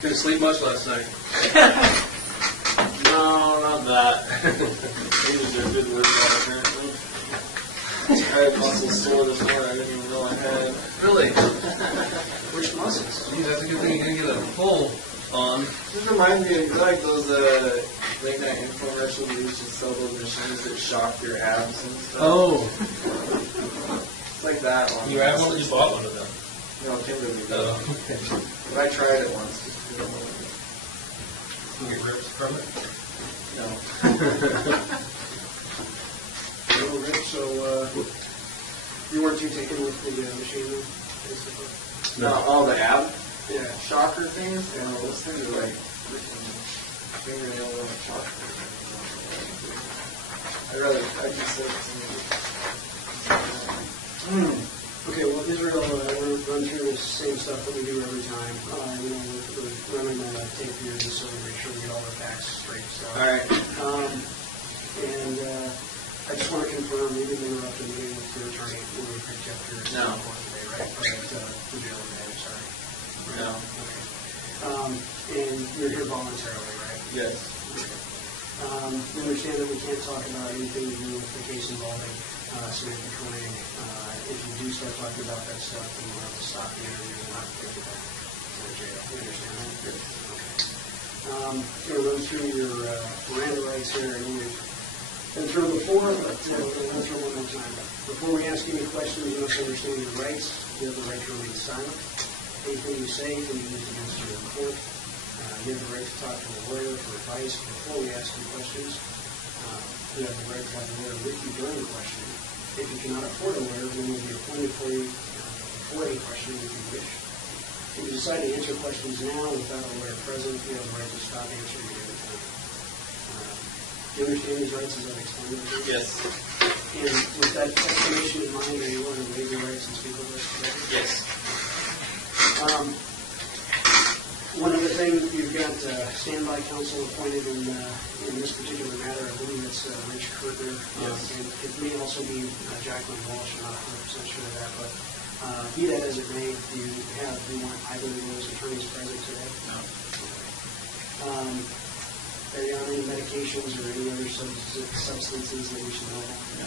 Didn't sleep much last night. No, not that. He was a good workout, apparently. I had muscles sore this morning I didn't even know I had. Really? Which muscles? Geez, that's a good thing you didn't get a full on. Just reminds me of like those late night infomercials where you used to sell those machines that shock your abs and stuff. Oh. It's like that one. You have one or you bought one of them? No, Kimberly does. Oh, okay. But I tried it once. You get rips from it? No. No, Rick, so you weren't too taken with the machine, basically? No, all the ab Yeah. shocker things? You know, those things are like freaking fingernail shocker. I'd just say it's Okay, well, Israel, we're run through the same stuff that we do every time. We're running the tape here just so we make sure we get all the facts straight. So. all right. And I just want to confirm, we didn't interrupt the meeting with your attorney when we picked up your No. report today, right? Or the jail today, sorry. No. Okay. And you're here voluntarily, right? Yes. Okay. We understand that we can't talk about anything to do with the case involving Samantha Coyne. If you do start talking about that stuff, then we'll have to stop the interview and not take you back to the jail. You understand that? Good. Okay. I'm going to run through your Miranda rights here, and we've been through it before, but we'll run through it one more time. Before we ask any questions, you must understand your rights. You have the right to remain silent. Anything you say can be used against you in court. You have the right to talk to a lawyer for advice before we ask you questions. You have the right to have a lawyer with you during the questioning. If you cannot afford a lawyer, one will be appointed for you for any questioning if you wish. If you decide to answer questions now without a lawyer present, you have the right to stop answering at any time. Do you understand these rights as I've explained them to you? Yes. And with that explanation in mind, are you willing to waive your rights and speak with us today? Yes. One other thing, you've got standby counsel appointed in this particular matter. I believe it's Rich Kirtner. Yes. And it may also be Jacqueline Walsh. I'm not 100% sure of that. But be that as it may, do you want either of those attorneys present today? No. Are you on any medications or any other substances that we should know about? No.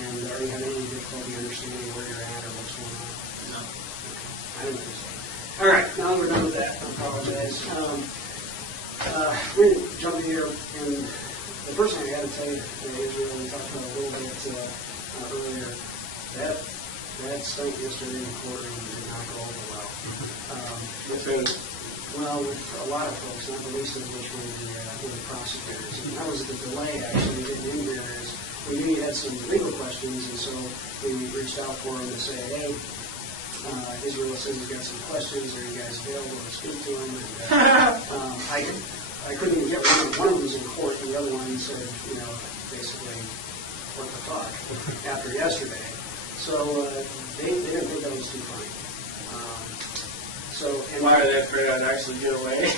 And are you having any difficulty understanding where you're at or what's going on? No. I don't think so. All right, now that we're done with that, I apologize. We're going to jump here, and the first thing I got to tell you, Israel, we talked about a little bit earlier, that stunt yesterday in the courtroom did not go over well. Well, with a lot of folks, not the least of which were the prosecutors. And that was the delay, actually, getting in here is we knew you had some legal questions, and so we reached out for them to say, hey, Israel says he's got some questions. Are you guys available to speak to him? And, I couldn't even get one. One of them was in court. The other one said, basically, what the fuck, after yesterday. So they didn't think that was too funny. And why are they afraid I'd actually get away?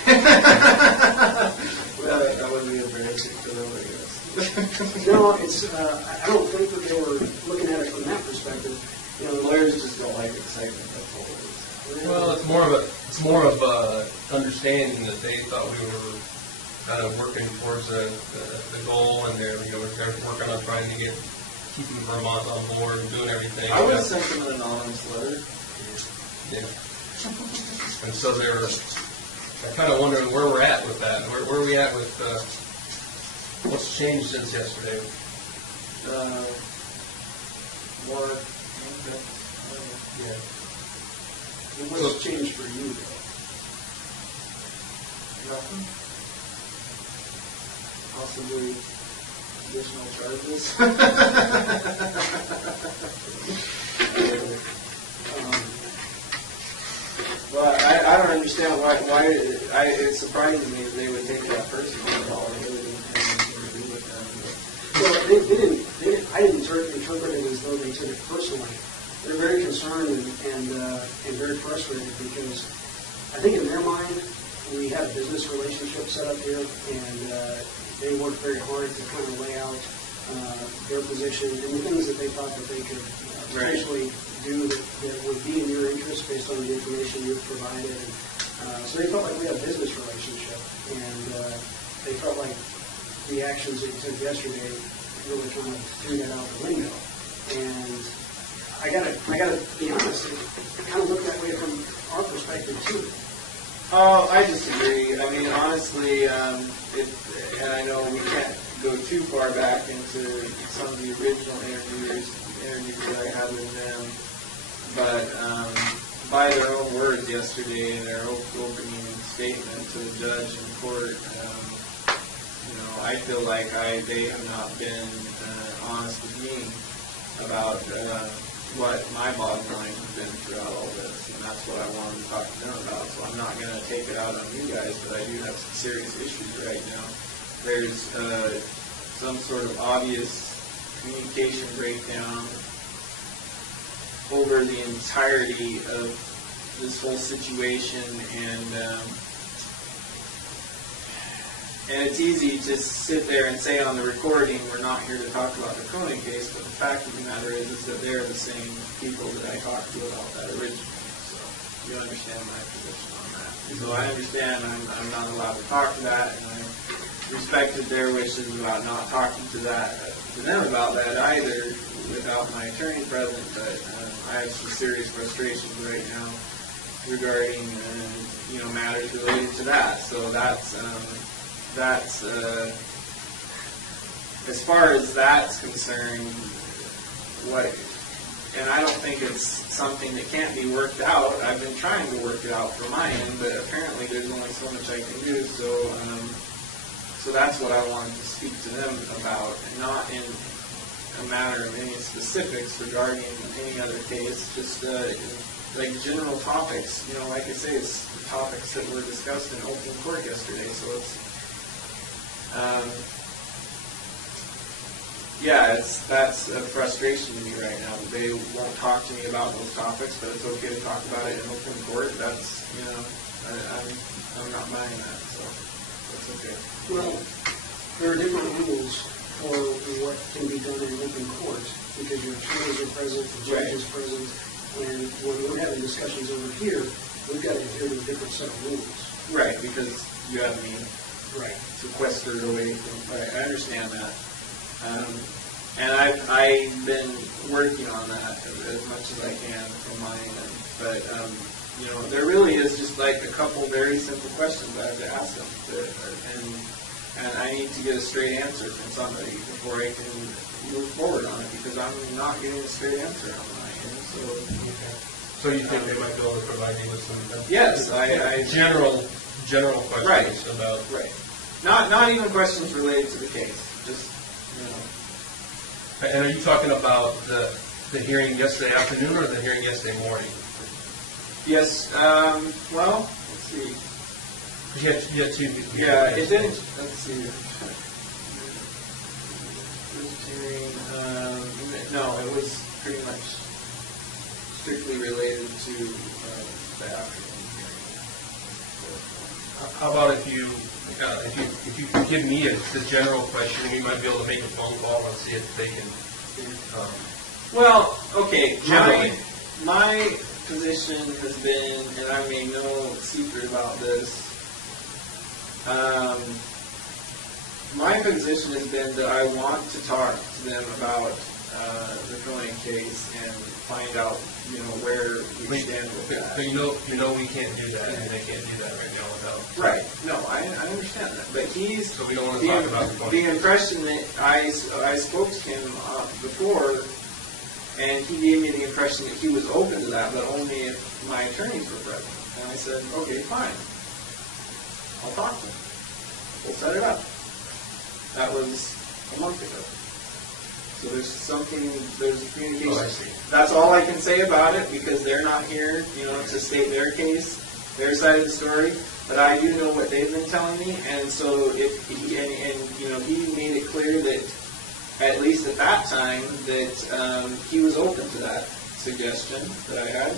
Well, that would be embarrassing for them, I guess. No, I don't think that they were looking at it from that perspective. Lawyers just don't like excitement. That's all it is. Well, it's more of a understanding that they thought we were kind of working towards the goal, and they're working on trying to keeping Vermont on board and doing everything. I would have sent them an anonymous letter. Yeah. And so they're kind of wondering where we're at with that. Where are we at with what's changed since yesterday? More. Yeah. And what's changed for you, though? Nothing. Possibly additional charges. Well, I don't understand why it surprises me that they would take it that personally at all. They really didn't have anything to do with them. Well, they didn't. I didn't interpret it as though they took it personally. They're very concerned and very frustrated because I think in their mind we had a business relationship set up here, and they worked very hard to kind of lay out their position and the things that they thought that they could potentially do that would be in your interest based on the information you've provided. And So they felt like we had a business relationship, and they felt like the actions that you took yesterday really kind of threw that out the window. And I gotta be honest, it kind of looked that way from our perspective too. Oh, I disagree. I mean, honestly, and I know we can't go too far back into some of the original interviews that I had with them, but by their own words yesterday in their opening statement to the judge in court, I feel like they have not been honest with me about what my bottom line has been throughout all this, and that's what I wanted to talk to them about. So I'm not going to take it out on you guys, but I do have some serious issues right now. There's some sort of obvious communication breakdown over the entirety of this whole situation, and it's easy to sit there and say on the recording, we're not here to talk about the Cronin case, but the fact of the matter is that they're the same people that I talked to about that originally. So you understand my position on that. So I understand I'm not allowed to talk to that, and I respected their wishes about not talking to them about that either without my attorney present, but I have some serious frustrations right now regarding matters related to that. So that's as far as that's concerned, and I don't think it's something that can't be worked out. I've been trying to work it out for my end, but apparently there's only so much I can do. So that's what I wanted to speak to them about, and not in a matter of any specifics regarding any other case, just like general topics. Like I say, it's the topics that were discussed in open court yesterday. So it's that's a frustration to me right now. They won't talk to me about those topics, but it's okay to talk about it in open court. That's I'm not buying that, so that's okay. Well, there are different rules for what can be done in open court because your attorneys are present, the judge is present, and when we're having discussions over here, we've got to adhere to a different set of rules. Right, because you have me sequestered away from. Right, I understand that. And I've been working on that as much as I can from my end. But, there really is just like a couple very simple questions I have to ask them. And I need to get a straight answer from somebody before I can move forward on it, because I'm not getting a straight answer on my end. So you think they might be able to provide you with some yes, I general questions about... Right. Not even questions related to the case. Just, And are you talking about the hearing yesterday afternoon or the hearing yesterday morning? Yes. Well, let's see. You had two. Yeah, it didn't. Let's see. First hearing. No, it was pretty much strictly related to the afternoon hearing. How about if you give me the general question, we might be able to make a phone call and see if they can. Well, okay. My position has been, and I made no secret about this. My position has been that I want to talk to them about the Cronin case and find out, where we stand with that. But you know we can't do that, and they can't do that right now without. Right. No, I understand that. But so we don't want to talk about the impression that I spoke to him before, and he gave me the impression that he was open to that, but only if my attorneys were present. And I said, okay, fine. I'll talk to him. We'll set it up. That was a month ago. So there's communication. Oh, I see. That's all I can say about it, because they're not here, to state their case, their side of the story. But I do know what they've been telling me, and so he made it clear that, at least at that time, that he was open to that suggestion that I had,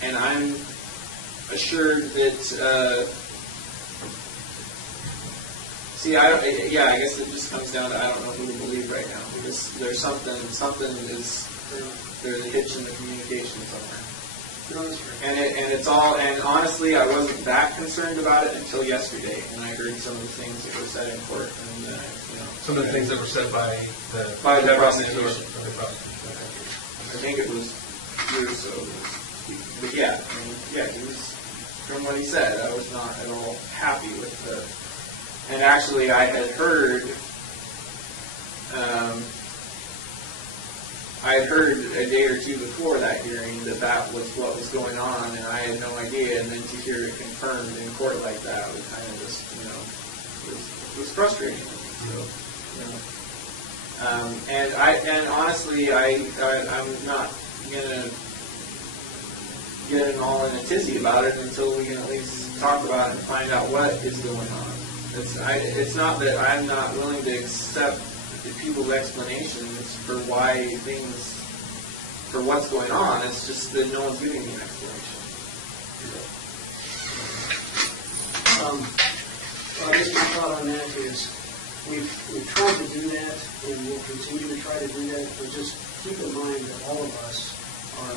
and I'm assured that. I guess it just comes down to I don't know who to believe right now, because there's there's a hitch in the communication somewhere. No, that's fair. And it's all, and honestly, I wasn't that concerned about it until yesterday, when I heard some of the things that were said in court, and some of the things that were said by the prosecution. Or the prosecution. I think it was years so. But yeah, he was, from what he said, I was not at all happy with the. And actually, I had heard. I had heard a day or two before that hearing that was what was going on, and I had no idea. And then to hear it confirmed in court like that was kind of just, was frustrating. And honestly, I'm not gonna get all in a tizzy about it until we can at least talk about it and find out what is going on. It's not that I'm not willing to accept people's explanations for what's going on. It's just that no one's giving me an explanation. I guess my thought on that is we've tried to do that, and we'll continue to try to do that. But just keep in mind that all of us are,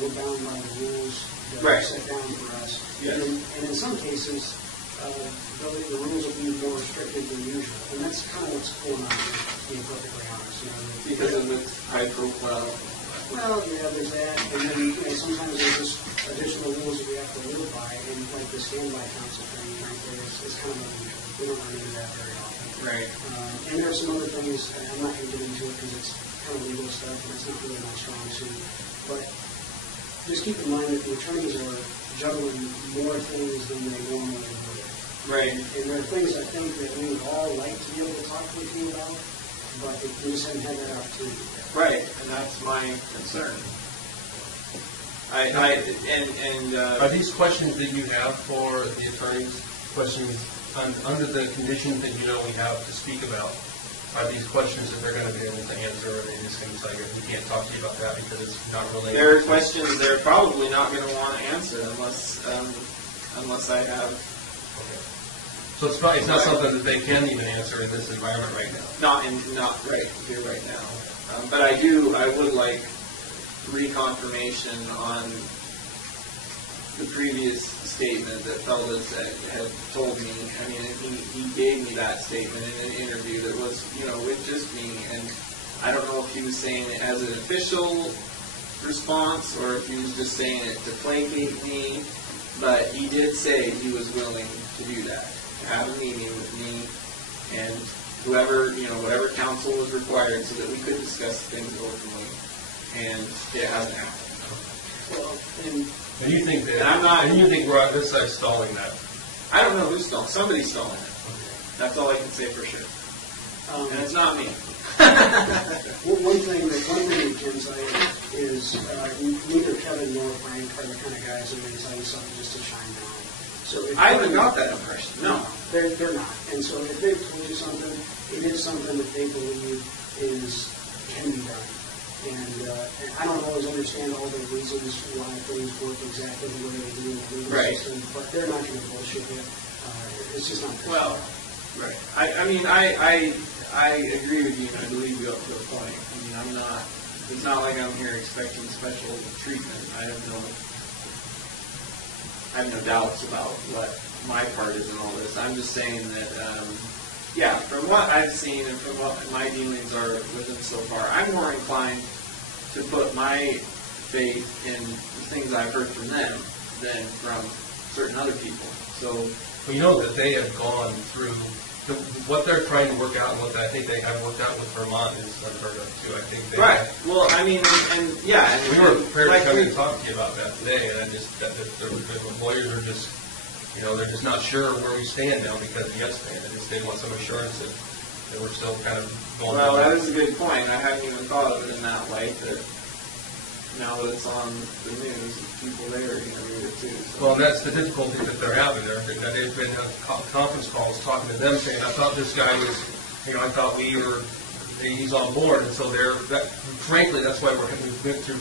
we're bound by the rules that are set down for us. Yes. And in some cases, the rules will be more restricted than usual, and that's kind of what's going on here, being perfectly honest. Because of the high profile. Well, there's that, and then sometimes there's just additional rules that we have to live by, and like the standby counsel thing right there is kind of unusual. We don't run into that very often. Right. And there are some other things, I'm not going to get into it because it's kind of legal stuff, and it's not really my strong suit. But just keep in mind that the attorneys are juggling more things than they normally would. Right. And there are things I think that we would all like to be able to talk with you about, but we just haven't had that opportunity yet. Right, and that's my concern. Are these questions that you have for the attorneys, questions under the conditions that we have to speak about? Are these questions that they're going to be able to answer, or are they just going to say, we can't talk to you about that because it's not related? There are questions they're probably not going to want to answer unless I have. Okay. So it's not something that they can even answer in this environment right now. Not right here right now. But I would like reconfirmation on the previous statement that Feldas had told me. I mean, he gave me that statement in an interview that was, with just me. And I don't know if he was saying it as an official response or if he was just saying it to placate me. But he did say he was willing to do that, to have a meeting with me and whoever, whatever counsel was required so that we could discuss things openly. And it hasn't happened. Well, and you think that? And I'm not. And you think we're on this side stalling that? I don't know who's stalling. Somebody's stalling it. That's all I can say for sure. And it's not me. One thing we can say is neither Kevin nor Frank are the kind of guys who are going to tell you something just to shine down. So I haven't got that impression. No. They're not. And so if they've told you something, it is something that they believe can be done. And I don't always understand all the reasons why things work exactly the way they do in the legal system, but they're not going to bullshit you. It's just not true. Well, right. I agree with you, and I believe you up to a point. I mean, it's not like I'm here expecting special treatment. I have no doubts about what my part is in all this. I'm just saying that, from what I've seen and from what my dealings are with them so far, I'm more inclined to put my faith in the things I've heard from them than from certain other people. So, that they have gone through what they're trying to work out, and what I think they have worked out with Vermont is unheard of too. I think they Well, I mean, and we were prepared to come and talk to you about that today, and the lawyers are just, they're just not sure where we stand now because of yesterday. They want some assurance that we're still kind of going. Well, that is a good point. I hadn't even thought of it in that light. That now that it's on the news, people there are going to read it too. So. Well, and that's the difficulty that they're having there. They've been conference calls talking to them saying, I thought this guy was, I thought he's on board. And so frankly, that's why we went through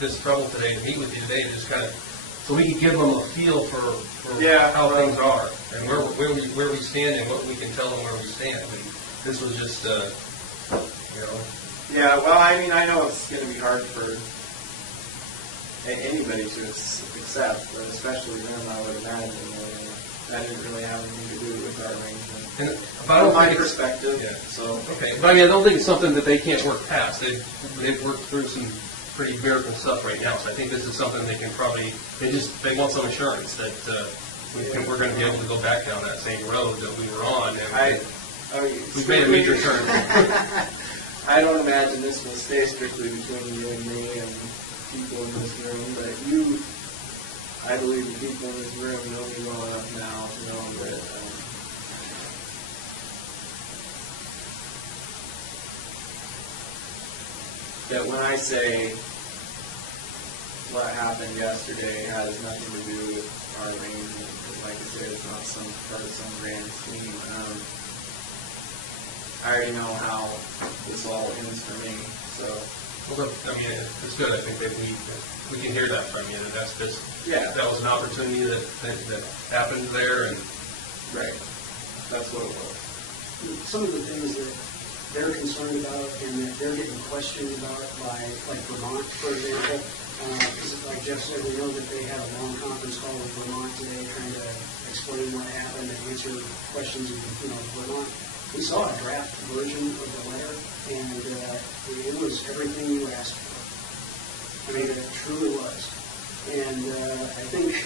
this trouble today to meet with you today, to just kind of, so we can give them a feel for how things are and where we stand and what we can tell them where we stand. This was just, Yeah, well, I know it's going to be hard for anybody to accept, but especially them, I would imagine. That didn't really have anything to do with our arrangement. And from my perspective. Yeah. So okay, but I mean, I don't think it's something that they can't work past. They've worked through some pretty miracle stuff right now, so I think this is something they can probably. They want some assurance that we're going to be able to go back down that same road that we were on. And we've made a major turn. I don't imagine this will stay strictly between you and me and people in this room, but I believe the people in this room know me well enough now to know that when I say what happened yesterday has nothing to do with our arrangement, because like I said, it's not some part of some grand scheme. I already know how this all ends for me, so. Well, I mean, it's good. I think that we can hear that from you. That that's just that was an opportunity that happened there, and right. That's what it was. Some of the things that they're concerned about and that they're getting questioned about by, like Vermont, for example. Because like Jeff said, we know that they had a long conference call with Vermont today, trying to explain what happened and answer questions of Vermont. We saw a draft version of the letter, and it was everything you asked for. I mean, it truly was. And I think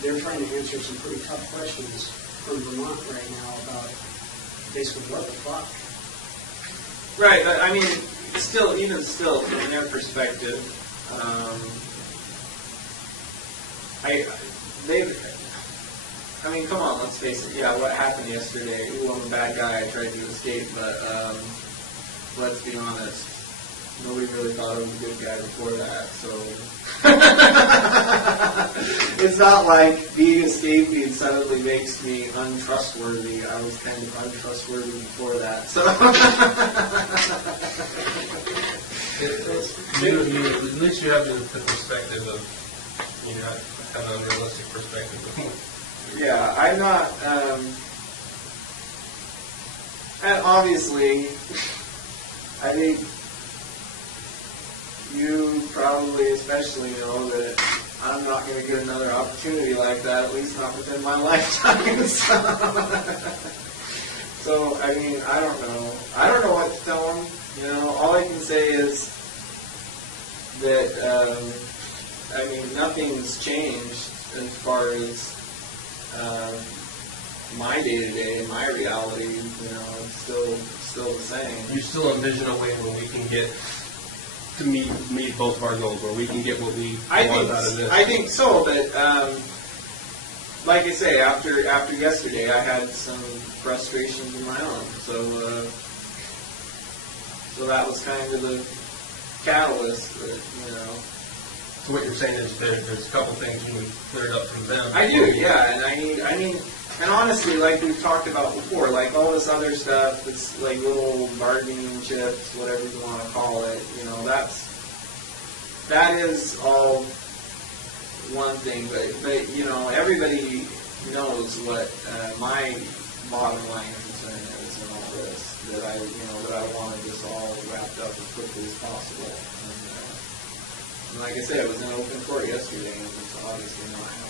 they're trying to answer some pretty tough questions from Vermont right now about basically what the fuck. Right, but I mean, even still, from their perspective, I mean, come on, let's face it. Yeah, what happened yesterday? Ooh, I'm a bad guy. I tried to escape, but let's be honest. Nobody really thought I was a good guy before that, so it's not like being escaping suddenly makes me untrustworthy. I was kind of untrustworthy before that, so. At least you have the perspective of, have an unrealistic perspective. Yeah, I'm not, and obviously, I think you probably especially know that I'm not going to get another opportunity like that, at least not within my lifetime. So, I mean, I don't know. I don't know what to tell them. All I can say is that, nothing's changed as far as my day-to-day and my reality. It's still the same. You still envision a way where we can get to meet both of our goals, where we can get what we want out of this? I think so, but like I say, after yesterday, I had some frustrations of my own. So that was kind of the catalyst that, So what you're saying is there's a couple things you need cleared up from them. I do, yeah, and I mean, and honestly, like we've talked about before, like all this other stuff that's like little bargaining chips, whatever you want to call it, that is all one thing, but everybody knows what my bottom line concern is in all this, that I wanted this all wrapped up as quickly as possible. And like I said, it was in open court yesterday, and it's obviously not happening.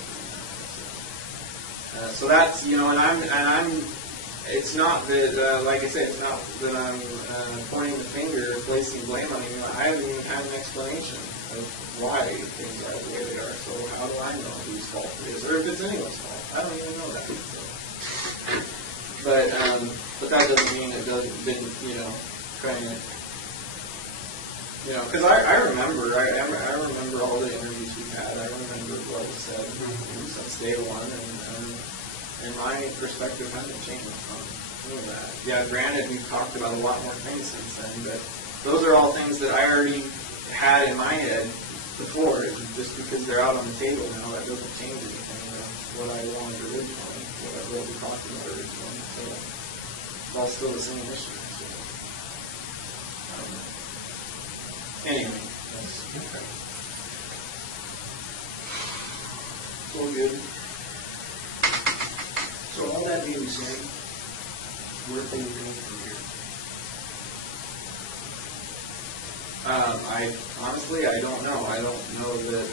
So that's, and I'm, it's not that, like I said, it's not that I'm pointing the finger or placing blame on you. I haven't even had an explanation of why things are the way they are. So how do I know whose fault it is, or if it's anyone's fault? I don't even know that. So. But that doesn't mean it didn't, trying to. Because I remember all the interviews we've had. I remember what was said since day one, and my perspective hasn't changed from any of that. Yeah, granted, we've talked about a lot more things since then, but those are all things that I already had in my head before. Just because they're out on the table now, that doesn't change anything of what I wanted originally, what we talked about originally. So it's all still the same issue. Anyway, that's okay. All good. So all that being said, where things go from here? I honestly, I don't know. I don't know that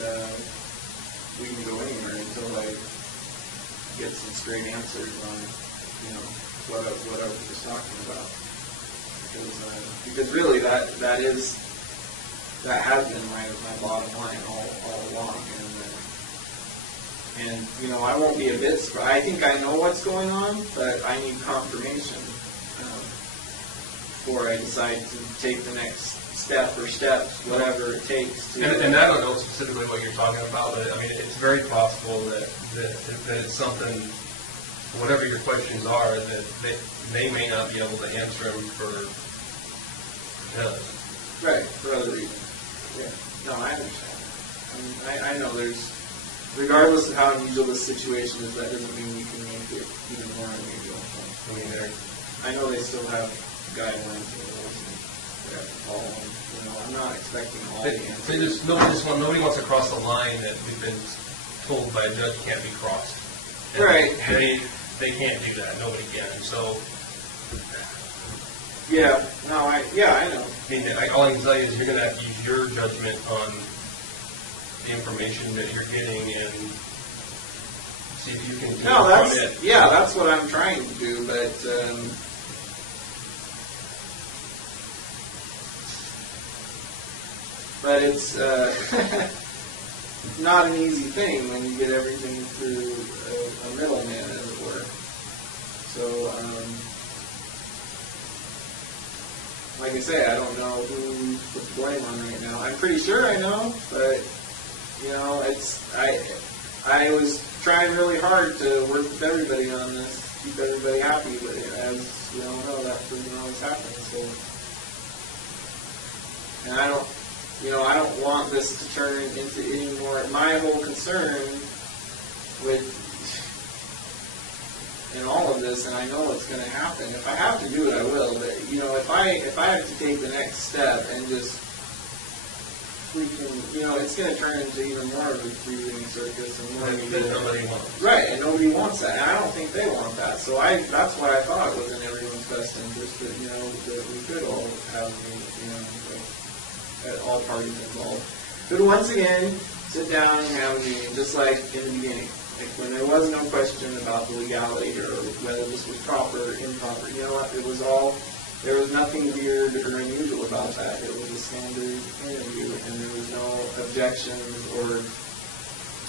we can go anywhere until I get some straight answers on, what I was just talking about. Because really, that has been my bottom line all along, and I won't be a bit surprised. I think I know what's going on, but I need confirmation before I decide to take the next step or steps, whatever it takes to. And I don't know specifically what you're talking about, but I mean, it's very possible that it's something, whatever your questions are, that they may not be able to answer them for us. Right, for other reasons. Yeah. No, I understand. I mean, I know there's, regardless of how unusual this situation is, that doesn't mean we can make it even more unusual. I mean, I know they still have guidelines and rules they have to follow. I'm not expecting all the answers. Nobody wants to cross the line that we've been told by a judge can't be crossed. And right. They can't do that. Nobody can. So. Yeah. No. I know. I mean, all I can tell you is you're going to have to use your judgment on the information that you're getting and see if you can. No, that's what I'm trying to do, but. But it's not an easy thing when you get everything through a middleman, as it were. So, like I say, I don't know who to put the blame on right now. I'm pretty sure I know, but I was trying really hard to work with everybody on this, keep everybody happy. But as we all know, that doesn't always happen. So, and I don't want this to turn into any more. My whole concern in all of this, and I know it's going to happen. If I have to do it, I will. But if I have to take the next step and just freaking, it's going to turn into even more of a freezing circus and more. That nobody wants. Right, and nobody wants that, and I don't think they want that. So that's why I thought it was in everyone's best interest that that we could all have all parties involved. But once again, sit down and have a meeting, just like in the beginning. Like when there was no question about the legality or whether this was proper or improper. You know what? There was nothing weird or unusual about that. It was a standard interview, and there was no objections or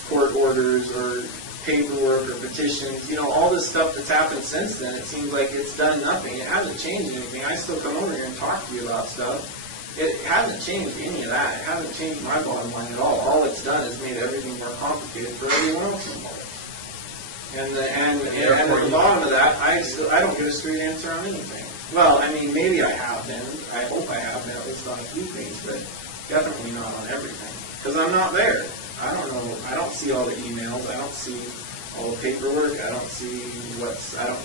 court orders or paperwork or petitions. All this stuff that's happened since then, it seems like it's done nothing. It hasn't changed anything. I still come over here and talk to you about stuff. It hasn't changed any of that. It hasn't changed my bottom line at all. All it's done is made everything more complicated for everyone else involved. And at the bottom of that, I don't get a straight answer on anything. Well, I mean, maybe I have been. I hope I have been, at least on a few things, but definitely not on everything. Because I'm not there. I don't know. I don't see all the emails. I don't see all the paperwork. I don't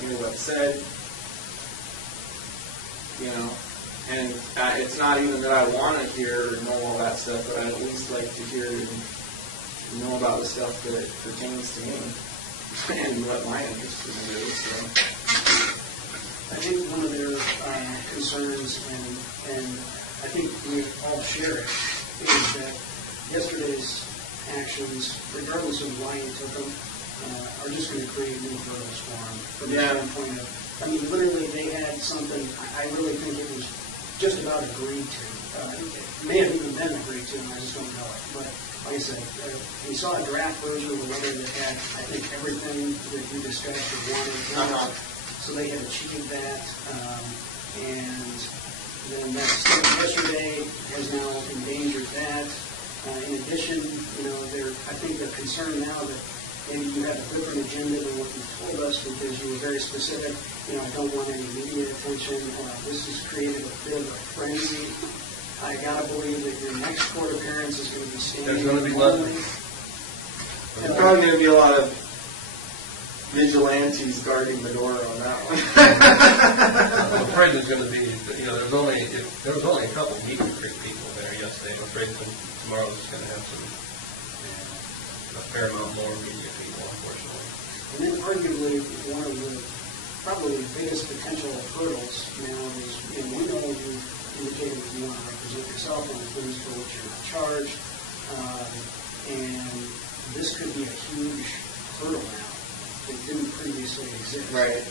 hear what's said. And it's not even that I want to hear or know all that stuff, but I at least like to hear and know about the stuff that pertains to me and what my interest in it is. So. I think one of their concerns, and I think we all share it, is that yesterday's actions, regardless of why you took them, are just going to create new hurdles for them. From the standpoint of, literally they had something, I really think it was just about agreed to. It may have even been agreed to, and I just don't know it. But like I said, we saw a draft version of the letter that had, I think, everything that we discussed or wanted. So they had achieved that. And then that stuff yesterday has now endangered that. In addition, I think they're concerned now that maybe you have a different agenda than what you told us because you were very specific. I don't want any media attention. This has created a bit of a frenzy. I gotta believe that your next court appearance is going to be standing. There's going to be lovely. There's probably going to be a lot of vigilantes guarding the door on that one. I'm afraid there's going to be, there was only a couple meet and greet people there yesterday. I'm afraid that tomorrow's just going to have a fair amount more media people, unfortunately. And then arguably one of the probably biggest potential hurdles now is, we know you indicated that you want to represent yourself on things for which you're not charged. And this could be a huge hurdle now that didn't previously exist. Right.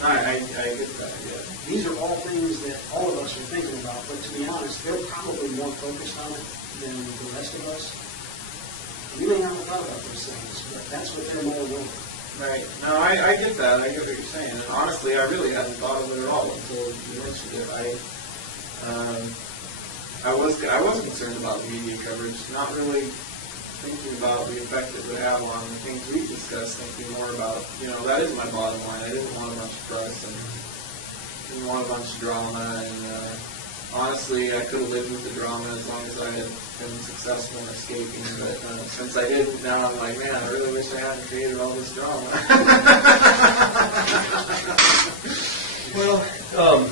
No, I get that, yeah. These are all things that all of us are thinking about, but to be honest, they're probably more focused on it than the rest of us. We may not have thought about those things, but that's what they're more aware of. Right. No, I get that. I get what you're saying. And honestly, I really hadn't thought of it at all until you mentioned it. I was concerned about the media coverage, not really thinking about the effect it would have on the things we discussed, thinking more about, that is my bottom line. I didn't want a bunch of press and didn't want a bunch of drama. And honestly, I could have lived with the drama as long as I had been successful in escaping. But since I didn't, now I'm like, man, I really wish I hadn't created all this drama. Well,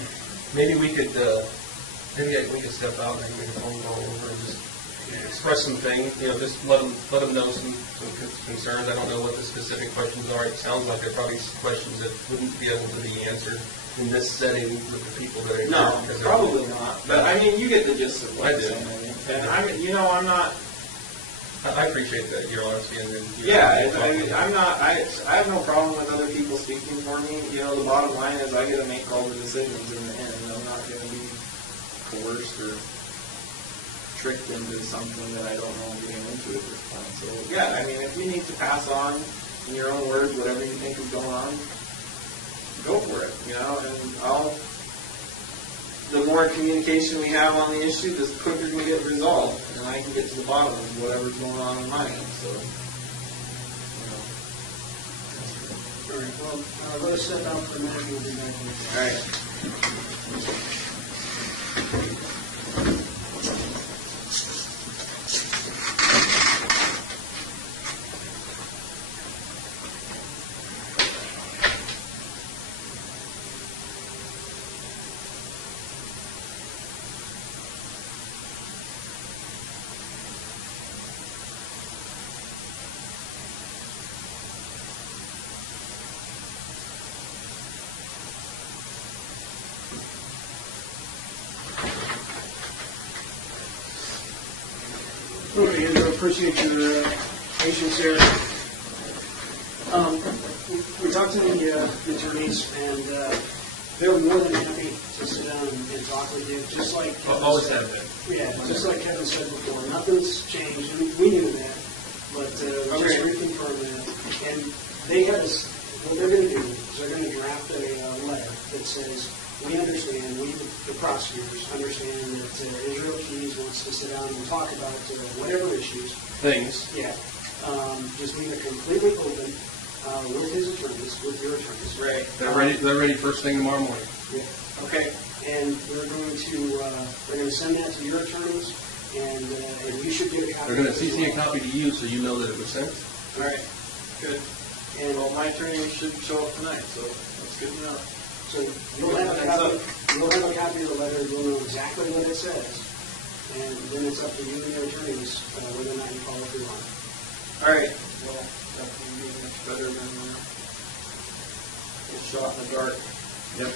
maybe we could step out and make a phone call over and just express some things. Just let them know some concerns. I don't know what the specific questions are. It sounds like they're probably questions that wouldn't be able to be answered in this setting with the people that are here. No, probably not. But I mean, you get the gist of what I'm saying. And I'm not. I appreciate that your honesty and I'm not. I have no problem with other people speaking for me. The bottom line is I got to make all the decisions in the end. I'm not going to be coerced or tricked into something that I don't know I'm getting into at this point. So yeah, I mean, if you need to pass on in your own words whatever you think is going on, go for it. And the more communication we have on the issue, the quicker we get resolved, and I can get to the bottom of whatever's going on in my end. So, All right. Well, let us step out for a minute and we'll be back. All right. Okay, Andrew, I appreciate your patience here. We talked to the attorneys, and they're more than happy to sit down and talk with you, just like always have been. Yeah, just like Kevin said before. Nothing's changed. We knew that, but we just reconfirmed that. And they have this. What they're going to do is they're going to draft a letter that says, we understand, the prosecutors understand that Israel Keys wants to sit down and talk about whatever issues. Things. Yeah. Just leave it completely open with his attorneys, with your attorneys. Right. They're ready first thing tomorrow morning. Yeah. Okay. And they're going to send that to your attorneys, and you should get a copy. They're going to CC a copy to you so you know that it was sent. All right. Good. And my attorney should show up tonight, so that's good to know. So you'll have a copy of the letter, you'll know exactly what it says, and then it's up to you and your attorneys whether or not you follow through on it. All right. Well, definitely be much better than a shot in the dark. Yep.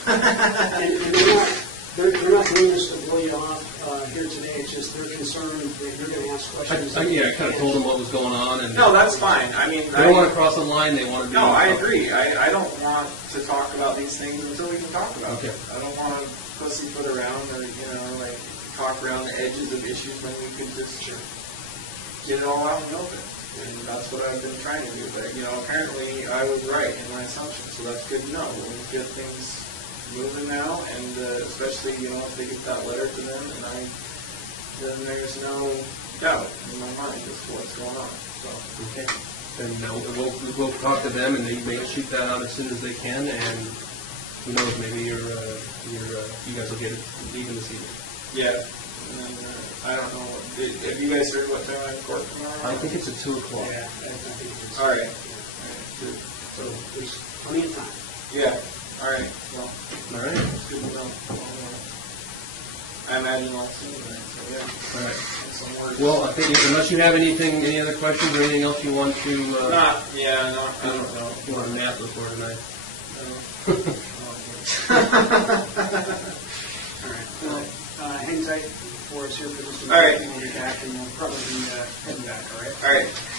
And they're not doing this to blow you off here today. It's just they're concerned that you're going to ask questions. I kind of told them what was going on. And no, that's fine. I mean, they don't want to cross the line. They want to be... No, I agree. I don't want to talk about these things until we can talk about them. I don't want to pussyfoot around or, talk around the edges of issues when we could just get it all out in the open. And that's what I've been trying to do. But, apparently I was right in my assumption, so that's good to know. We'll get things moving now, and especially, if they get that letter to them, and then there's no doubt in my mind as to what's going on. So. Okay. And we'll talk to them, and they may shoot that out as soon as they can, and who knows, maybe you guys will get it even this evening. Yeah. And then, I don't know. Have you guys heard what time I have court tomorrow? I think it's at 2 o'clock. Yeah, I think it's... All right. Good. So there's plenty of time. Yeah. All right. Well, all right. That's good to know. I imagine I'll see you then. So, yeah. All right. Well, I think unless you have any other questions or anything else you want to... I don't know. You want to nap before tonight? All right. Well, hang tight for us here for just a minute. All right. And we'll be back, and we'll probably be heading back, all right? All right.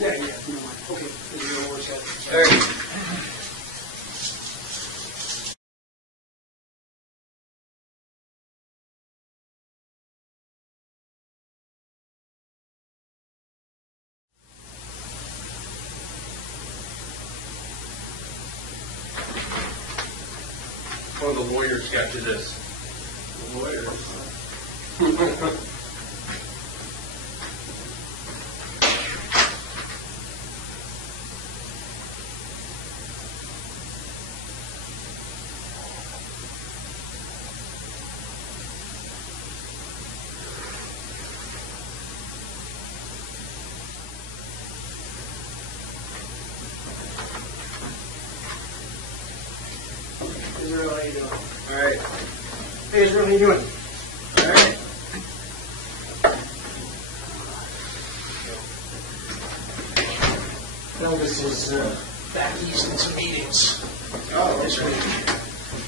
Yeah, yeah, no mind. Okay, there's no more set. All right. One of the lawyers got you this. The lawyer. Israel, how you doing? All right. Hey, Israel, how you doing? All right. Elvis is back east in some meetings Oh, this okay. week,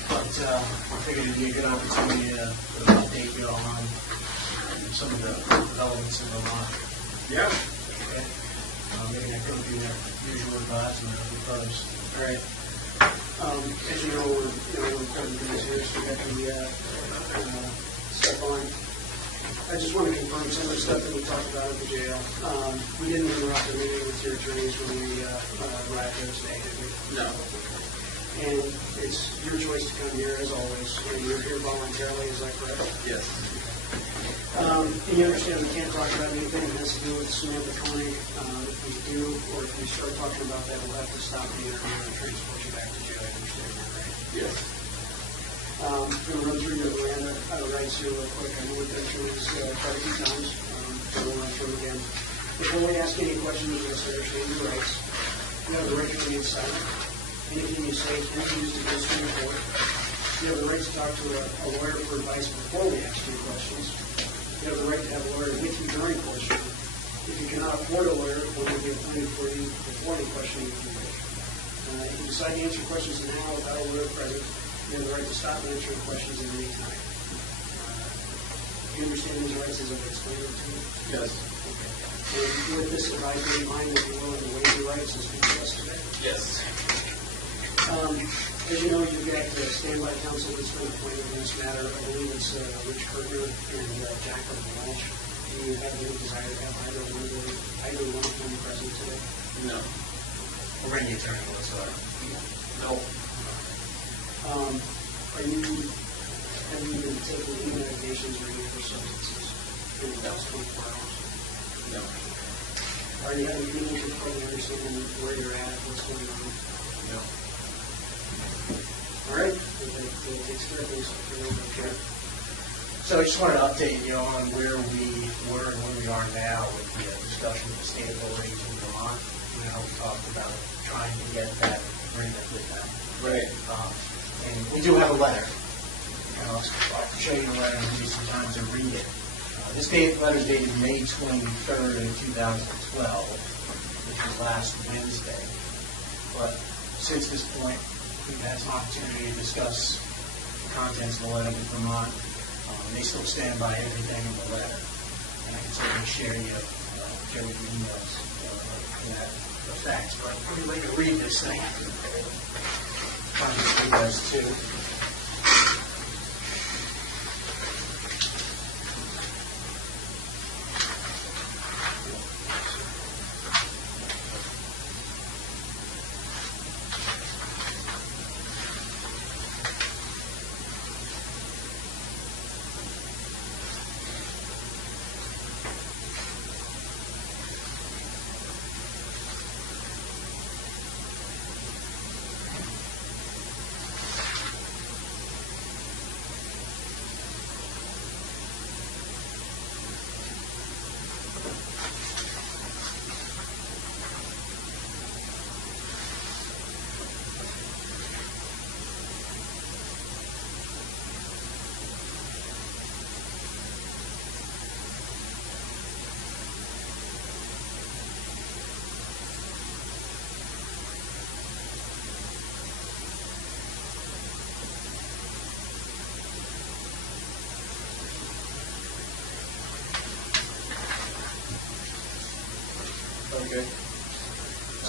but I figured it'd be a good opportunity to update you on some of the developments in Vermont. Yeah. Okay? Maybe I couldn't do their usual advice and other brothers. All right. As you know, we're recording things here, so we got the stuff on. I just want to confirm some of the stuff that we talked about at the jail. We didn't interrupt the meeting with your attorneys when we arrived here today, did we? No. And it's your choice to come here, as always, and you're here voluntarily, is that correct? Yes. And you understand we can't talk about anything that has to do with Samantha County. If we do, or if we start talking about that, we'll have to stop the interview and transport you back to jail. I understand that, right? Yes. I'm going to run through your Miranda rights here real quick. I know we've been through this quite a few times, but we'll run through it again. Before we ask any questions, you must understand your rights. You have the right to remain silent. Anything you say can be used against you in court. You have the right to talk to a lawyer for advice before we ask you questions. You have the right to have a lawyer with you during questioning. If you cannot afford a lawyer, one will be appointed for you before any questioning you can make. If you decide to answer questions now without a lawyer present, you have the right to stop answering questions at any time. You understand these rights as I've explained them to you? Yes. Okay. And with this advisory in mind, would you be willing to waive your rights and speak to us today? Yes. As you know, you've got standby counsel that's been appointed in this matter. I believe it's Rich Kirkner and Jacqueline Walsh. Do you have any desire to have either one of them present today? No. Or any attorney whatsoever? No. Have you been taking any medications or any other substances in the last 24 hours? No. Are you having any difficulty understanding where you're at, what's going on? No. All right. That takes care of things. Okay. So I just wanted to update you on where we were and where we are now with the discussion of the state authorities in Vermont. You know, we talked about trying to get that agreement with them. Right. And we do have a letter. I'll show you the letter and give you some time to read it. This letter is dated May 23rd of 2012, which was last Wednesday. But since this point, we've had some opportunity to discuss the contents of the letter with Vermont. They still stand by everything in the letter. And I can certainly share with you emails in that effect. But let me read this thing. Trying to see you guys too.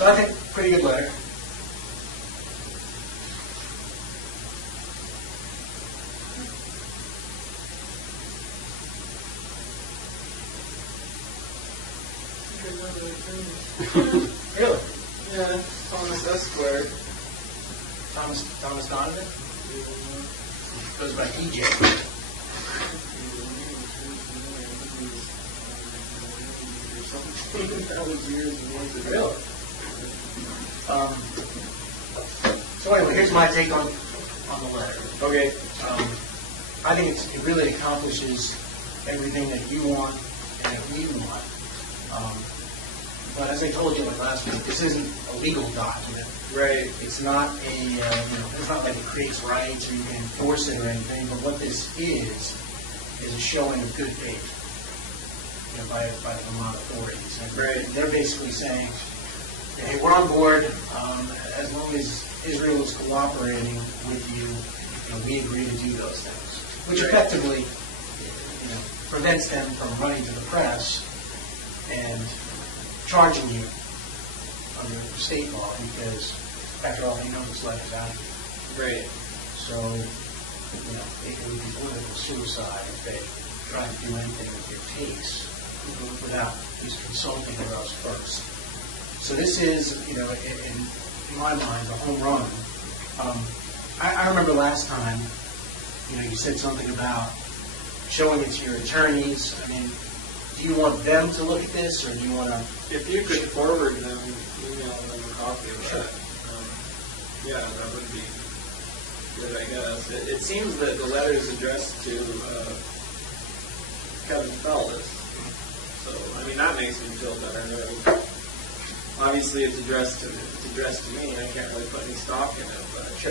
So I think pretty good letter. Really? Yeah, Thomas Esquire. Thomas Donovan? Goes by TJ. That was years and years ago. Really? So anyway, here's my take on the letter. Okay. I think it really accomplishes everything that you want and that we want. But as I told you like last week, this isn't a legal document. Right. It's not it's not like it creates rights or you can enforce it or anything. But what this is a showing of good faith, by the Vermont authorities. And right. They're basically saying, hey, we're on board as long as Israel is cooperating with you. We agree to do those things, which effectively, prevents them from running to the press and charging you under state law because, after all, they know this letter's out here. Right. So, it would be political suicide if they try to do anything with your case without just consulting with us first. So this is, in my mind, a home run. I remember last time, you said something about showing it to your attorneys. I mean, do you want them to look at this, or do you want to? If you could forward them, email them a copy of that. Yeah, that would be good, I guess. It seems that the letter is addressed to Kevin Fellis. So, I mean, that makes me feel better. Obviously, it's addressed to me. I can't really put any stock in it, but if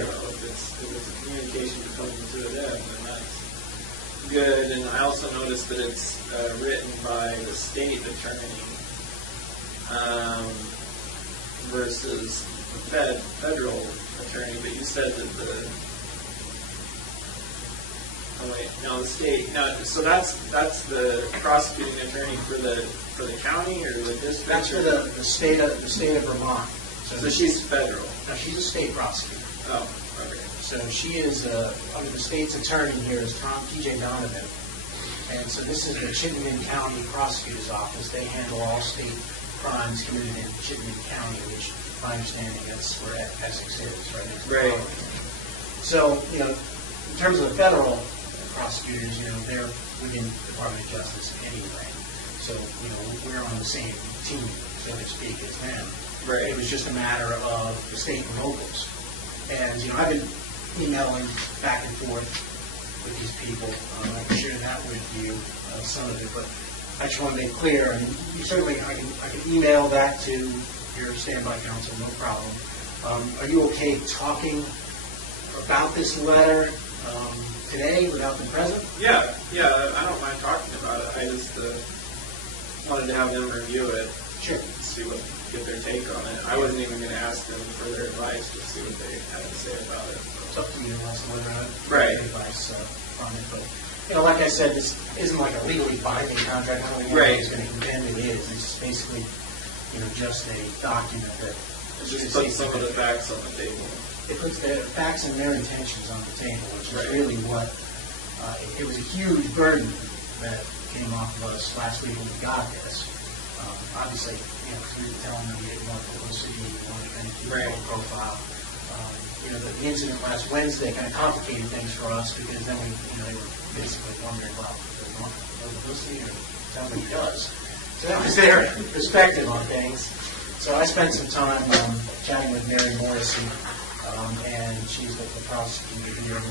it's a communication between the two of them, then that's good. And I also noticed that it's written by the state attorney versus the federal attorney. But you said that the state. No, so that's the prosecuting attorney for the county or the district. That's for the state of Vermont. So she's federal. No, she's a state prosecutor. Oh, okay. So she is under the state's attorney here is T.J. Donovan, and so this is the Chittenden County Prosecutor's Office. They handle all state crimes committed in Chittenden County, which, my understanding, that's where Essex is, right? Right. So, in terms of the federal prosecutors, they're within the Department of Justice anyway. So, we're on the same team, so to speak, as them. Right. It was just a matter of the state and locals. And, I've been emailing back and forth with these people. I can share that with you, some of it, but I just want to make clear, I mean, I can email that to your standby counsel, no problem. Are you okay talking about this letter today without them present? Yeah, I don't mind talking about it. I just wanted to have them review it. Sure. Get their take on it. I wasn't even going to ask them for their advice to see what they had to say about it. It's up to you unless whether or not right. Advice on it. But, like I said, this isn't like a legally binding contract. I don't think anybody's going to contend it is. It's just basically, just a document that just puts some of the facts on the table. It puts the facts and their intentions on the table, which is really what it was a huge burden that came off of us last week when we got this. Obviously, we were telling them we didn't want publicity, we wanted to keep a low profile. The incident last Wednesday kind of complicated things for us because then they were basically wondering, well, does he want publicity or it sounds like he does. So that was their perspective on things. So I spent some time chatting with Mary Morrissey, and she's the prosecutor here.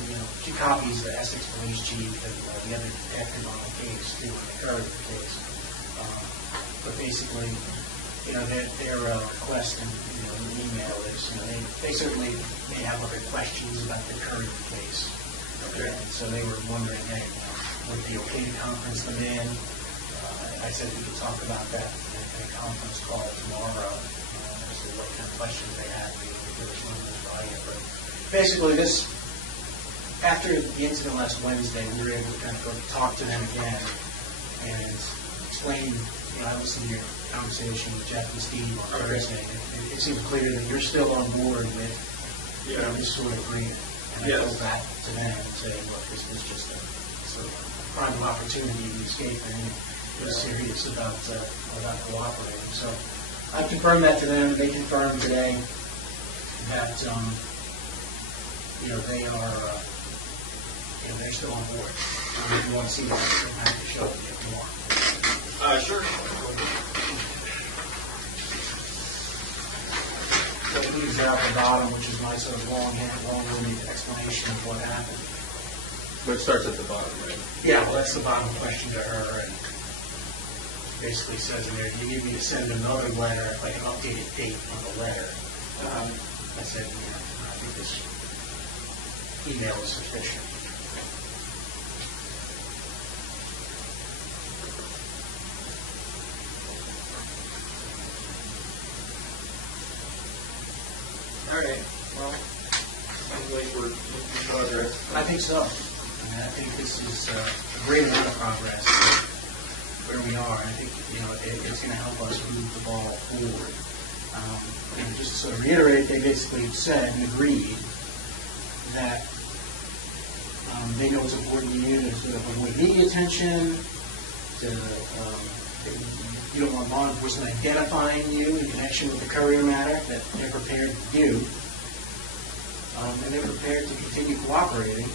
She copies the Essex Police Chief and the other detective on the case too, on the current case. But basically, their request in the email is, they certainly may have other questions about the current case. Okay. And so they were wondering, hey, would it be okay to conference them in? I said we could talk about that in a conference call tomorrow. So what kind of questions they had, there was one by it. But basically, after the incident last Wednesday, we were able to kind of go talk to them again and explain, I listened to your conversation with Jeff and Steve on Okay. Thursday, and it seemed clear that you're still on board with this sort of agreement. And I Yes. go back to them and say, look, this was just a sort of prime opportunity to escape, and he was serious about cooperating. So I confirmed that to them, and they confirmed today that they are they're still on board. If you want to see that, you'll have to show it if you want. Sure. So please there at the bottom, which is my sort of long-winded explanation of what happened. But it starts at the bottom, right? Yeah, well, that's the bottom question to her, and basically says in there, do you need me to send another letter, like an updated date on the letter? I said, I think this email is sufficient. All right. Well, sounds like we're making progress. I think so. I think this is a great amount of progress where we are. I think it's going to help us move the ball forward. And just to sort of reiterate, they basically said and agreed that they know it's important to you to sort of avoid media attention, to you don't want law enforcement identifying you in connection with the courier matter, that they're prepared to do. And they're prepared to continue cooperating.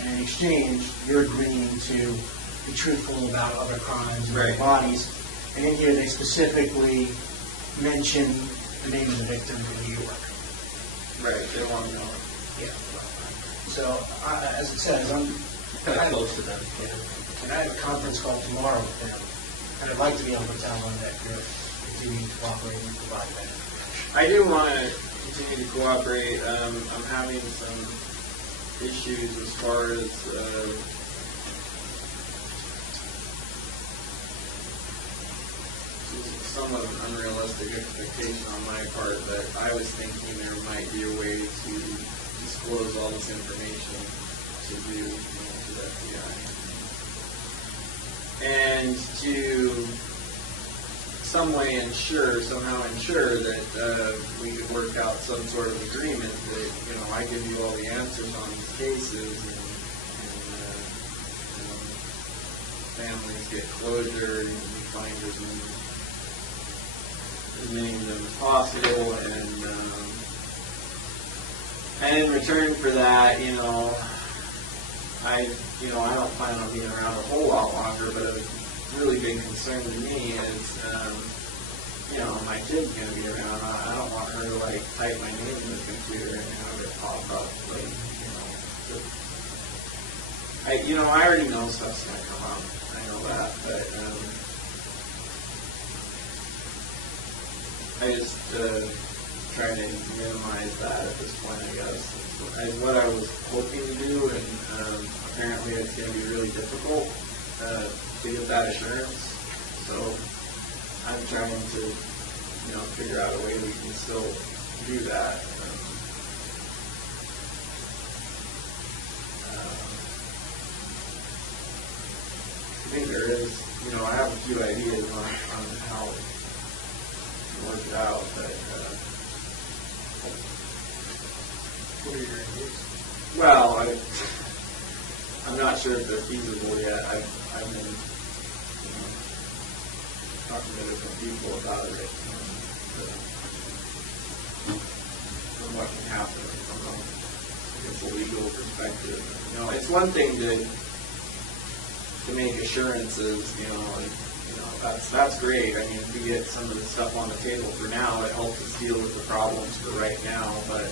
And in exchange, you're agreeing to be truthful about other crimes and other bodies. And in here, they specifically mention the name of the victim in New York. Right. They want to know. Yeah. So, as it says, I'm Kind of close to them. and I have a conference call tomorrow with them. And I'd like to be able to tell them that you're continuing to cooperate and provide that information. I do want to continue to cooperate. I'm having some issues as far as somewhat of an unrealistic expectation on my part, but I was thinking there might be a way to disclose all this information to the FBI. And to somehow ensure that we could work out some sort of agreement that, I give you all the answers on these cases and families get closure and we find as many of them as possible and in return for that, I don't plan on being around a whole lot longer, but a really big concern to me is, my kid's going to be around. I don't want her to, type my name in the computer and have it pop up, I already know stuff's going to come up. I know that, but, I just, try to minimize that at this point, I guess. What I was hoping to do, and apparently it's going to be really difficult to get that assurance. So I'm trying to, figure out a way we can still do that. I think there is, I have a few ideas on how to work it out, but. What are your ideas? Well, I'm not sure if they're feasible yet. I've been talking to different people about it. From what can happen from a legal perspective. It's one thing to make assurances. That's great. I mean, if we get some of the stuff on the table for now, it helps us deal with the problems for right now. But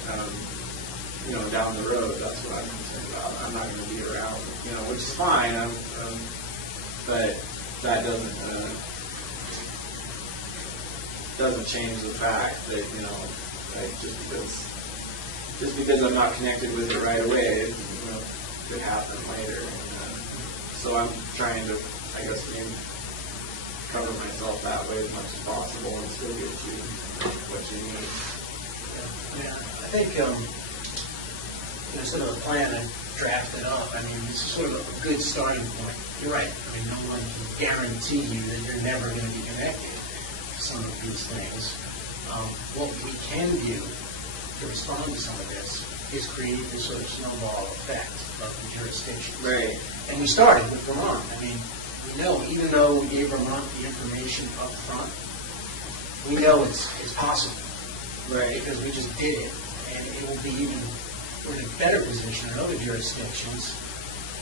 down the road, that's what I'm concerned about. I'm not going to be around, which is fine. But that doesn't change the fact that just because I'm not connected with it right away, it could happen later. So I'm trying to, I guess, maybe cover myself that way as much as possible and still get you what you need. Yeah, I think. Sort of a plan, I drafted up. I mean, it's sort of a good starting point. You're right. I mean, no one can guarantee you that you're never going to be connected to some of these things. What we can do to respond to some of this is create this sort of snowball effect of the jurisdiction. Right. And we started with Vermont. I mean, we know, even though we gave Vermont the information up front, we know it's possible. Right. Because we just did it. And it will be even, we're in a better position in other jurisdictions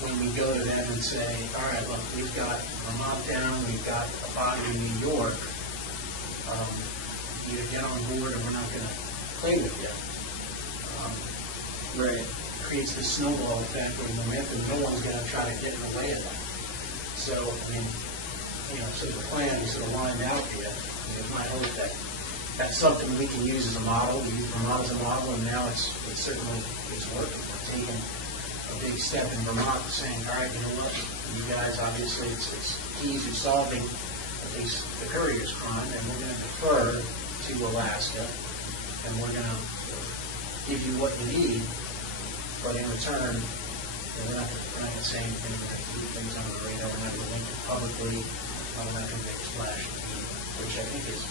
when we go to them and say, all right, look, we've got Vermont down, we've got a body in New York. Either get on board or we're not going to play with you. Right. Creates the snowball effect or momentum. No one's going to try to get in the way of that. So, I mean, so the plan is sort of lined out here. It's my hope that that's something we can use as a model. We use Vermont as a model, and now it's certainly working. We're taking a big step in Vermont, saying, all right, you know what? You guys, obviously, it's keys to solving at least the courier's crime, and we're going to defer to Alaska, and we're going to give you what you need, but in return, we're not going to say anything. We're going to keep things on the radar. We're not going to link it publicly. We're not going to make splash, which I think is,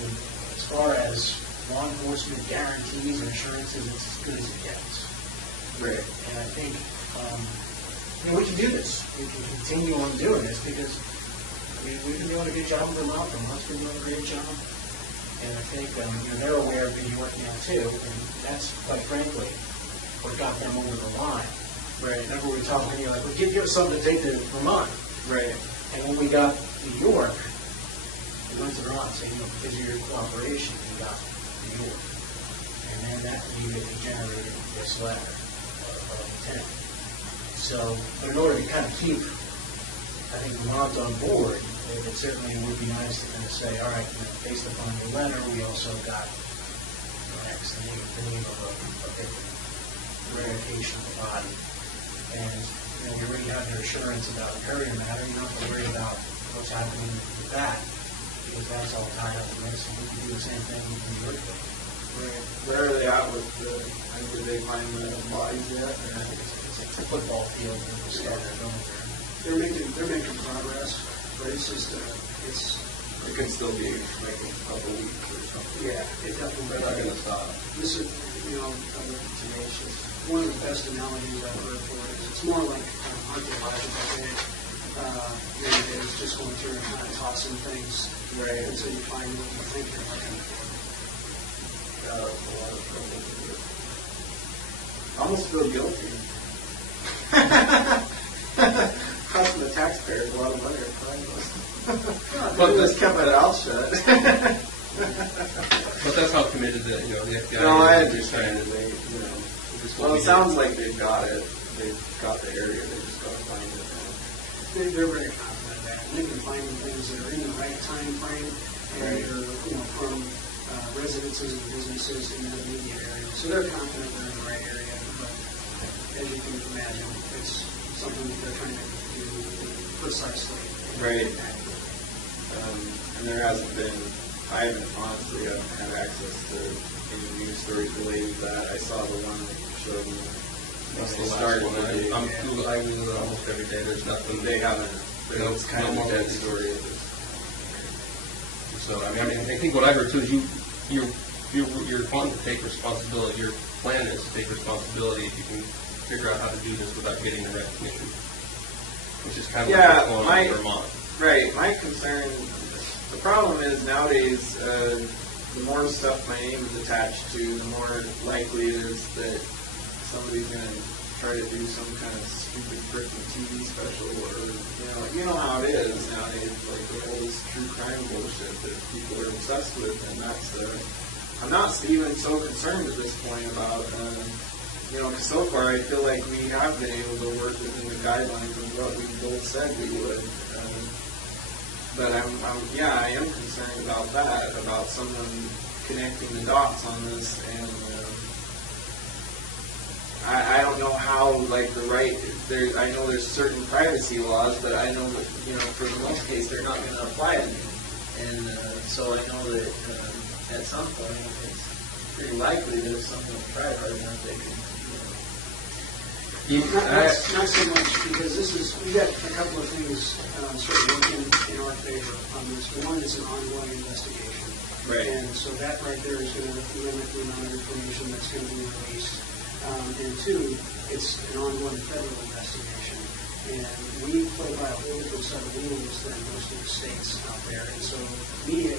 as far as law enforcement guarantees and assurances, it's as good as it gets. Right. And I think, we can do this. We can continue on doing this because we've been doing a good job in Vermont. Vermont's been doing a great job. And I think they're aware of New York now too, and that's, quite frankly, what got them over the line. Right. Remember we were talking, like, well, give us something to take to Vermont. Right. And when we got New York, we went to Vermont and said, because of your cooperation, we got New York. And then that immediately generated this letter of intent. So, but in order to kind of keep, I think, Vermont on board, it certainly would be nice to kind of say, all right, based upon the letter, we also got X, the name of a victim, verification of the body. And we already have their assurance about the courier matter. You don't have to worry about what's happening with that, because that's all tied up in this. And we can do the same thing with New York. Right. Where are they at with did they find the bodies yet? I think it's a football field that we're starting going there. They're making progress, but it's just It could still be like a couple weeks or something. yeah, it definitely. They're not going to stop. This is tenacious. One of the best analogies I've heard for it is it's more like archaeological, I think. It is just going through and kind of tossing things, Right. until you find what you think you're looking for. Yeah, that's a lot of trouble to do. I almost feel guilty. Costing the taxpayers a lot of money to find those. But just kept my mouth shut. But that's how committed the FBI No, I is. understand that they, Just well, what it we sounds did. like they've got it. They've got the area. They just got to find it. They're very confident that they can find things that are in the right time frame and they're from residences and businesses in the immediate area. So they're confident they're in the right area. But as you can imagine, it's something that they're trying to do precisely. Right. And there hasn't been, I honestly haven't had access to any news stories related to that. I saw the one that showed me when That's they the last started one. the day. I Google it almost every day. There's nothing. They haven't. No, It's kind of no a more dead news. story. So I think what I heard too is you're wanting to take responsibility. Your plan is to take responsibility if you can figure out how to do this without getting the recognition, which is kind of what's going on in Vermont. Right. My concern, the problem is nowadays, the more stuff my name is attached to, the more likely it is that somebody's going to try to do some kind of stupid freaking TV special, or you know how it is nowadays, like all this true crime bullshit that people are obsessed with, and that's I'm not even so concerned at this point about because so far I feel like we have been able to work within the guidelines of what we both said we would. But I am concerned about that, about someone connecting the dots on this, and I don't know how, like, I know there's certain privacy laws, but I know that, for the most case, they're not going to apply to me. And so I know that at some point, it's pretty likely that if someone tried hard enough, they can, Not so much, because we've got a couple of things sort of working in our favor on this. One is an ongoing investigation. Right. And so that right there is going to limit the amount of information that's going to be released. And two, it's an ongoing federal investigation. And we play by a whole different set of rules than most of the states out there. And so media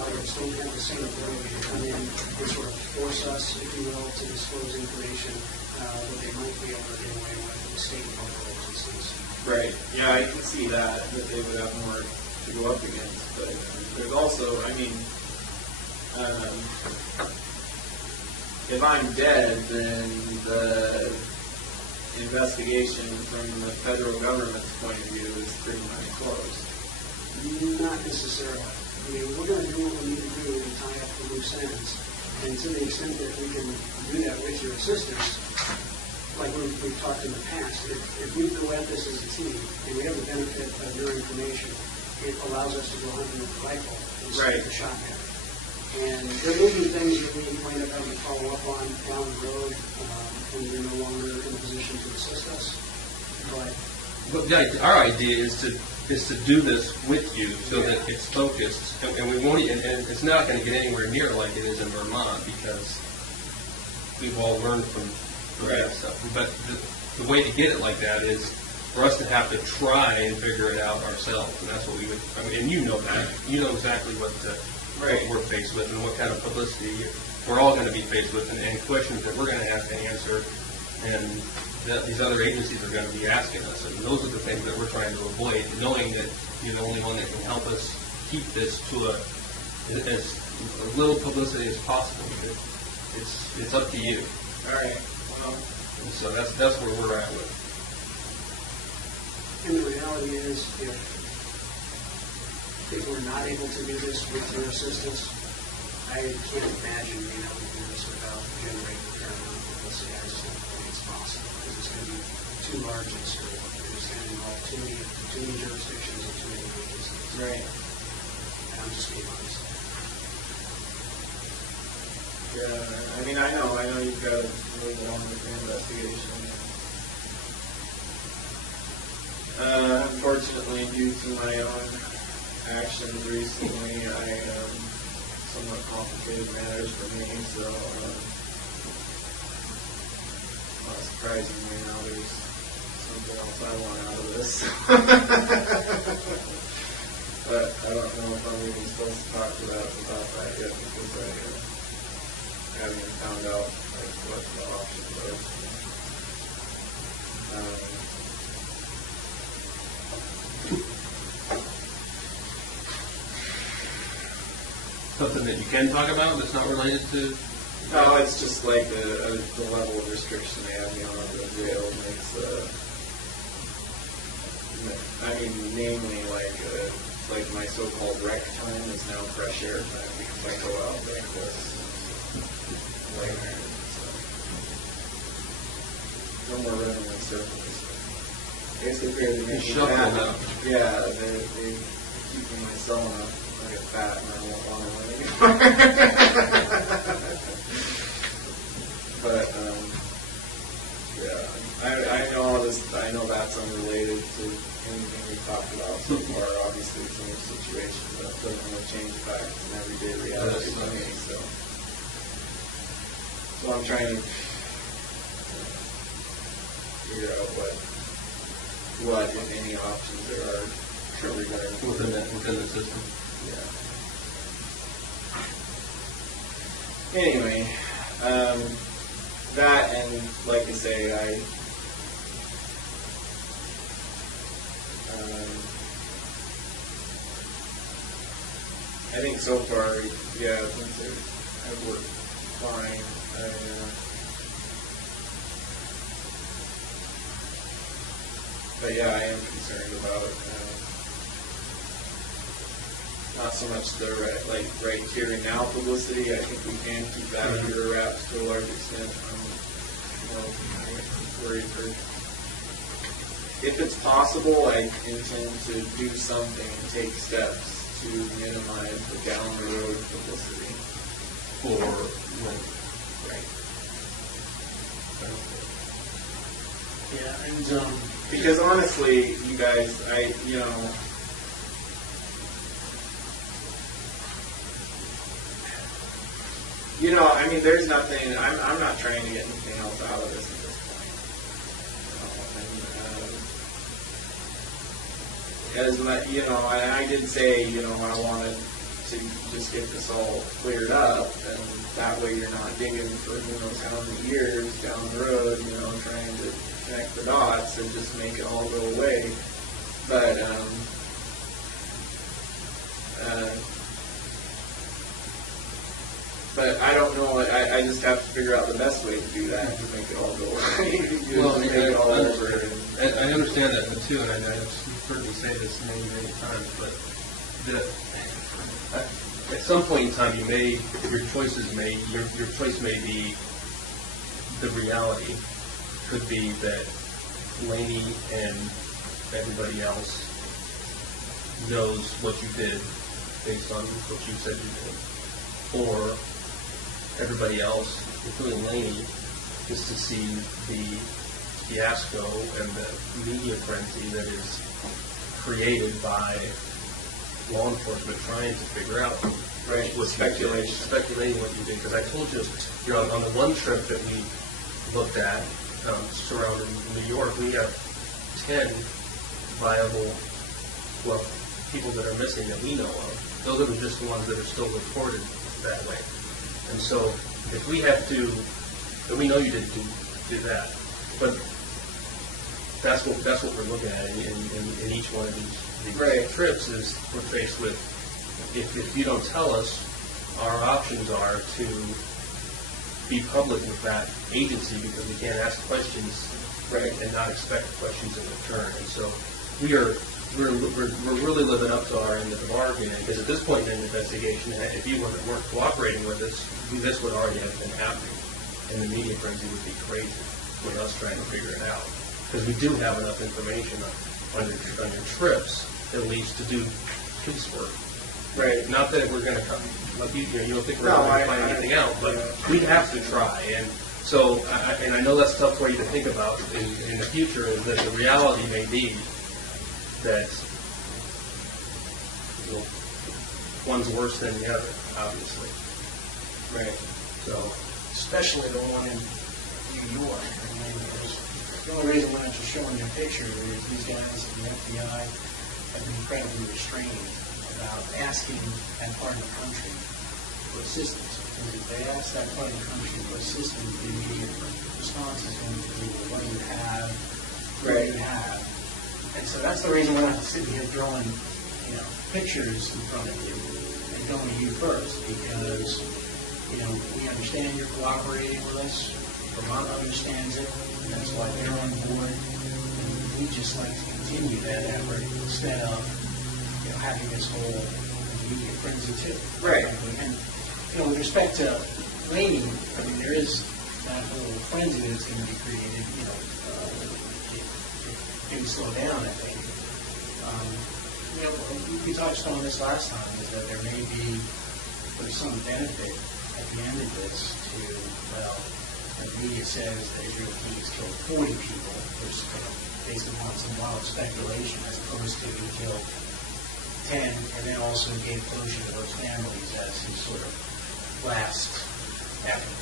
outlets don't have the same ability to come in and sort of force us, if you will, to disclose information that they might be able to get away with in state and local agencies. Right. Yeah, I can see that they would have more to go up against. But there's also, I mean, if I'm dead, then the investigation from the federal government's point of view is pretty much closed. Not necessarily. I mean, we're going to do what we need to do to tie up the loose ends. And to the extent that we can do that with your assistance, like we've talked in the past, if we go at this as a team and we have the benefit of your information, it allows us to go hunting with a rifle instead of a shotgun. And there may be things that we might have to follow up on down the road when you're no longer in a position to assist us. But our idea is to do this with you so that it's focused, and we won't. And it's not going to get anywhere near like it is in Vermont because we've all learned from that stuff. But the way to get it like that is for us to have to try and figure it out ourselves, and that's what we would. I mean, and you know that. You know exactly what we're faced with and what kind of publicity we're all going to be faced with, and questions that we're going to have to answer, and that these other agencies are going to be asking us. And those are the things that we're trying to avoid, knowing that you're the only one that can help us keep this to as little publicity as possible. It's up to you. All right. Well, and so that's where we're at with it. And the reality is, if we're not able to do this with your assistance, I can't imagine being able to do this without generating a fair amount of publicity. I just don't think it's possible because it's going to be too large and scope. It's going to involve too many jurisdictions and too many agencies. right. And I'm just being honest. Yeah. I mean, I know you've got to move along with the investigation. Unfortunately, due to my own actions recently, somewhat complicated matters for me, so not surprisingly now there's something else I want out of this. But I don't know if I'm even supposed to talk about that yet because I haven't even found out what the options are. Something that you can talk about that's not related to. No, it's just like the level of restriction they have me on at the jail makes. I mean, namely, like my so-called rec time is now fresh air time because I go out like this. No more running in circles. I guess they barely make me fat. Yeah, they keep me myself on. I get fat and I won't want to run anymore. But I know this. I know that's unrelated to anything we've talked about so far. Obviously, it's a new situation, but it doesn't really change the fact it's an everyday reality for me. So I'm trying to figure out what if any options there are within the system. Yeah. Anyway, that and like I say, I think so far, things have worked fine. But yeah, I am concerned about not so much the right here and now publicity. I think we can keep that under wraps to a large extent. I'm worried for if it's possible. I intend to do something and take steps to minimize the down the road publicity. Right. Yeah, and Because honestly, you guys, I mean, there's nothing. I'm not trying to get anything else out of this at this point. As much, and I did say, I wanted to just get this all cleared up, and that way you're not digging for who knows how many years down the road, trying to connect the dots and just make it all go away. But I don't know. I just have to figure out the best way to do that to make it all go away. Well, make it all over. I understand that too, and I've heard me say this many, many times. But at some point in time, your choice may be the reality. Could be that Laney and everybody else knows what you did based on what you said you did, or everybody else, including Laney, just to see the fiasco and the media frenzy that is created by law enforcement trying to figure out what speculating what you did. Because I told you, on the one trip that we looked at surrounding New York, we have 10 viable, people that are missing that we know of. Those are just the ones that are still reported that way. And so if we have to, and we know you didn't do that, but that's what we're looking at in each one of these trips is we're faced with, if you don't tell us, our options are to be public with that agency because we can't ask questions and not expect questions in return. And so we're really living up to our end of the bargain, because at this point in the investigation, if you weren't cooperating with us, this would already have been happening, and the media frenzy would be crazy with us trying to figure it out. Because we do have enough information on your trips, at least, to do piecework. Right. Not that we're going to come, you don't think we're going to find anything out, but we have to try. And so, and I know that's tough for you to think about in the future, is that the reality may be that one's worse than the other, obviously. Right. So, especially the one in New York. I mean, the only reason we're not just showing you a picture is these guys at the FBI have been incredibly restrained about asking that part of the country for assistance. Because if they ask that part of the country for assistance, the immediate response is going to be, what do you have? What do you have? And so that's the reason we're not sitting here throwing, pictures in front of you and going to you first, because, we understand you're cooperating with us. Vermont understands it, and that's why they're on board. And we just like to continue that effort instead of, having this whole media frenzy too. Right. And, with respect to Laney, I mean, there is that whole frenzy that's going to be created, maybe slow down, I think. We touched on this last time, is that there may be, there's some benefit at the end of this to, the media says that Israel Keyes killed 40 people, which is based upon some wild speculation, as opposed to he killed 10, and then also gave closure to those families as his sort of last effort.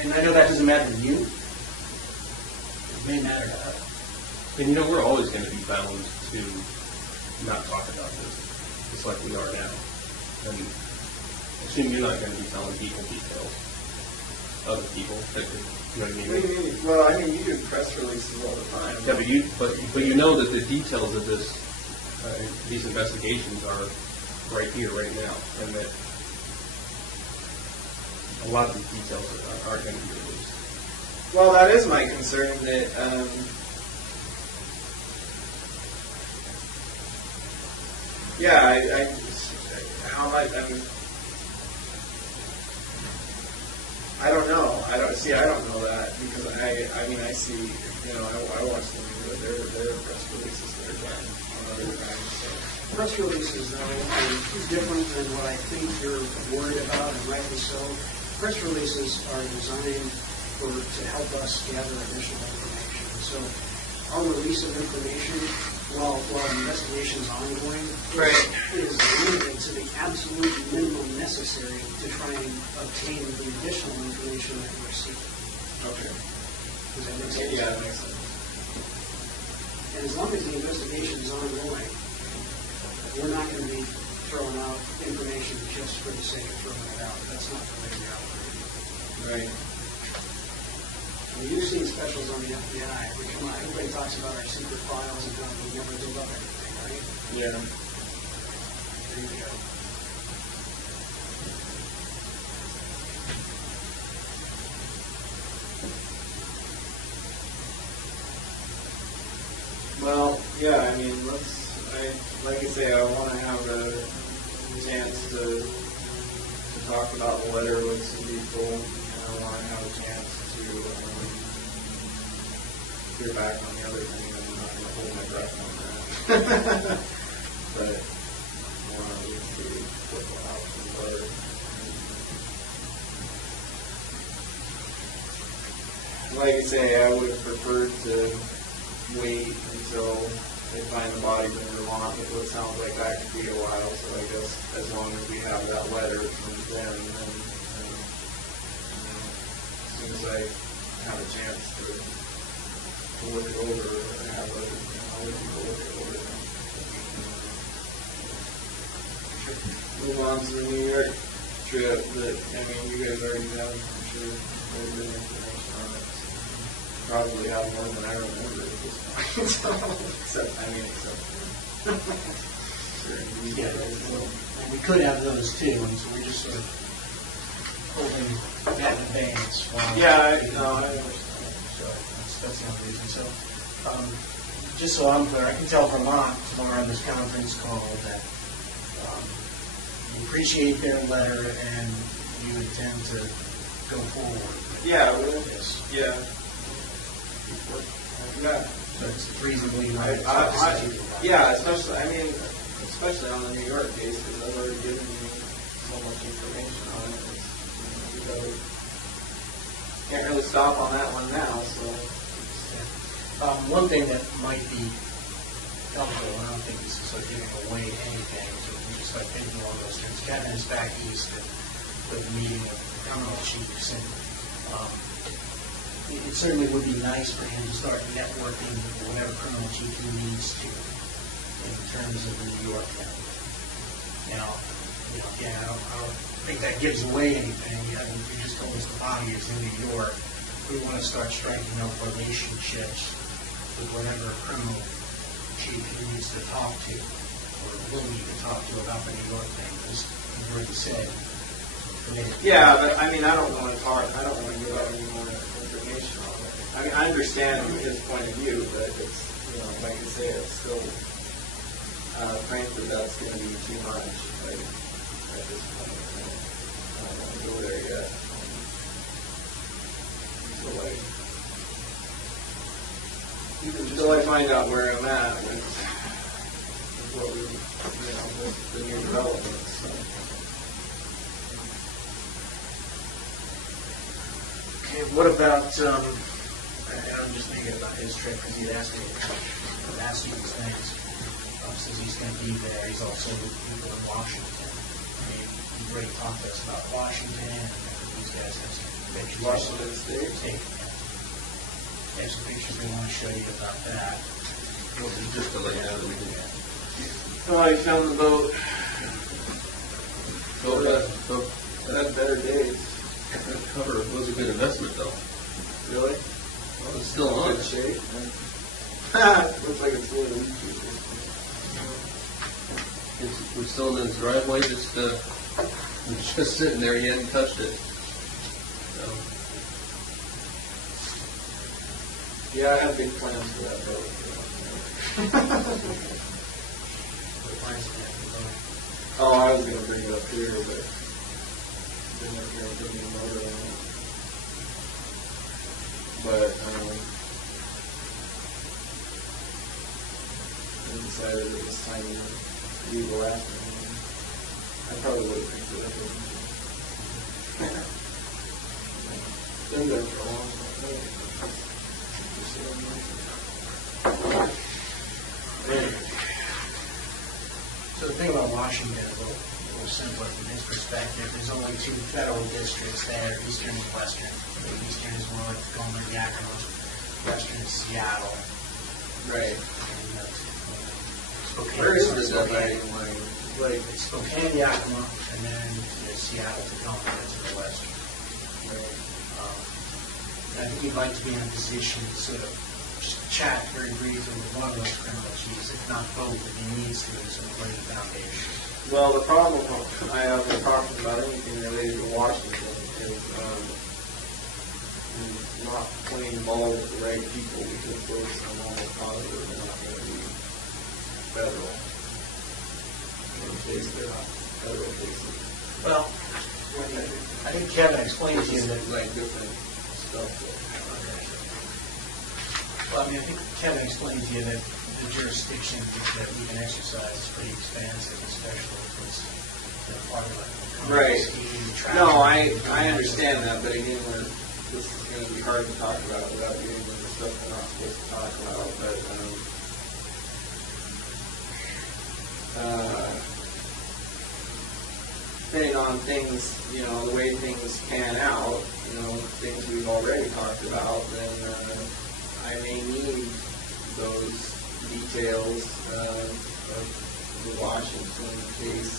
And I know that doesn't matter to you. It may matter to us. And we're always going to be bound to not talk about this, just like we are now. And I assume you're not going to be telling people details. Other people, you know what I mean? Well, you do press releases all the time. Yeah, but you know that the details of this, these investigations are right here, right now, and that a lot of these details aren't going to be released. Well, that is my concern. That how much? I don't know. I don't know that, because I see. I watch them do their press releases that are done on other times. So. Press releases, though, is different than what I think you're worried about, and rightly so. Press releases are designed to help us gather additional information. So So our release of information while the investigation is ongoing is limited to the absolute minimum necessary to try and obtain the additional information that we're seeking. Okay. Does that make sense? Yeah, that makes sense. And as long as the investigation is ongoing, we're not going to be throwing out information just for the sake of throwing it out. That's not the way we operate. Right. Well, you've seen specials on the FBI. Come on, everybody talks about our secret files and how we never build up anything, right? Yeah. There you go. Well, yeah, I mean, like I say, I want to have a chance to talk about the letter with some people, and I want to have a chance to hear back on the other thing. I'm not going to hold my breath on that. But I want to at least see what the options are. Like I say, I would have preferred to wait until they find the bodies in Vermont, but it sounds like that could be a while, so I guess as long as we have that letter from them, then as soon as I have a chance to look it over, or have I'll let people look it over. Move on to the New York trip that, I mean, you guys already have, I'm sure, quite a bit of information on it. Probably have more than I remember at this point. except. Yeah, and we could have those too, and so we're just sort of holding that in advance. Yeah, I understand. So that's the only reason. So just so I'm clear, I can tell Vermont tomorrow on this conference call that you appreciate their letter and you intend to go forward. Yeah, well, Yes. yeah. Yeah. So it's reasonably yeah, especially on the New York case, because I've already given you so much information on it. Can't really stop on that one now, so. One thing that might be helpful, and I don't think this is sort of giving away anything, so we just start thinking along those terms. Kevin is back east with the meeting of criminal chiefs, and it certainly would be nice for him to start networking with whatever criminal chief he needs to in terms of the New York County. Now, again, I don't think that gives away anything. I mean, you just told us the body is in New York. We want to start striking up relationships with whatever criminal chief he needs to talk to or will need to talk to about the New York thing. Because you've already said. Yeah, but I mean, I don't want to give out any more information on it. I mean, I understand his point of view, but it's, like I say, it's still, frankly, that's going to be too much, like, at this point. I don't want to go there yet. Until I find out where I'm at with what we, with the new developments. So. Okay, what about, and I'm just thinking about his trip because he'd asked me these things. Says he's going to be there. He's also with people in Washington. I mean, he's already talked to us about Washington, and these guys have some pictures. Washington State? They have some pictures they want to show you about that. Just to let you know that we can. Oh, I found the boat. That had better days. cover was a good investment, though. Really? Well, it's still on. Good shape. Looks like it's a little leaky. We're still in his driveway, just sitting there. He hadn't touched it. So. Yeah, I have big plans for that boat. Oh, I was going to bring it up here, but didn't have to put any motor on it. But I decided it was time to leave the last one. I probably would have picked it up. Been there for a long time. So the thing about Washington is a little simpler from his perspective. There's only two federal districts there, Eastern and Western. Eastern is more like Gomer, Yakima. Western is Seattle. Right. And, Spokane. Where is the dividing line? Like it's Spokane, Yakima, and then there's Seattle, Tacoma to the west. Right. I think we'd like to be in a position to sort of just chat very briefly with one of those criminal chiefs, if not both, if he needs to, to sort of lay the foundation. Well, the problem I have with talking about anything related to Washington is not playing ball with the right people. We can focus on all the positive and not going to be federal. They're not federal cases. Well, I think Kevin explained to you that, like different stuff. well, I mean, I think Kevin explained to you that the jurisdiction that we can exercise is pretty expansive, especially if it's part of a right. scheme. No, I understand that, but again, this is going to be hard to talk about without getting into the stuff we're not supposed to talk about. But depending on things, the way things pan out, things we've already talked about, then I may need those details of the Washington case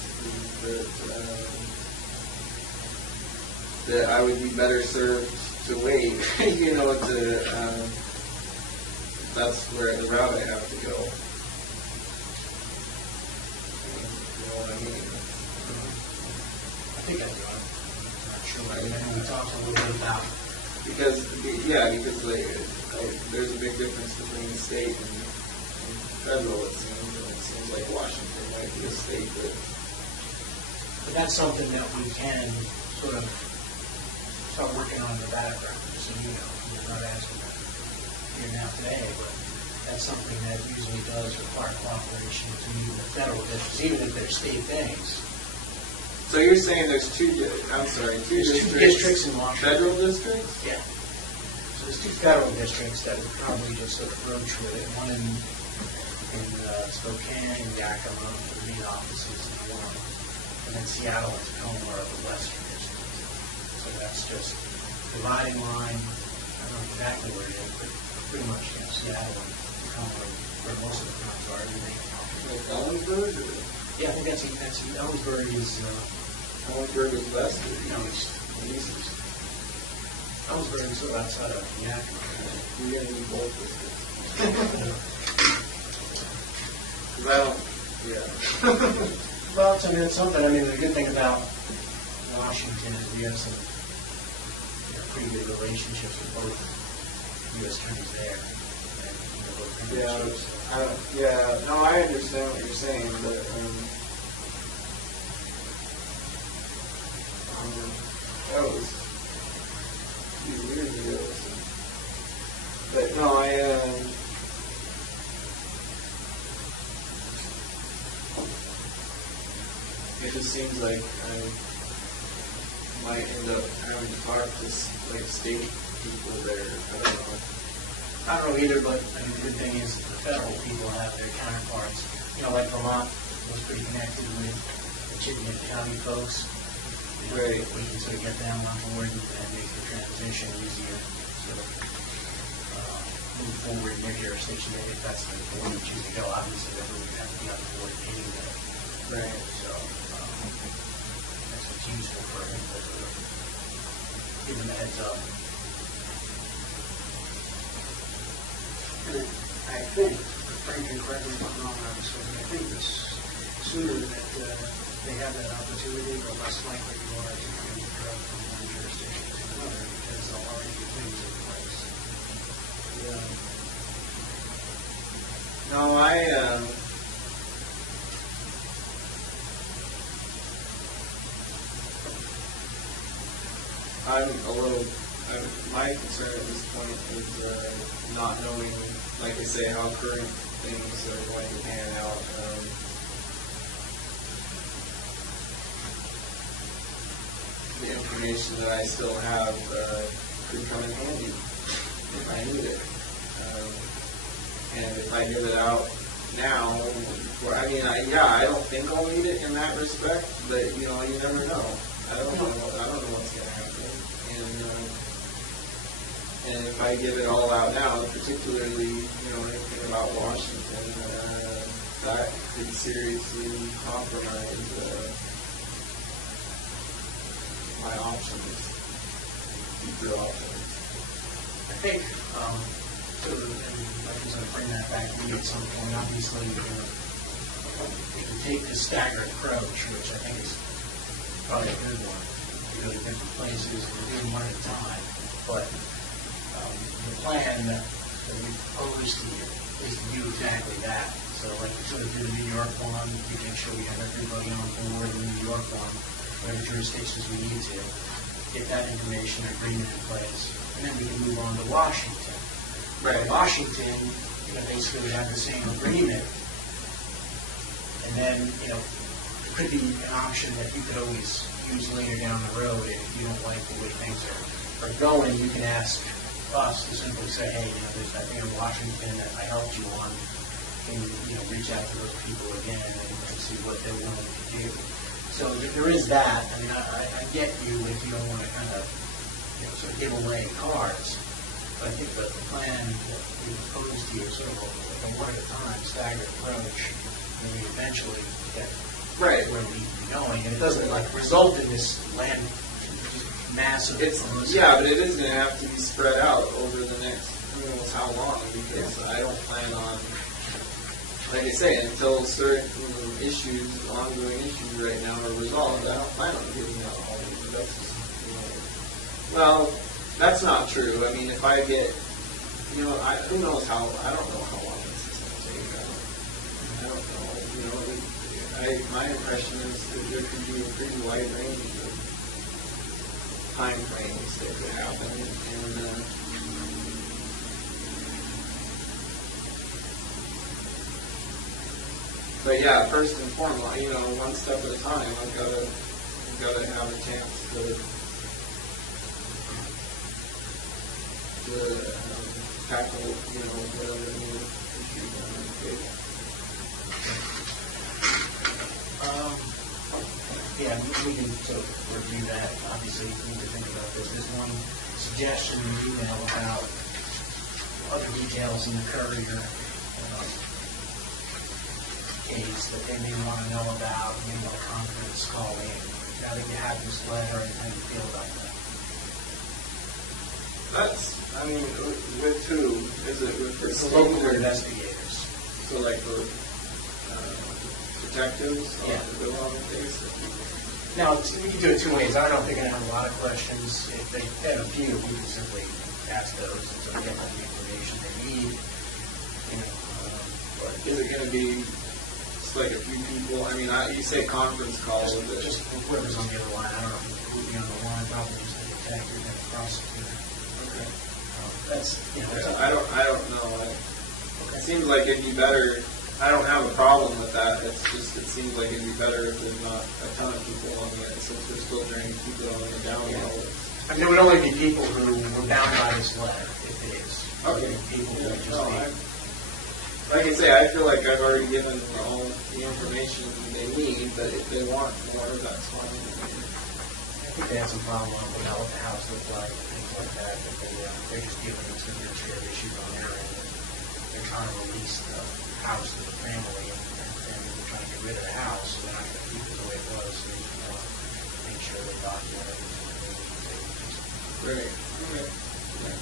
that I would be better served to wait, that's where the route I have to go. You know what I mean? I think I do. I'm not sure. I mean, we talked a little bit about because there's a big difference between state and federal, it seems. And it seems like Washington might be a state that... But that's something that we can sort of start working on in the background. So, we're not asking that here now today, but that's something that usually does require cooperation between the federal districts, even if they're state things. So you're saying there's two districts in Washington. Federal districts? Yeah. So there's two federal districts that would probably just sort of broach with it. One in Spokane and Yakima, the main offices in the one. And then Seattle and Tacoma are the western districts. So that's just dividing line. I don't know exactly where it is, but pretty much Seattle and Tacoma are where most of the crimes are. Like Ellensburg? Yeah, I think that's Ellensburg is... Ellensburg is west or east. Ellensburg is sort of outside of Yakima. You're going to need both districts. Well, it's something. I mean, the good thing about Washington is we have some pretty good relationships with both U.S. attorneys there. And, no, I understand what you're saying, but that was a few years ago. But no, it just seems like I might end up having to talk to state people there. I don't know either, but the good thing is the federal people have their counterparts. Like Vermont was pretty connected with the Chittenden County folks. Right. We can sort of get them on board and make the transition easier, sort of move forward in their jurisdiction if that's the board we choose to go. Obviously, everyone would have to be on the board anyway. Right. So that's what's useful for him to give them a heads up. And I think, Frank can correct me if I'm wrong, obviously, I think the sooner that they have that opportunity, the less likely you are to bring the drug from one jurisdiction to another because there'll already be things in place. Yeah. My concern at this point is not knowing, like I say, how current things are going to pan out. The information that I still have could come in handy if I need it. And if I give it out now, I don't think I'll need it in that respect, but you never know. I don't know what's going to happen. And if I give it all out now, particularly, anything about Washington, that could seriously compromise my options, future options. I think, and I was going to bring that back to you at some point. Obviously, if you take the staggered approach, which I think is probably a good one, you go to different places, we're doing one at a time, but the plan that we propose to you is to do exactly that. So like we sort of did the New York one, we make sure we have everybody on board in the New York one, whatever jurisdictions we need to, get that information agreement in place, and then we can move on to Washington. Right. Washington, basically have the same agreement, and then, it could be an option that you could always use later down the road if you don't like the way things are going. You can ask us to simply say, hey, there's that thing in Washington that I helped you on, and reach out to those people again and see what they're willing to do. So there is that. I mean, I get you if you don't want to kind of sort of give away cards. But I think the plan that we propose to you is sort of a one at a time staggered approach, and we eventually get where we need to be going. And it doesn't result in this land massive. But it is going to have to be spread out over the next who knows how long, because I don't plan on, like I say, until certain ongoing issues right now are resolved, I don't plan on giving out all of these. That's that's not true. I mean, if I get, who knows how, I don't know how long this is going to take. I don't know. My impression is that there could be a pretty wide range of time frames that could happen. But yeah, first and foremost, one step at a time. I've got to have a chance to tackle, whatever new issues on the table. We can sort of review that. Obviously, we need to think about this. There's one suggestion in the email about other details in the Courier case that they may want to know about, may want confidence call in. Now that you have this letter, and how you feel about that? With who? Is it with the local investigators? So like the detectives Yeah. on the on the case? Now, we can do it two ways. I don't know if they're going to have a lot of questions. If they have a few, we can simply ask those and sort of get all the information they need. Is it going to be just like a few people? I mean, you say conference calls. Just whoever's on the other line. I don't know who would be on the line. Probably just the detective and the prosecutor. Okay. I don't know. It seems like it'd be better. I don't have a problem with that. It seems like it'd be better if there's not a ton of people on it, since we're still trying to keep it on the down low. I mean, there would only be people who were bound by this letter, if it is. Okay. People who would just like I say, I feel like I've already given all the information they need, but if they want more, that's fine. I think they have some problem with what the house looked like, things like that. They're just dealing with some administrative issues on their end. They're trying to release the house to the family, and they're trying to get rid of the house. So they're not going to keep it the way it was. So they just want to make sure they document everything. Right. Okay. Yeah.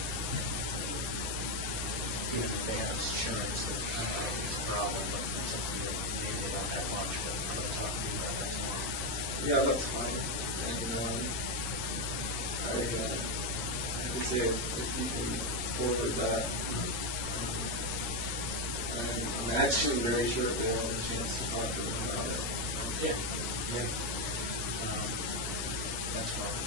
Even if they have insurance, that it's a problem, but it's something that maybe they don't have much, but they'll talk to you about that tomorrow. Yeah, that's fine. And I would say if you can forward that. I'm actually very sure if they want a chance to talk to them about it. Yeah. That's fine.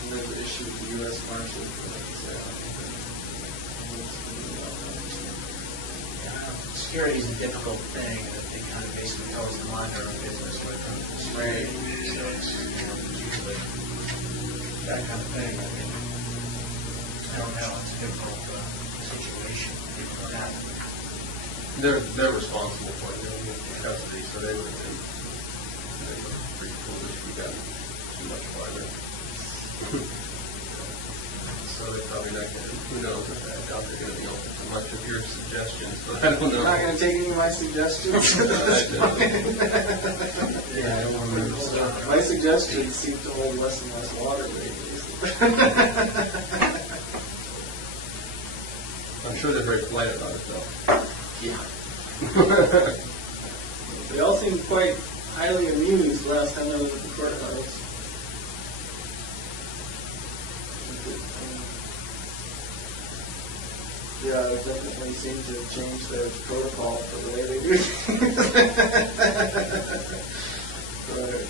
And then the issue with the U.S. Marshal, Security is a difficult thing, and they kind of basically always mind their own business. Right. So it's, usually that kind of thing. I mean, I don't know, it's a difficult situation, given what happened. They're responsible for it, in custody, so they would have been pretty foolish if we got too much farther. So they're probably not going to, who knows, I doubt they're going to be open to much of your suggestions, but I don't know. You're not going to take any of my suggestions? Yeah, I don't remember. My suggestions seem to hold less and less water lately. I'm sure they're very polite about it, though. Yeah. They all seemed quite highly amused last time I was at the courthouse. Yeah, it definitely seems to have changed their protocol for the way they do things. But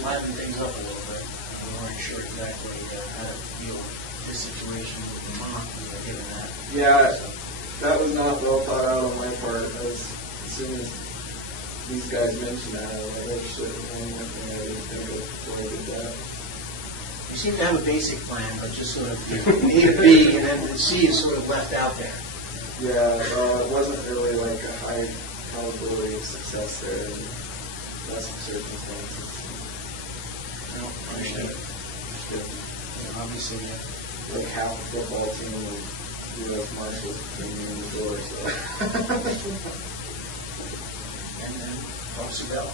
Liven things up a little bit. We weren't sure exactly how to deal with this situation with the month, given that. yeah, that was not well thought out on my part. As soon as these guys mentioned that, I was like, oh shit, I didn't think I was going to go before I did that. You seem to have a basic plan, but just sort of A to B, and then the C is sort of left out there. Yeah, it wasn't really like a high probability of success there in less circumstances. No, understood. Obviously, Like half a football team of U.S. Marshals came in the door, so. and then Officer Bell.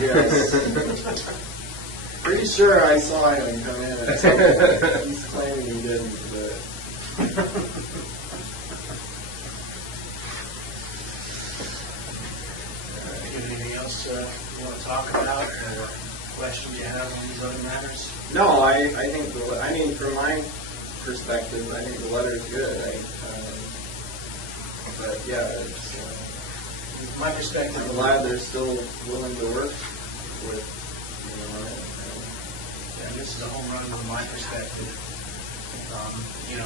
Yes. Pretty sure I saw him come in at some point. He's claiming he didn't, but. Anything else you want to talk about, or questions you have on these other matters? No, I think from my perspective, I think the letter is good. But yeah, it's, From my perspective, I'm glad they're still willing to work with, yeah, this is a home run from my perspective. And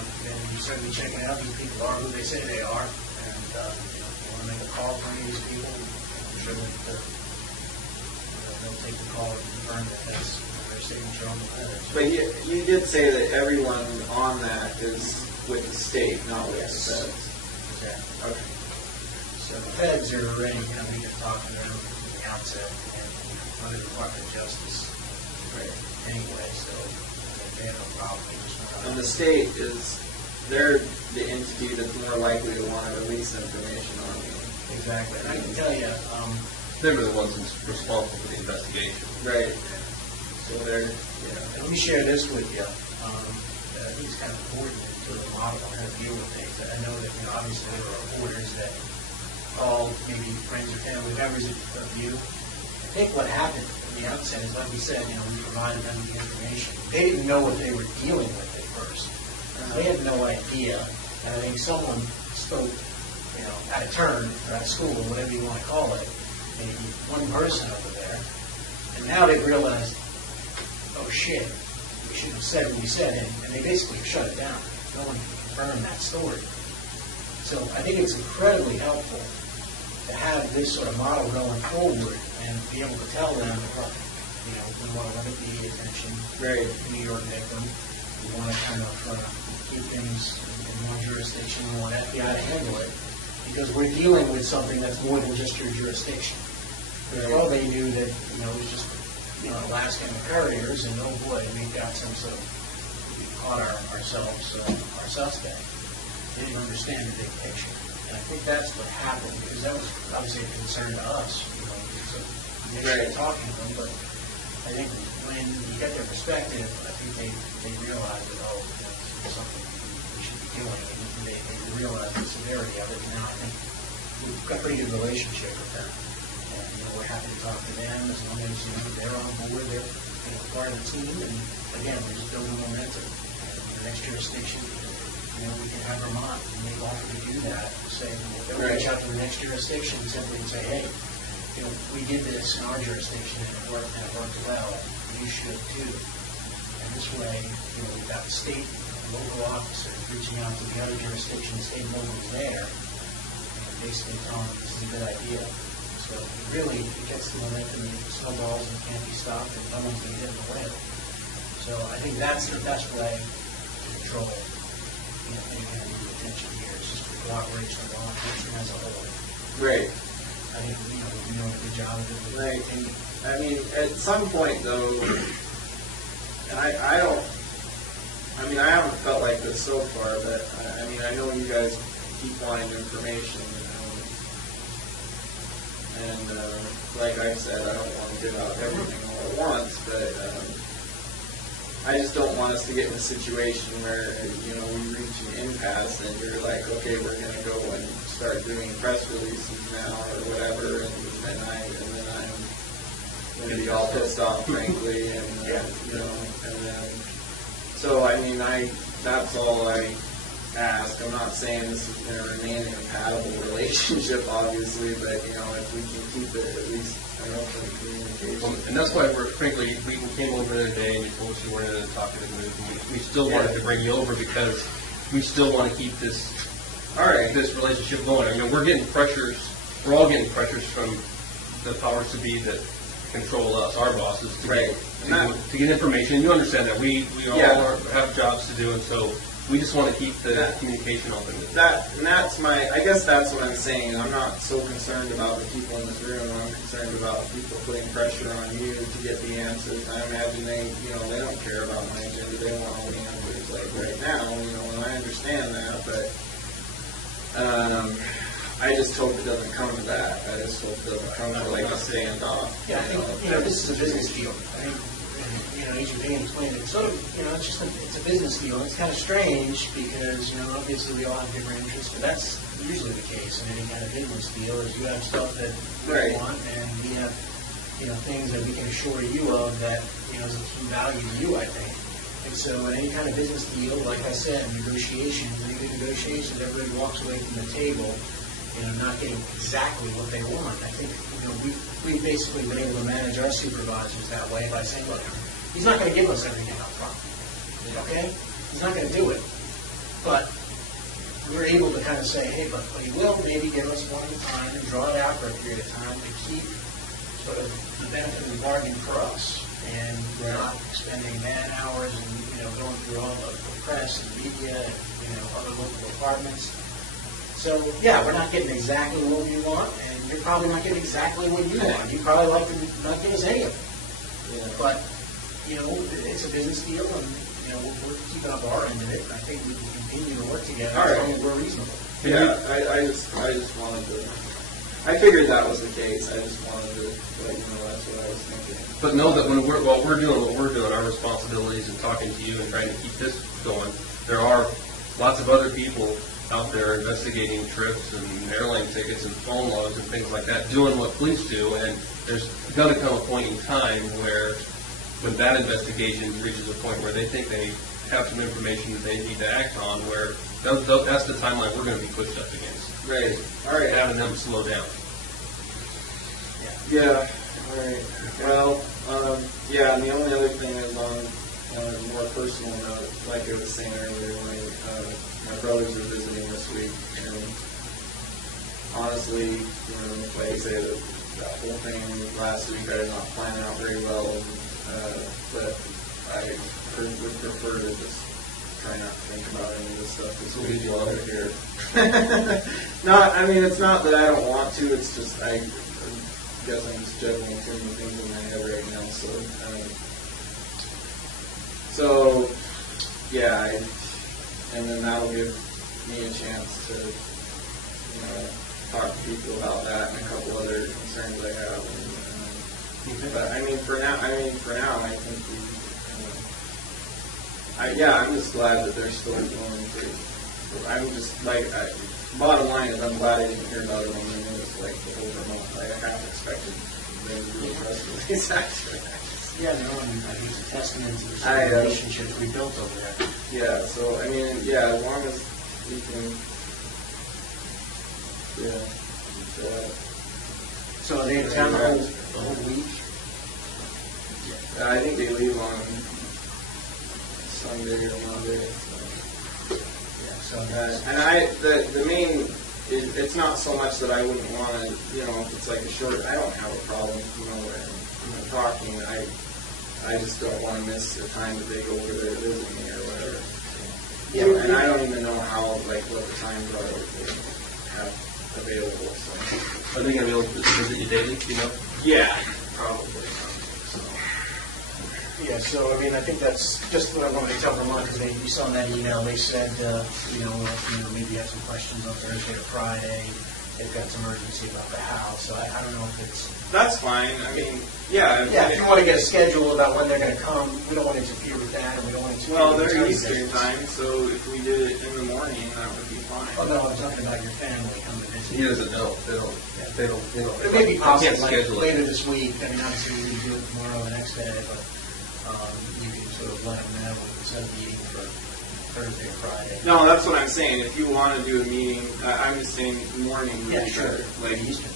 you certainly check it out. These people are who they say they are, and if you want to make a call for any of these people, I'm sure that they'll take the call and confirm that that's their signature on the letter. But you did say that everyone on that is with the state, not with the feds. Exactly. Okay. So the feds are already, we can talk to them from the outset, and under the Department of Justice anyway, so they have no problem. And the state they're the entity that's more likely to want to release information on you. Exactly. And I can tell you, They were the ones responsible for the investigation. Right. So they're, let me share this with you. I think it's kind of important to the model on how to deal with things. I know that obviously there are reporters that call maybe friends or family members of you. I think what happened from the outset is, like we said, we provided them with the information. They didn't know what they were dealing with at first. They had no idea. And I think someone spoke, out of turn, or out of school, or whatever you want to call it, maybe one person over there. And now they've realized, oh shit, we shouldn't have said what we said, and they basically shut it down. No one can confirm that story. So I think it's incredibly helpful to have this sort of model going forward and be able to tell them, look, we want to limit the attention to New York victim. We want to kind of keep things in one jurisdiction. We want FBI to handle it because we're dealing with something that's more than just your jurisdiction. Well, they knew that it was just Alaskan carriers, and oh boy, we've got some sort of we caught ourselves our suspect. They didn't understand the big picture. And I think that's what happened, because that was obviously a concern to us, so initially talking to them, but I think when you get their perspective, I think they realize that, it's something we should be doing, and they realize the severity of it. Now I think we've got a pretty good relationship with them, and we're happy to talk to them as long as they're on board, they're part of the team, and again, we're just building momentum. And the next jurisdiction, we can have Vermont, and they offer to do that, say, they'll reach out to the next jurisdiction simply and say, hey, we did this in our jurisdiction and it worked well, you should too. And this way, we've got the state and local officers reaching out to the other jurisdictions, state and local there, and basically telling them this is a good idea. So So really, it gets the momentum, it snowballs and can't be stopped, and someone's going to get in the way. So I think that's the best way to control, any kind of attention here. It's just the cooperation of law enforcement as a whole. Right. I think, we're doing a good job of it. Right. I mean, at some point, though, and I haven't felt like this so far, but I know you guys keep wanting information, and like I said, I don't want to give out everything all at once, but I just don't want us to get in a situation where, we reach an impasse and you're like, okay, we're going to go and start doing press releases now or whatever, and then I'm going to be all pissed off, frankly, and and then that's all I ask. I'm not saying this is going to remain a compatible relationship, obviously, but if we can keep it at least an open communication. Well, and that's why frankly, we came over the other day and you told us you weren't in a talkative mood, and we still wanted to bring you over because we still want to keep this this relationship going. We're getting pressures. We're all getting pressures from the powers to be that control us, our bosses, to get information. You understand that we all have jobs to do, and so we just want to keep the communication open. I guess that's what I'm saying. I'm not so concerned about the people in this room. I'm concerned about people putting pressure on you to get the answers. I imagine they don't care about my agenda. They want all the answers like right now, and I understand that, but I just hope it doesn't come to that. I just hope it doesn't come to like a standoff. Yeah, I think, this is a business deal. I think, Agent Van explained it. Sort of, it's a business deal. It's kind of strange because, obviously we all have different interests, but that's usually the case in any kind of business deal is you have stuff that we want and we have, things that we can assure you of that, is of some value to you, I think. And so in any kind of business deal, like I said, negotiations, everybody walks away from the table not getting exactly what they want. I think, we've basically been able to manage our supervisors that way by saying, look, he's not going to give us everything up front. Okay? He's not going to do it. But we're able to kind of say, hey, but he will maybe give us one at a time and draw it out for a period of time to keep sort of the benefit of the bargain for us. And we're not spending man hours and, going through all the press and media and, other local departments. So, yeah, we're not getting exactly what we want, and you're probably not getting exactly what you want. You'd probably like to not give us any of it. Yeah. But, it's a business deal, and, we're keeping up our end of it, and I think we can continue to work together as long as we're reasonable. Yeah, I just wanted to... I figured that was the case. I just wanted to let you know that's what I was thinking. But know that while we're doing what we're doing, our responsibilities and talking to you and trying to keep this going, there are lots of other people out there investigating trips and airline tickets and phone logs and things like that, doing what police do, and there's going to come a point in time where when that investigation reaches a point where they think they have some information that they need to act on, where that's the timeline we're going to be pushed up against. Right. All right. Having them slow down. Yeah. All right. Well, and the only other thing is on a more personal note, like I was saying earlier, my brothers are visiting this week, and honestly, like I say, that whole thing last week I did not plan out very well, but I would prefer to just try not to think about any of this stuff this week while they're here. It's not that I don't want to, it's just I guess I'm just juggling too many things in my head right now, and then that'll give me a chance to, talk to people about that and a couple other concerns I have. But for now, I think I'm just glad that they're still going to. I'm just bottom line is I'm glad I didn't hear about it on the news the whole month. I half expected them to do a press release after that. Yeah, no, I think it's a testament to the relationships we built over there. Yeah, so as long as we can, So are they in town the whole week? I think they leave on Sunday or Monday. So. Yeah, so the main it's not so much that I wouldn't want to, if it's like a short, I don't have a problem, talking. I just don't want to miss the time that they go over there visiting me or whatever. Yeah, and I don't even know how, what the times are that they have available. So. Are they going to be able to visit you daily? Yeah, probably. Yeah, so I mean, I think that's just what I wanted to tell Vermont, because you saw in that email, they said, maybe you have some questions on Thursday or Friday. They've got some urgency about the house, so I don't know if it's... That's fine. I mean, yeah. Yeah, if you want to get a schedule about when they're going to come, we don't want to interfere with that, and we don't want to interfere with they're Eastern time, so if we did it in the morning, that would be fine. Oh, no, I'm talking about your family coming to visit. He doesn't know. They don't. It may be possible, later schedule this week. I mean, obviously, we can do it tomorrow or the next day, but you can sort of let them know when it's a meeting for Thursday or Friday. No, that's what I'm saying. If you want to do a meeting, I'm just saying morning would be better. Like Eastern.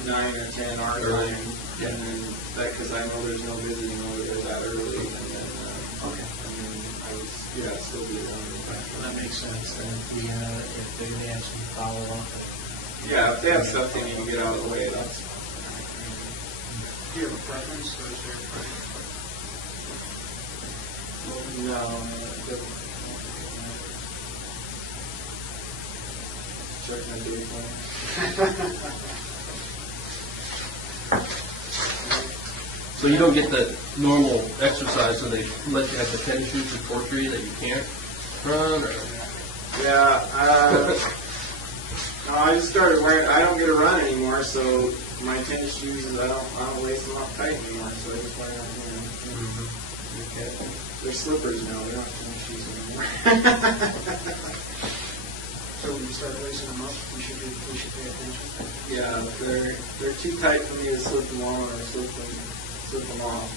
9 or 10 our time, and then because I know there's no visiting over there that early, and then okay. I would still be around. That makes sense. Then if they have some follow up. Yeah, if they have stuff they need to get out of the way, that's fine. Do you have a preference, Thursday or Friday? No, check my day plan. So you don't get the normal exercise, so they let you have the tennis shoes before tree that you can't run, or? Yeah, no, I just started wearing. I don't get to run anymore, so my tennis shoes, I don't lace them up tight anymore. So I just wear them. They're slippers now. They're not tennis shoes anymore. So when you start lacing them up, we should pay attention. Yeah, but they're too tight for me to slip them on or slip them off.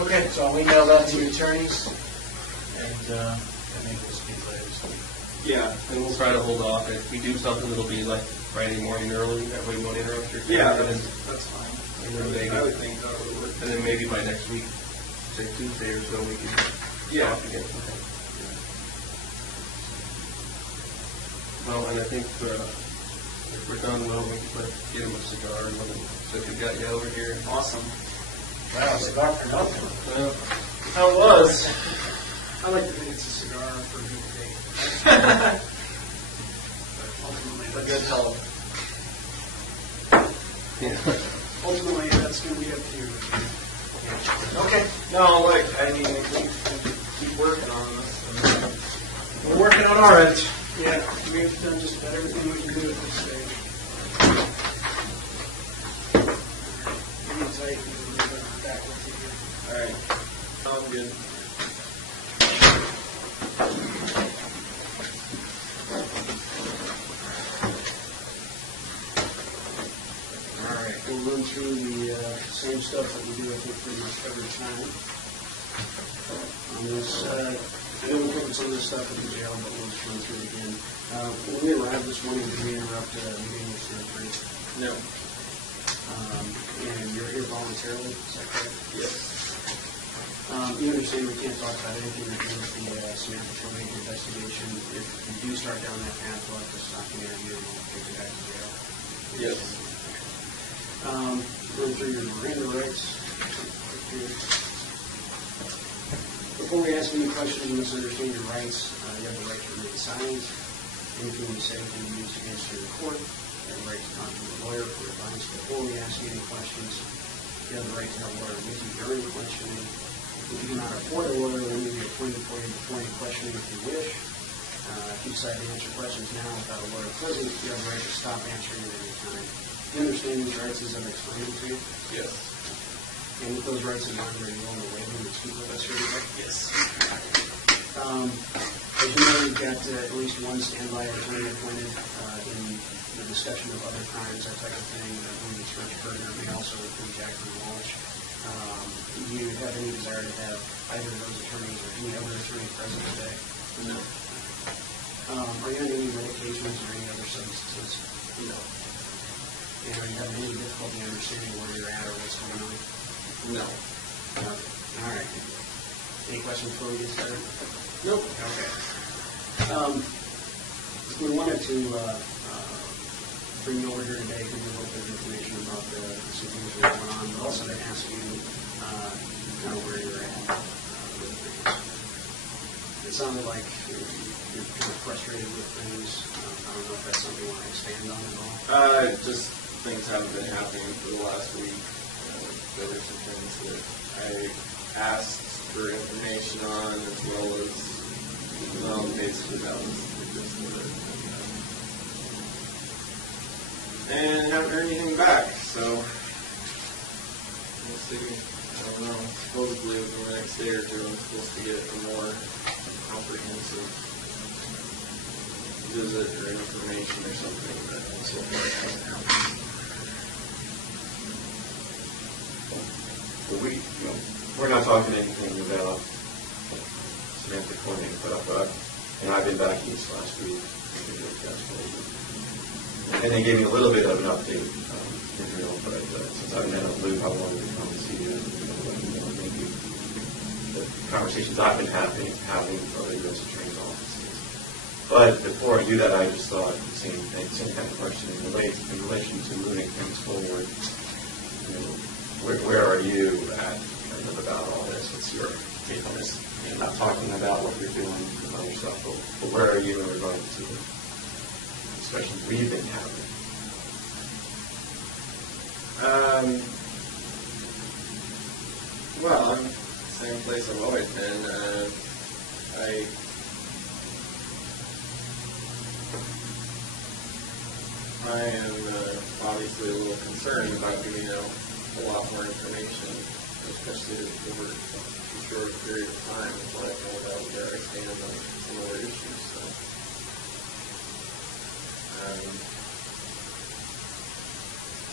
Okay, so I'll email that to your attorneys, and maybe we'll speak later this week. Yeah, And we'll try to hold off. If we do something, it'll be like Friday morning early. That way we won't interrupt your yeah, family. that's fine. And then maybe, I would think that would work. and then maybe by next week, say Tuesday or so, we can talk again. Okay. Well, and I think if we're done, well, we can get him a cigar. So we got you over here. Awesome. Wow, cigar for nothing. Well, How it was? I like to think it's a cigar for a good day. A good help. yeah. Ultimately, that's going to be up to you. Okay. No, I mean, keep working on this. We're working on our end. Yeah, we've done just about everything we can do at this stage. Hang tight, and we'll be back with you here. All right. Sounds good. All right, we'll run through the same stuff that we do, I think, pretty much every time. On this, I know we covered some of this stuff at the jail, but we'll just run through it again. When we arrived this morning, did we interrupt a meeting with Stanford? No. And you're here voluntarily, is that correct? Yes. You understand we can't talk about anything to do with the Samantha Tornado investigation. If we do start down that path, we'll have to stop the interview and we'll take you back to jail. Yes. Run through your Miranda rights. Before we ask any questions and misunderstand your rights, you have the right to remain silent. Anything you say can be used against you in court. You have the right to talk to a lawyer for advice before we ask you any questions. You have the right to have a lawyer with you during questioning. If you do not afford a lawyer, then you will be appointed for you before any questioning if you wish. If you decide to answer questions now without a lawyer present, you have the right to stop answering at any time. You understand these rights as I've explained to you? Yes. And with those rights in mind, are you willing to waive them and speak with us here today? Yes. As you know, you've got at least one standby attorney appointed in the discussion of other crimes, that type of thing. I believe it's Rich Berger, may also include Jacqueline Walsh. Do you have any desire to have either of those attorneys or any other attorney present today? No. Are you on any medications or any other substances? No. And are you having any difficulty understanding where you're at or what's going on? No. All right. Any questions before we get started? Nope. Okay. We wanted to bring you over here today because we hope there's information about some things that are going on, but also to ask you kind of where you're at with things. It sounded like you're kind of frustrated with things. I don't know if that's something you want to expand on at all. Just things haven't been happening for the last week. There were some things that I asked for information on, as well as, well, basically that was just what it. And haven't heard anything back, so we'll see. I don't know. Supposedly within the next day or two, I'm supposed to get a more comprehensive visit or information or something, but so far it hasn't happened. So we're not talking anything about Samantha Corning, but I've been back east last week. And they gave me a little bit of an update in real, but since I've been in a loop, I wanted to come and see you. Maybe the conversations I've been having with other U.S. Attorney's offices. But before I do that, I just thought the same kind of question in relation to moving things forward. Where are you at kind of about all this? What's your take on this? Not talking about what you're doing and other stuff, but where are you in regard to the discussions we've been having? Well, I'm the same place I've always been. I am obviously a little concerned about giving out a lot more information, especially over a short period of time until I know about where I stand on some other issues. So,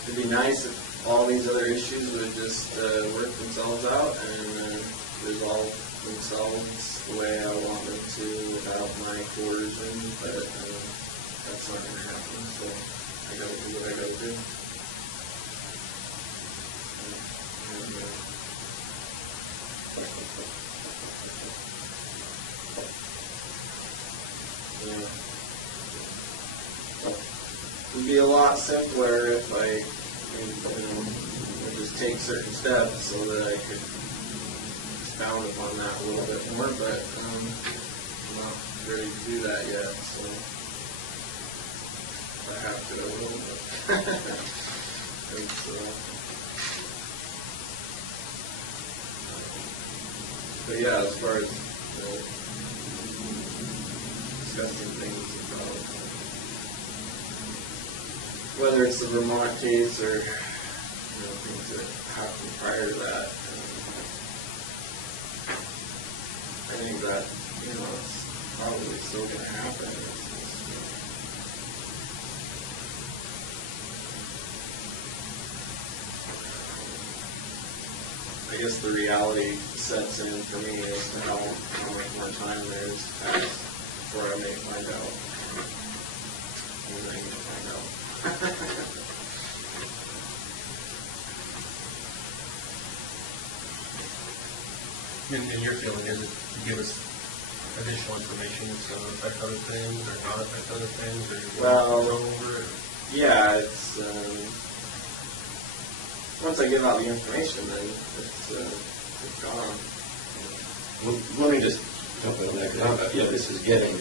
it'd be nice if all these other issues would just work themselves out and resolve themselves the way I want them to without my coercion, but that's not going to happen, so I got to do what I got to do. It would be a lot simpler if I would just take certain steps so that I could expound upon that a little bit more, but I'm not ready to do that yet, so I have to a little bit. And so, but yeah, as far as discussing things about whether it's the Vermont case or things that happened prior to that, I think that it's probably still going to happen. I guess the reality sets in for me as to how much more time there is passed before I may find out. And I need to find out. And your feeling is it to give us additional information that's going to affect other things or not affect other things, or you well, go over it? Yeah, it's once I give out the information, then it's gone. Well, let me just jump in there. This is getting,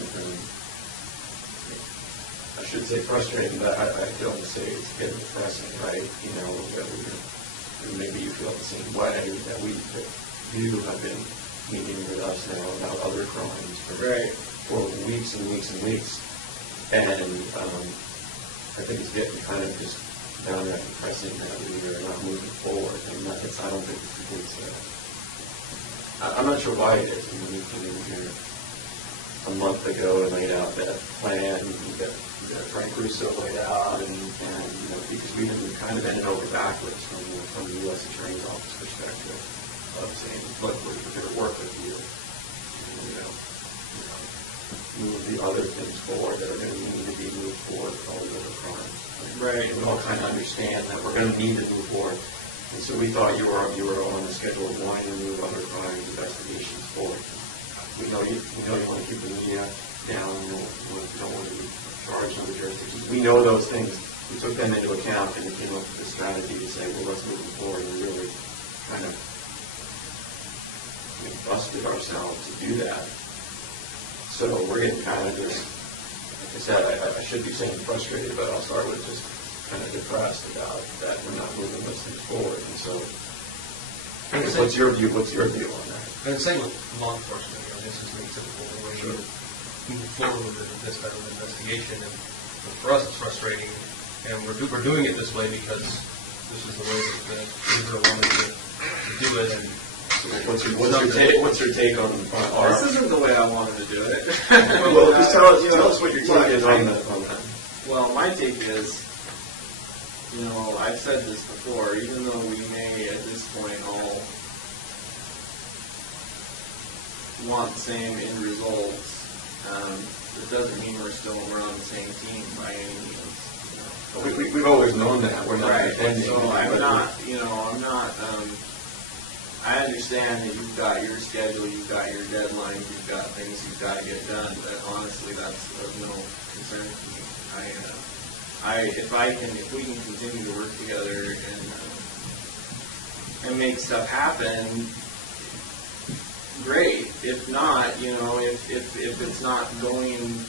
I should say frustrating, but I don't want to say it's getting depressing, right? Maybe you feel the same way, that you have been meeting with us now about other crimes for weeks and weeks and weeks. And I think it's getting kind of just downright depressing that we are not moving forward. And I don't think it's I'm not sure why it is. We came in here a month ago and laid out that plan that Frank Russo laid out, and because we've kind of been over backwards from the U.S. Attorney's Office perspective of saying, look, we're going to work with you, move the other things forward that are going to need to be moved forward for all the other crimes. Right. And we all kind of understand that we're going to need to move forward. And so we thought you were on the schedule of wanting to move other crime investigations forward. We know you want to keep the media down, you don't want to be charged on the jurisdictions. We know those things. We took them into account and we came up with a strategy to say, well, let's move forward, and really kind of busted ourselves to do that. So we're getting kind of just, like I said, I should be saying frustrated, but I'll start with just kind of depressed about that we're not moving those things forward. And so, what's your view on that? And the same with law enforcement. This is the typical way you move forward with this type of investigation. And for us, it's frustrating, and we're doing it this way because this is the way that Israel wanted to do it. And what's your take on our? This isn't the way I wanted to do it. Well, just tell us what your take is on that. Well, my take is, I've said this before, even though we may at this point all want the same end results, it doesn't mean we're on the same team by any means. We've always known that. We're not right. defending. So I'm not. I understand that you've got your schedule, you've got your deadlines, you've got things you've got to get done. But honestly, that's of no concern to me. If we can continue to work together and make stuff happen, great. If not, if it's not going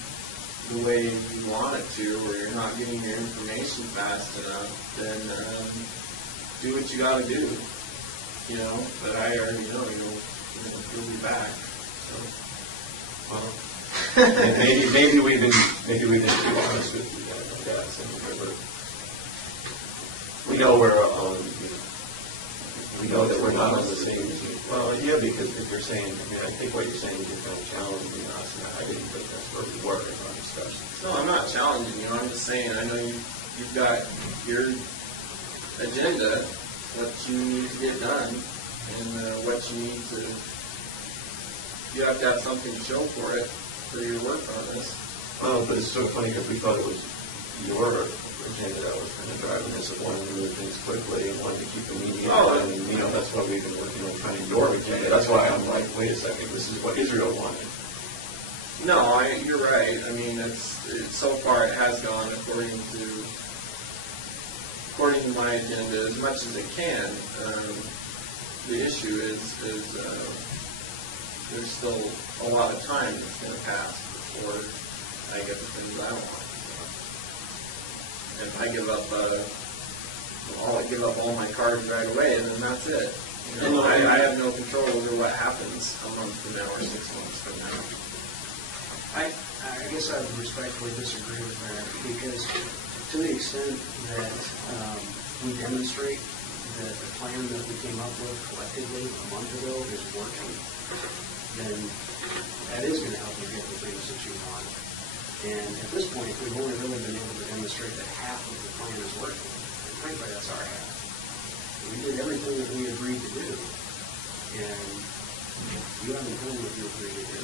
the way you want it to, or you're not getting your information fast enough, then do what you got to do. But I already know, you'll be back. So, well, maybe we've been too honest with you guys, I guess. We know we know that we're not on the same team. Well, yeah, because if you're saying, I think what you're saying is you're kind of challenging us, and I didn't think that's where we were in our discussion. No, I'm not challenging you. I'm just saying, I know you've got your agenda, what you need to get done, and what you need to, you have to have something to show for it, for your work on this. Oh, but it's so funny because we thought it was your agenda that was kind of driving this, of wanting to move things quickly and wanting to keep the media on, and that's why we've been working on kind of your agenda. That's why I'm like, wait a second, this is what Israel wanted. No, you're right. I mean, so far it has gone according to my agenda as much as it can. The issue is there's still a lot of time that's going to pass before I get the things I want. If I give up all my cards right away, then that's it. I have no control over what happens a month from now or 6 months from now. I guess I would respectfully disagree with that, because to the extent that we demonstrate that the plan that we came up with collectively a month ago is working, then that is going to help you get the things that you want. And at this point, we've only really been able to demonstrate that half of the plan is working. And frankly, that's our half. We did everything that we agreed to do, and you haven't done what you agreed to do.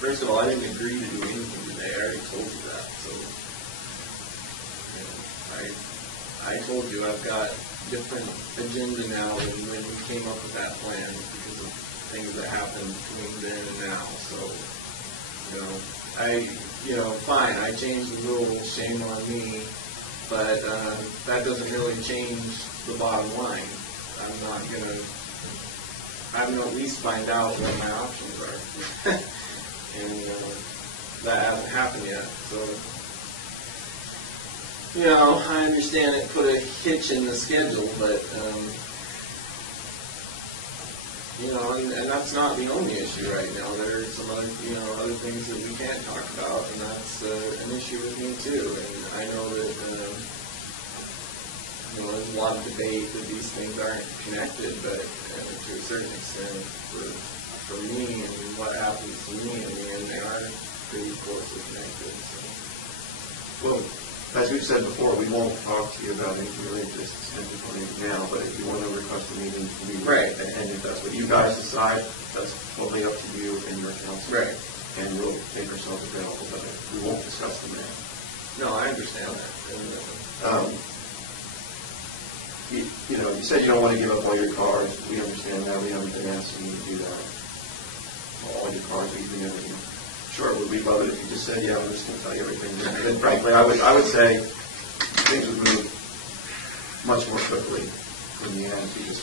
First of all, I didn't agree to do anything today. I already told you that. So, I told you I've got different agenda now than when we came up with that plan because of things that happened between then and now. So, fine. I changed the rules. Shame on me. But that doesn't really change the bottom line. I'm going to at least find out what my options are. And that hasn't happened yet. So, I understand it put a hitch in the schedule, but, and that's not the only issue right now. There are some other, other things that we can't talk about, and that's an issue with me too. And I know that, there's a lot of debate that these things aren't connected, but to a certain extent, for me and what happens to me, they are pretty closely connected. So. Well, as we've said before, we won't talk to you about anything religious specifically now, but if you want to request a meeting, we right. And if that's what you guys decide, that's totally up to you and your council. Right. and we'll make ourselves available, but we won't discuss the man. No, I understand that. You know, you said you don't want to give up all your cars. We understand that. We haven't been asking you to do that. All your cars, leasing everything. Sure, would we love it if you just said, yeah, I'm just going to tell you everything. And frankly, I would say things would move much more quickly in the end because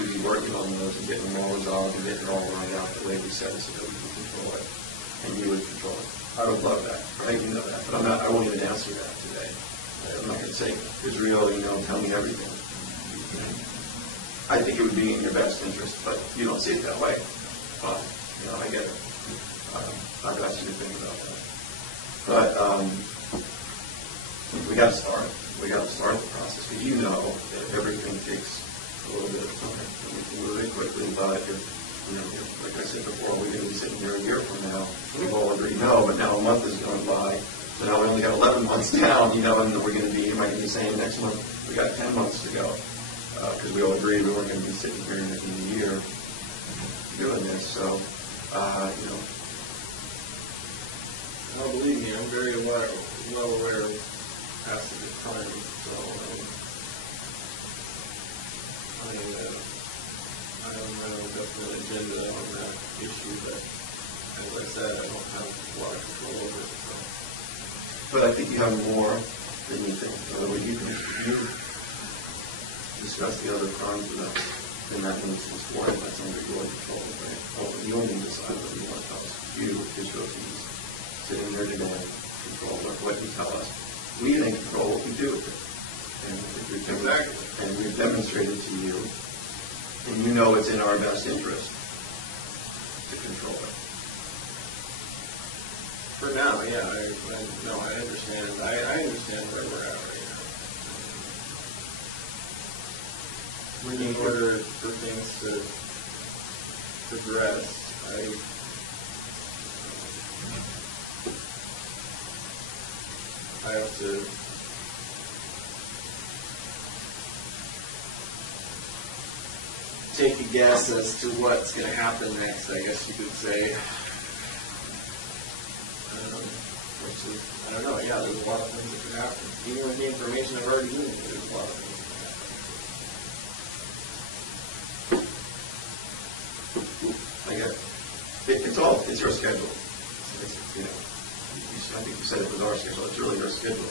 we'd be working on those and getting them all resolved and getting it all lined out the way we said it so that we can control it. And you would control it. I would love that, right? You know that. But I won't even answer that today. I'm not going to say, Israel, you know, tell me everything. I think it would be in your best interest, but you don't see it that way. Fine. You know, I get it. I've asked you to think about that. But we got to start. We got to start the process because you know that everything takes a little bit of time. And we can move it quickly, but if, you know, like I said before, we're going to be sitting here a year from now. We've all agreed no, but now a month is going by. So now we only got 11 months down, you know, and we're going to be, you might be saying next month, we got 10 months to go. Because we all agreed we weren't going to be sitting here in a year doing this. So, you know. Well, believe me, I'm very well aware of past crime, so I don't have a definite agenda on that issue, but as I said, I don't have a lot of control over it. So. But I think you have more than you think. In other words, you discuss the other crimes without in that instance for it. That's under your control, right? Oh, you only decide what you want to tell us. You, Israel, sitting here today, control what you tell us. We then control what we do with it. And we've demonstrated to you, and you know it's in our best interest to control it. For now, yeah, I understand. I understand where we're at right now. In order for things to progress, I have to take a guess as to what's going to happen next, I guess you could say. Which is, I don't know, yeah, there's a lot of things that could happen. Even with the information I've already given you, there's a lot of things that could happen. I get it. It's your schedule. You know, I think you said it was our schedule. It's really your schedule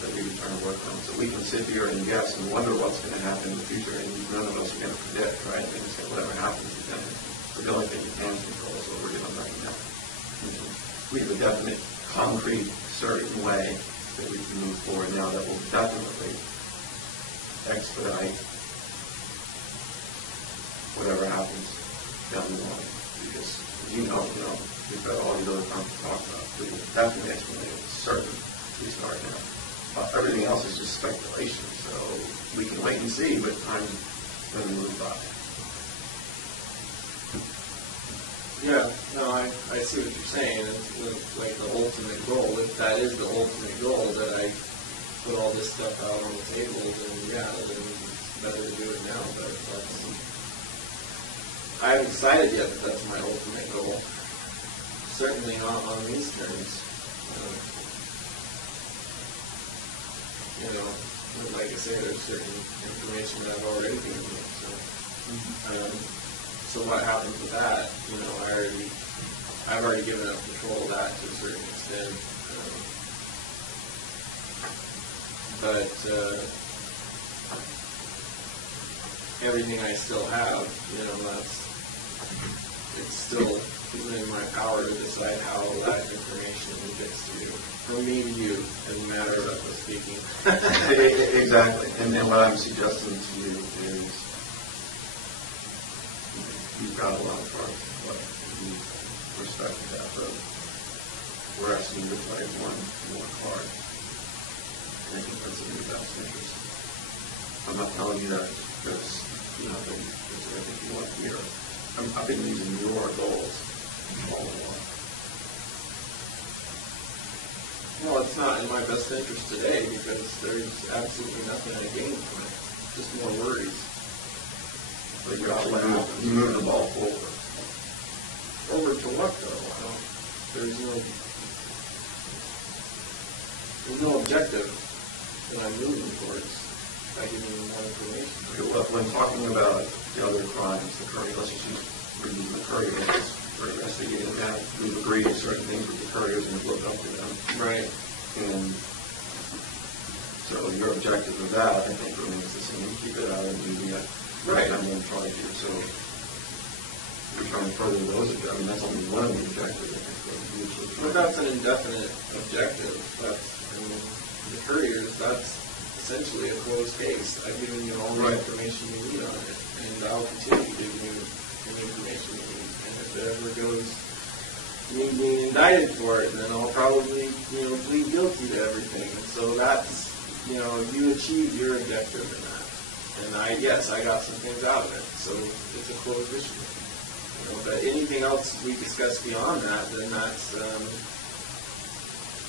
that we were trying to work on. So we can sit here and guess and wonder what's going to happen in the future, and none of us are going to predict, right? And just say whatever happens, it's going to. But the only thing you can control is what we're doing right now. We have a definite, concrete, certain way that we can move forward now that will definitely expedite whatever happens down the line. Because, as you know, we've got all these other things to talk about. We will definitely expedite it, certain we start now. Everything else is just speculation, so we can wait and see, but time's going to move by. Yeah, no, I see what you're saying. It's like the ultimate goal. If that is the ultimate goal, that I put all this stuff out on the table, then yeah, then it's better to do it now. But I haven't decided yet that that's my ultimate goal. Certainly not on these terms. Like I say, there's certain information that I've already given you. So what happens with that? I've already given up control of that to a certain extent. But everything I still have, it's still within my power to decide how that information gets to you. From me to you, in a matter of speaking. Exactly. And then what I'm suggesting to you is you've got a lot of cards, but we respect that. But we're asking you to play one more card. And I think that's in your best interest. I'm not telling you that because I think you want to hear. I've been using your goals all along. Well, it's not in my best interest today because there's absolutely nothing I gain from it. Just more worries. But you move the ball forward. Forward to what, though? there's no objective that I'm moving towards by giving you more information. Okay, well, when talking about the other crimes, the Courier, let's just use the Courier as for investigating that. We've agreed to certain things with the Couriers and have looked up to them. Right. And so your objective of that, I think, remains the same. Keep it out of the media. Right. I'm going to try to. So we're trying to further those objectives. I mean, that's only one of the objectives, I think. But that's an indefinite objective. That's, the Couriers, that's essentially a closed case. I've given you all the information you need on it, and I'll continue to give you the information you need. And if it ever goes me being indicted for it, then I'll probably, plead guilty to everything. And so that's, you achieved your objective in that. And I got some things out of it. So it's a closed issue. But anything else we discuss beyond that, then that's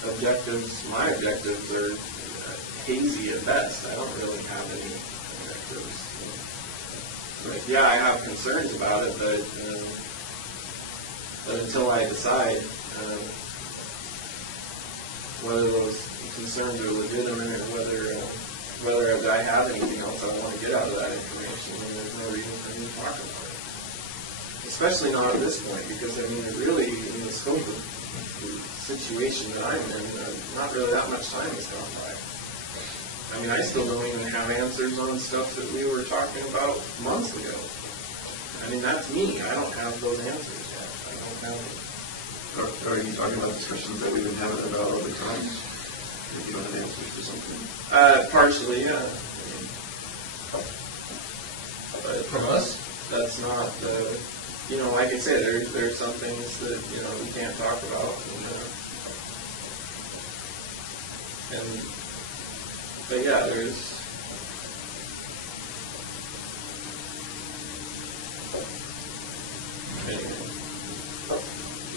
objectives. My objectives are hazy at best. I don't really have any objectives. But yeah, I have concerns about it, but until I decide whether those concerns are legitimate or whether I have anything else I want to get out of that information, then there's no reason for me to talk about it. Especially not at this point, because it really, in the scope of the situation that I'm in, not really that much time has gone by. I mean, I still don't even have answers on stuff that we were talking about months ago. I mean, that's me. I don't have those answers yet. I don't have them. Are you talking about discussions that we've been having about other times? If you don't have answers to something? Partially, yeah. From us? That's not, like I said, there's some things that, we can't talk about. But yeah, there's, anyway,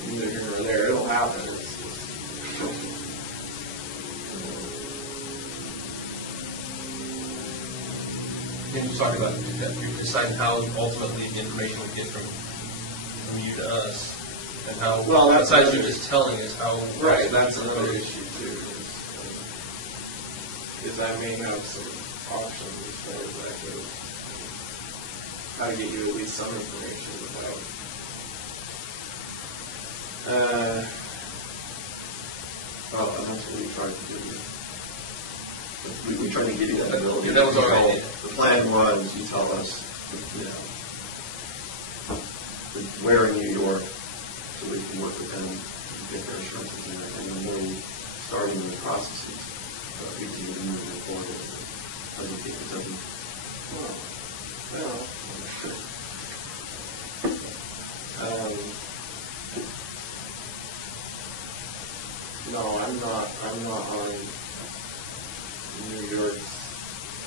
neither here nor there. It'll happen. And you talk about that you're deciding how ultimately the information would get from you to us, and how besides you just telling us how. Right, that's another issue too. Is I may have some options as far as that goes. How to get you at least some information without. Well, and that's what we tried to do. We tried to give you that ability. Yeah, that was our idea. The plan was, you tell us, where in New York, so we can work with them, get their insurances in there, and then we'll starting the processes. We can even move it forward. Doesn't think it doesn't. No, I'm not on New York's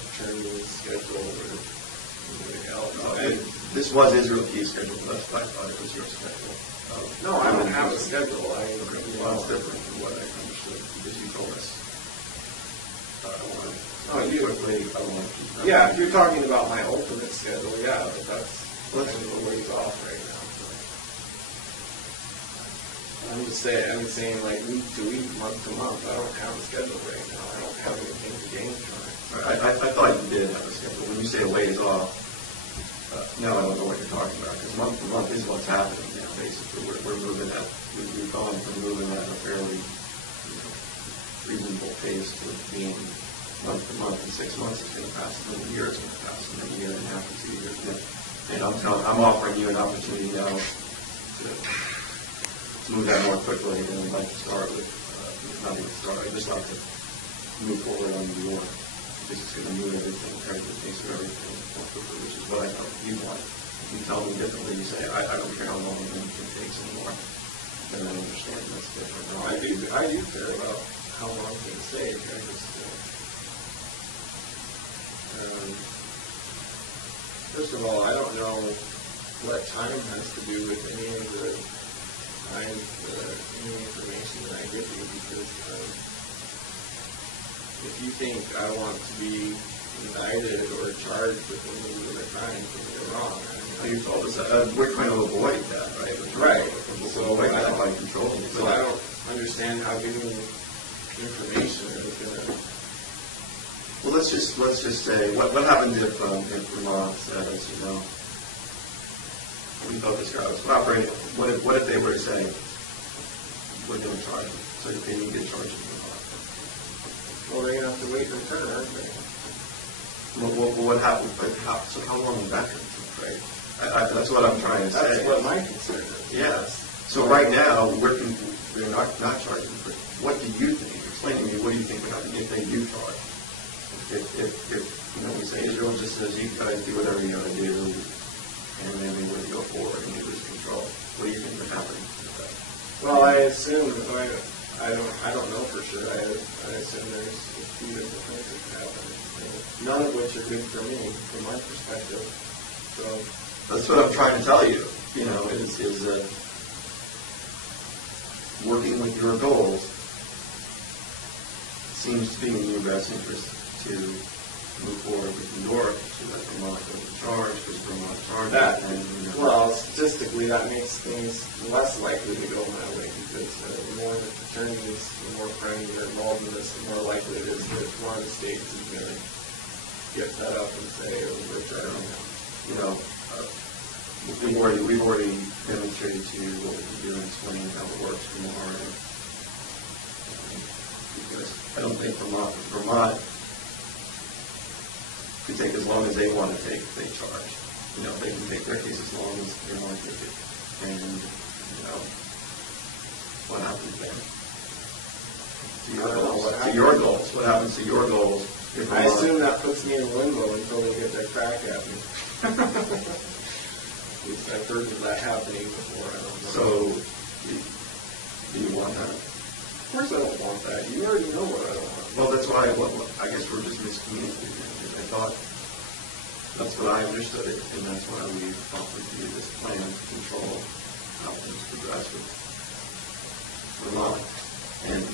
attorney's schedule or anything else. This was Israel Key's schedule, but I thought it was your schedule. No, I don't have a schedule. Well, it's different from what I understood, because you told us. Quickly, I want to keep that. Yeah, if you're talking about my ultimate schedule, yeah, but that's kind of a ways off right now. I'm saying like week to week, month to month. I don't have a schedule right now. I don't have anything to gain from it. I thought you did have a schedule. When you say a ways off, now I don't know what you're talking about, because month to month is what's happening now, basically. We're moving at, we've gone from moving at a fairly reasonable pace to being month to month, and 6 months is going to pass, and then a year is going to pass, and then a year and a half to 2 years. And I'm offering you an opportunity now to move that more quickly, and I'd like to start with, not even start, I'd just like to move forward on New York. This is going to move everything, carry the pace of everything more quickly, which is what I know you want. If you tell me differently, you say, I don't care how long it takes anymore, then I understand that's different. No, I do care about how long things take. I just, first of all, I don't know what time has to do with any of the any information that I give you, because if you think I want to be indicted or charged with any of the crimes, then you're wrong. You told us that. We're trying to avoid that, right? Right. So Why I not by controlling it? So I don't understand how giving information is going to. Well, let's just say, what happens if Vermont says, we thought this guy was cooperating. What if they were to say, we're going to charge him, so if they need to charge him Vermont? Well, they're going to have to wait their turn, aren't they? Well, what happens? So how long is that going to take, right? That's what I'm trying to say. That's what my concern is. Yes. So right now, we're not charging. But what do you think? Explain to me, what do you think would happen if they do charge? If we say Israel just says, you guys do whatever you got to do, and then they wouldn't go forward and they lose control. What do you think would happen with that? Well, I assume, I don't know for sure. I assume there's a few different things that could happen. None of which are good for me, from my perspective. So that's what I'm trying to tell you. Is working with your goals seems to be in your best interest to move forward with New York, so that Vermont goes in charge, because Vermont charges. that, well, statistically, that makes things less likely to go my way, because the more the fraternities, the more friends are involved in this, the more likely it is that one of the states is going to get fed up and say, we're trying to. We've already demonstrated to you what we can do and explain how it works more. Because I don't think Vermont could take as long as they want to take if they charge. They can take their case as long as they want to take it. And, what happens then? To your goals. What happens to your goals? I assume that puts me in limbo until they get their crack at me. At least I've heard of that happening before. I don't know. So, do you want that? Of course I don't want that. You already know what I don't want. Well, that's why I guess we're just miscommunicating. I thought that's what I understood it, and that's why we offered you this plan to control how things progress with Vermont and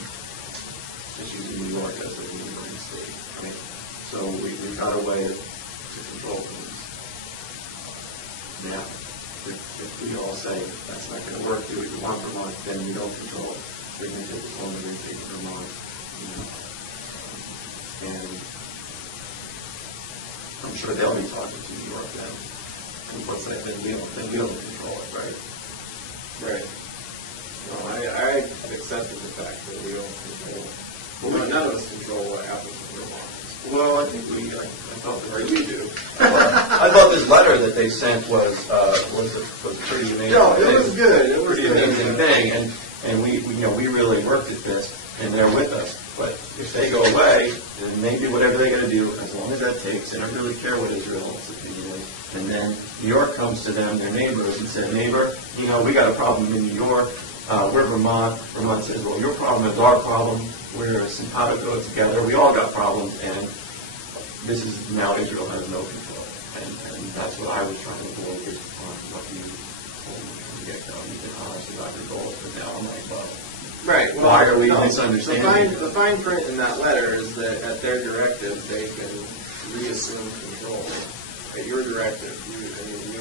just using New York as a neighboring state. Right? So we've got a way to control things. Now, if we all say that's not going to work, do what you want Vermont, then we don't control it. They're going to take it home and take Vermont. And I'm sure they'll be talking to New York then. And what's that? Then we don't control it, right? Right. Well, I accepted the fact that we don't control. Well, none of us control what happens in Vermont. Well, I think I thought we do. I thought this letter that they sent was pretty amazing. No, it was good. It was pretty good. amazing thing, and we really worked at this, and they're with us. But if they go away, then they do whatever they got to do, as long as that takes. They don't really care what Israel's opinion is. And then New York comes to them, their neighbors, and said, neighbor, we got a problem in New York. We're Vermont. Vermont says, well, your problem is our problem. We're simpatico together. We all got problems, and this is now Israel has no control. And that's what I was trying to avoid is what you told me from the get-go. You've been honest about your goals, but now I'm like, well, right. Well, why are we misunderstanding? The fine print in that letter is that at their directive, they can reassume control. At your directive,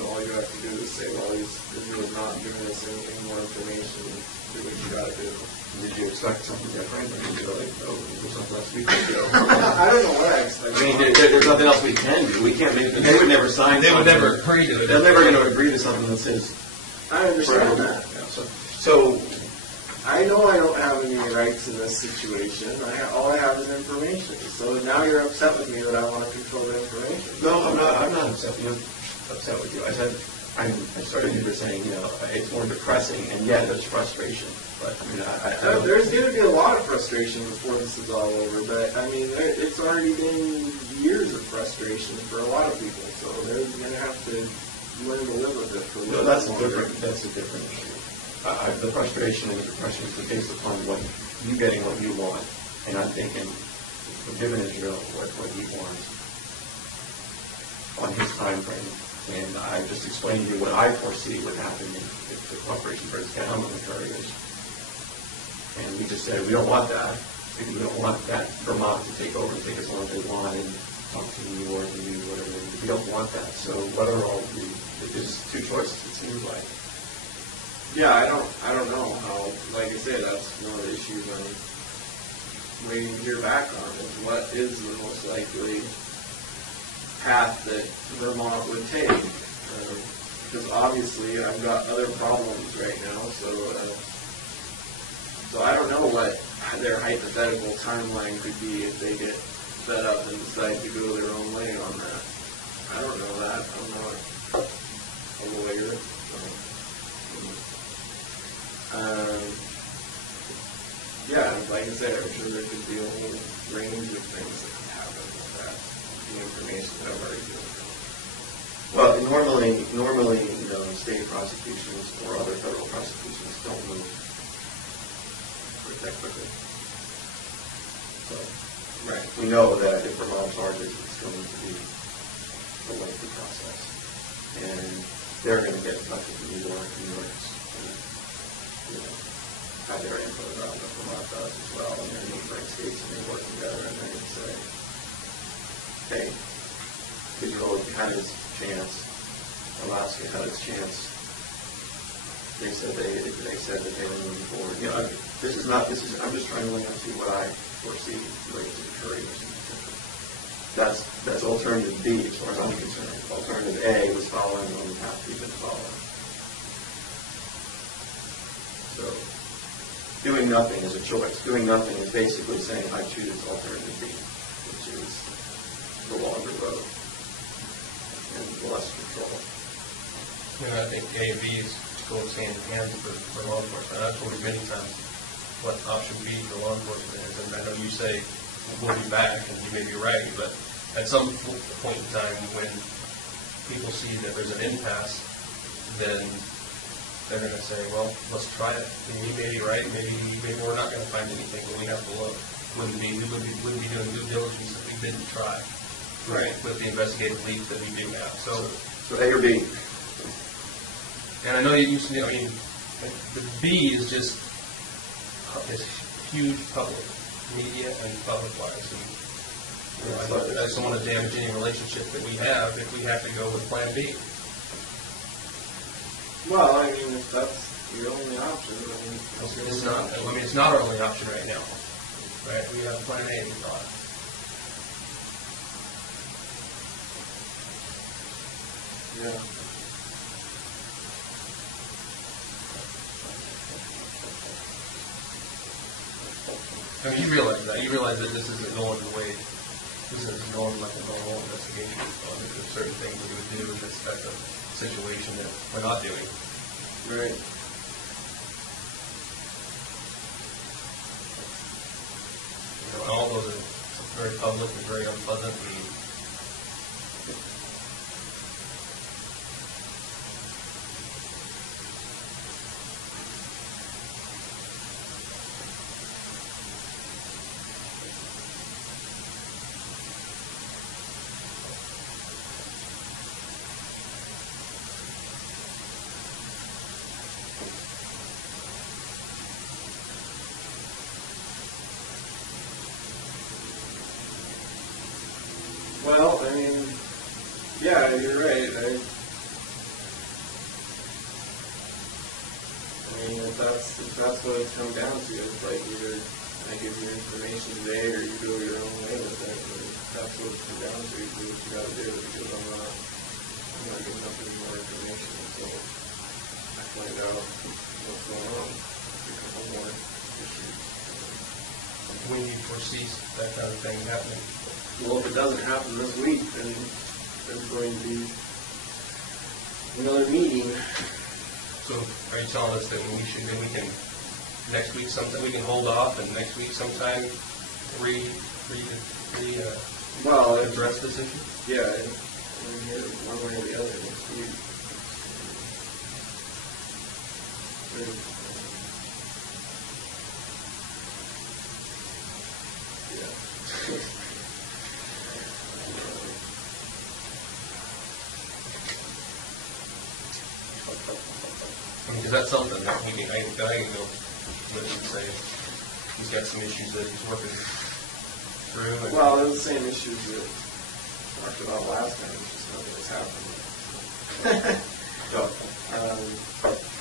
all you have to do is say, well, Israel's not giving us any more information. Do what you got to do. Did you expect something different? Or did you go like, there's something else we can do? I don't know what I expect. I mean, there's nothing else we can do. We can't make. They would never sign. They would never agree to it. They're never going to agree to something that says. I understand that. So I know I don't have any rights in this situation. All I have is information. So now you're upset with me that I want to control the information. no, I'm not upset with you. I said I started you by saying it's more depressing, and there's frustration. But I mean, There's going to be a lot of frustration before this is all over. But I mean, it's already been years of frustration for a lot of people. So they're going to have to learn to live with it for a little that's a longer. different issue. The frustration and the depression is based upon you getting what you want, and I'm thinking, we're giving Israel what he wants on his time frame, and I just explained to you what I foresee would happen if the cooperation breaks down on the carriers. And we just said we don't want that. We don't want that Vermont to take over and take as long as they want and talk to New York and do whatever. We don't want that. So what are all the? There's two choices. It seems like. Yeah, I don't. say, that's one of the issues I'm waiting to hear back on, is what is the most likely path that Vermont would take. Because obviously I've got other problems right now, so I don't know what their hypothetical timeline could be if they get fed up and decide to go their own way on that. I don't know that. I'm not a lawyer. Yeah, like I said, I'm sure there could be a whole range of things that could happen with that, the information that I've already given. Well, normally, state prosecutions or other federal prosecutions don't move that quickly. So, Right. we know that if Vermont charges, it's going to be a lengthy process, and they're going to get in touch with New York's, have their input about what Vermont does as well, and their neighboring states, and they work together, and they say, hey, did you hold had its chance? Alaska had its chance. They said that they were moving forward. I'm just trying to lay out to what I foresee related to the couriers. That's alternative B as far as I'm concerned. Alternative A was following on the path we've been following. So, doing nothing is a choice. Doing nothing is basically saying I choose alternative B, which is the longer road and less control. I think A and B go hand in hand for law enforcement. I've told you many times what option B for law enforcement is, and I know you say we'll be back, and you may be right, but at some point in time when people see that there's an impasse, then they're going to say, well, let's try it. And you may be right, maybe we're not going to find anything, but we have to look. We wouldn't be doing due diligence if we didn't try. Right. With the investigative leads that we do have. So A or B. And I know you used to, the B is just this huge public media and public-wise. And I just don't want to damage any relationship that we have if we have to go with Plan B. Well, if that's the only option, It's not. It's not our only option right now. Right? We have Plan A, we thought. Yeah. You realize that. You realize that this isn't going the way, this isn't going like a normal investigation. There's certain things we would do in this type of situation that we're not doing. Right. All those are very public and very unpleasant. Well, yeah, you're right. If that's what it's come down to, it's like either I give you information today or you go your own way with it. But if that's what it's come down to, you do what you got to do, because I'm not giving up any more information until I find out what's going on. A couple more issues. When you foresee that kind of thing happening. Well, if it doesn't happen this week, then there's going to be another meeting. So are you telling us that we can next week sometime we can hold off and next week sometime address this issue? Yeah, one way or the other next week. Because that's something that I can go with and say he's got some issues that he's working through. Well, they're the same issues that we talked about last time. It's just nothing has happened. So, 'Cause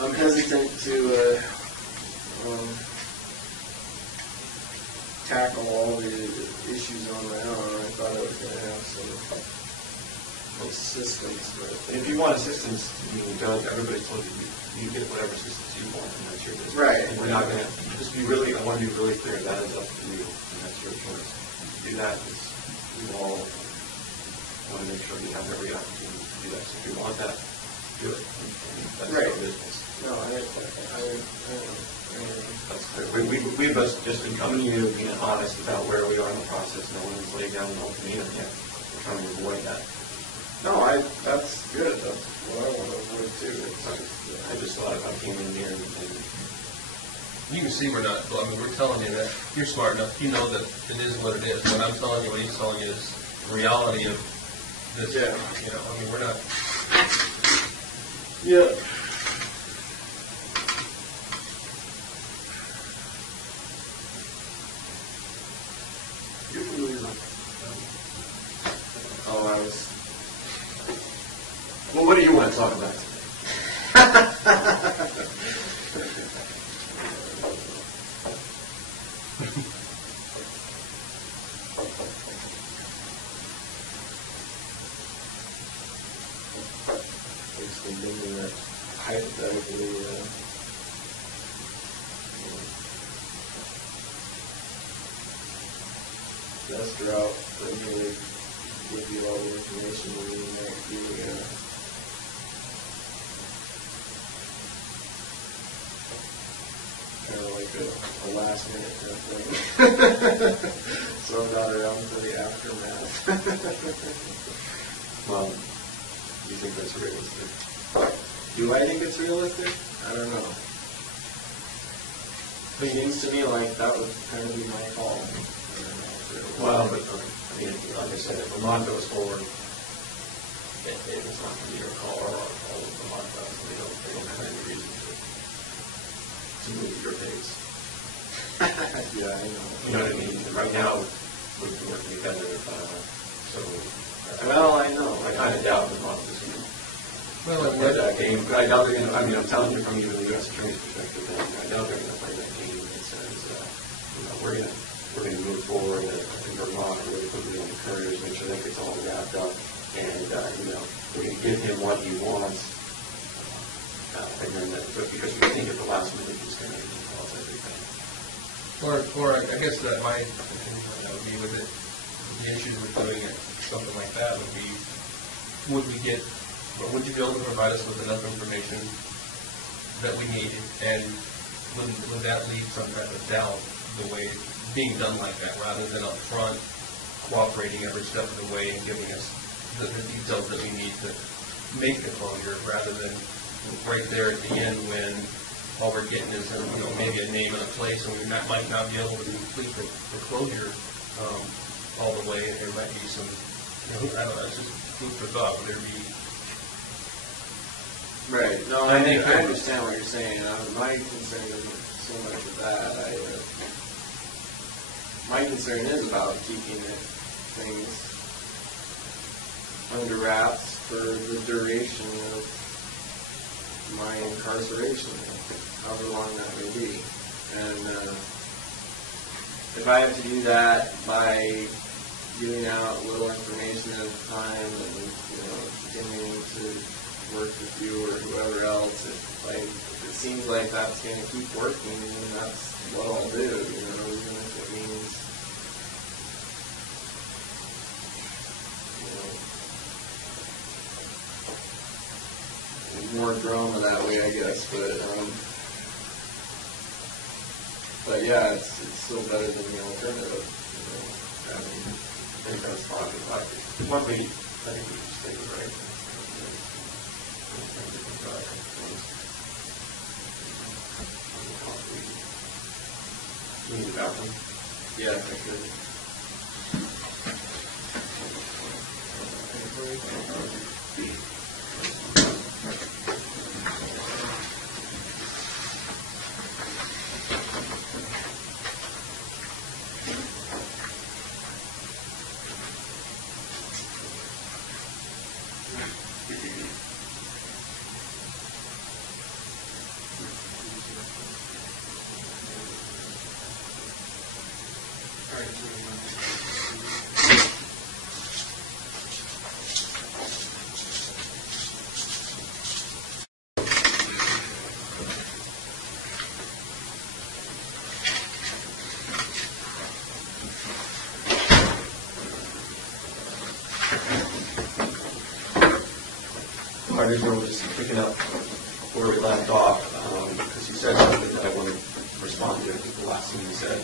I'm hesitant to tackle all the issues on my own. I thought I was going to have some assistance, but If you want assistance, Doug, everybody told you, you get whatever assistance you want, and that's your business. Right. And we're not going to, just be really, I want to be really clear, that is up to you, and that's your choice. Do that, we all want to make sure you have every opportunity to do that. So if you want that, do it. And that's Right. your business. no, I That's clear. We've just been coming to you, being honest about where we are in the process. No one has laid down an ultimatum yet. We're trying to avoid that. that's good. That's what I want to avoid too. I just thought if I came in here and You can see we're not, I mean, we're telling you that you're smart enough, you know that it is what it is. What I'm telling you, what he's telling you is the reality of this, Yeah. you know, I mean, we're not, Yeah. You're familiar with Oh, I was. well, what do you want to talk about? Basically thinking that hypothetically, best route for me would give you all the information you need might be kind of like a last minute kind of thing. So I'm not around for the aftermath. Well, you think that's realistic? Do I think it's realistic? I don't know. It seems to me like that would kind of be my call. I don't know if it was. Well, but I mean, like I said, if Vermont goes forward, it's not going to be your call or our call. If Vermont does, they don't have any reason to move at your pace. Yeah, I know. You know what I mean? And right now, we've been working together, so Well, I know. I kind of doubt Vermont is going to well, like, play that game. But I doubt they're going to. I mean, I'm telling you from even the U.S. Attorney's perspective, that I doubt they're going to play that game that says, we're going to move forward. I think Vermont really quickly on the couriers, make sure that gets all wrapped up, and we're going to give him what he wants. Figuring that, because we think at the last minute he's going to cause everything. or I guess that my opinion on that would be with it, the issues with doing it, something like that would be, would you be able to provide us with enough information that we need, and would that leave some kind of doubt the way it's being done like that, rather than up front cooperating every step of the way and giving us the details that we need to make the closure, rather than right there at the end when all we're getting is maybe a name and a place, and we might not be able to complete the closure all the way, and there might be some, I don't know, it's just food for thought. Would there be? Right. No, I I think understand what you're saying. My concern isn't so much with that. My concern is about keeping things under wraps for the duration of my incarceration, however long that may be. And if I have to do that by giving out little information at a time and continuing to work with you or whoever else, if it seems like that's going to keep working, then that's what I'll do. Even if it means more drama that way, I guess. But yeah, it's still better than the alternative. I think that's fine. One way, I think we just take it right. You need a bathroom? Yeah, I could. All right, we're just picking up where we left off, because you said something that I want to respond to, the last thing you said.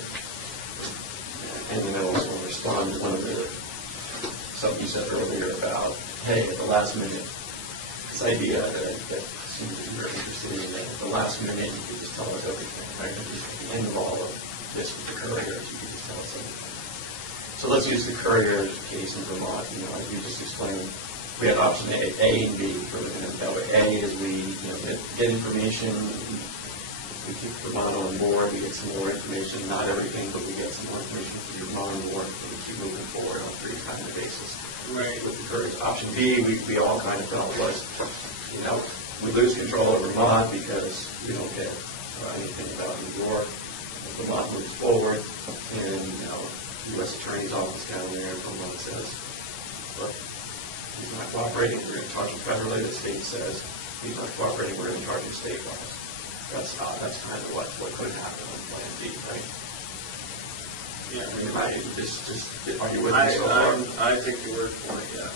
And then I also want to respond to something you said earlier about, hey, at the last minute, this idea that seems to be very interested in, that at the last minute you could just tell us everything, right? And just at the end of all of this with the couriers, you could just tell us everything. So let's use the courier case in Vermont. As you just explained, we had option A and B. For A is we get information, we keep Vermont on board, we get some more information, not everything, but we get some more information from Vermont on board, and we keep moving forward on a pretty kind of basis. Right. With the couriers. Option B, we all kind of felt was, we lose control of Vermont because we don't get anything about New York. If Vermont moves forward, and the U.S. Attorney's Office down there in Vermont says, look, he's not cooperating, we're going to charge him federally. The state says he's not cooperating, we're going to charge him state laws. That's kind of what could happen on Plan B, right? Yeah. I mean, are you with me so far? I take your word for it, yeah.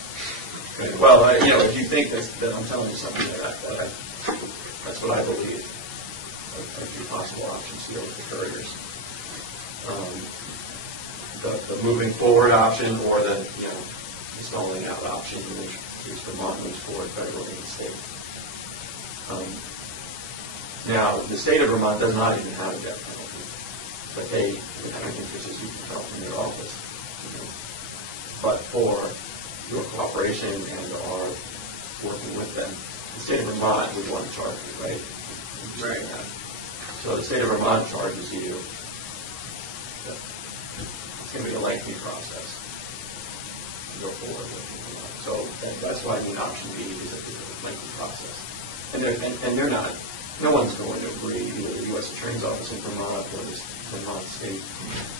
Okay. Well, if you think that I'm telling you something that's what I believe are two possible options here with the couriers. The moving forward option, or the stalling out option, which Vermont moves forward federally and state. Now, the state of Vermont does not even have a death penalty, but I think this is, you can tell from your office. But for your cooperation and our working with them, the state of Vermont would want to charge you, right? Right. So the state of Vermont charges you. It's going to be a lengthy process. Go forward with. So that's why I mean option B is a lengthy process. And they're not, no one's going to agree, either the U.S. Attorney's Office in Vermont or the Vermont state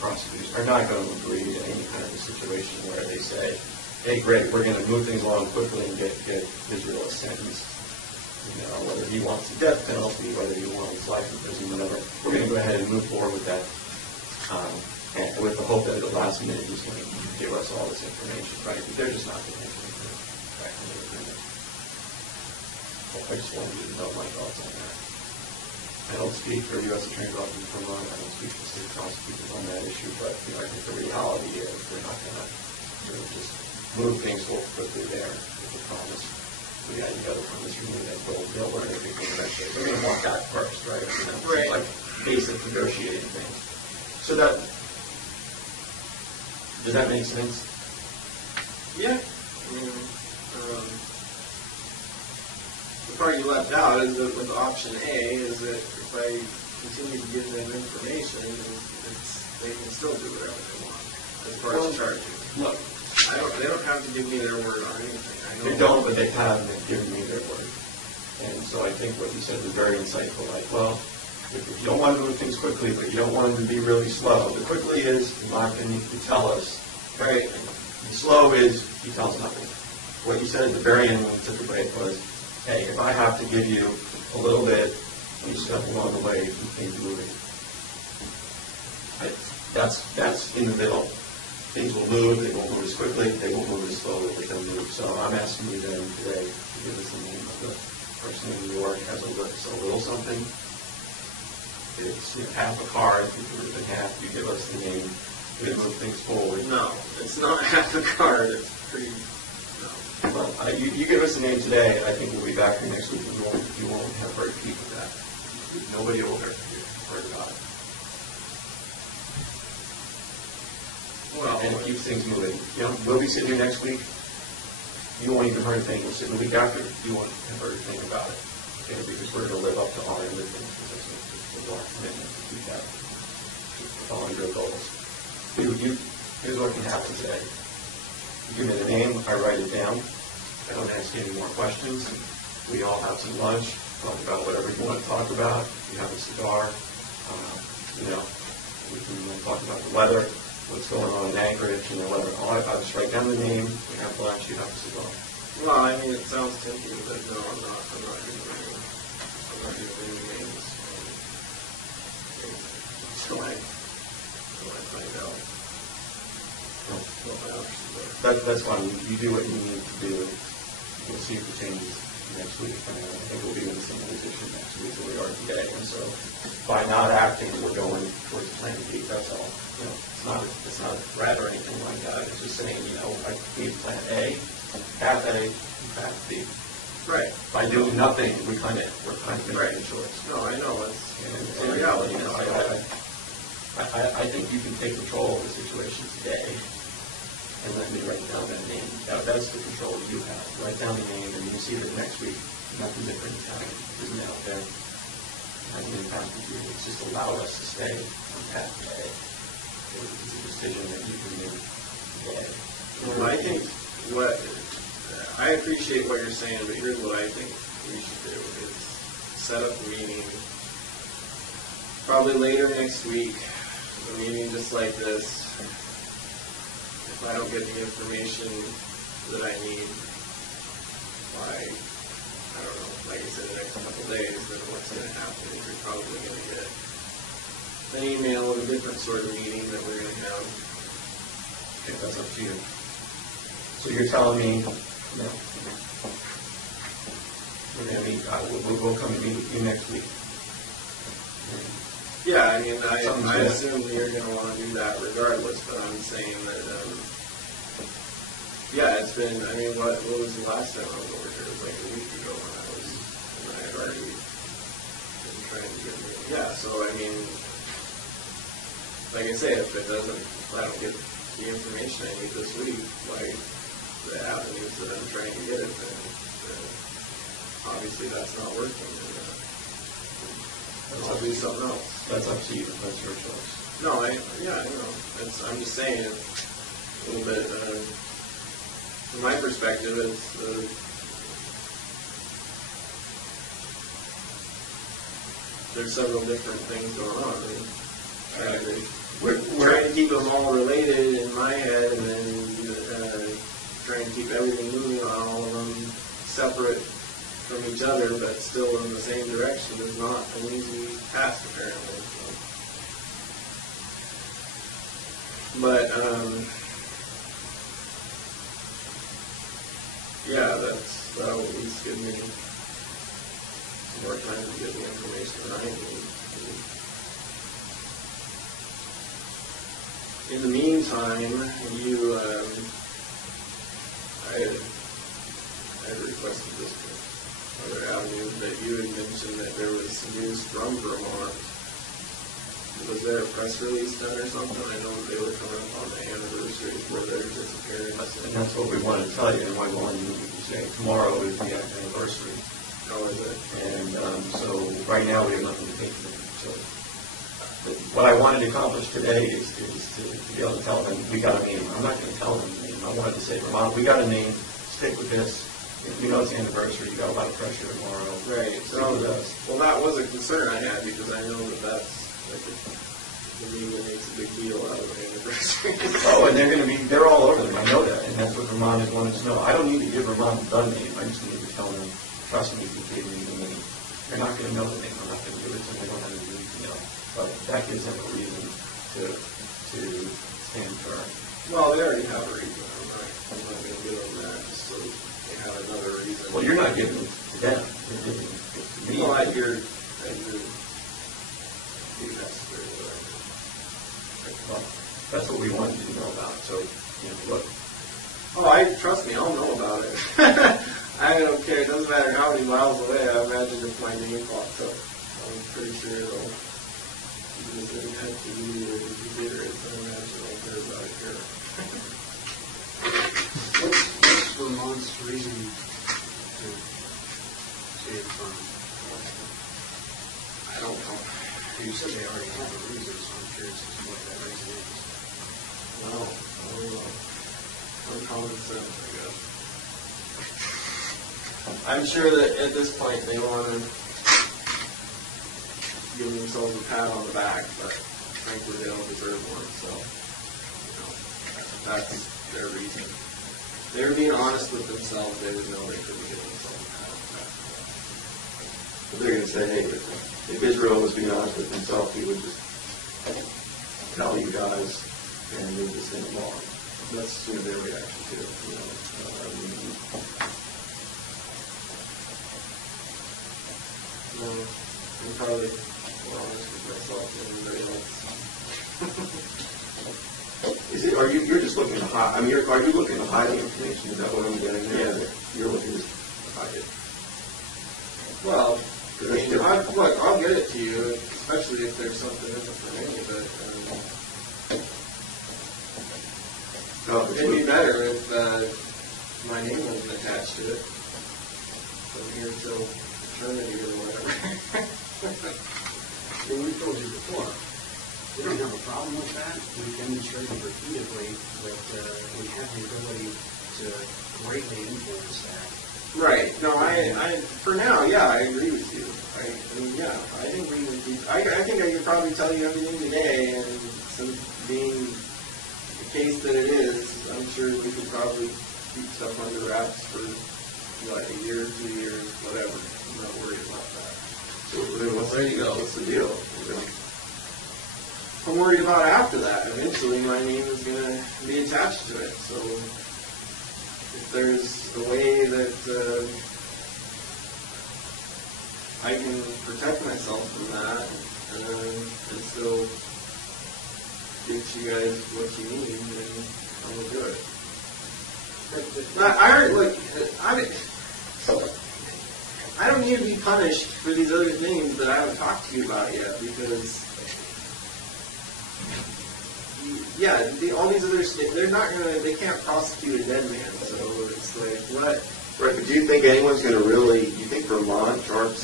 prosecutors are not going to agree to any kind of a situation where they say, hey, great, we're going to move things along quickly and get Israel a sentence. Whether he wants the death penalty, whether he wants life in prison, whatever, we're going to go ahead and move forward with that. And with the hope that at the last minute he's going to give us all this information, right? But they're just not going to make anything. I just wanted you to know my thoughts on that. I don't speak for U.S. Attorney's Office in Vermont. I don't speak for state prosecutors on that issue, but I think the reality is we're not going to just move things forward quickly there with the promise. We got the other promise from that they'll learn everything eventually. We're going to want that first, right? Right. Like basic negotiating things. So that, does that make sense? Yeah. The part you left out is that with option A is that if I continue to give them information, they can still do whatever they want as far as charging. Look, They don't have to give me their word on anything. they don't, but they have, and they've given me their word. And so I think what you said was very insightful. Like, well, if you don't want to move things quickly, but you don't want them to be really slow. The quickly is, in my opinion, you tell us, right? The slow is, he tells nothing. What you said at the very end when we took a break was, hey, if I have to give you a little bit, you step along the way, keep things moving. That's in the middle. Things will move, they won't move as quickly, they won't move as slowly, but they'll move. So I'm asking you then today to give us the name of the person in New York has a little something. It's half a card, you can rip it in half, you give us the name, we move things forward. No, it's not half a card, it's pretty, no. Well, you give us the name today, I think we'll be back here next week, and you won't have heard peep of that. Nobody will heard about it. Well, And it keeps things moving. We'll be sitting here next week, you won't even heard a thing. We'll sit the week after, you won't have heard a thing about it. Okay, because we're going to live up to our end of things, because that's our commitment to keep that, following your goals. Here's what can happen today. You give me the name, I write it down, I don't ask you any more questions. We all have some lunch, talk about whatever you want to talk about. You have a cigar, we can talk about the weather, what's going on in Anchorage, whether I'll just write down the name, we have lunch, you have a cigar. Well, I mean, it sounds tempting, but no, I'm not going to name names. So I find out what my options are. That's fine. You do what you need to do. We'll see if it changes next week. I think we'll be in the same position next week that we are today. And so by not acting, we're going towards plan B. That's all. It's not a threat or anything like that. It's just saying, I need plan A, path A, and path B. Right. By doing nothing, we're kind of making a choice. No, I know. It's a reality. I think you can take control of the situation today and let me write down that name. That's the control you have. Write down the name, and you see that next week nothing different isn't out there. Hasn't impacted you. It's just allowed us to stay on path A. It's a decision that you can make today. Well, I think I appreciate what you're saying, but here's what I think we should do is set up a meeting probably later next week, a meeting just like this. If I don't get the information that I need by, I don't know, like I said, the next couple of days, then what's going to happen is you're probably going to get an email with a different sort of meeting that we're going to have. Okay, that's up to you. So you're telling me, we're going to meet, we'll come and meet with you next week. Yeah, I mean, I assume you're going to want to do that regardless, but I'm saying that, it's been, I mean, what was the last time I was over here? It was like a week ago when I had already been trying to get me. Yeah, so I mean, like I say, if I don't get the information I need this week, like the avenues that I'm trying to get it, then obviously that's not working. I'll do something else. That's up to you. That's your choice. No, I know. I'm just saying a little bit. From my perspective, there's several different things going on. We're trying to keep them all related in my head, and then trying to keep everything moving on all of them separate from each other, but still in the same direction is not an easy task, apparently. But, that'll at least give me some more time to get the information that I need. In the meantime, I had requested this other avenue that you had mentioned that there was some news from Vermont. Was there a press release done or something? I know that they were coming up on the anniversary for their disappearance. And that's what we wanted to tell you. And why wanted you to say tomorrow is the anniversary. How is it? And so right now we have nothing to take to them. So what I wanted to accomplish today is to be able to tell them we got a name. I'm not going to tell them the name. I wanted to say, Vermont, we got a name. Stick with this. If you know it's the anniversary, you got a lot of pressure tomorrow. Right. So that was a concern I had because I know that's like the media makes a big deal out of the anniversary. Oh, and they're all over them. I know that, and that's what Vermont is wanting to know. I don't need to give Vermont the name. I just need to tell them, trust me, you gave me the name. They're not going to know the name. I'm not going to give it to them. They don't have any need to know. But that gives them a reason to stand firm. Well, they already have a reason. I'm not going to give them that just so they have another reason. Well, you're not giving it to them. You're giving it to me. Well, at your Well, that's what we wanted you to know about. So, look. Oh, trust me, I'll know about it. I don't care. It doesn't matter how many miles away. I imagine if my name pops up, I'm pretty sure it'll. Because it has to be or consider it. I imagine I'll care about it here. What's Vermont's reason to stay firm? I don't know. You said they already have a reason, so I'm curious as to what that reason is. No, I don't know. Uncommon sense, I guess. I'm sure that at this point they want to give themselves a pat on the back, but frankly they don't deserve one. So that's their reason. If they were being honest with themselves, they would know they couldn't give themselves a pat on the back. But they're going to say, hey, if Israel was being honest with himself, he would just tell you guys and move this thing along. That's sort of their reaction to it. I'm probably more honest with myself than anybody else. Is it? You're just looking to hide? I mean, are you looking to hide the information? Is that what I'm getting at? Yeah. You're looking to hide it. Well, I mean, I'll get it to you, especially if there's something in it for me. But it'd be better if my name wasn't attached to it from here till eternity or whatever. Well, we told you before, we don't have a problem with that. We've demonstrated repeatedly that we have the ability to greatly influence that. Right. No, I for now, yeah, I agree with you. I mean, yeah, I agree with you. I think I could probably tell you everything today, and since being the case that it is, I'm sure we could probably keep stuff under wraps for, what, a year, 2 years, whatever. I'm not worried about that. So then There you go. What's the deal? I'm worried about after that. Eventually, my name is going to be attached to it. So if there's a way that I can protect myself from that and still get you guys what you need, then I'm going to do it. I don't need to be punished for these other things that I haven't talked to you about yet, because all these other states, they can't prosecute a dead man, so it's like, what? Right, but do you think anyone's going to really, you think Vermont charges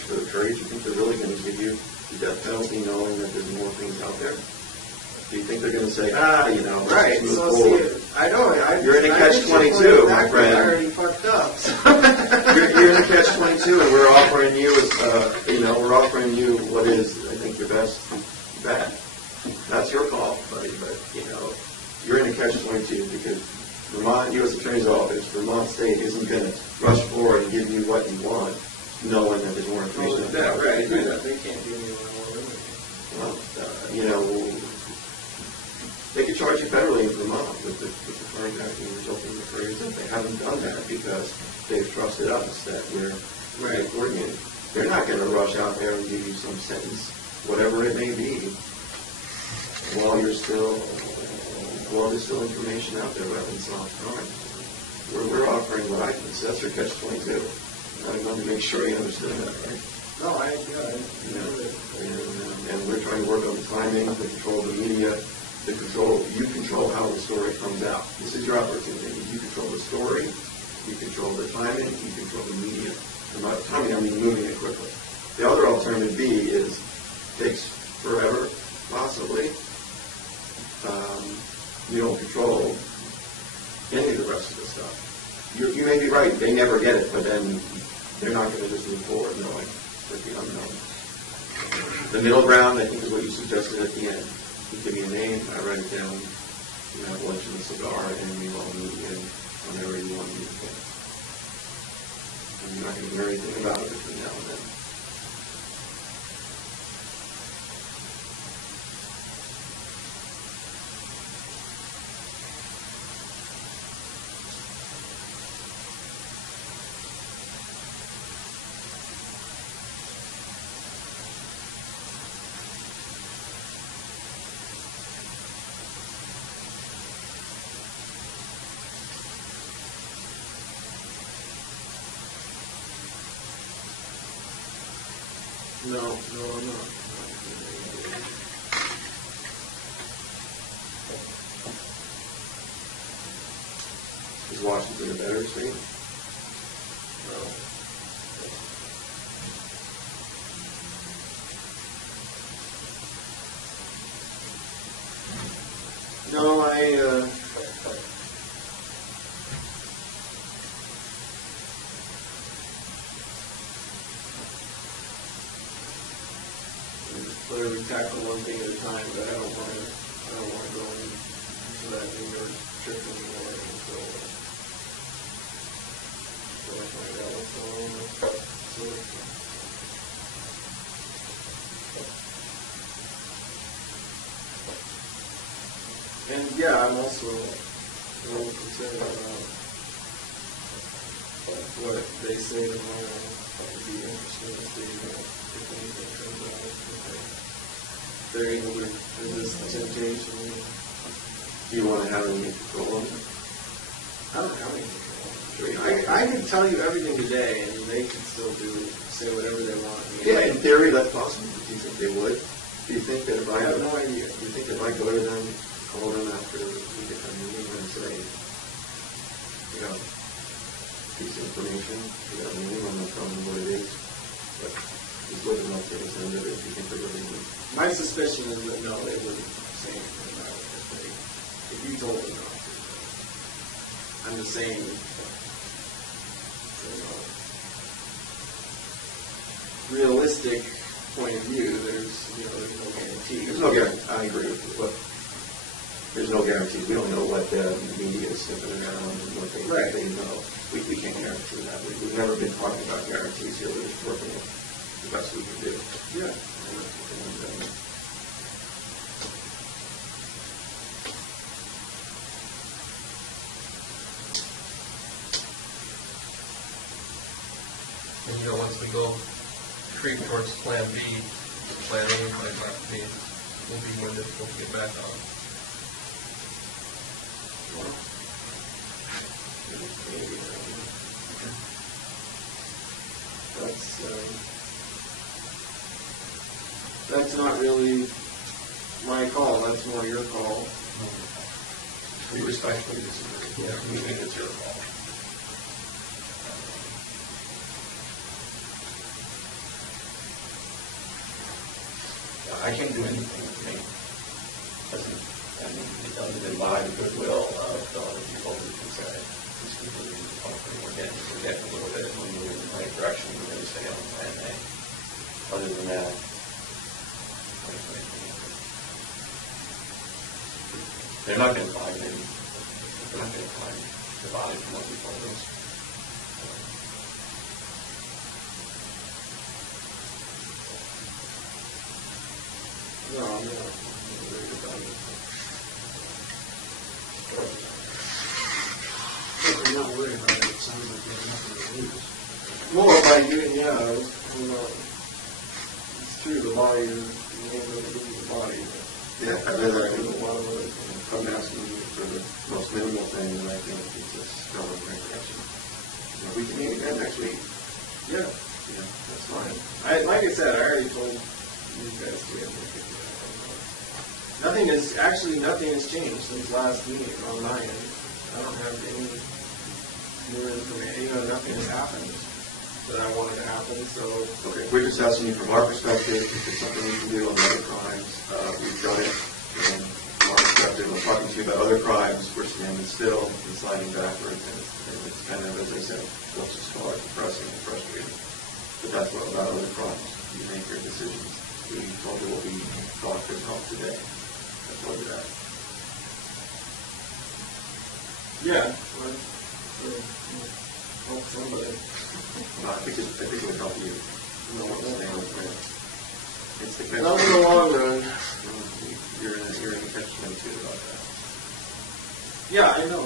for the trade, you think they're really going to give you the death penalty knowing that there's more things out there? Do you think they're going to say, right, let's move so forward? see, I know, You're in a catch-22, my friend. I already fucked up. So. You're in a catch-22, and we're offering you what is, I think, your best bet. That's your call, buddy, but, you're in a catch-22 because Vermont U.S. Attorney's Office, Vermont State isn't going to rush forward and give you what you want, knowing that there's more information. Yeah, right, they can't give me more Well, they could charge you federally in Vermont with the crime act and resulting affairs. They haven't done that because they've trusted us that we're coordinating. They're not going to rush out there and give you some sentence, whatever it may be, while there's still information out there about unsolved crime. We're offering what I consider, that's your catch-22. I wanted to make sure you understood that, right? No, And we're trying to work on the timing, the control of the media, you control how the story comes out. This is your opportunity. You control the story, you control the timing, you control the media. And by timing, I mean moving it quickly. The other alternative B takes forever, possibly. You don't control any of the rest of the stuff. You may be right, they never get it, but then they're not going to just move forward knowing that the unknown. The middle ground, I think, is what you suggested at the end. You give me a name, I write it down, you have lunch and a cigar, and we all meet in whenever you want to meet again. And you're not going to hear anything about it between now and then. No, I'm not. Is Washington a better state? No, whatever, tackle one thing at a time, but I don't want to go into that New York trip anymore until I find out what's going on. And yeah, I'm also a little concerned about what they say tomorrow. It'd be interesting to see if anything comes out. If they're able to resist the temptation. Do you want to have any control on it? I don't have any control. I can tell you everything today, and they can still say whatever they want. Yeah, in theory, that's possible. Do you think they would? Do you think that if I have no idea. Do you think if I go to them, call them after we get a meeting and say, you know, piece of information, we got a meeting, I'm not telling them what it is, but just let them know if they can send it, if you think they really would. My suspicion is that no, they wouldn't say anything about it if you told them not to. I'm just saying, realistic point of view, there's no guarantee. There's no guarantee. I agree with you, but there's no guarantee. We don't know what the media is sniffing around and what they know. We can't guarantee that. We've never been talking about guarantees here. We're just working with the best we can do. Yeah. And once we go creep towards Plan B, Plan A might not be, will be more difficult to get back on. That's not really my call. That's more your call. We respectfully disagree. Yeah, we think it's your call. I can't do anything with me. It doesn't invite the goodwill of the other people who can say, this completely is the company. We're getting a little bit, we're moving in the right direction, we're going to stay on Plan A. Other than that, they're not going to find me. They're not going to find the body from what we told us. No, I'm not worried about it. If you're not worried about it, it sounds like there's nothing to lose. Well, by doing, it's true, the body is the body. Yeah, I'd rather I do a lot of it. I'm asking you for the most minimal thing, and I think it's just going in the right direction. We can meet again next week. Yeah. Yeah, that's fine. Like I said, I already told you guys to get nothing has changed since last meeting on my end. I don't have any new information. Nothing has happened that I wanted to happen. So Okay, we're just asking you from our perspective, if it's something we can do on other crimes, we've done it. And from our perspective, we're talking to you about other crimes, we're standing still and sliding backwards, and it's kind of, as I said, let's just call it depressing and frustrating. But that's what about other crimes. You make your decisions. We told you what we thought could help today. That's where we're at. yeah, help somebody. I think it would help you. Stay on plan. It's the catch. Not in the long run. You're in a catch-22 about that. Yeah, I know.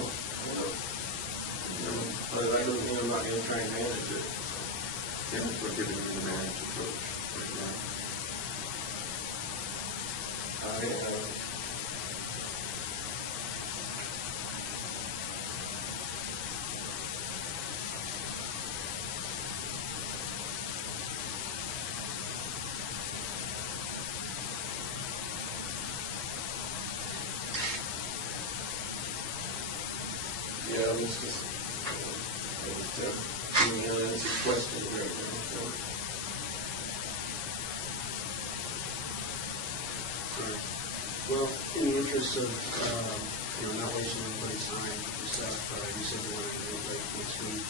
But that doesn't mean I'm not going to try and manage it. Yeah, we're giving you the managed approach. Yeah, it's just being unanswered questions right now. So. Well, in the interest of not wasting anybody's time and stuff, you said you wanted to do it like next week.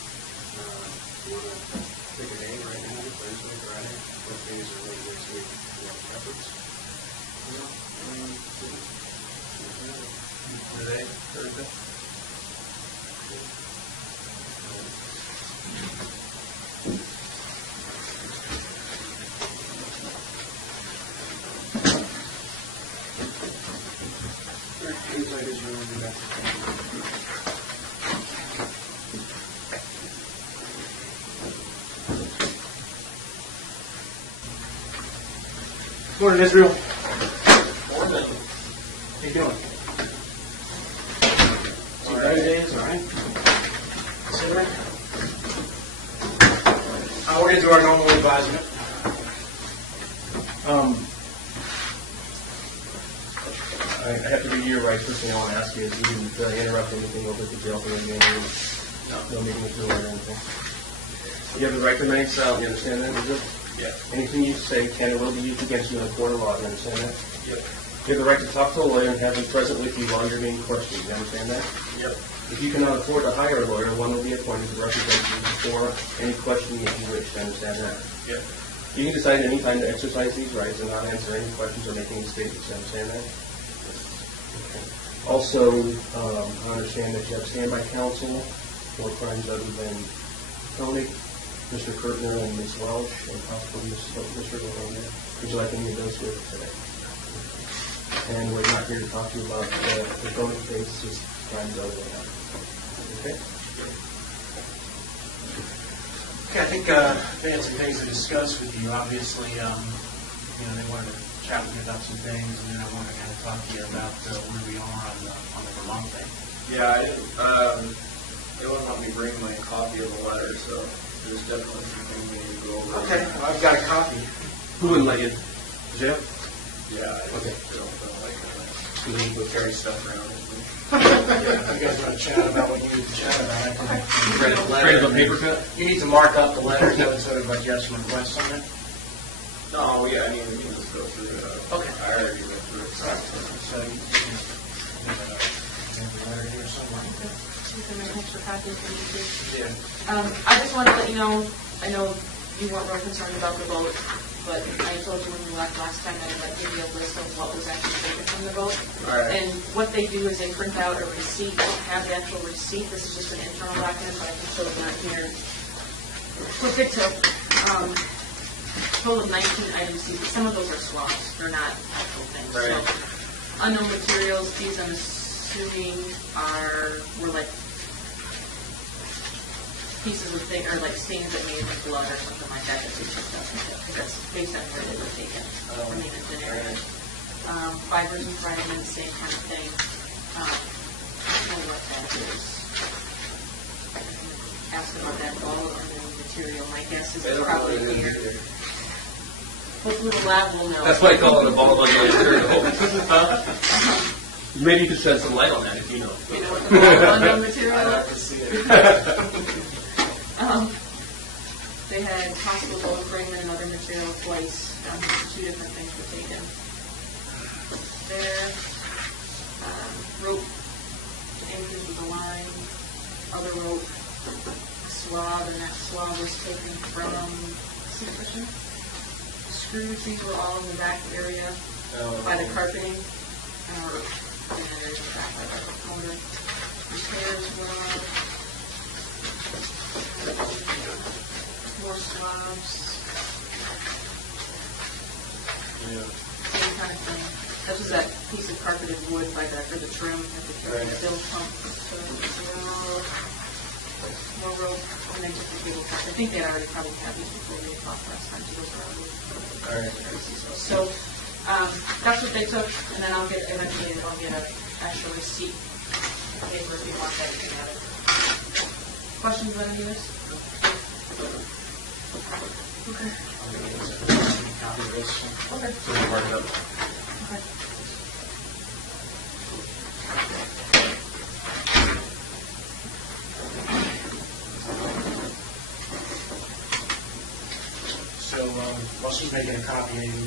You want to pick a day right now, Thursday, Friday? What days are late next week? Do you have preference? Morning, Israel. Morning. How you doing? See better days, all right? Considering? We're going to do our normal advisement. I have to read your rights. First thing I want to ask you is you didn't interrupt anything over at the jail for any meeting. No meeting with you or anything. You have the right to remain silent. You understand that? Is it? Yeah. Anything you say can and will be used against you in a court of law. You understand that? Yep. You have the right to talk to a lawyer and have him present with you while you're being questioned. You understand that? Yep. If you cannot afford to hire a lawyer, one will be appointed to represent you for any questioning if you wish. You understand that? Yep. You can decide at any time to exercise these rights and not answer any questions or make any statements. You understand that? Also, I understand that you have standby counsel for crimes other than Tony, Mr. Kurtner, and Ms. Welsh, and possibly Mr. Galone. Would you like any of those here today? And we're not here to talk to you about the Tony case, just crimes other than that. Okay? Okay, I think they had some things to discuss with you. Obviously, they wanted to chat with you about some things, and then I wanted to kind of talk to you about where we are on the Vermont thing. Yeah, they wouldn't let me bring my copy of the letter, so there's definitely some things we need to go over. Okay, well, I've got a copy. Who wouldn't let you? Jail? Yeah, Okay. don't like that. Do we need to Carry stuff around with me. If you guys want to chat about what you need to chat about, I can Ready to paper cut? You need to mark up the letter so it's sort of like yes and request on it. No, yeah, I mean, we can just go through it. Okay. I already went through it. So you have the letter here somewhere. Extra copies for you too. Yeah. I just wanted to let you know, I know you weren't real concerned about the vote, but I told you when we left last time that I'd like to give you a list of what was actually taken from the vote. All right. And what they do is they print out a receipt. They don't have the actual receipt. This is just an internal document, but I can show it down here. We'll get to total of 19 items. Some of those are swaps. They're not actual things. Right. So unknown materials, these I'm assuming were like pieces of thing, or like stains that made of blood or something like that. That's just stuff, because that's based on where they were taken from the incident area. Fibers and fragments, same kind of thing. I don't know what that is. Ask about that ball or the material. My guess is it's probably here. Hopefully the lab will know. That's why I call it a ball of material. Maybe you could shed some light on that if you know. You know what the ball of unknown material I'd have is? to see it. They had possible bone fragment and other material twice. Two different things were taken. There, rope anchored with a line, other rope, swab, and that swab was taken from C-cushion. Screws, these were all in the back area by the carpeting. And there's the back by the component. Repairs were more slabs. Same kind of thing. This was that piece of carpeted wood for the trim at the still pump. So more rope, and then just the cable cuts. I think they already probably had these before we talked last time. So those are already. So that's what they took, and then I'll get an actual receipt paper if you want that together. Questions about any of this? Okay. Okay. So we mark it up. Okay. So, while she's making a copy, anything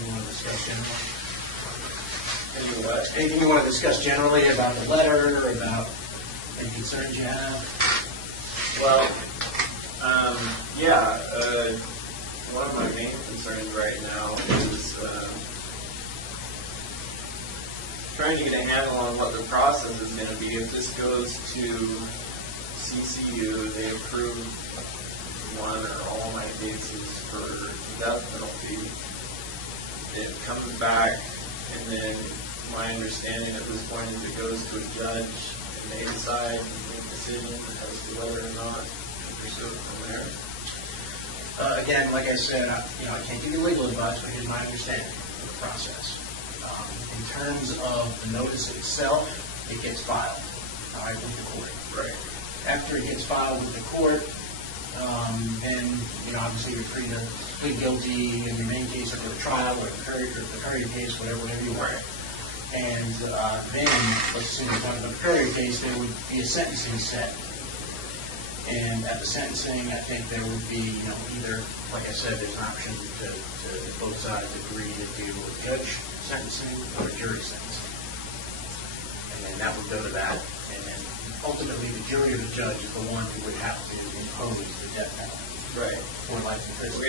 you want to discuss generally? Anything you want to discuss generally about the letter, or about any concerns you have? Well, one of my main concerns right now is trying to get a handle on what the process is going to be. If this goes to CCU, they approve one or all my cases for the death penalty. It comes back, and then my understanding at this point is it goes to a judge, and they decide and make decisions as to whether or not to pursue it from there. Again, like I said, I can't give you legal advice, but here's my understanding of the process. In terms of the notice itself, it gets filed, all right, with the court. Right. After it gets filed with the court, then, obviously you're free to plead guilty in your main case or go to trial or the Courier case, whatever you want. And then, let's assume we're talking about the Courier case, there would be a sentencing set. And at the sentencing, I think there would be, either, like I said, there's an option to both sides agree to do a judge sentencing or a jury sentencing. And then that would go to that. And then ultimately the jury or the judge is the one who would have to impose the death penalty. Right. Or life in prison.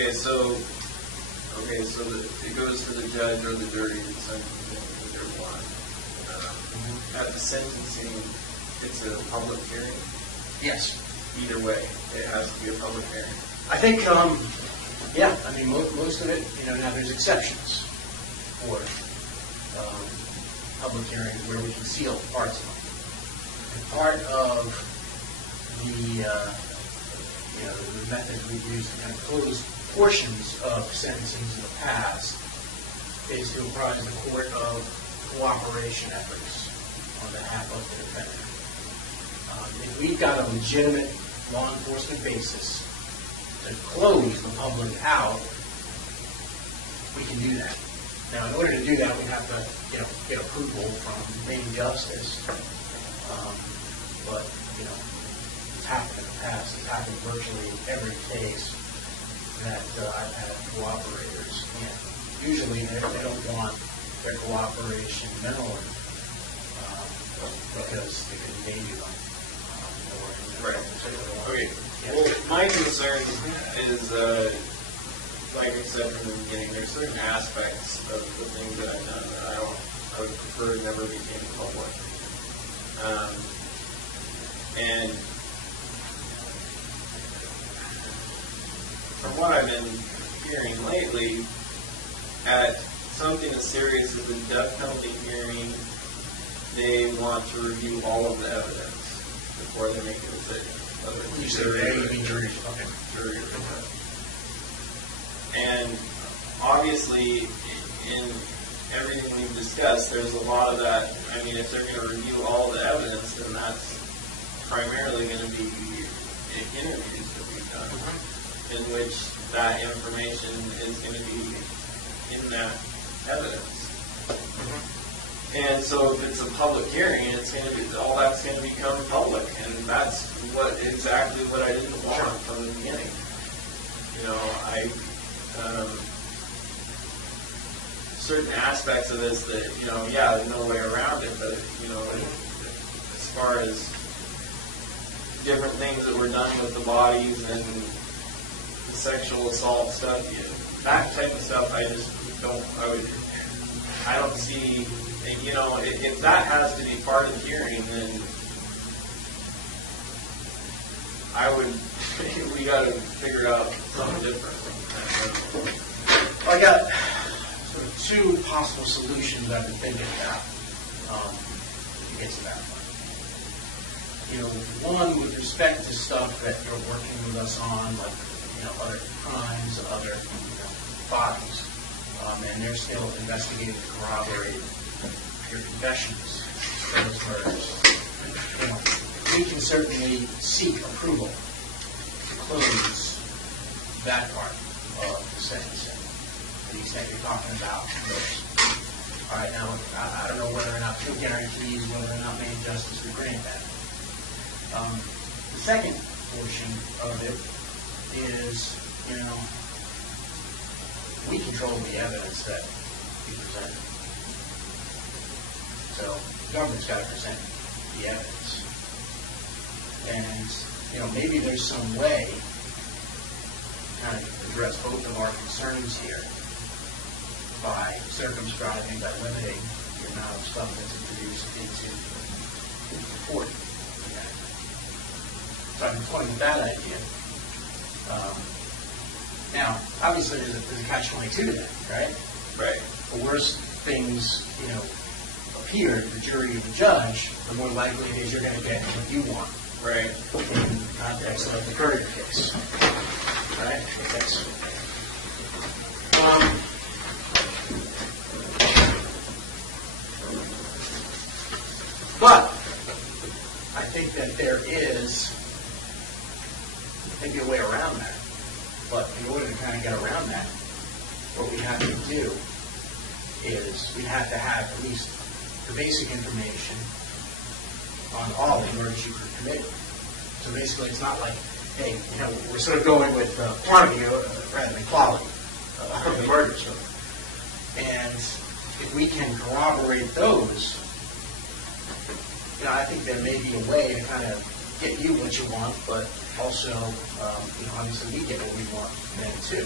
Okay, so it goes to the judge or the jury to sentence either one. At the sentencing, it's a public hearing. Yes. Either way, it has to be a public hearing. I think, yeah, I mean, most of it, now there's exceptions for public hearings where we can seal parts of them. And part of the method we've used to kind of close portions of sentencings in the past is to apprise the court of cooperation efforts on behalf of the defendant. If we've got a legitimate law enforcement basis to close the public out, we can do that. Now, in order to do that, we have to, get approval from main justice. But, it's happened in the past. It's happened virtually in every case that I've had cooperators. And usually, they don't want their cooperation known because it could endanger them. Right. Okay. Well, my concern is, like I said from the beginning, there's certain aspects of the things that I've done that I would prefer never became public. And from what I've been hearing lately, at something as serious as a death penalty hearing, they want to review all of the evidence before they make a decision. You said jury. Okay. Jury. And obviously, in everything we've discussed, there's a lot of that. I mean, if they're going to review all the evidence, then that's primarily going to be interviews that we've done, in which that information is going to be in that evidence. And so if it's a public hearing, it's going to be, all that's going to become public, and that's exactly what I didn't want from the beginning. Certain aspects of this that, there's no way around it, but, as far as different things that were done with the bodies and the sexual assault stuff, that type of stuff, I don't see, if that has to be part of the hearing, then we got to figure out something different. Well, I got sort of two possible solutions I've been thinking about to get to that one. One with respect to stuff that you're working with us on, like other crimes, other bodies, and they're still investigating to corroborate your confessions, those murders. We can certainly seek approval to close that part of the sentencing, to the extent you're talking about those. All right, now, I don't know whether or not two guarantees, whether or not main justice would grant that. The second portion of it is, we control the evidence that we present. So the government's got to present the evidence. And, maybe there's some way to kind of address both of our concerns here by circumscribing, by limiting the amount of stuff that's introduced into the court. So I'm toying with that idea. Now, obviously, there's a catch-22 to that, right? Right. The worse things, appear to the jury or the judge, the more likely it is you're going to get what you want. Right. In the context of the Courier case. right? I think that's. But I think that there is maybe a way around that. But in order to kind of get around that, what we have to do is we have to have at least the basic information on all the murders you could commit. So basically, it's not like, hey, we're sort of going with quantity rather than quality of the murders. And if we can corroborate those, I think there may be a way to kind of get you what you want, but also, obviously we get what we want then too.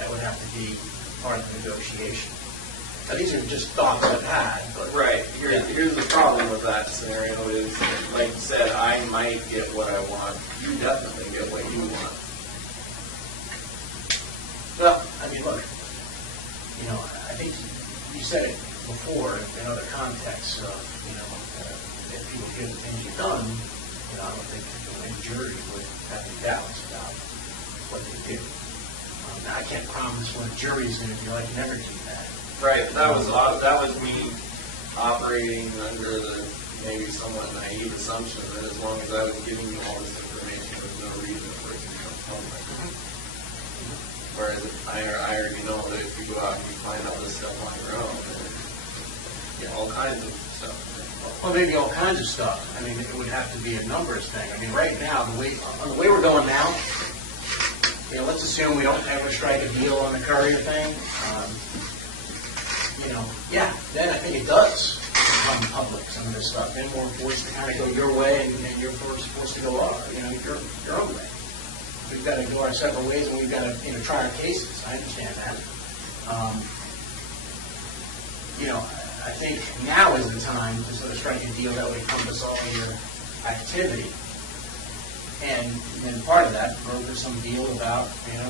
That would have to be part of the negotiation. Now, these are just thoughts I've had. But right. Here's the problem with that scenario is, like you said, I might get what I want. You definitely get what you want. Well, I mean, look, I think you said it before in other contexts. If people hear the things you've done, I don't think any jury would have any doubts about what they do. Now, I can't promise what a jury is going to be like. You never do that. Right. That was me operating under the maybe somewhat naive assumption that as long as I was giving you all this information, there's no reason for it to become public. Whereas I already know that if you go out and you find all this stuff on your own, all kinds of stuff. Well, maybe all kinds of stuff. I mean, it would have to be a numbers thing. I mean, right now, the way we're going now, let's assume we don't ever strike a deal on the courier thing. Then I think it does become public, some of this stuff. Then we're forced to kind of go your way, and you're forced to go your own way. We've got to go our separate ways, and we've got to try our cases. I understand that. I think now is the time to sort of strike a deal that would encompass all your activity. And then part of that, broker some deal about,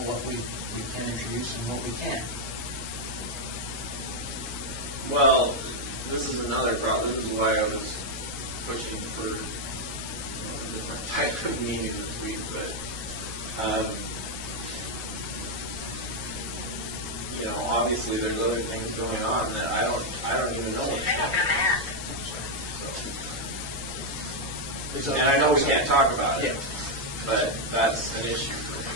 what we can introduce and what we can't. Well, this is another problem. This is why I was pushing for a different type of meeting this week. But, obviously there's other things going on that I don't even know what's happening. And I know we can't talk about it, but that's an issue for me.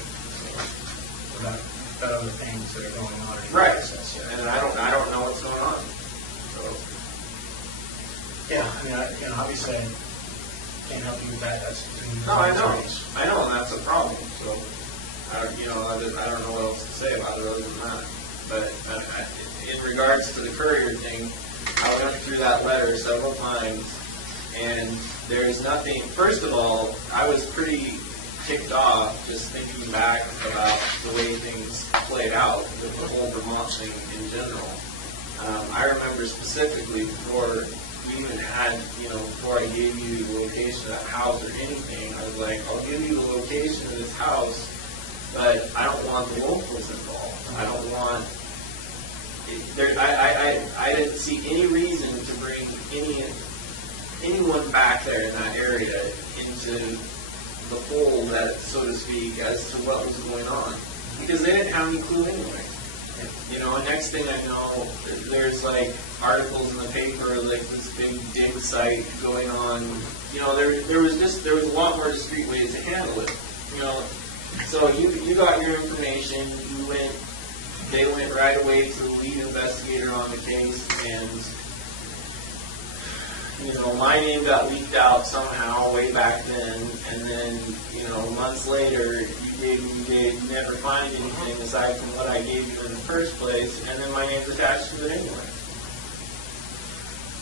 About other things that are going on. Right. And I don't know what's going on. So. Yeah, I mean, obviously I can't help you with that. That's no, I know, and that's a problem. So, I don't know what else to say about it other than that. But in regards to the courier thing, I went through that letter several times, and there's nothing. First of all, I was pretty ticked off just thinking back about the way things played out with the whole Vermont thing in general. I remember specifically before we even had, before I gave you the location of that house or anything, I was like, I'll give you the location of this house, but I don't want the locals involved. I don't want. I didn't see any reason to bring anyone back there in that area into the fold, so to speak, as to what was going on, because they didn't have any clue anyway. And next thing I know, there's like articles in the paper, like this big dig site going on. There was a lot more discreet ways to handle it. So you got your information, they went right away to the lead investigator on the case, and my name got leaked out somehow way back then, and then months later you never find anything aside from what I gave you in the first place, and then my name's attached to it anyway.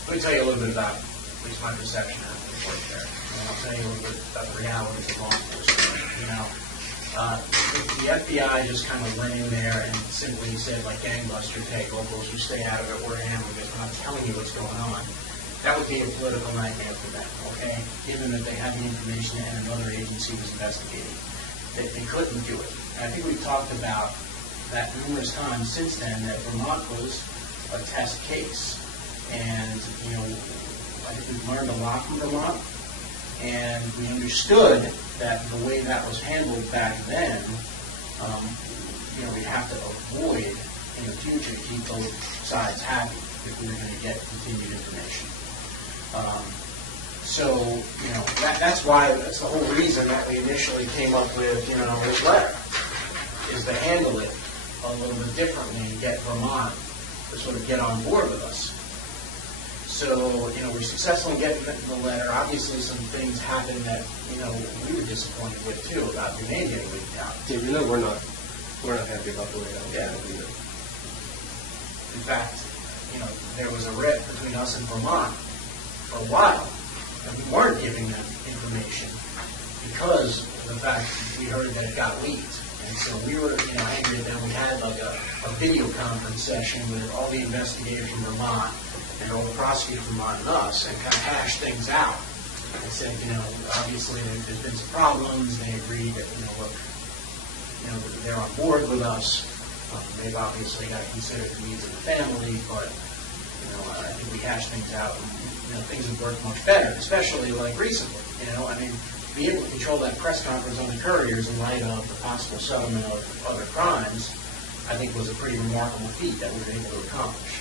Let me tell you a little bit about at least my perception of the work there, and I'll tell you a little bit about the realities of law enforcement. The FBI just kind of went in there and simply said, like gangbusters, hey, locals, you stay out of it, we're handling it, we're not telling you what's going on. That would be a political nightmare for them, okay? Given that they had the information and another agency was investigating. They couldn't do it. And I think we've talked about that numerous times since then, that Vermont was a test case. And, I think we've learned a lot from Vermont. And we understood that the way that was handled back then we have to avoid in the future to keep both sides happy if we're going to get continued information. That's the whole reason that we initially came up with, this letter, is to handle it a little bit differently and get Vermont to sort of get on board with us. So, we're successful in getting the letter. Obviously, some things happened that, we were disappointed with, too, about the name getting leaked out. Yeah, we're not happy about the way that was handled either. In fact, there was a rift between us and Vermont for a while, and we weren't giving them information because of the fact that we heard that it got leaked. And so we were, angry at them. We had like a video conference session with all the investigators from Vermont and all the prosecutors from Vermont and us, and kind of hashed things out. And said, obviously there's been some problems. They agreed that, look, they're on board with us. They've obviously got to consider the needs of the family, but I think we hashed things out, and things have worked much better, especially like recently. Being able to control that press conference on the couriers in light of the possible settlement of other crimes, I think was a pretty remarkable feat that we were able to accomplish.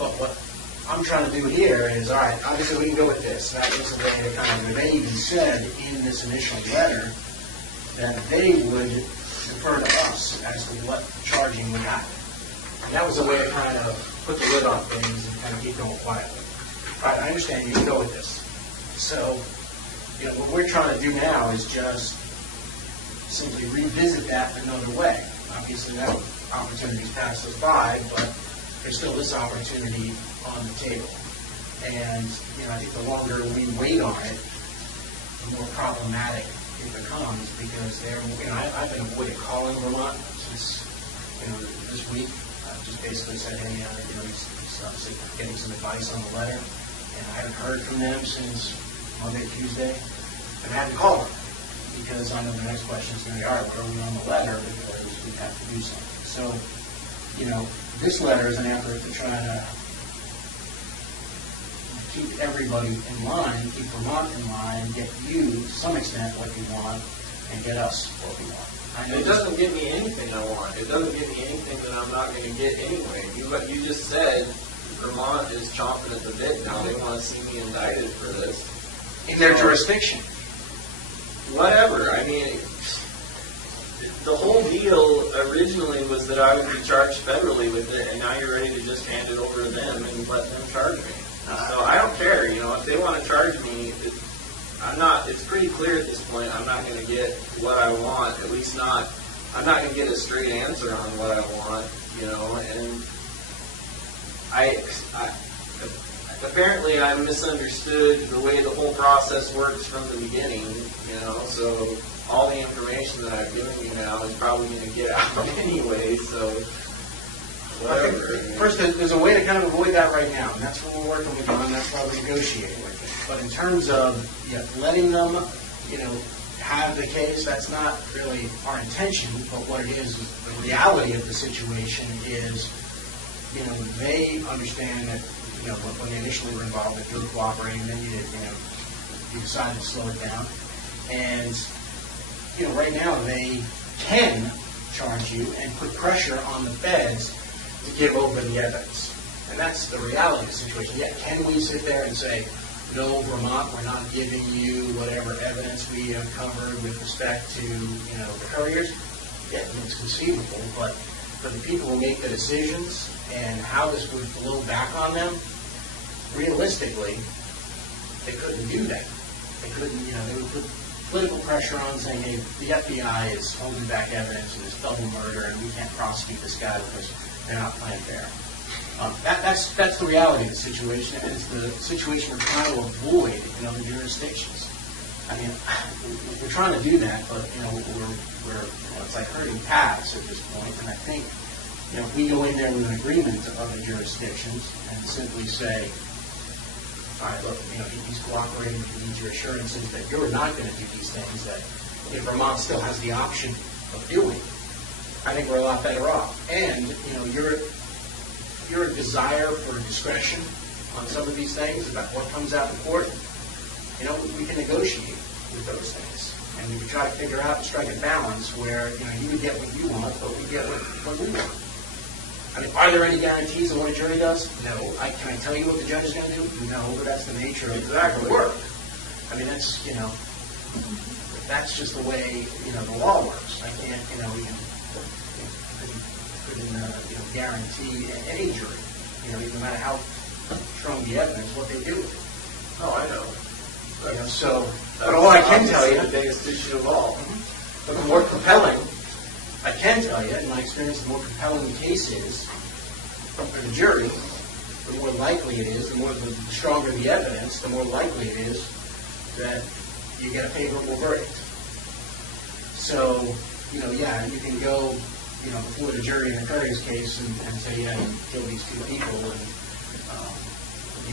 But what I'm trying to do here is, all right, obviously we can go with this. That was the way to kind of, they even said in this initial letter that they would defer to us as to what charging would happen. And that was a way to kind of put the lid on things and kind of keep going quietly. All right, I understand you can go with this. So, what we're trying to do now is just simply revisit that another way. Obviously, that opportunity's passed us by, but there's still this opportunity on the table. And, I think the longer we wait on it, the more problematic it becomes, because I've been avoiding calling Vermont since, this week. I've just basically said, hey, he's obviously getting some advice on the letter, and I haven't heard from them since Monday, Tuesday, and I haven't called them, because I know the next question is going to be, all right, what are we on the letter, because we have to do something. So, this letter is an effort to try to keep everybody in line, keep Vermont in line, get you, to some extent, what you want, and get us what we want. It doesn't give me anything I want. It doesn't give me anything that I'm not going to get anyway. You just said Vermont is chomping at the bit now. They want to see me indicted for this. In their jurisdiction. Whatever. The whole deal originally was that I would be charged federally with it, and now you're ready to just hand it over to them and let them charge me. So I don't care. If they want to charge me, it's pretty clear at this point I'm not going to get what I want, at least not, I'm not going to get a straight answer on what I want, and apparently I misunderstood the way the whole process works from the beginning, so all the information that I've given you now is probably going to get out anyway, so whatever. First, there's a way to kind of avoid that right now, and that's what we're working with them, and that's why we're negotiating with them. But in terms of letting them, have the case, that's not really our intention, but what it is the reality of the situation is, they understand that, when they initially were involved, that you were cooperating, then you decided to slow it down. And, right now they can charge you and put pressure on the feds to give over the evidence. And that's the reality of the situation. Yeah, can we sit there and say, no, Vermont, we're not giving you whatever evidence we have covered with respect to, the couriers? Yeah, it's conceivable, but for the people who make the decisions and how this would flow back on them, realistically, they couldn't do that. They couldn't, they would put political pressure on saying, hey, the FBI is holding back evidence in this double murder and we can't prosecute this guy because they're not playing fair. That's the reality of the situation, and it's the situation we're trying to avoid in other jurisdictions. We're trying to do that, but we're it's like herding cats at this point. And I think if we go in there with an agreement to other jurisdictions and simply say, all right, look, he's cooperating, he needs your assurances that you're not going to do these things that Vermont still has the option of doing, I think we're a lot better off. And your desire for discretion on some of these things about what comes out in court, we can negotiate with those things. And we would try to figure out and strike a balance where, you would get what you want, but we get what we want. I mean, are there any guarantees of what a jury does? No. Can I tell you what the judge is going to do? No, but that's the nature of the work. I mean, that's just the way, the law works. I can't, we couldn't guarantee any jury, no matter how strong the evidence, what they do with it. Oh, I know. But all I can tell you, the biggest issue of all. but the more compelling, I can tell you, in my experience, the more compelling the case is for the jury, the more likely it is, the stronger the evidence, the more likely it is that you get a favorable verdict. So, you can go, before the jury in a Curry's case and say, yeah, you killed these two people, and,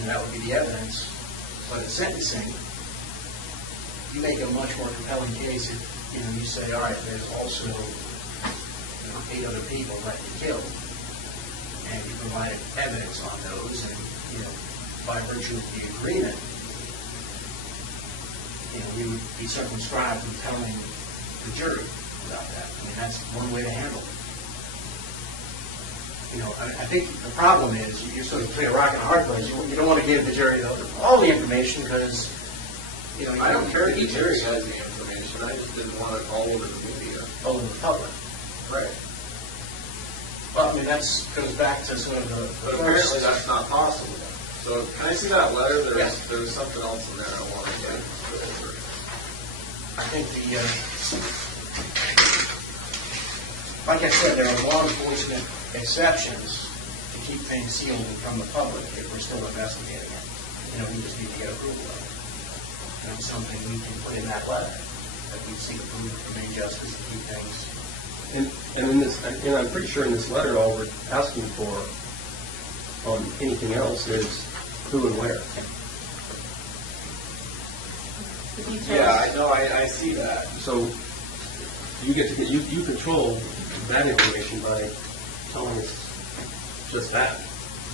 that would be the evidence. But in sentencing, you make a much more compelling case if, you say, all right, there's also, 8 other people that you killed, and you provided evidence on those, and, by virtue of the agreement, we would be circumscribed from telling the jury about that. I mean, that's one way to handle it. I think the problem is you're sort of between a rock and a hard place. You don't want to give the jury all the information because, I don't care if the jury has the information. I just didn't want it all over the media. All over the public. Right. Well, I mean, that goes back to sort of But apparently that's not possible. So can I see that letter? There's something else in there I want to get. I think like I said, there are law enforcement exceptions to keep things sealed from the public if we're still investigating it. We just need to get approval of it. And it's something we can put in that letter, that we seek approval from main justice to keep things. And in this, and I'm pretty sure in this letter, all we're asking for on anything else is who and where. Yeah, I know. I see that. So you you control that information by telling us just that.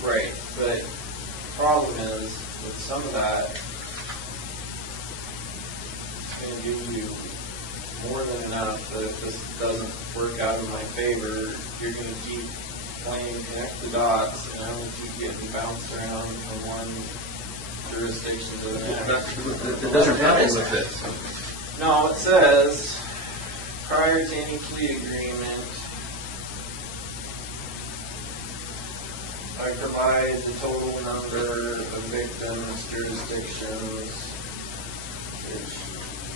Right. But the problem is with some of that, it's going to give you more than enough that if this doesn't work out in my favor, you're going to keep playing connect the dots, and I'm going to keep getting bounced around from one jurisdiction to the next. It doesn't happen with this. No, it says, prior to any plea agreement, I provide the total number of victims, jurisdictions, which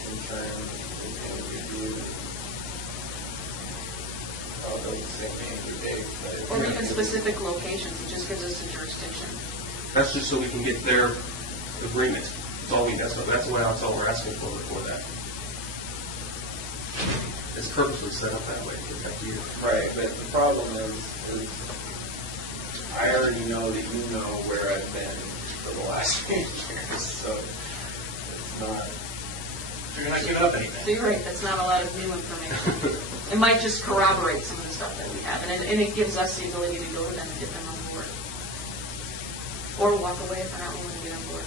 in turn will review. I'll do the same thing every day. Or even specific locations, it just gives us the jurisdiction. That's just so we can get their agreement. That's all that's all we're asking for that. It's purposely set up that way to protect you. Right, but the problem is I already know that you know where I've been for the last few years, so it's not. You're not giving up anything. So you're right, that's not a lot of new information. It might just corroborate some of the stuff that we have, and it gives us the ability to go to them and get them on board. Or walk away if we're not willing to get on board.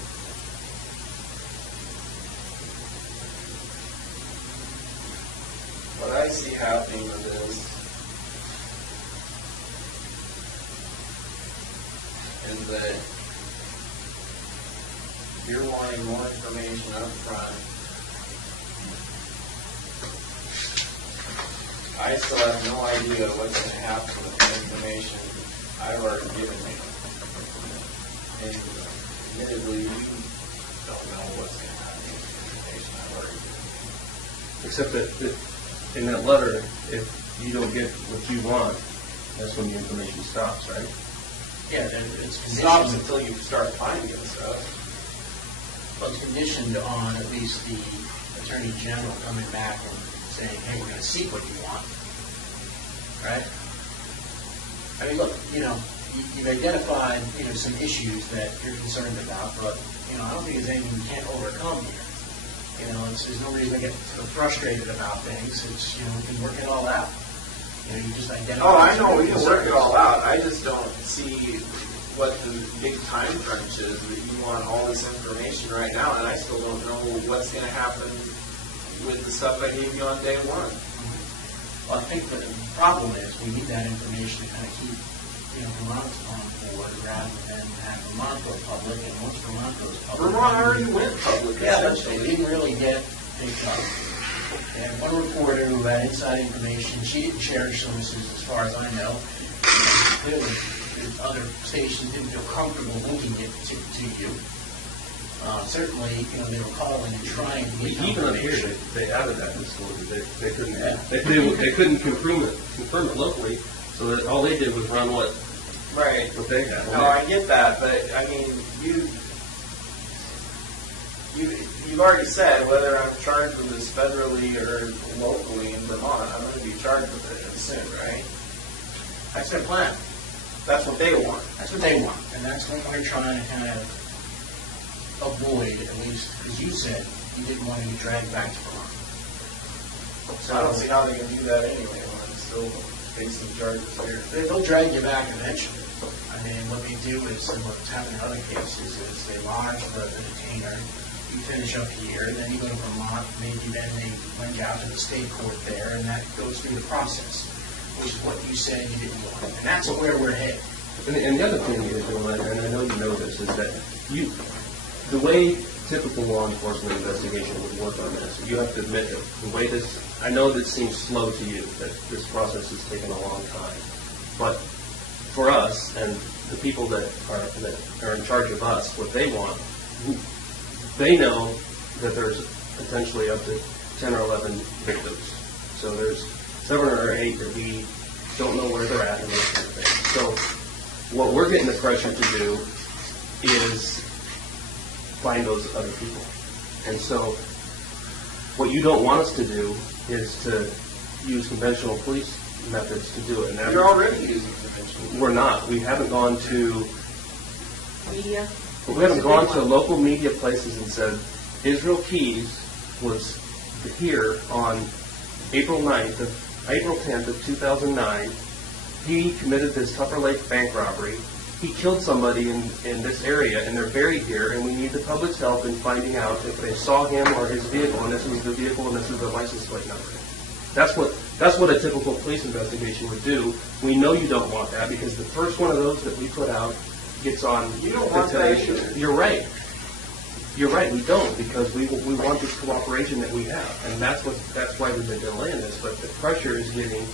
What I see happening with this is that you're wanting more information up front. I still have no idea what's going to happen with the information I've already given you. And admittedly, you don't know what's going to happen with the information I've already given you. Except that in that letter, if you don't get what you want, that's when the information stops, right? Yeah, it's It stops until you start finding stuff. Well, it's conditioned on at least the Attorney General coming back and saying, hey, we're going to seek what you want. Right? I mean, look, you've identified, some issues that you're concerned about, but, I don't think there's anything you can't overcome here. There's no reason to get frustrated about things. It's, we can work it all out. You just identify. Oh, I know we can work it all out. I just don't see what the big time crunch is. That you want all this information right now, and I still don't know what's going to happen with the stuff I gave you on day one. Well, I think the problem is we need that information to kind of keep, Vermont on board rather than have Vermont go public, and once Vermont goes public. Vermont already went public. Yeah, but they didn't really get picked up. And one reporter who had inside information, she didn't share her sources as far as I know. Clearly, the other stations didn't feel comfortable linking it to you. Certainly, they were calling and trying to get Even on here, they added that disclosure. They couldn't. They couldn't confirm it locally. So that all they did was run what they had. No, I get that, but I mean, you've already said whether I'm charged with this federally or locally in Vermont, I'm going to be charged with it soon, right? That's their plan. That's what they want. That's what they want, and that's what we're trying to kind of avoid, at least, because you said you didn't want to be dragged back to Vermont. So I don't see how they can do that anyway when I'm still facing charges here. They'll drag you back eventually. I mean, what they do is, and what's happened in other cases, is they lodge the detainer, you finish up here, and then you go to Vermont, maybe then they bring you out to the state court there, and that goes through the process, which is what you said you didn't want. And that's where we're headed. And the other thing is, and I know you know this, is that the way typical law enforcement investigation would work on this, you have to admit that the way I know this seems slow to you, that this process has taken a long time, but for us and the people that are in charge of us, what they want, they know that there's potentially up to 10 or 11 victims. So there's 7 or 8 that we don't know where they're at and those kind of things. So what we're getting the pressure to do is find those other people. And so what you don't want us to do is to use conventional police methods to do it. And you're already using conventional. We're not. We haven't gone to Media. we haven't gone to local media places and said Israel Keys was here on April 10th of 2009. He committed this Tupper Lake bank robbery. He killed somebody in this area, and they're buried here, and we need the public's help in finding out if they saw him or his vehicle, and this was the vehicle, and this was the license plate number. That's what a typical police investigation would do. We know you don't want that, because the first one of those that we put out gets on. You don't want that either. You're right. You're right. We don't, because we want this cooperation that we have, and that's why we've been delaying this. But the pressure is getting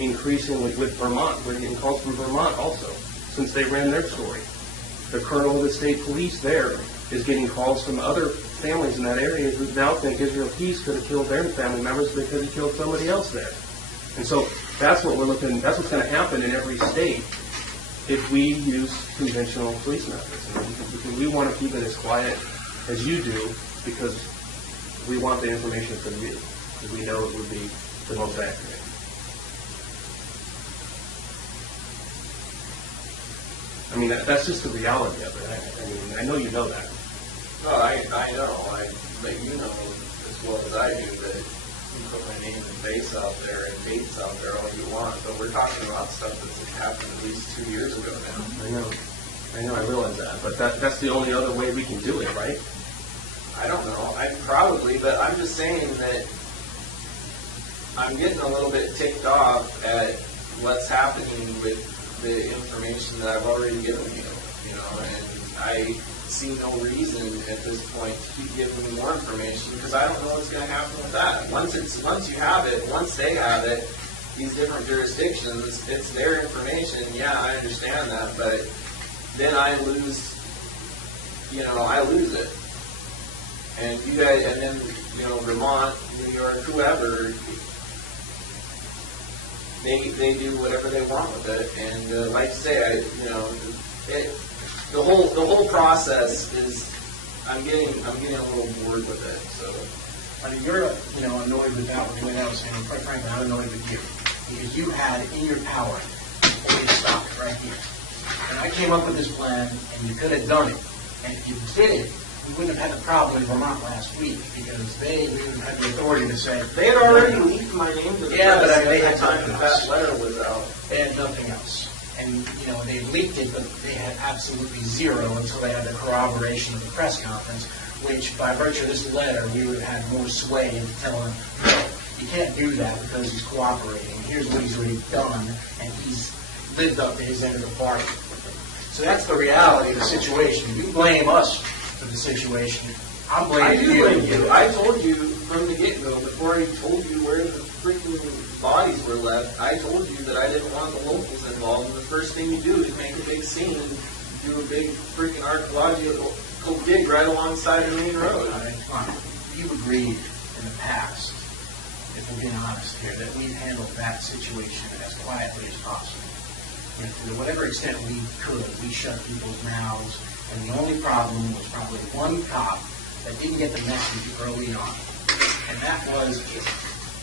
increasingly with Vermont. We're getting calls from Vermont also, since they ran their story. The colonel of the state police there is getting calls from other families in that area who now think Israel Keys could have killed their family members because he killed somebody else there. And so that's what we're looking. That's what's going to happen in every state if we use conventional police methods. And we want to keep it as quiet as you do, because we want the information from you, because we know it would be the most accurate. I mean, that's just the reality of it. I mean, I know you know that. No, I know. But you know as well as I do that you put my name and face out there and dates out there all you want. But we're talking about stuff that's happened at least 2 years ago now. I know. I realize that. But that's the only other way we can do it, right? I don't know. But I'm just saying that I'm getting a little bit ticked off at what's happening with the information that I've already given you, and I see no reason at this point to keep giving me more information, because I don't know what's going to happen with that. Once you have it, once they have it, these different jurisdictions, it's their information. Yeah, I understand that, but then I lose it. And you guys, and then, Vermont, New York, whoever, they do whatever they want with it, and like I say, the whole process is, I'm getting a little bored with it. So, I mean, you're annoyed with that one, I was saying, quite frankly, I'm annoyed with you, because you had it in your power to stop it right here. And I came up with this plan, and you could have done it. And if you did it, we wouldn't have had the problem in Vermont last week, because they wouldn't have the authority to say. They had already leaked my name to the press. But they had time that letter was out. They had nothing else. And, they leaked it, but they had absolutely zero until they had the corroboration of the press conference, which by virtue of this letter, we would have had more sway in telling him, no, you can't do that because he's cooperating. Here's what he's already done, and he's lived up to his end of the bargain. So that's the reality of the situation. You blame us for the situation. I'm I blaming do you. blame you. I told you from the get-go, before I told you where the freaking bodies were left, I told you that I didn't want the locals involved. And the first thing you do is make a big scene and do a big freaking archaeological dig right alongside the main road. All right, fine. You've agreed in the past, if we're being honest here, that we've handled that situation as quietly as possible. And to whatever extent we could, we shut people's mouths, and the only problem was probably one cop that didn't get the message early on. And that was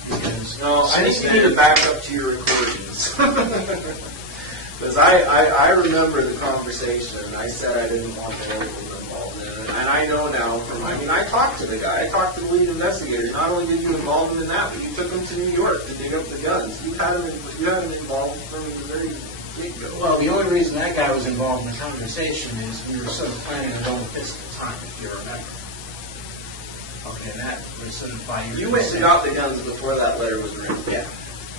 because... No, I think you need to back up to your recordings. Because I remember the conversation, and I said I didn't want the locals involved in it. And I know now from, I talked to the guy. I talked to the lead investigator. Not only did you involve him in that, but you took him to New York to dig up the guns. You had him involved from the very get-go. Well, the only reason that guy was involved in the conversation is we were sort of planning on going with this at the time, if you remember. Okay, that was sort of by your You went and got the guns before that letter was written. Yeah.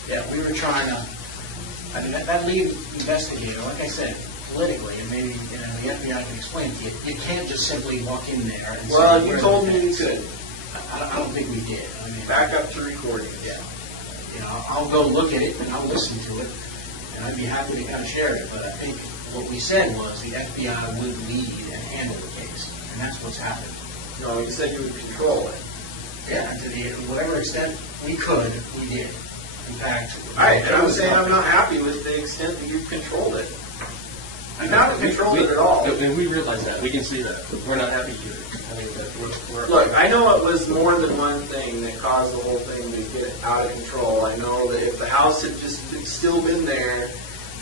Yeah, we were trying to, that lead investigator, like I said, politically, and maybe the FBI can explain to you, you can't just simply walk in there and Well, say, you told me you could. I don't think we did. Back up to recording. Yeah. I'll go look at it and I'll listen to it, and I'd be happy to kind of share it, but I think what we said was the FBI would lead and handle the case, and that's what's happened. No, you said you would control it. Yeah, to whatever extent we could, we did. In fact, And I'm saying I'm not happy with the extent that you've controlled it. You haven't controlled it at all. And we realize that. We can see that. We're not happy either. I think that we're Look, I know it was more than one thing that caused the whole thing to get out of control. I know that if the house had just still been there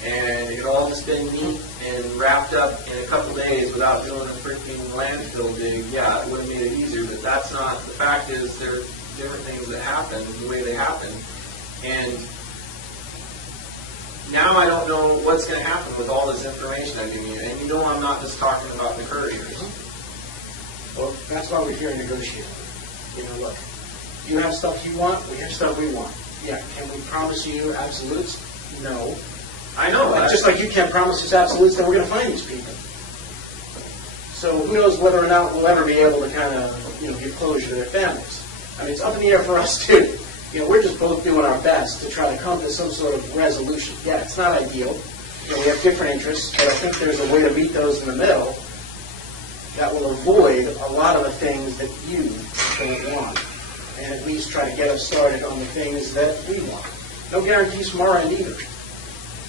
and it had all just been neat and wrapped up in a couple days without doing a freaking landfill dig, yeah, it would have made it easier. But that's not. The fact is there are different things that happen the way they happen. And now I don't know what's going to happen with all this information I'm giving you. And you know I'm not just talking about the couriers. Well, that's why we're here to negotiate. Look, you have stuff you want, we have stuff we want. Yeah, can we promise you absolutes? No. I know that. Just like you can't promise us absolutes that we're going to find these people. So who knows whether or not we'll ever be able to kind of, give closure to their families. It's up in the air for us too. We're just both doing our best to try to come to some sort of resolution. Yeah, it's not ideal. We have different interests, but I think there's a way to meet those in the middle that will avoid a lot of the things that you don't want, and at least try to get us started on the things that we want. No guarantees from our end either.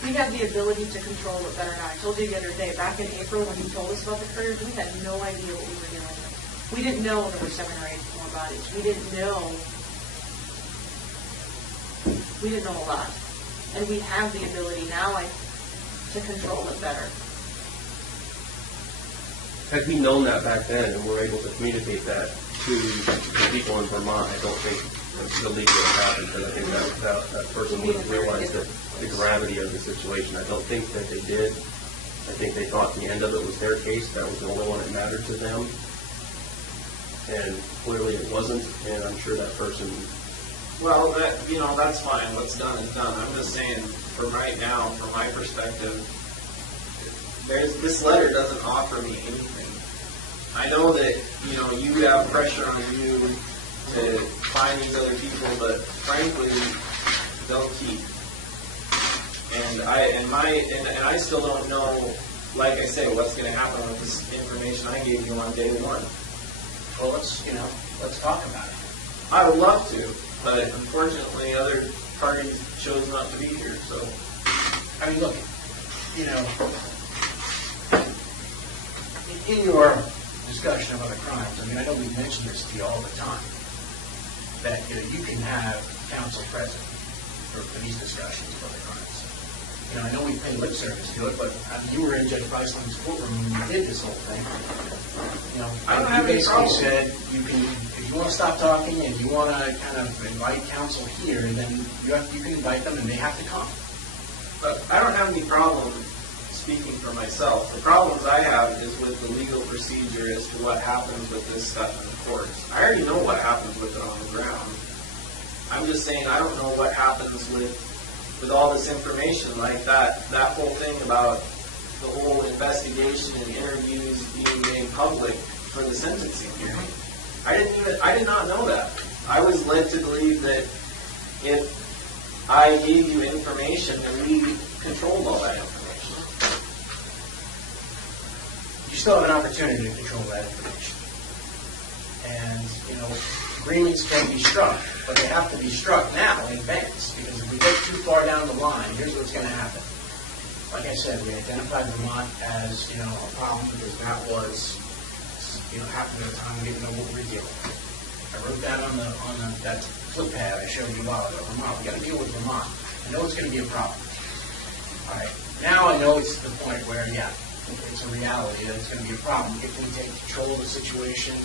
We have the ability to control it better now. I told you the other day, back in April when you told us about the couriers, we had no idea what we were dealing with. We didn't know there were 7 or 8 more bodies. We didn't know a lot. And we have the ability now to control it better. Had we known that back then and were able to communicate that to the people in Vermont, I don't think the leak would have happened, because I think that person would have realized the gravity of the situation. I don't think that they did. I think they thought the end of it was their case. That was the only one that mattered to them. And clearly it wasn't, and I'm sure that person... Well, that's fine. What's done is done. I'm just saying, from right now, from my perspective, this letter doesn't offer me anything. I know that, you have pressure on you to find these other people, but frankly, don't keep. And I still don't know, like I say, what's going to happen with this information I gave you on day one. Well, let's talk about it. I would love to, but unfortunately, other parties chose not to be here. So, Look, in your discussion of other crimes, I know we mention this to you all the time, that you can have counsel present for these discussions of other crimes. I know we pay lip service to it, but you were in Judge Beisland's courtroom when you did this whole thing. You basically said if you want to stop talking and you want to kind of invite counsel here, then you can invite them and they have to come. But I don't have any problem speaking for myself. The problems I have is with the legal procedure as to what happens with this stuff in the courts. I already know what happens with it on the ground. I'm just saying I don't know what happens with all this information, like that whole thing about the whole investigation and interviews being made public for the sentencing hearing. I did not know that. I was led to believe that if I gave you information, then we controlled all that information. You still have an opportunity to control that information. And, agreements can be struck, but they have to be struck now in advance, because if we get too far down the line, here's what's going to happen. Like I said, we identified Vermont as, a problem because that was, happened at a time we didn't know what we were dealing with. I wrote that on that flip pad I showed you a while ago. Vermont, we got to deal with Vermont. I know it's going to be a problem. All right. Now I know it's to the point where, it's a reality that it's going to be a problem. If we take control of the situation,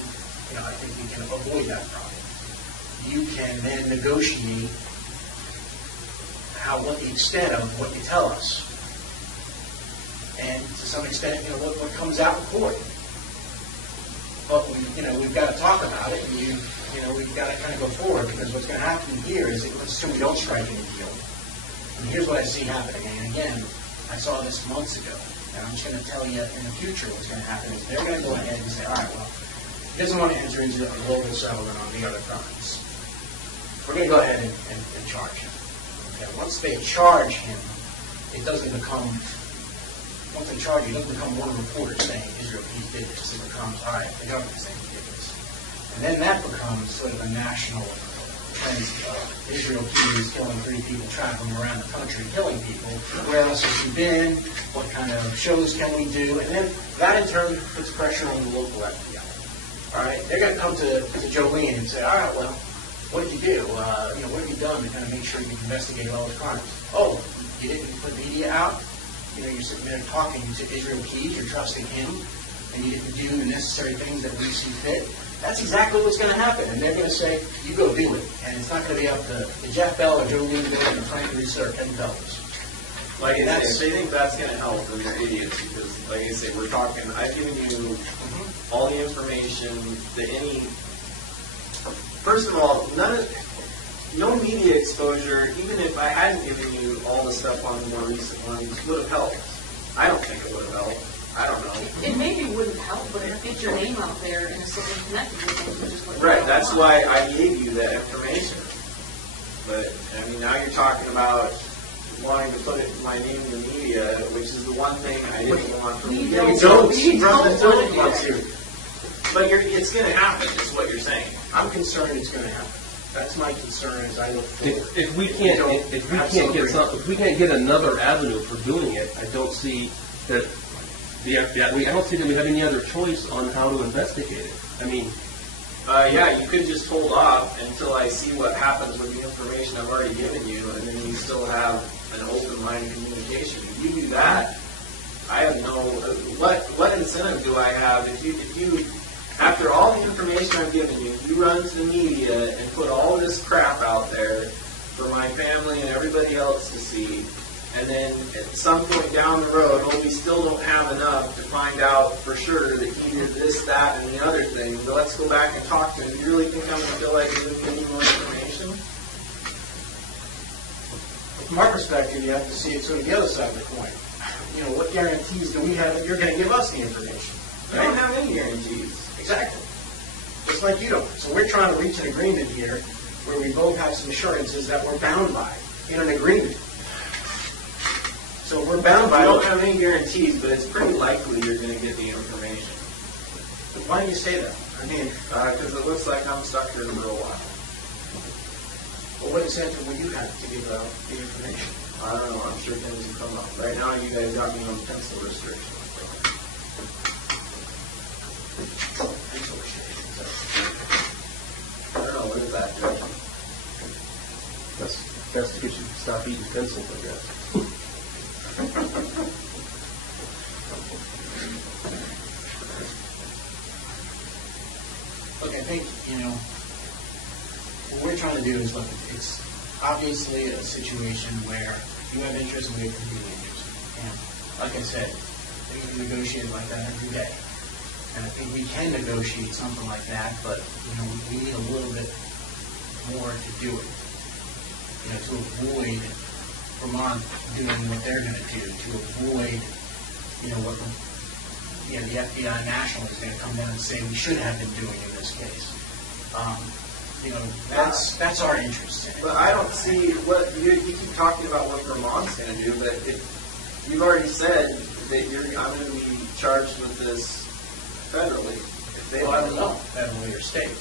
I think we can avoid that problem. You can then negotiate what the extent of what you tell us. And to some extent, what comes out in court. But we've got to talk about it, and we've got to kind of go forward, because what's going to happen here is, let's assume we don't strike any deal. And here's what I see happening. And again, I saw this months ago, and I'm just going to tell you in the future what's going to happen is they're going to go ahead and say, all right, well, he doesn't want to enter into a global settlement on the other crimes. We're going to go ahead and charge him. Okay? Once they charge him, it doesn't become. Once they charge you, it doesn't become one reporter saying Israel Keys did this. It becomes, all right, the government saying he did this. And then that becomes sort of a national frenzy of Israel Keys killing 3 people, traveling around the country, killing people. Where else has he been? What kind of shows can we do? And then that in turn puts pressure on the local FBI. All right? They're going to come to Jolene and say, all right, well, what did you do? What have you done to kind of make sure you investigate all the crimes? Oh, you didn't put media out? You're sitting there talking to Israel Keys, you're trusting him, and you didn't do the necessary things that we see fit. That's exactly what's going to happen. And they're going to say, you go do it. And it's not going to be up to Jeff Bell or Jolene Gordon or Frank Research and fellows. Like I said, they think that's going to help, and they're idiots, because, like I say, we're talking, I've given you all the information that first of all, no media exposure, even if I hadn't given you all the stuff on the more recent ones, would have helped. I don't think it would have helped. I don't know. It maybe wouldn't help, but it gets your name out there and it's something connected with it. Right, that's why I gave you that information. But, now you're talking about wanting to put my name in the media, which is the one thing I didn't want from you. Don't want to. But it's going to happen, is what you're saying. I'm concerned it's going to happen. That's my concern as I look forward. If we can't get another avenue for doing it, I don't see that I don't see that we have any other choice on how to investigate it. You could just hold off until I see what happens with the information I've already given you, and then you still have an open line of communication. If you do that, I have what incentive do I have if you after all the information I've given you, you run to the media and put all this crap out there for my family and everybody else to see, and then at some point down the road, we still don't have enough to find out for sure that he did this, that, and the other thing, but let's go back and talk to him. You really think I'm going to feel like giving you any more information? From our perspective, you have to see it sort of the other side of the coin. What guarantees do we have that you're going to give us the information? I don't have any guarantees. Exactly. Just like you don't. So we're trying to reach an agreement here where we both have some assurances that we're bound by in an agreement. So we're bound by. I don't have any guarantees, but it's pretty likely you're going to get the information. But why do you say that? Because it looks like I'm stuck here for a while. Well, what incentive will you have to give out the information? I don't know. I'm sure things will come up. Right now, you guys got me on pencil restrictions. I don't know. What is that? That's to get you to stop eating pencils, I guess. Look, I think, what we're trying to do is, look, it's obviously a situation where you have interest and we have competing interest. And like I said, we can negotiate like that every day. And I think we can negotiate something like that, but, we need a little bit more to do it. To avoid Vermont doing what they're going to do, to avoid, what the FBI National is going to come down and say we should have been doing in this case. That's our interest in it. But I don't see what you keep talking about what Vermont's going to do, but if you've already said that I'm going to be charged with this federally. If they I don't know, federally or state.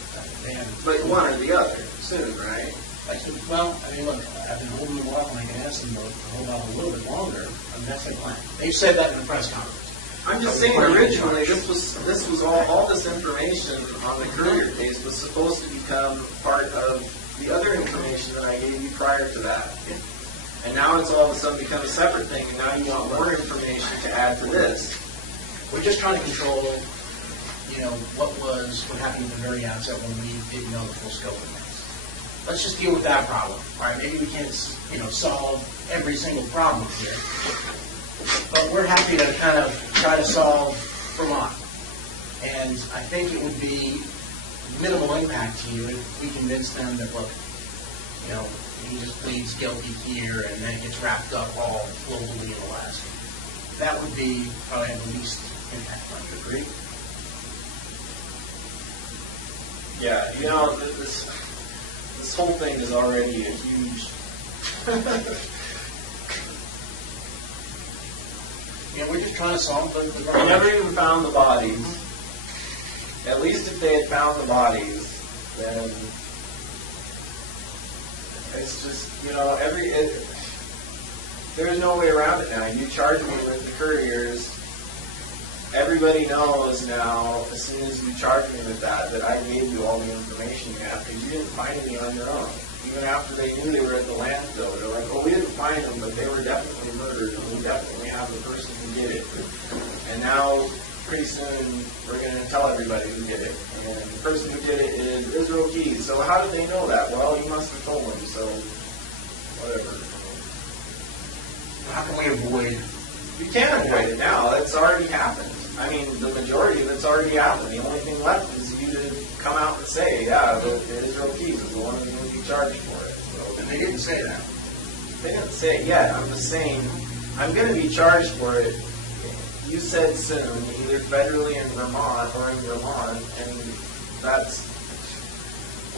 But one or the other soon, right? Look, I've been holding them off, and I can ask them to hold out a little bit longer. That's their plan. They've said that in the press conference. I'm just saying, originally, this was all this information on the Courier case was supposed to become part of the other information that I gave you prior to that. And now it's all of a sudden become a separate thing, and now you want more information to add to this. We're just trying to control, what happened at the very outset when we didn't know the full scope of things. Let's just deal with that problem. All right, maybe we can't, solve every single problem here, but we're happy to kind of try to solve Vermont. And I think it would be minimal impact to you if we convince them that, look, he just pleads guilty here and then gets wrapped up all globally in Alaska. That would be probably the least impact. Don't you agree? Yeah, this whole thing is already a huge. We're just trying to solve the We never even found the bodies. At least if they had found the bodies, then it's just there's no way around it now. You charge me with the couriers. Everybody knows now, as soon as you charge me with that I gave you all the information you have, because you didn't find any on your own. Even after they knew they were at the landfill, they're like, we didn't find them, but they were definitely murdered, and we definitely have the person who did it. And now, pretty soon, we're going to tell everybody who did it. And the person who did it is Israel Keys. So how did they know that? Well, you must have told them, so whatever. How can we avoid? You can't avoid it now. It's already happened. I mean, the majority of it's already happened. The only thing left is you to come out and say, the Israel Keys is the one who's going to be charged for it. So, and they didn't say that. They didn't say it yet. I'm just saying, I'm going to be charged for it. You said soon, either federally in Vermont or in Vermont, and that's...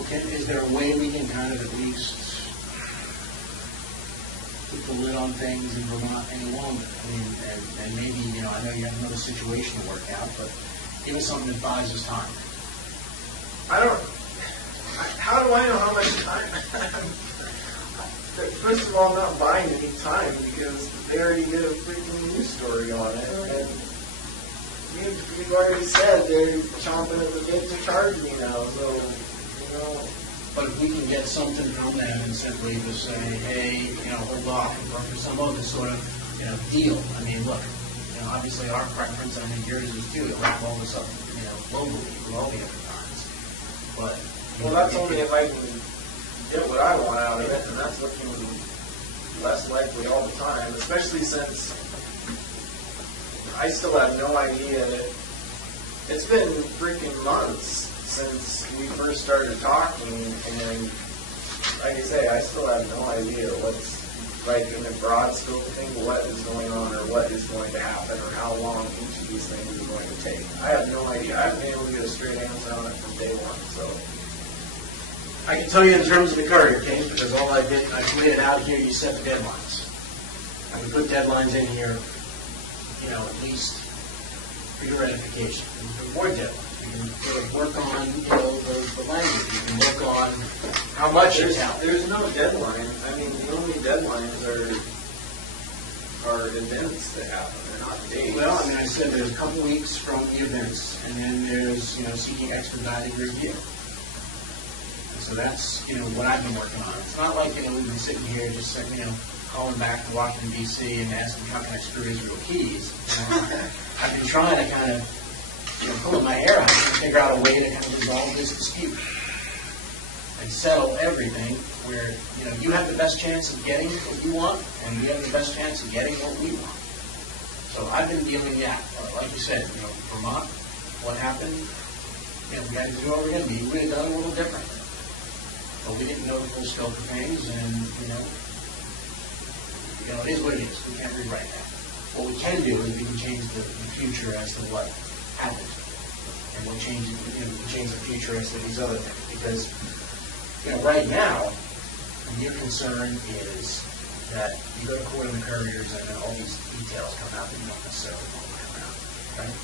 Okay, is there a way we can kind of at least put the lid on things in Vermont any longer? And maybe, I know you have another situation to work out, but give us something that buys us time. How do I know how much time? First of all, I'm not buying any time because they already did a freaking news story on it. And we've already said they're chomping at the bit to charge me now, so, But if we can get something from them and simply just say, hey, hold off, or for some other sort of, deal. I mean, look, obviously our preference, I think yours is too, to wrap all this up, globally through all the other times. But that's only if I can get what I want out of it, and that's looking less likely all the time, especially since I still have no idea that it's been freaking months since we first started talking, and like I say, I still have no idea what's, in the broad scope of things, what is going on or what is going to happen or how long each of these things is going to take. I have no idea. I haven't been able to get a straight answer on it from day one, so. I can tell you in terms of the Courier case, because all I did, I put out here, you set the deadlines. I can put deadlines in here, at least for your edification. You can avoid deadlines. You can sort of work on, the language. You can work on how much it's out. There's no deadline. I mean, the only deadlines are events that happen. They're not dates. Well, I said there's a couple weeks from the events, and then there's, seeking expedited review. And so that's, what I've been working on. It's not like, we've been sitting here just saying, calling back to Washington, D.C. and asking how can I screw Israel Keys. I've been trying to kind of, pull my hair out and figure out a way to kind of resolve this dispute and settle everything where, you have the best chance of getting what you want, and we have the best chance of getting what we want. So I've been dealing, like you said, Vermont, what happened, we had to do what we were going to do. We would have done it a little differently. But we didn't know the full scope of things, and, it is what it is. We can't rewrite that. What we can do is we can change the future as to what happened. And we'll change, we can change the future as to these other things. Because, right now, your concern is that you go to court on the couriers and then all these details come out that you don't necessarily want to come out, right?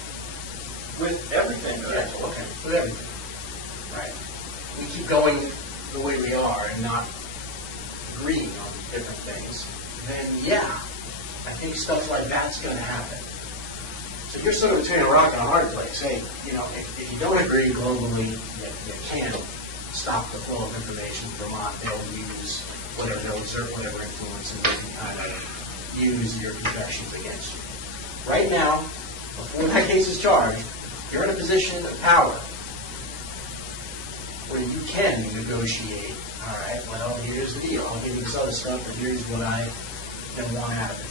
With everything, Yeah, okay, with everything, right? We keep going the way we are and not agreeing on different things, then I think stuff like that's going to happen. So you're sort of between a rock and a hard place. Hey, if you don't agree globally, you can't stop the flow of information from Vermont. They'll use whatever they'll exert whatever influence, and they can kind of use your confessions against you. Right now, before that case is charged, you're in a position of power where you can negotiate. All right, well, here's the deal. I'll give you this other stuff, but here's what I want out of it.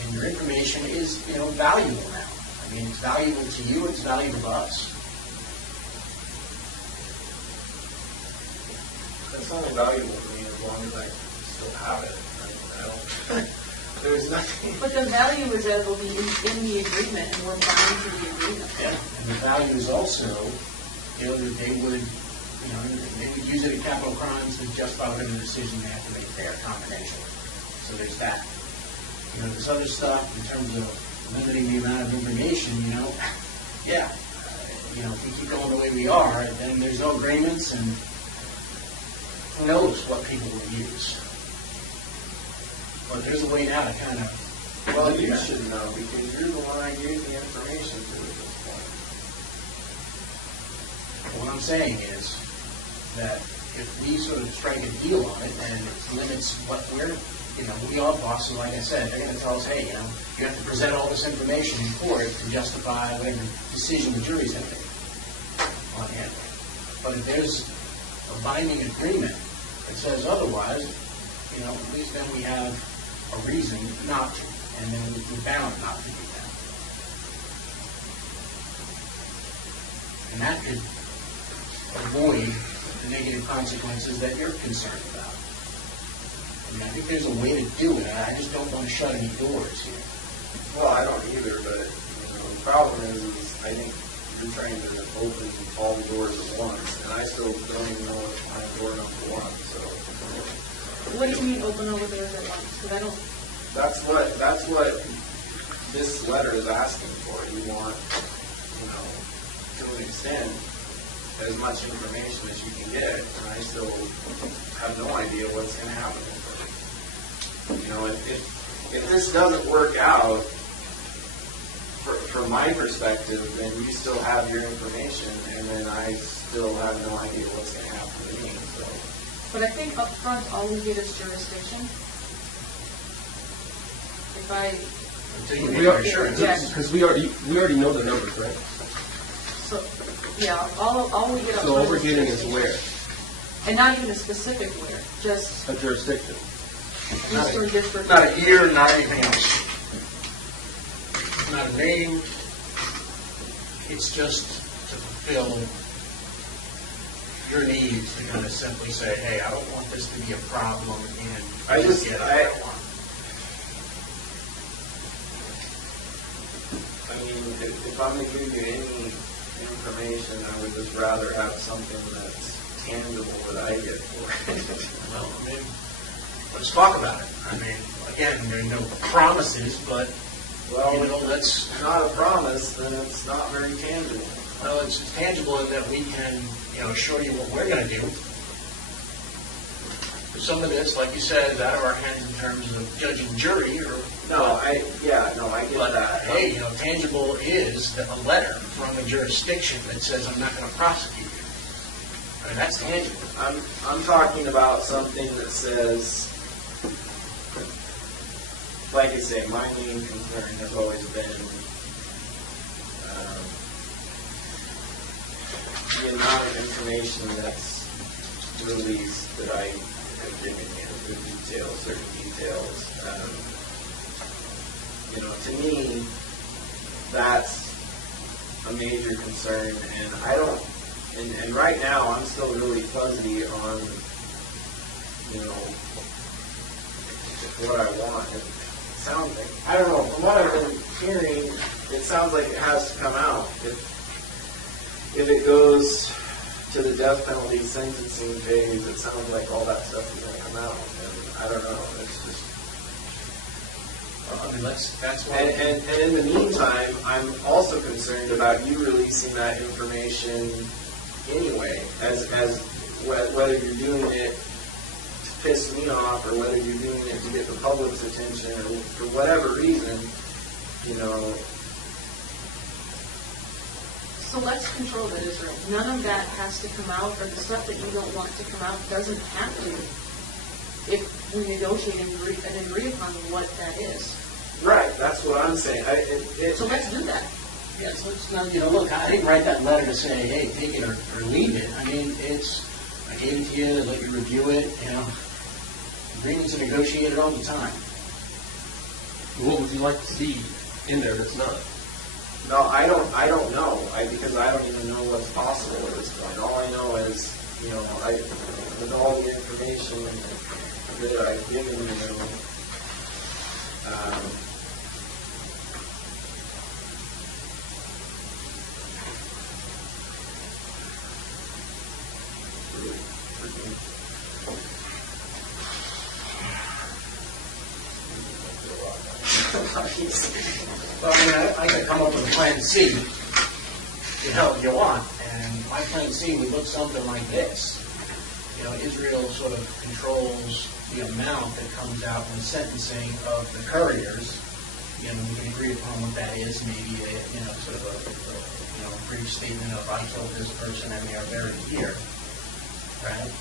And your information is, valuable now. I mean, it's valuable to you. It's valuable to us. It's only valuable to me as long as I still have it. I don't. There's nothing. But the value is that it will be in the agreement, and we're bound to the agreement. Yeah, and the value is also, that they would, they would use it in capital crimes to justify whatever decision they have to make there, confidentially. So there's that. This other stuff in terms of limiting the amount of information, if we keep going the way we are, then there's no agreements, and who knows what people will use. But there's a way now to kind of... Well, you should know, because you're the one I gave the information to at this point. What I'm saying is that if we sort of strike a deal on it, and it limits what we're... we are bosses, like I said, they're going to tell us, hey, you have to present all this information in court to justify whatever decision the jury's going to make on it. But if there's a binding agreement that says otherwise, at least then we have a reason not to, and then we're bound not to do that. And that could avoid the negative consequences that you're concerned about. I think there's a way to do it. I just don't want to shut any doors here. Well, I don't either, but the problem is I think you're trying to open all the doors at once, and I still don't even know what to find door number one. So, what do you mean open over there at once? Because I don't. That's what this letter is asking for. You want, to an extent, as much information as you can get, and I still have no idea what's going to happen. If this doesn't work out, from my perspective, then you still have your information, and then I still have no idea what's going to happen to me. So. But I think up front, all we get is jurisdiction. If I... Until you make our assurance. Because we already know the numbers, right? So, all we get up front. So all we're getting is where? And not even a specific where, just... A jurisdiction. Eastern District. Not a year, not anything else. Not a name. It's just to fulfill your needs to kind of simply say, hey, I don't want this to be a problem, and I just get what I want. I mean, if I'm going to give you any information, I would just rather have something that's tangible that I get for it. Well, let's talk about it. I mean, again, there are no promises, but it's not a promise, then it's not very tangible. Well, it's tangible in that we can, assure you what we're going to do. Some of this, like you said, is out of our hands in terms of judge and jury. I get that. Hey, tangible is a letter from a jurisdiction that says I'm not going to prosecute you. I mean, that's tangible. I'm talking about something that says, like I say, my main concern has always been the amount of information that's released that I have given you, the details, certain details. To me, that's a major concern, and I don't, and right now I'm still really fuzzy on, you know, what I want. It sounds like, I don't know, from what I've been hearing, it sounds like it has to come out. If it goes to the death penalty sentencing phase, it sounds like all that stuff is going to come out, and I don't know, it's just... I mean, that's why. And in the meantime, I'm also concerned about you releasing that information anyway, as whether you're doing it to piss me off or whether you're doing it to get the public's attention or for whatever reason, you know. So let's control that, Israel. None of that has to come out, or the stuff that you don't want to come out doesn't have to, if we negotiate and agree upon what that is. Right, that's what I'm saying. So let's do that. Yes, let's now, you know, look, I didn't write that letter to say, hey, take it or leave it. I mean, I gave it to you, let you review it, you know. Agreements are negotiated all the time. What would you like to see in there that's not? No, I don't know, because I don't even know what's possible at this point. All I know is, you know, with all the information that I've given you, Well, I mean, I can come up with a plan C, you know, if you want. And my plan C would look something like this. You know, Israel sort of controls the amount that comes out when sentencing of the couriers. You know, we can agree upon what that is, maybe a, you know, sort of a you know, brief statement of I killed this person and they are buried here, right?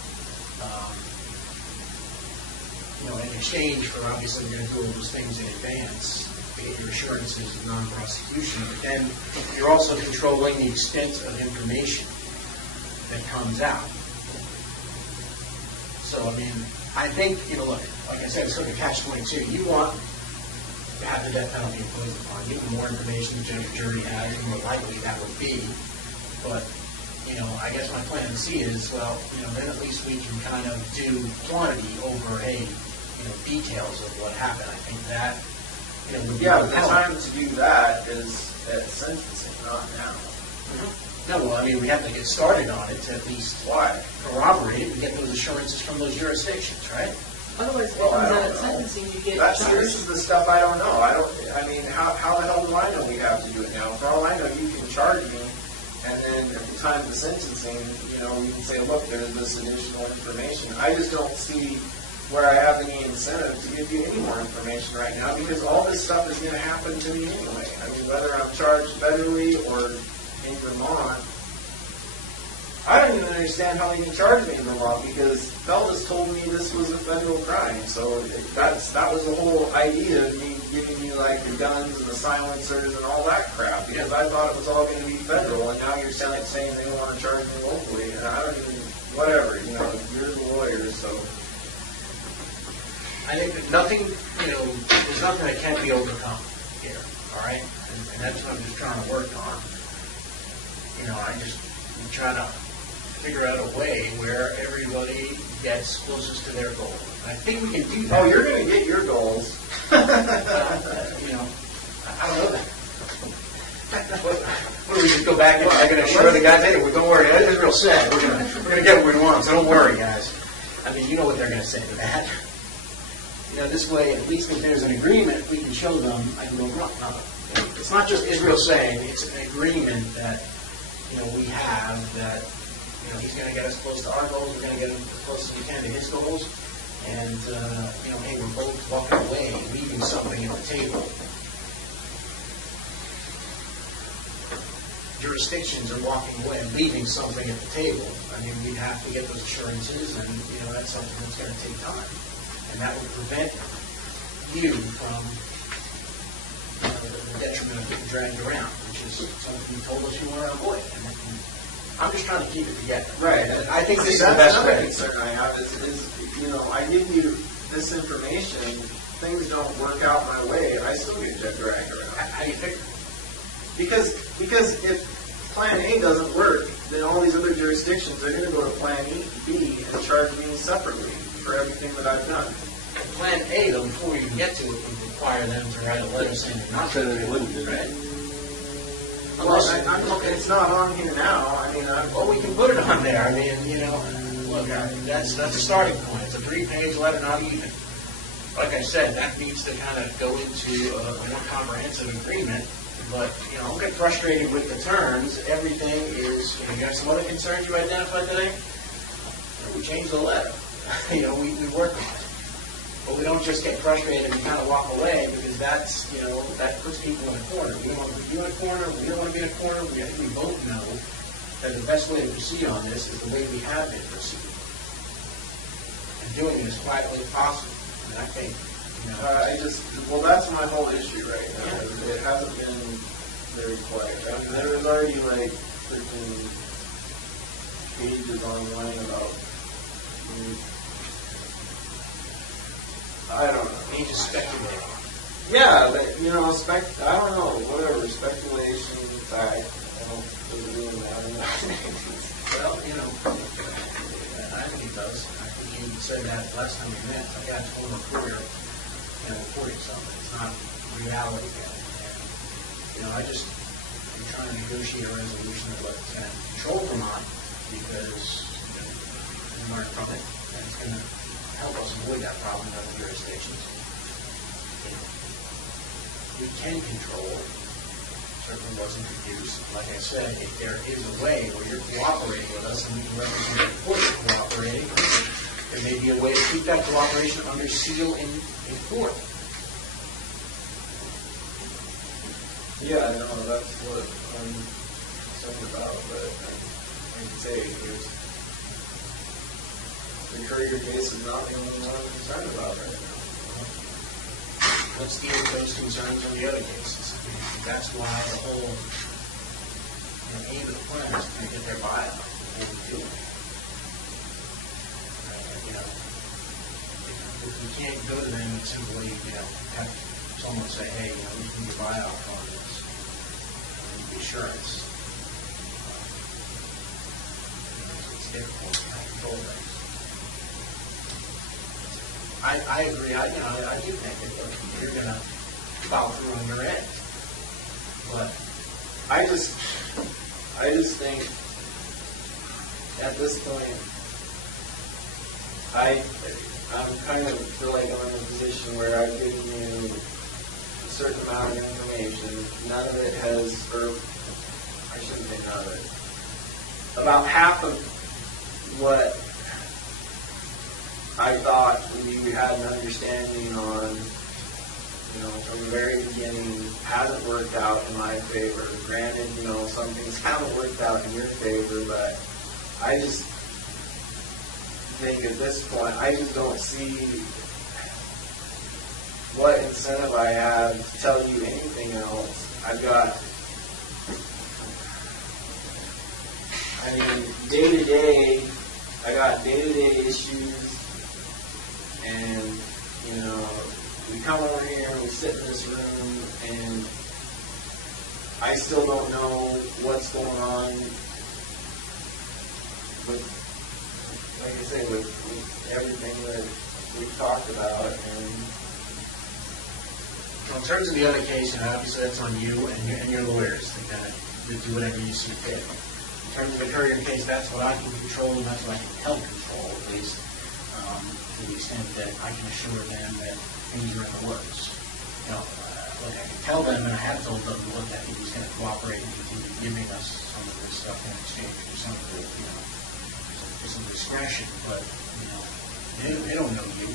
You know, in exchange for obviously we're going to do all those things in advance to get your assurances of non-prosecution, but then you're also controlling the extent of information that comes out. So, I mean, I think, you know, look, like I said, it's sort of catch-22. You want to have the death penalty imposed upon you. The more information the judge or jury has, the more likely that would be. But, you know, I guess my plan C is, well, you know, then at least we can kind of do quantity over a, you know, details of what happened. I think that, you know, would be yeah, the time to do that is at sentencing, not now. No, well, I mean, we have to get started on it to at least corroborate it and get those assurances from those jurisdictions, right? Otherwise, if it comes out at sentencing, you get charged. This is the stuff I don't know. I mean, how the hell do I know we have to do it now? For all I know, you can charge me, and then at the time of the sentencing, you know, you can say, look, there's this additional information. I just don't see where I have any incentive to give you any more information right now, because all this stuff is going to happen to me anyway. I mean, whether I'm charged federally or in Vermont, I don't even understand how they can charge me in Vermont, because fellas told me this was a federal crime. So that was the whole idea of me giving you like the guns and the silencers and all that crap, because I thought it was all going to be federal, and now you're saying they want to charge me locally, and I don't even, whatever, you know, you're the lawyer, so. I think that nothing, you know, there's nothing that can't be overcome here, all right? And that's what I'm just trying to work on. You know, I'm trying to figure out a way where everybody gets closest to their goal. And I think we can do that. Oh, you're going to get your goals. You know, I don't know that. What do we just go back and they're going to show the guys, hey, don't worry, as Israel said, we're going to get what we want, so don't worry, guys. I mean, you know what they're going to say to that. You know, this way, at least if there's an agreement, we can show them I can go wrong. It's not just Israel saying, it's an agreement that, you know, we have that, you know, he's going to get us close to our goals, we're going to get him as close as we can to his goals, and, you know, hey, we're both walking away, leaving something at the table. Jurisdictions are walking away and leaving something at the table. I mean, we'd have to get those assurances, and, you know, that's something that's going to take time. And that would prevent you from the detriment of getting dragged around, which is something you told us you want to avoid. And I'm just trying to keep it together. Right. And I think this is the that's best another way. concern I have is, you know, I give you this information, things don't work out my way, and I still get dragged around. How do you figure? Because if Plan A doesn't work, then all these other jurisdictions are going to go to Plan B and charge me separately for everything that I've done. Plan A, though, before we even get to it, would require them to write a letter saying they're not So going they to wouldn't do do it, that. right? Well, it's not on here now. I mean, Well, we can put it on there. I mean, look, that's a starting point. It's a 3-page letter, not even. Like I said, that needs to kind of go into a more comprehensive agreement. But, don't get frustrated with the terms. Everything is, you have some other concerns you identified today? We change the letter. We work on it. But we don't just get frustrated and kind of walk away, because that's, that puts people in a corner. We don't want to put you in a corner. We don't want to be in a corner. I think we both know that the best way to proceed on this is the way we have been proceeding. And doing it as quietly as possible. And I think, well, that's my whole issue right now. It hasn't been very quiet. I mean, there was already like freaking pages online about. I don't know. we just speculate. Yeah, but, I don't know, whatever, speculation, fact, I don't really doing that. Well, I think it does. I think you said that last time we met. I got a former career reporting something. It's not reality yet. And, I'm trying to negotiate a resolution that lets them control Vermont, because we learn from it, and it's going to help us avoid that problem in other jurisdictions. We can control. Certainly wasn't produced. Like I said, if there is a way where you're cooperating with us and we can represent the court cooperating, there may be a way to keep that cooperation under seal in court. Yeah, no, that's what I'm concerned about, but I can say the Courier case is not the only one I'm concerned about right now. Let's deal with those concerns on the other cases. That's why the whole aim of the plan is to get their buyout before we do it. If we can't go to them and simply, have someone say, hey, we can get buyout on this insurance. It's difficult to control things. I agree. I do think that you're going to follow through on your end. But I just think at this point, I'm kind of feel like I'm in a position where I've given you a certain amount of information. None of it has, or I shouldn't say none of it. About half of what I thought we had an understanding on, from the very beginning, hasn't worked out in my favor. Granted, some things haven't worked out in your favor, but I just think at this point, I just don't see what incentive I have to tell you anything else. I've got, day-to-day, I got day-to-day issues, and, we come over here and we sit in this room, and I still don't know what's going on with, like I say, with everything that we've talked about. And in terms of the other case, obviously that's on you and your lawyers to kind of do whatever you see fit. In terms of the Courier case, that's what I can control, and that's what I can help control, at least, to the extent that I can assure them that things are in the works. Look, I can tell them, and I have told them, look, I think he's going to cooperate and continue giving us some of this stuff in exchange for some of the, some discretion, but, they don't know you.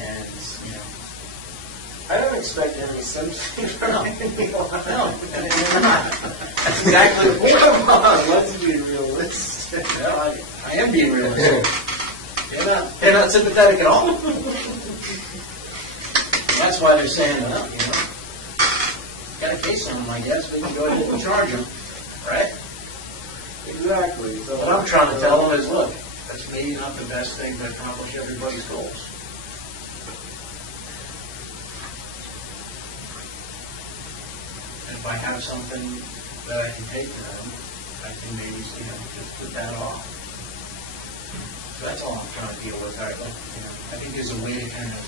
And, I don't expect any sympathy from anyone. No, they're not. That's exactly the point. Come on, let's be realistic. Well, I am being realistic. They're not sympathetic at all. That's why they're saying, well, got a case on them, I guess. We can go ahead and charge them, right? Exactly. So What I'm trying to tell them is, look, that's maybe not the best thing to accomplish everybody's goals. And if I have something that I can take to them, I can maybe, just put that off. So that's all I'm trying to deal with. I think there's a way to kind of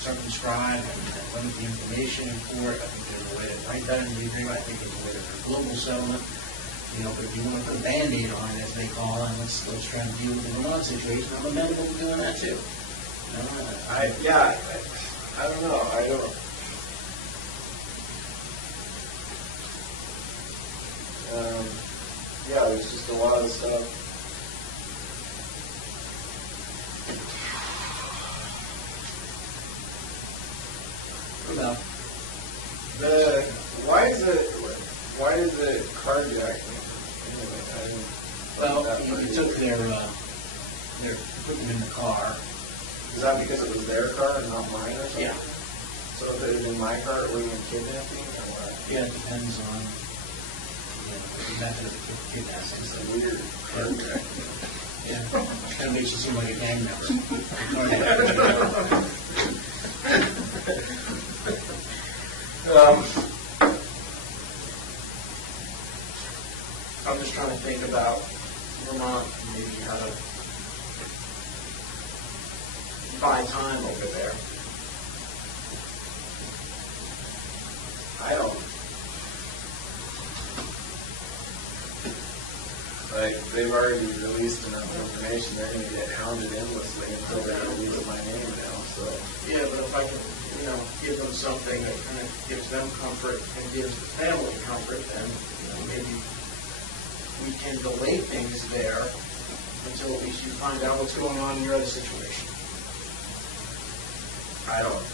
circumscribe and limit the information in court. I think there's a way to write that in the agreement. I think there's a way to a global settlement. But if you want to put a Band-Aid on it, as they call it, and let's try to deal with the Vermont situation, I'm amenable to doing that too. I don't know. I don't. There's just a lot of stuff. Well, Why is it carjacking? Anyway, you took their put them in the car. Is that because it was their car and not mine or something? Yeah. So if it was in my car, it would have been kidnapping or what? Yeah, it depends on the method of kidnapping. It's a weird carjacking. Yeah, kind of makes you seem like a gang member. I'm just trying to think about Vermont, maybe how to buy time over there. I don't. They've already released enough information, they're going to get hounded endlessly until they release my name now, so. Yeah, but if I can, give them something that kind of gives them comfort and gives the family comfort, then, maybe we can delay things there until at least you find out what's going on in your other situation. I don't.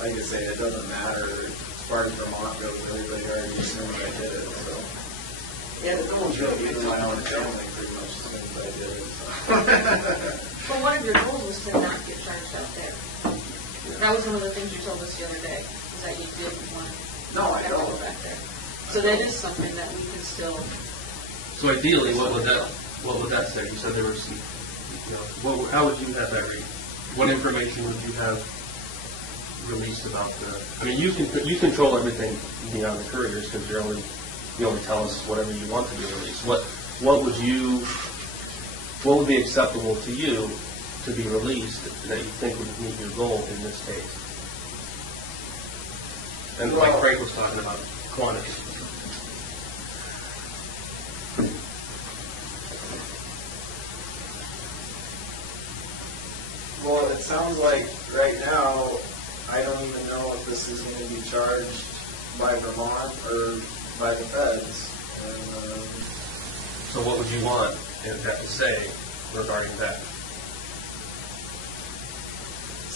Like I say, it doesn't matter. As far as Vermont goes, everybody already assumed I did it, so. Yeah, but no one's really Even my own family pretty much assumes I did it, so. Well, one of your goals was to not get charged out there. That was one of the things you told us the other day, is that you didn't want No, I to don't. go back there. So that is something that we can still. So ideally, what would that say? You said there were some, how would you have that read? What information would you have released about you control everything beyond the couriers because you only tell us whatever you want to be released. What would be acceptable to you to be released that you think would meet your goal in this case? And like Craig was talking about, quantity. Well, it sounds like right now, I don't even know if this is going to be charged by Vermont or by the feds. And, So what would you want that to say regarding that?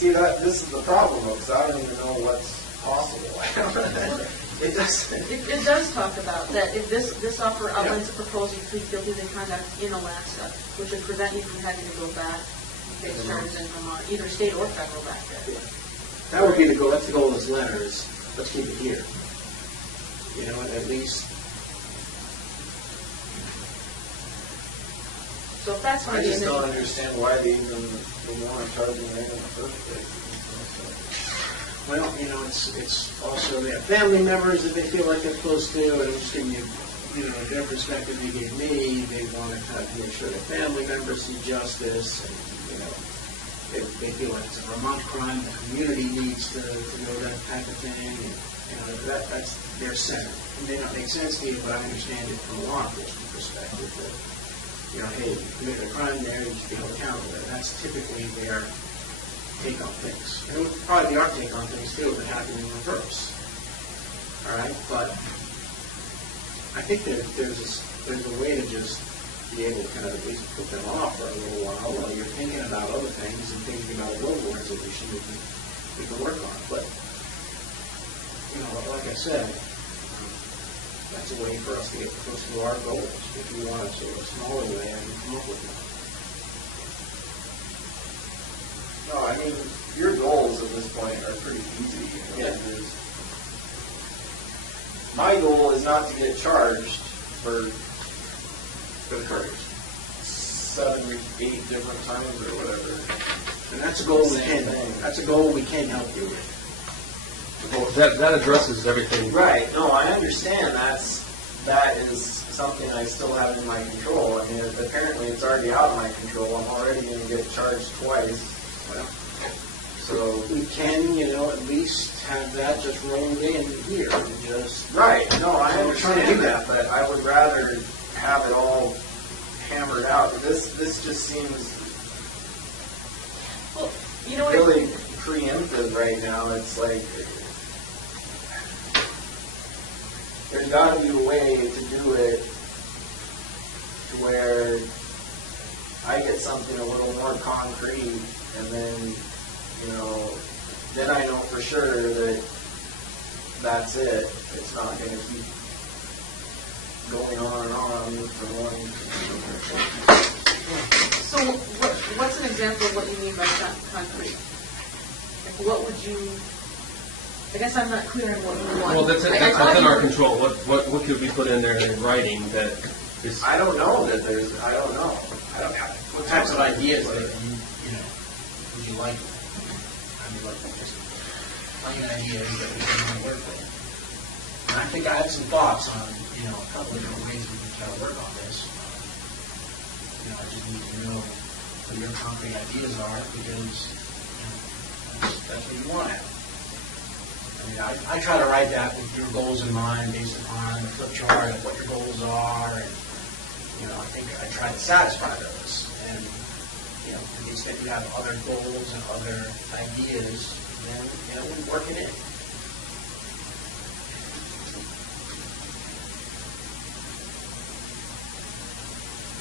see, this is the problem, because I don't even know what's possible. It does talk about that if this offer outlines a proposal to plead guilty to conduct in Alaska, which would prevent you from having to go back and face charges in Vermont, either state or federal back there. That would be the goal. That's the goal of this letter is let's keep it here. At least. So if that's I going to be just an don't issue. understand why they even want to charge me in the first place. Well, it's also they have family members that they feel like they're close to, and I'm just giving you, their perspective they gave me. They want to kind of make sure their family members see justice, and they feel like it's a Vermont crime. The community needs to know that type of thing, and that's their center. It may not make sense to you, but I understand it from a law enforcement perspective that, hey, you committed a crime there, you should be held accountable. That's typically their take on things. And it would probably be our take on things too if it happened in reverse. All right, but I think there's a way to just be able to kind of at least put them off for a little while you're thinking about other things and thinking about a road resolution we can work on. But like I said, that's a way for us to get close to our goals. If you want to sort of a smaller way, I can come up with one. No, your goals at this point are pretty easy. Yeah. My goal is not to get charged for the couriers 7 or 8 different times or whatever. And that's a goal Same thing. That's a goal we can help you with. Well, that addresses everything. Right, no, I understand that is something I still have in my control. I mean, apparently it's already out of my control. I'm already going to get charged twice. So We can, at least have that just rolled in here and just. right, no, I So we're trying to understand do that, but I would rather have it all hammered out. This just seems Well, you know what? really preemptive right now. It's like there's got to be a way to do it to where I get something a little more concrete, and then, then I know for sure that that's it. It's not going to keep going on and on for one. So what's an example of what you mean by concrete? Like what would you, I guess I'm not clear on what you want. Well, that's within our control. What could we put in there in writing that is? I don't know that there's, I don't know. I don't have. What types of ideas that would you like? I mean, like, just plain ideas that we can work with. And I think I have some thoughts on, a couple of different ways we can try to work on this. I just need to know what your concrete ideas are, because that's what you want. I mean, I try to write that with your goals in mind, based upon the flip chart of what your goals are, and I think I try to satisfy those. And to the extent you have other goals and other ideas, then we work it in.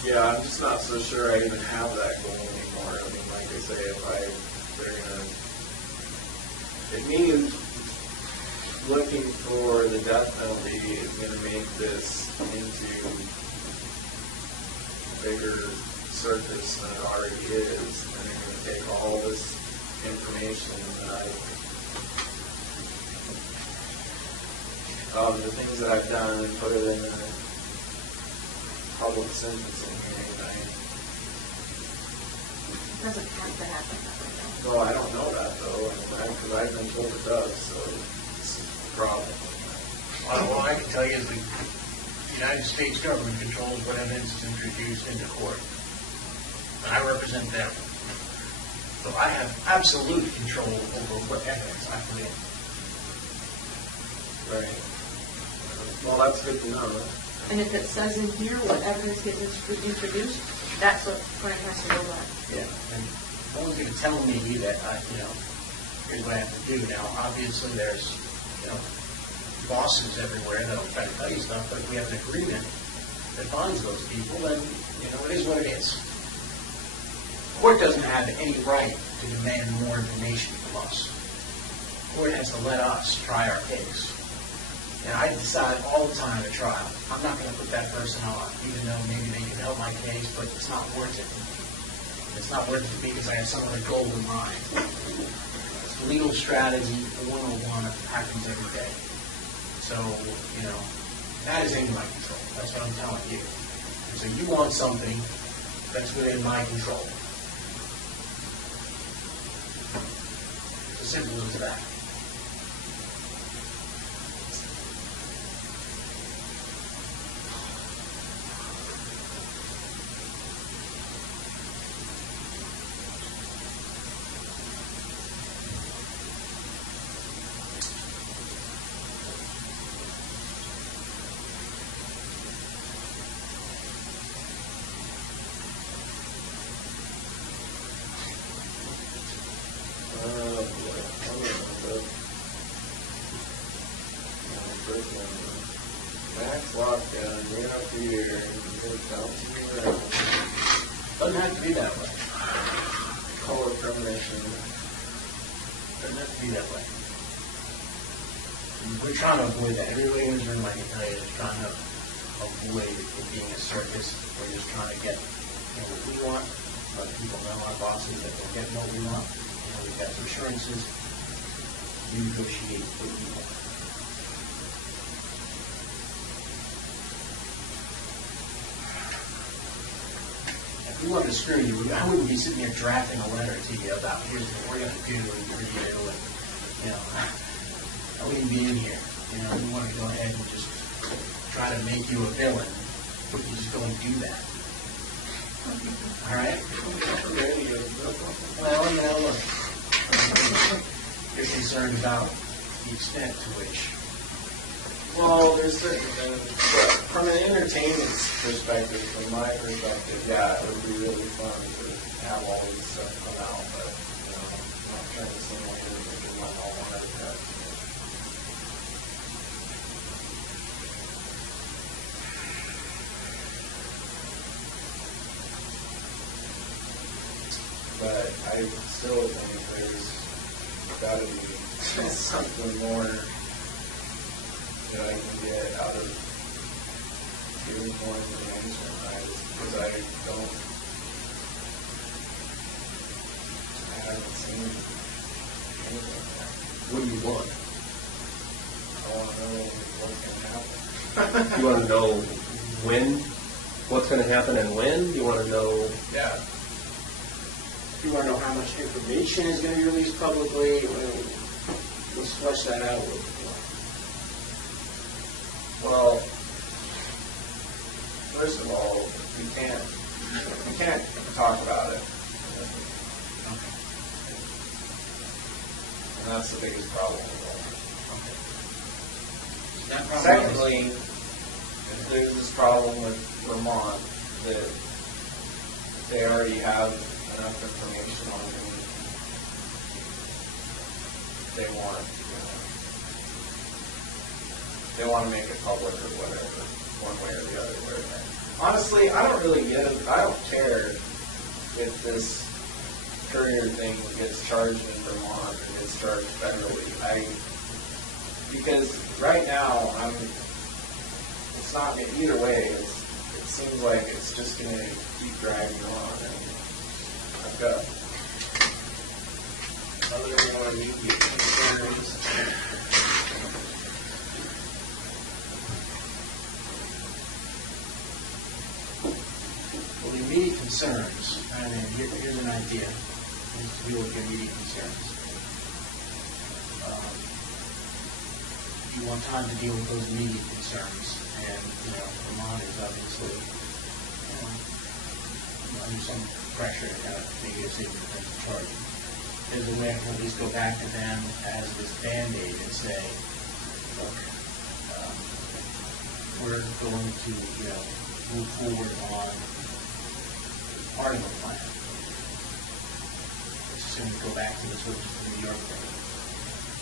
Yeah, I'm just not so sure I even have that goal anymore. I mean, like I say, it means looking for the death penalty is going to make this into a bigger circus than it already is. And they're going to take all this information that the things that I've done and put it in a public sentencing hearing. It doesn't have to happen that way, though. Well, I don't know that though, because I've been told it does, so this is the problem. All I can tell you is the United States government controls what evidence is introduced into court. And I represent them. So I have absolute control over what evidence I put in. Right. Well, that's good to know. And if it says in here what evidence gets introduced, that's what Frank has to go by. Yeah. And no one's going to tell me that, here's what I have to do. Now, obviously, there's, bosses everywhere that'll try to tell you stuff, but if we have an agreement that binds those people, then, it is what it is. The court doesn't have any right to demand more information from us. The court has to let us try our case. And I decide all the time at trial, I'm not going to put that person on, even though maybe they can help my case, but it's not worth it. It's not worth it because I have some other goal in mind. It's legal strategy 101 happens every day. So, that is in my control. That's what I'm telling you. And so you want something that's within my control. It's as simple as that. Max lockdown, year after year, and it's bouncing around. Doesn't have to be that way. Call it termination. Doesn't have to be that way. We're trying to avoid that. Everybody in this room, I can tell you, is trying to avoid it being a circus. We're just trying to get what we want. Let people know, our bosses, that we're getting what we want. We've got assurances. We negotiate with people. If we wanted to screw you, I wouldn't be sitting here drafting a letter to you about here's what we're going to do and review and I wouldn't be in here. You know, we want to go ahead and just try to make you a villain. We just don't do that. All right? Well, you know, look, you're concerned about the extent to which. Well, there's certain things, but from an entertainment perspective, from my perspective, yeah, it would be really fun to have all these stuff come out, but, you know, I'm not trying to simulate anything in my all want to But I still think there's got to be something more that I can get out of giving more information, because I haven't seen anything there. What do you want? I want to know what's going to happen. You want to know when, what's going to happen and when? You want to know? Yeah. You want to know how much information is going to be released publicly? Let's flesh that out a little bit more. Well, first of all, we can't talk about it. And that's the biggest problem. Secondly, if there's this problem with Vermont that they already have enough information on who they want to make it public or whatever, one way or the other. Honestly, I don't really get it. I don't care if this courier thing gets charged in Vermont or gets charged federally. Because right now, it's not either way. It seems like it's just going to keep dragging on. And I've got other more immediate concerns. Well, the immediate concerns, and then here's an idea to deal with your immediate concerns. You want time to deal with those immediate concerns, and, you know, Vermont is obviously under some pressure to kind of make a decision in terms of charging. There's a way to at least go back to them as this Band-Aid and say, look, we're going to, you know, move forward on part of the plan. Let's assume we go back to the sort of New York thing,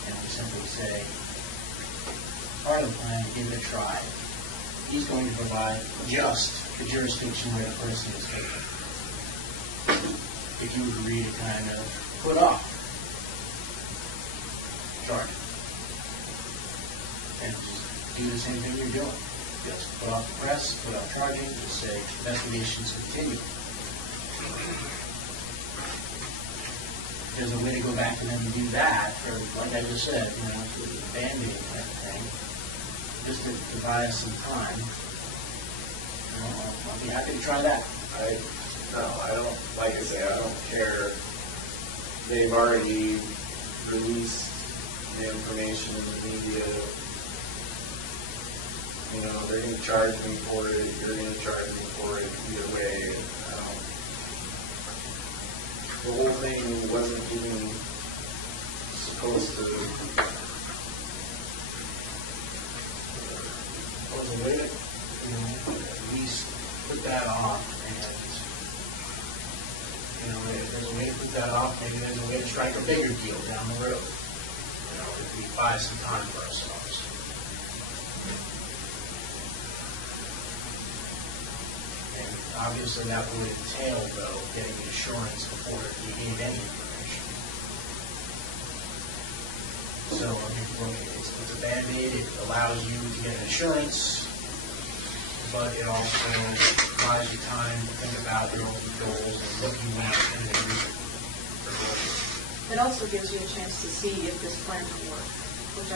and we simply say, part of the plan, give it a try. He's going to provide just the jurisdiction where the person is taken. If you agree to kind of put off charging and just do the same thing you're doing. Just put off the press, put off charging, just say investigations continue. There's a way to go back to them and do that, or like I just said, you know, the Band-Aid type of thing, just to buy us some time. You know, I'll be happy to try that. I don't, like I say, I don't care. They've already released the information in the media. You know, they're going to charge me for it, you're going to charge me for it, either way. The whole thing wasn't even supposed to... There's a way to, you know, at least put that off, and, you know, if there's a way to put that off, maybe there's a way to strike a bigger deal down the road. You know, if we buy some time for ourselves. And obviously that would entail, though, getting assurance before you gave any information. So, I mean, look, it's a Band-Aid. It allows you to get an assurance, but it also buys you time to think about your own goals and what you want in the future. It also gives you a chance to see if this plan can work, which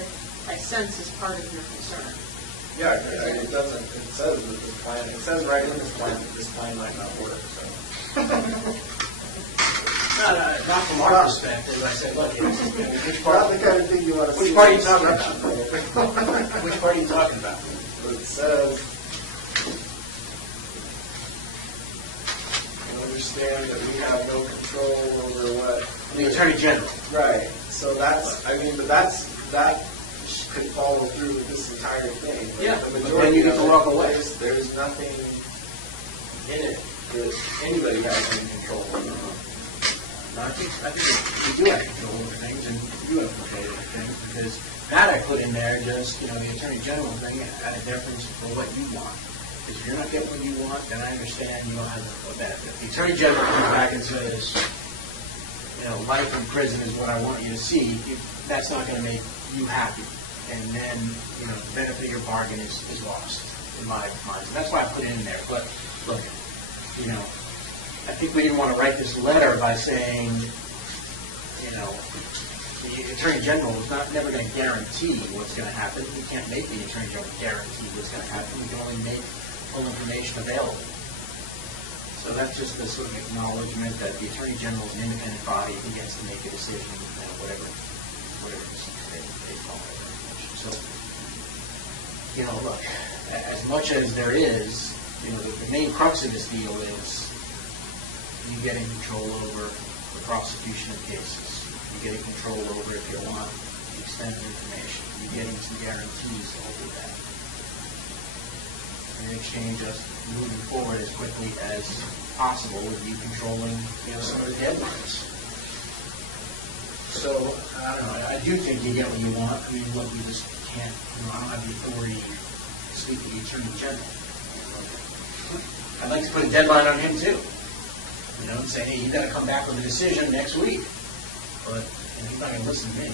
I sense is part of your concern. Yeah, it doesn't, it says that this plan, it says right in this plan that this plan might not work, so. Not from our perspective. I said, look, which part? Not the kind of thing you want to see. Which part are you talking about? Which part are you talking about? It says, understand that we have no control over what. The Attorney General. Right. So that's, I mean, but that could follow through with this entire thing. But Yeah, the but majority then you get of to it, walk away. There's nothing in it that anybody has any control over. No, I think we do have control over things, and we do have control over things, because that I put in there just, the Attorney General thing at a deference for what you want. Because if you're not getting what you want, then I understand you don't have a benefit. The Attorney General comes back and says, life in prison is what I want you to see. That's not going to make you happy. And then, the benefit of your bargain is lost, in my mind. And that's why I put it in there. But, look, I think we didn't want to write this letter by saying, the Attorney General is never going to guarantee what's going to happen. We can't make the Attorney General guarantee what's going to happen. We can only make full information available. So that's just the sort of acknowledgement that the Attorney General is an independent body. He gets to make a decision, whatever they call it. So, look, as much as there is, the main crux of this deal is you getting control over the prosecution of cases. You getting control over, if you want, the extent of information. You getting some guarantees over that. In exchange of moving forward as quickly as possible with you controlling, some of the deadlines. So, I don't know, I do think you get what you want. I mean, look, we just can't, I don't have the authority to speak to the Attorney General. I'd like to put a deadline on him too. Say, hey, you got to come back with a decision next week. But he's not going to listen to me.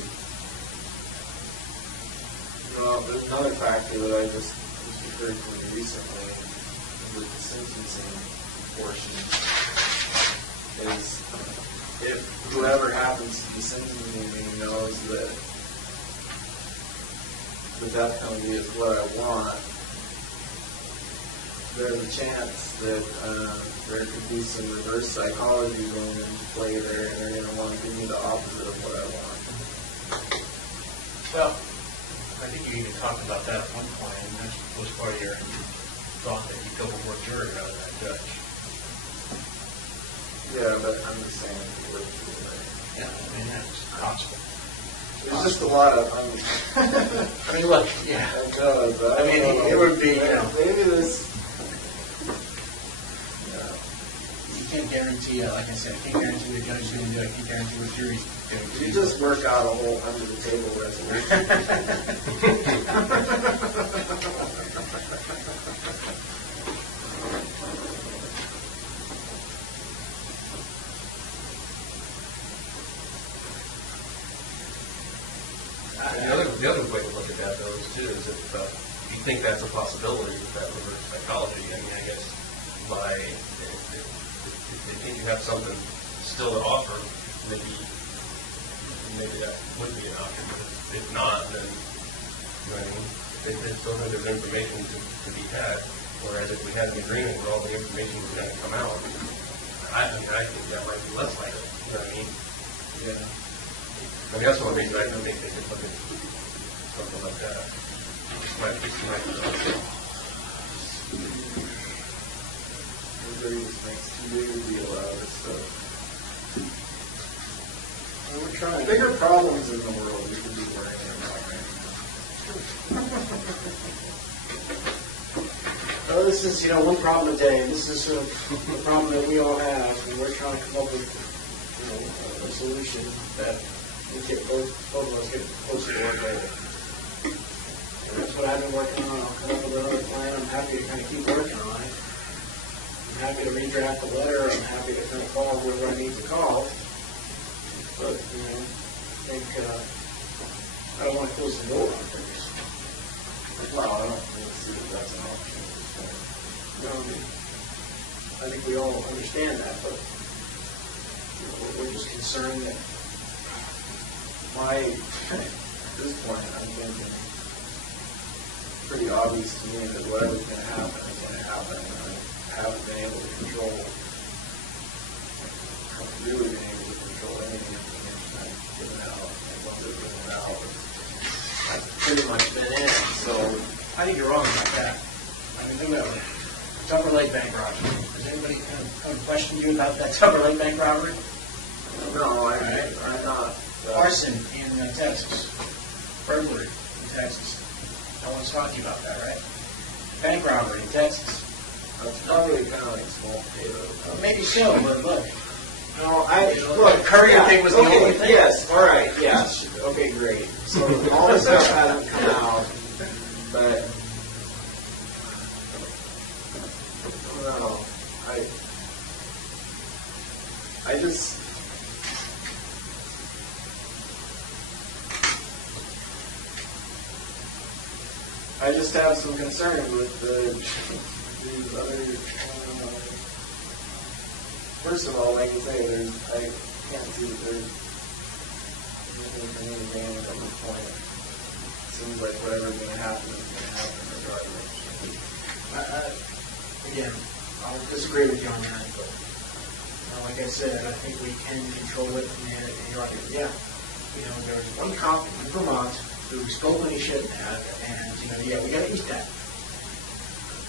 Well, there's another factor that I just occurred to me recently with the sentencing portion is if whoever happens to be sentencing me knows that the death penalty is what I want, there's a chance that there could be some reverse psychology going into play there, and they're going to want to give me the opposite of what I want. Well, I think you even talked about that at one point, and that was part of your thought that you double more jury rather than that judge. Yeah, but I'm just saying. Yeah, I mean, that's possible. There's just a lot of, I mean, look, yeah. I mean, it would be, maybe this. You can't guarantee, like I said, I can't guarantee the judge is going to do it. I can't guarantee what jury's going to do. You just work out a whole under the table resolution. The other way to look at that, though, is if you think that's a possibility with that reverse psychology, I mean, I guess if they think you have something still to offer, maybe that would be an option. But if not, then, they still know there's information to be had. Whereas if we had an agreement where all the information was going to come out, I think that might be less likely. You know what I mean? Yeah. I mean, that's one reason I don't think they could look at something like that. Everybody just makes too big a deal out of this stuff. Well, we're trying. Bigger problems in the world we could be worrying about right now. Oh, this is, one problem a day. This is a problem that we all have, and we're trying to come up with, a solution that we get both of us get closer to one day. And that's what I've been working on. I'll come up with another plan. I'm happy to kind of keep working on it. I'm happy to redraft the letter. I'm happy to kind of call whoever I need to call. But, I think I don't want to close the door on things. Well, I don't see that that's an option. I think we all understand that, but we're just concerned that At this point, I'm thinking pretty obvious to me that whatever's going to happen is going to happen, and I haven't been able to control, really been able to control any information I've given out and what they're giving out. That's pretty much been it. So I think you're wrong about that. I mean, think about it. Tupper Lake Bank robbery. Has anybody come question you about that Tupper Lake Bank robbery? no, I'm not. Arson in Texas. Burglary in Texas. No one's talking about that, right? Bank robbery in Texas. That's probably kind of like small potatoes. Maybe so, but look. No, look, Courier thing was the only thing. Yes, all right, yes. Okay, great. So all this stuff hasn't come out, but I don't know. I just have some concern with these other. First of all, like I say, I can't see that there's anything advantage at this point. It seems like whatever's going to happen is going to happen regardless. Again, I'll disagree with you on that, but like I said, I think we can control it, and you're right. Yeah, there's one cop in Vermont who spoke when he shouldn't have, and yeah, we got to eat that.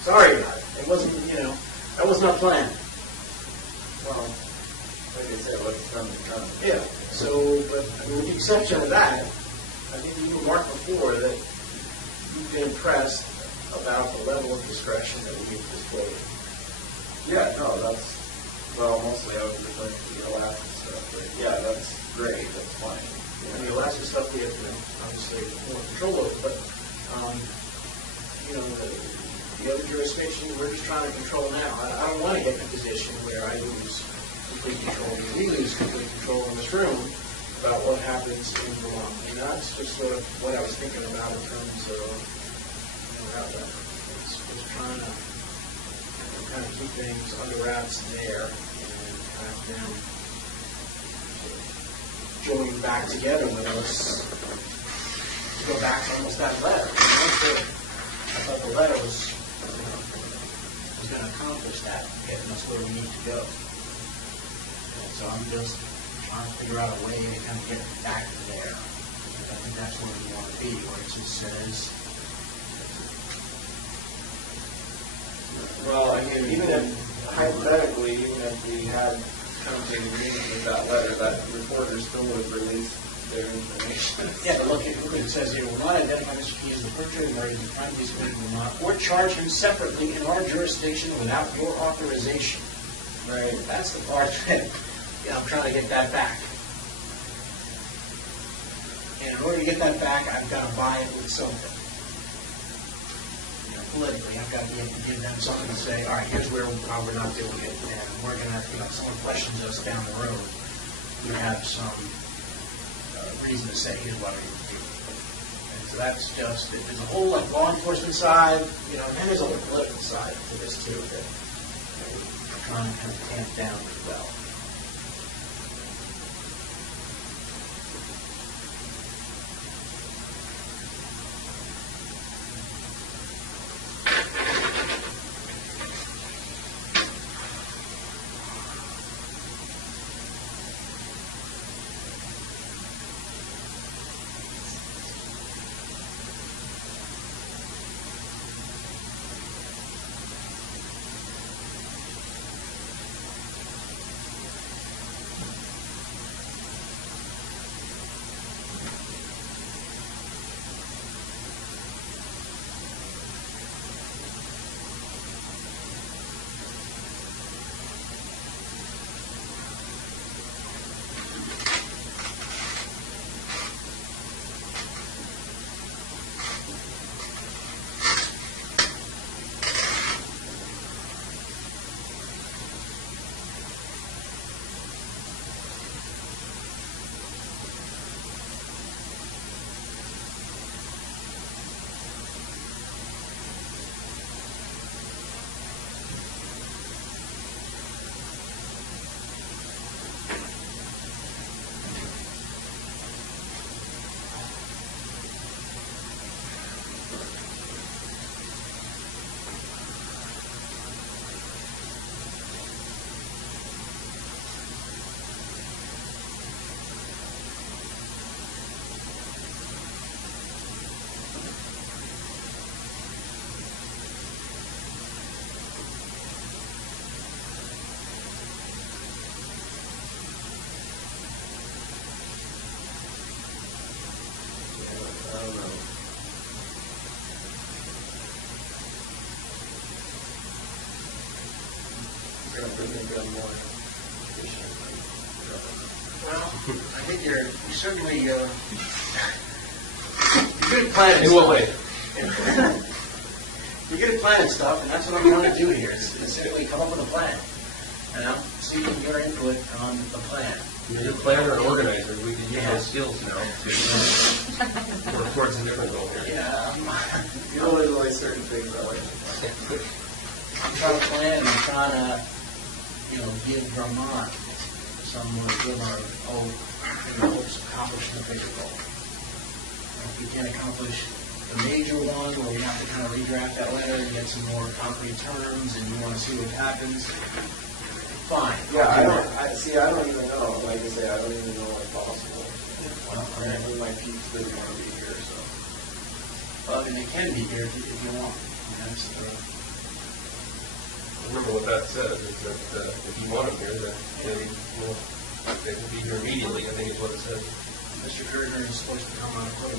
Sorry about it. It wasn't, that was not planned. Well, like I said, what's done is done. Yeah. So, but with the exception of that, I think you remarked before that you've been impressed about the level of discretion that we've displayed. Yeah, no, mostly I was referring to the Alaska stuff, but yeah, that's great, that's fine. And the Alaska stuff we have, obviously more control over, but, the other jurisdiction we're just trying to control now. I don't want to get in a position where I lose complete control, and we lose complete control in this room about what happens in Vermont. And that's just sort of what I was thinking about in terms of, just trying to kind of keep things under wraps there and have them join back together with us to go back to almost that letter. I thought the letter was going to accomplish that, getting us where we need to go. And so I'm just trying to figure out a way to kind of get back to there. I think that's where we want to be, where it just says. Well, I mean, even if we had come to an agreement with that letter, that reporter still would have released their information. Yeah, but look, it says here, will not identify Mr. Key as the perpetrator of murder in the crime he's committed in Vermont, or charge him separately in our jurisdiction without your authorization. Right. That's the part that, I'm trying to get that back. And in order to get that back, I've got to buy it with something. Politically, I've got to be able to give them something to say, all right, here's why we're not doing it, and we're going to, if someone questions us down the road, we have some reason to say, here's what we're going to do. And so that's just, there's a whole law enforcement side, and then there's a whole political side to this too, that we're trying to kind of tamp down as well. don't know. We're going to bring in more efficient. Well, I think you're certainly, you're good at planning In stuff. what way? You're good at planning stuff, and that's what I'm trying to do here, is simply come up with a plan. You know, seeking your input on the plan. You're a planner and organizer. We can use those skills now to work towards a different goal here. Yeah, You know, there's only certain things I like. I'm trying to plan, and I'm trying to, give Vermont some more glimmer of hopes of accomplishing the bigger goal. If we can accomplish the major one, where we have to kind of redraft that letter and get some more concrete terms, and you want to see what happens, fine. Yeah, I don't even know. Like I say, I don't even know what's possible. Well, I mean, my peeps didn't want to be here, so. well, I mean, they can be here if you want. That's Remember what that says, is that if you want them here, that they can be here immediately, I think is what it says. Mr. Gardner is supposed to come on a quarter,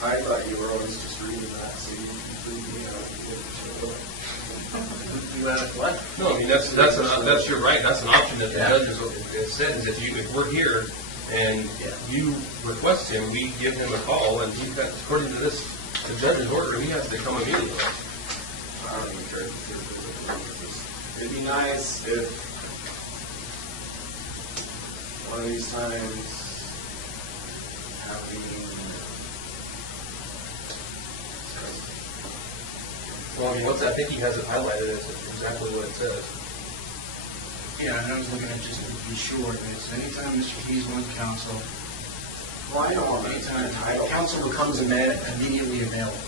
I thought you were always just reading that, so you completely get the show. You what? No, I mean, that's you're right, that's an option that the judges have said, is if we're here and you request him, we give him a call, and he's got, according to this, the judge's order, he has to come immediately. I don't even care. It'd be nice if one of these times having Well, I mean, I think he has it highlighted as exactly what it says. Yeah, and I was looking at just to be sure that it's anytime Mr. Keys wants counsel, well, I don't want anytime counsel becomes immediately available.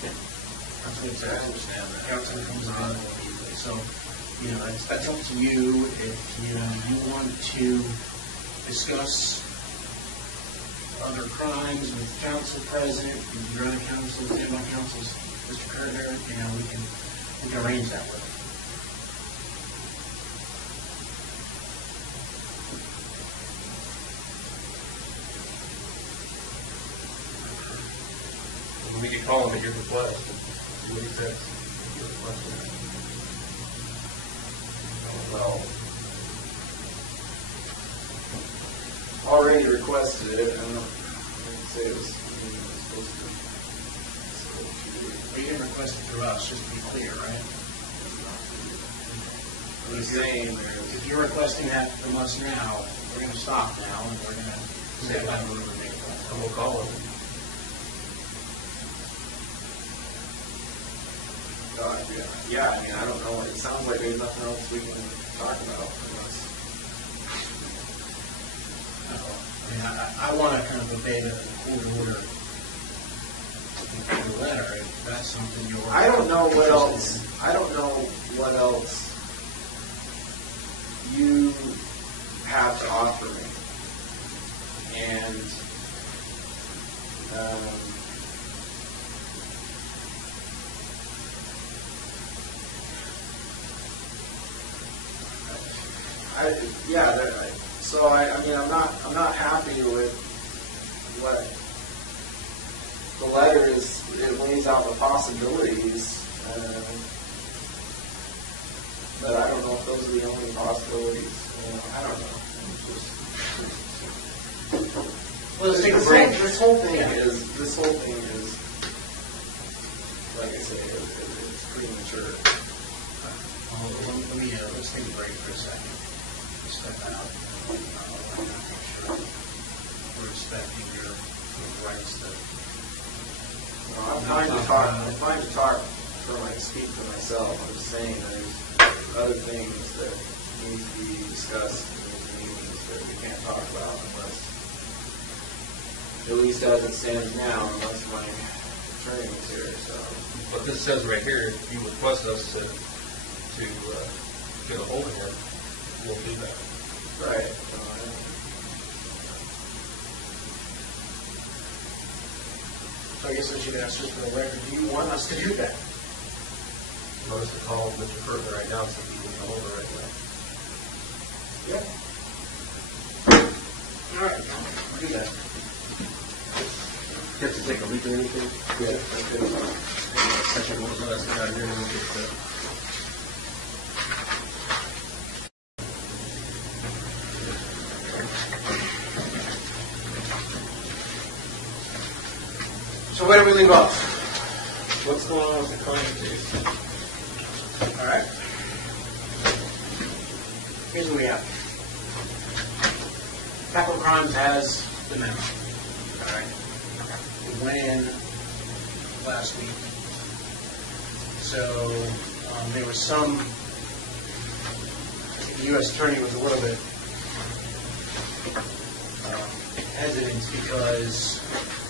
That's what it says. I understand that. Counsel becomes available immediately. So, that's up to you if you want to discuss other crimes with counsel present, with your other counsel, my counsel's Mr. Carter, we can arrange that with him. We could call him at your request and see what he says. well, already requested it. I don't know. I say it was supposed to. But you didn't request it through us, just to be clear, right? I'm saying If you're requesting that from us now, we're going to stop now, and we're going to say that we're going to make that. And we'll call him. yeah, I mean, I don't know. It sounds like there's nothing else we can talk about unless. I mean, I want to kind of obey the court order in the letter. If that's something you're. I don't know what else. I don't know what else you have to offer me, and I'm not happy with what the letter is. It lays out the possibilities, but I don't know if those are the only possibilities. I don't know. Well, let's take a break. This whole thing is, like I say, it's premature. Let's take a break for a second. Step out. We're respecting your rights. I'm trying to talk speak for myself. I'm just saying there's other things that need to be discussed in these meetings that we can't talk about unless, at least as it stands now, unless my attorney is here. So, But this says right here, if you request us to get a hold of him, we'll do that. right. So I guess I should ask just for the record, do you want us to do that? You want us to call Mr. Further right now so he can come over right now? Yeah. do that. You have to take a leak or anything? Yeah. That's what was last out here and we'll get that. So where do we leave off? What's going on with the client base? All right. Here's what we have. Capital Crimes has the memo. All right. We went in last week. So there was some, I think the U.S. Attorney was a little bit hesitant because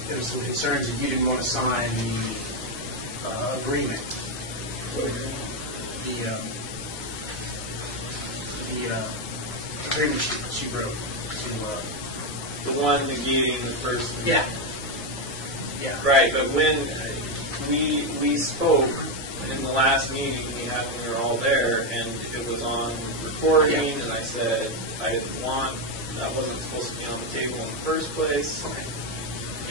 there was some concerns that you didn't want to sign the agreement. The agreement she wrote to, The one negating the first. yeah. Right, but when we spoke in the last meeting we had when we were all there, and it was on recording, and I said I didn't want, that wasn't supposed to be on the table in the first place.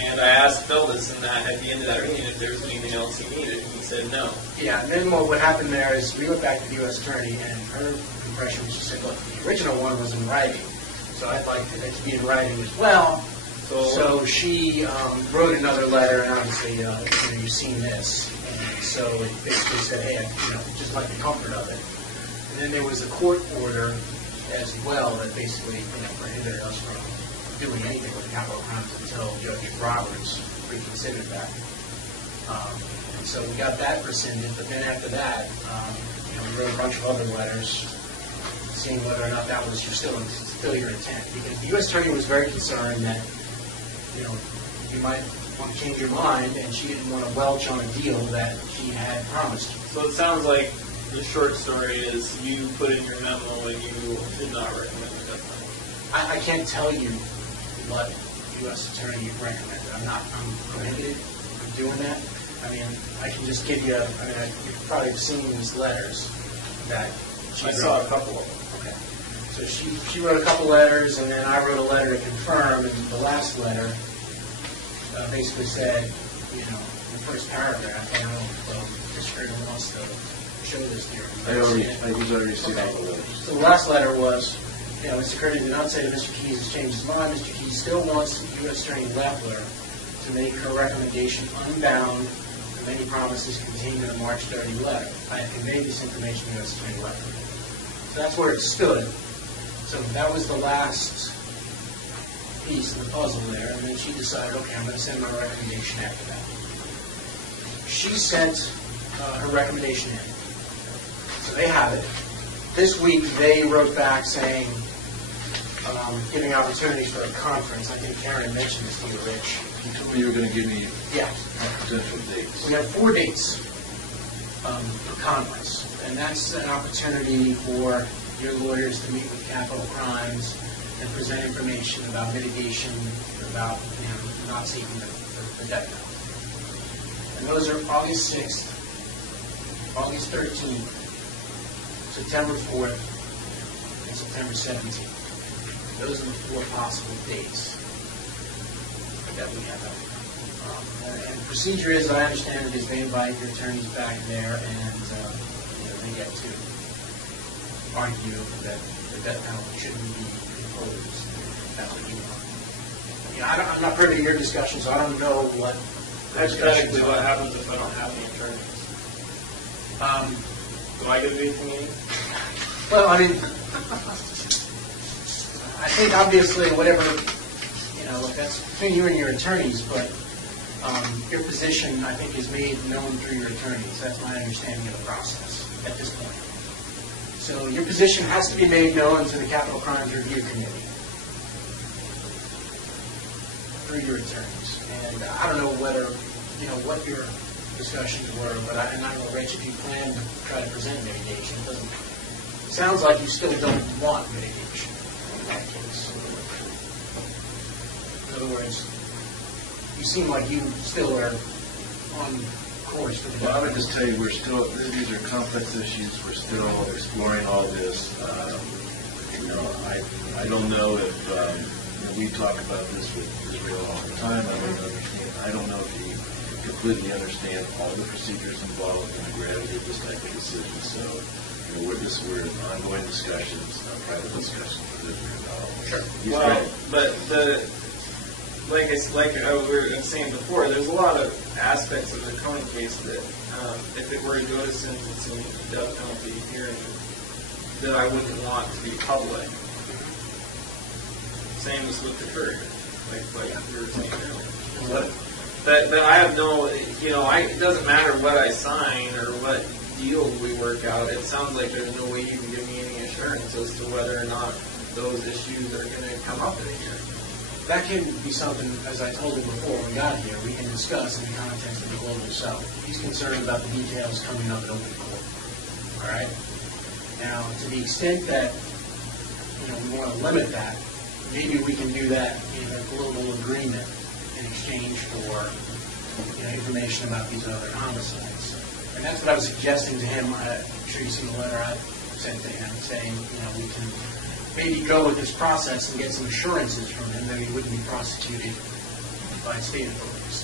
And I asked Feltus in that at the end of that meeting if there was anything else he needed, and he said no. Yeah, and then what happened there is we went back to the U.S. Attorney, and her impression was she said, look, the original one was in writing, so I'd like it to be in writing as well. So she wrote another letter, and obviously, you've seen this. And so it basically said, hey, just like the comfort of it. And then there was a court order as well that basically, prohibited us from doing anything with capital crimes until Judge Roberts reconsidered that. And so we got that rescinded, but then after that, we wrote a bunch of other letters seeing whether or not that was still your intent. Because the U.S. Attorney was very concerned that you might want to change your mind, and she didn't want to welch on a deal that she had promised you. So it sounds like the short story is you put in your memo and you did not recommend the death penalty. I can't tell you what the U.S. Attorney recommended. I'm prohibited from doing that. I mean, I can just give you, you've probably seen these letters that she wrote. I saw a couple of them. Okay. So she wrote a couple letters, and then I wrote a letter to confirm, and the last letter basically said, in the first paragraph, I don't know if Mr. Kramer wants to show this here. I already see all the letters. So the last letter was, Mr. Curtis did not say that Mr. Keyes has changed his mind. Mr. Keyes still wants U.S. Attorney Leffler to make her recommendation unbound from any promises contained in the March 30 letter. I have conveyed this information to U.S. Attorney Leffler. So that's where it stood. So that was the last piece of the puzzle there, and then she decided, okay, I'm going to send my recommendation after that. She sent her recommendation in. So they have it. This week, they wrote back saying, giving opportunities for a conference. I think Karen mentioned this to you, Rich. You told me you were going to give me Yeah. potential dates. We have 4 dates for conference, and that's an opportunity for your lawyers to meet with capital crimes and present information about mitigation, about not seeking the death penalty. And those are August 6th, August 13th, September 4th, and September 17th. Those are the 4 possible dates that we have. And the procedure is, I understand it, is they invite your attorneys back there, and they get to argue that the death penalty shouldn't be imposed. That's what you want. I'm not privy to your discussion, so I don't know what. Hypothetically, what happens if I don't have the attorneys? Do I get to be at the meeting? Well, I think obviously whatever, that's between you and your attorneys, but your position, I think, is made known through your attorneys. That's my understanding of the process at this point. So your position has to be made known to the Capital Crimes Review Committee through your attorneys. And I don't know whether, what your discussions were, but I don't know, Rich, if you plan to try to present mitigation. It sounds like you still don't want mitigation in that case. In other words, you seem like you still are on course for the. Well, I would just tell you, these are complex issues. We're still exploring all this. I don't know if we talk about this with Israel all the time. I don't know if he completely understand all the procedures involved in the gravity of this type of decision. So, we're in ongoing discussions, private discussions with Israel. Sure. He's Well, ready. but like I was saying before, there's a lot of aspects of the Cohen case that, if it were to go to sentencing death penalty hearing, that I wouldn't want to be public. Same as with the courier, like we were saying earlier. But I have no, it doesn't matter what I sign or what deal we work out. It sounds like there's no way you can give me any assurance as to whether or not those issues are going to come up in a hearing. That can be something, as I told him before we got here, we can discuss in the context of the global south. He's concerned about the details coming up in open court. All right? Now, to the extent that, we want to limit that, maybe we can do that in a global agreement in exchange for, information about these other homicides. And that's what I was suggesting to him. I'm sure you've seen the letter I sent to him saying, we can maybe go with this process and get some assurances from him that he wouldn't be prosecuted by state authorities.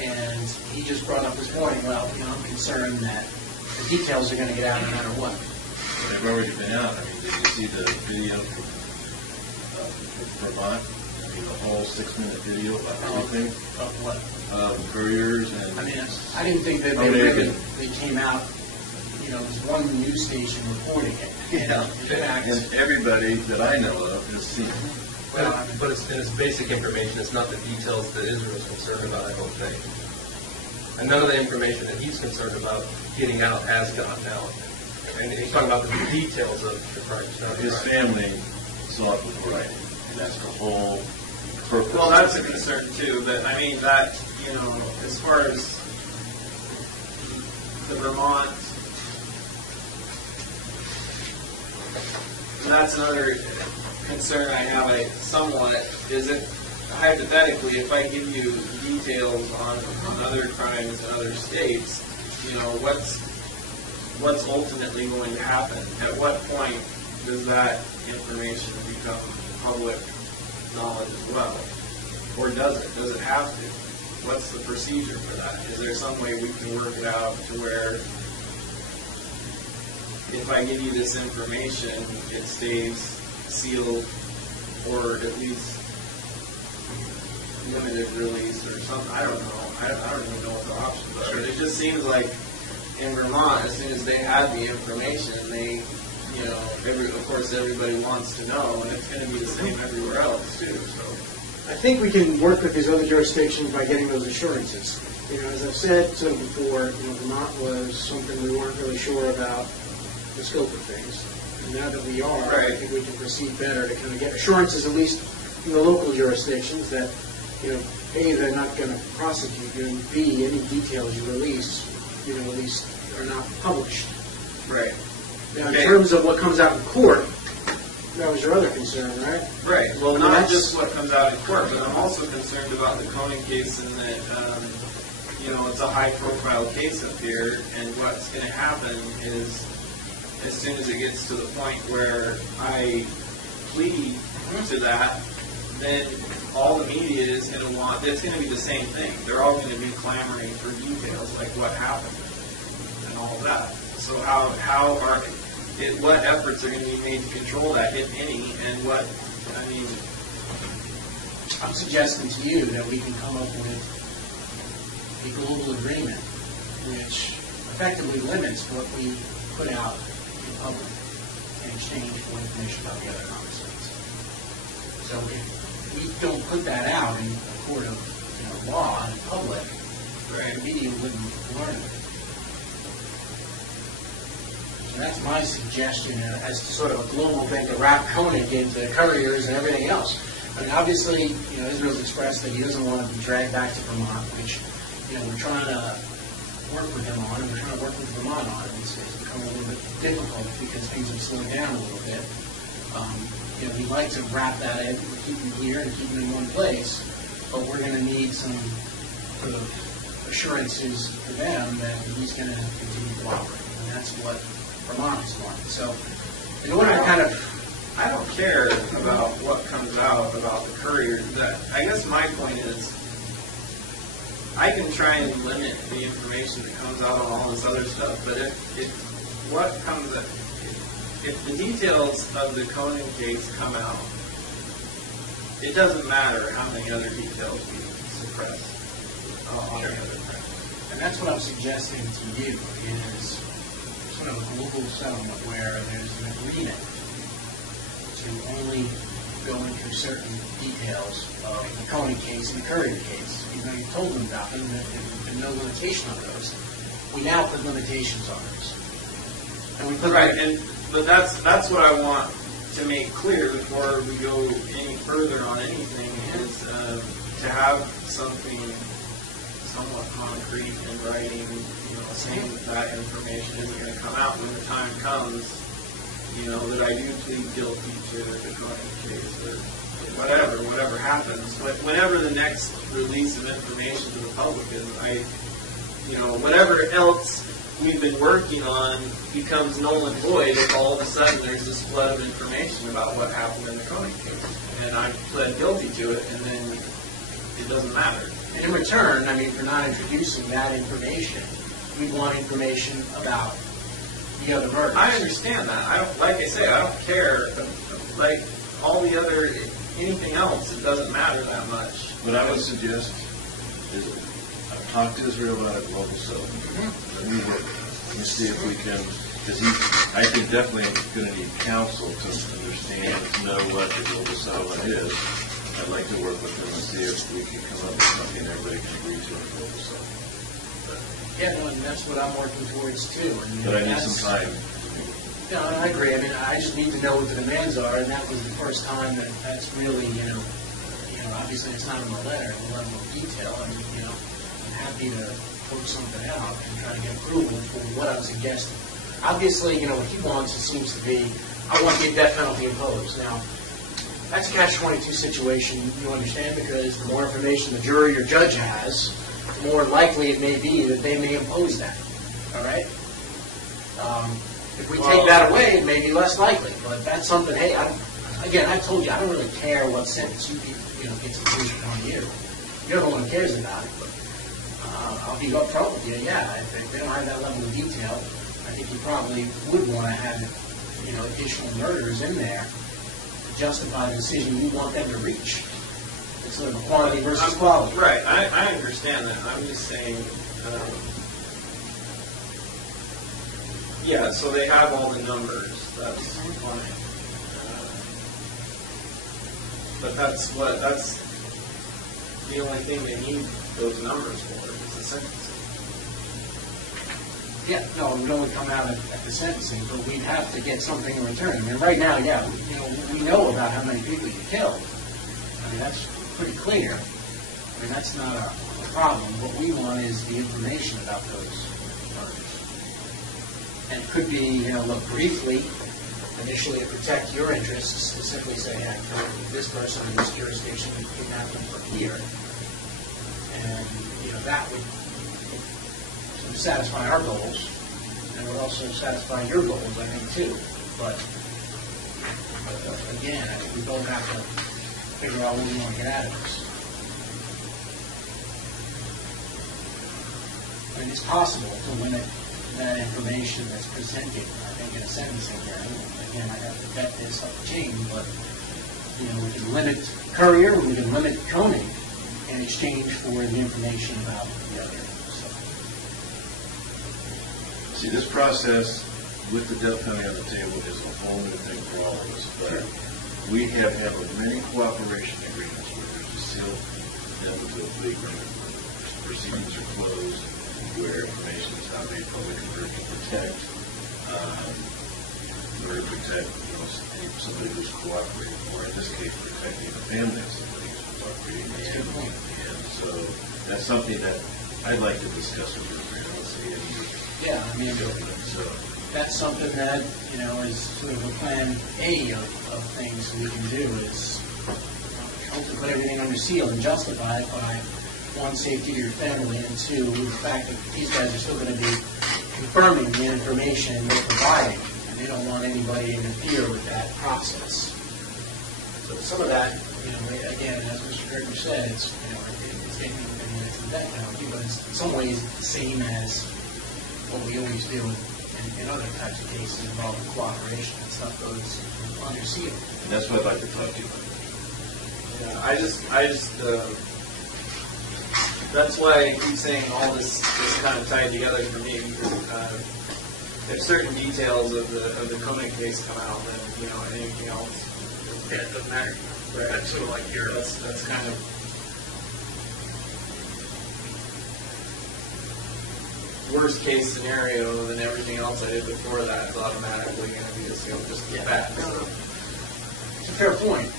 And he just brought up this point, well, I'm concerned that the details are going to get out no matter what. They've already been out. Did you see the video from Vermont? The whole 6-minute video about everything? Of what? Couriers and... I didn't think that they came out, there's one news station reporting it. Yeah, and everybody that I know of has seen it. But it's basic information. It's not the details that Israel is concerned about, I don't think. And none of the information that he's concerned about getting out has gotten out. And he's talking about the details of the crime. His family saw it before I did. And that's the whole purpose. Well, that's a concern too. But that, as far as the Vermont, that's another concern I have. Somewhat is it hypothetically, if I give you details on other crimes in other states, what's ultimately going to happen? At what point does that information become public knowledge as well? Or does it? Does it have to? What's the procedure for that? Is there some way we can work it out to where if I give you this information, it stays sealed or at least limited release or something? I don't know. I don't even know what the options are. But it just seems like in Vermont, as soon as they had the information, they, of course everybody wants to know, and it's going to be the same everywhere else too. So I think we can work with these other jurisdictions by getting those assurances. As I've said before, Vermont was something we weren't really sure about the scope of things. And now that we are, right. I think we can proceed better to kind of get assurances, at least in the local jurisdictions, that, A, they're not going to prosecute you, and B, any details you release, at least are not published. Right. Now, in terms of what comes out in court, that was your other concern, right? Right. Well, not just what comes out in court, but I'm also concerned about the Cohen case and that, it's a high-profile case up here, and what's going to happen is as soon as it gets to the point where I plead to that, then all the media is going to want, it's going to be the same thing. They're all going to be clamoring for details like what happened and all of that. So what efforts are going to be made to control that, if any, and I'm suggesting to you that we can come up with a global agreement which effectively limits what we put out in public in exchange for information about the other homicides. So if we don't put that out in a court of law in public, the media wouldn't learn of it. So that's my suggestion as to sort of a global thing to wrap Cohen into couriers and everything else. Obviously, Israel's expressed that he doesn't want to be dragged back to Vermont, which, we're trying to work with him on, and we're trying to work with Vermont on it. It's become a little bit difficult because things have slowed down a little bit. We'd like to wrap that in, keep him here and keep him in one place, but we're going to need some sort of assurances for them that he's going to continue to operate, and that's what Vermont is wanting. So, in order to kind of... I don't care about what comes out about try and limit the information that comes out on all this other stuff, but if the details of the Koenig case come out, it doesn't matter how many other details we suppress on the other ground. And that's what I'm suggesting to you, is sort of a global settlement where there's an agreement to only go into certain details of the Koenig case and the Courier case. Even though you told them about them, there's been no limitation on those. We now put limitations on those. And we put but that's what I want to make clear before we go any further on anything, is to have something somewhat concrete in writing, saying that information isn't going to come out when the time comes, that I do plead guilty to the Koenig case, or whatever happens. Whenever the next release of information to the public is, whatever else we've been working on becomes null and void if all of a sudden there's this flood of information about what happened in the Koenig case. And I pled guilty to it, and then it doesn't matter. And in return, for not introducing that information, we want information about the other murders. I understand that. I don't care. Like all the other, anything else, it doesn't matter that much. What I would suggest is, I've talked to Israel about a global settlement. Let me work. Let me see if we can, because I think definitely going to need counsel to understand and to know what the global settlement is. I'd like to work with them and see if we can come up with something everybody can agree to in a global settlement. And that's what I'm working towards too. But I need some time. No, I agree. I just need to know what the demands are, and that was the first time that's really, obviously it's not in my letter, the level of detail. I'm happy to work something out and try to get approval for what I'm suggesting. Obviously, what he wants, it seems to be, I want the death penalty imposed. Now, that's a catch-22 situation, you understand, because the more information the jury or judge has, the more likely it may be that they may impose that. All right? If we take that away, it may be less likely. But that's something, hey, I told you, I don't really care what sentence you gets imposed upon you. You're the one who cares about it. But I'll be up front with you. Yeah, if they don't have that level of detail, I think you probably would want to have, additional murders in there to justify the decision you want them to reach. It's sort of a quantity versus quality. Right. I understand that. I'm just saying. Yeah, so they have all the numbers. That's fine. But that's the only thing they need those numbers for, is the sentencing. Yeah, no, it would only come out at the sentencing, but we'd have to get something in return. And right now, yeah, we know about how many people you killed. That's pretty clear. That's not a problem. What we want is the information about those murders. And it could be, look, briefly, initially to protect your interests, to simply say, hey, this person in this jurisdiction kidnapped them from here. And, that would sort of satisfy our goals, and it would also satisfy your goals, I think, too. But again, I think we both have to figure out what we want to get out of this. It's possible to limit that information that's presented, I think, in a sentencing hearing. Again, I have to vet this up the chain, but, we can limit Courier, we can limit Koenig in exchange for the information about the other. See, this process with the death penalty on the table is a whole new thing for all of us. But we have had many cooperation agreements where there's a sealed them to a plea agreement, where proceedings are closed, where information is not made public in order to protect, somebody who's cooperating, or in this case, protecting the family of somebody who's cooperating. That's a good point. And so that's something that I'd like to discuss with you. Yeah, so that's something that, is sort of a plan A of things we can do, is hopefully put everything under seal and justify it by, one, safety to your family, and two, the fact that these guys are still going to be confirming the information they're providing, and they don't want anybody to interfere with that process. So some of that, again, as Mr. Kirkman said, it's death penalty, but it's in some ways the same as what we always do in other types of cases involving cooperation. That stuff goes under seal. And that's what I'd like to talk to you about. Yeah, I just, that's why I keep saying all this kind of tied together for me, because if certain details of the Koenig case come out, then, anything else, Yeah, it doesn't matter. right, That's sort of like your, that's kind of worst case scenario, than everything else I did before that is automatically going to be assumed just to get back. It's a fair point.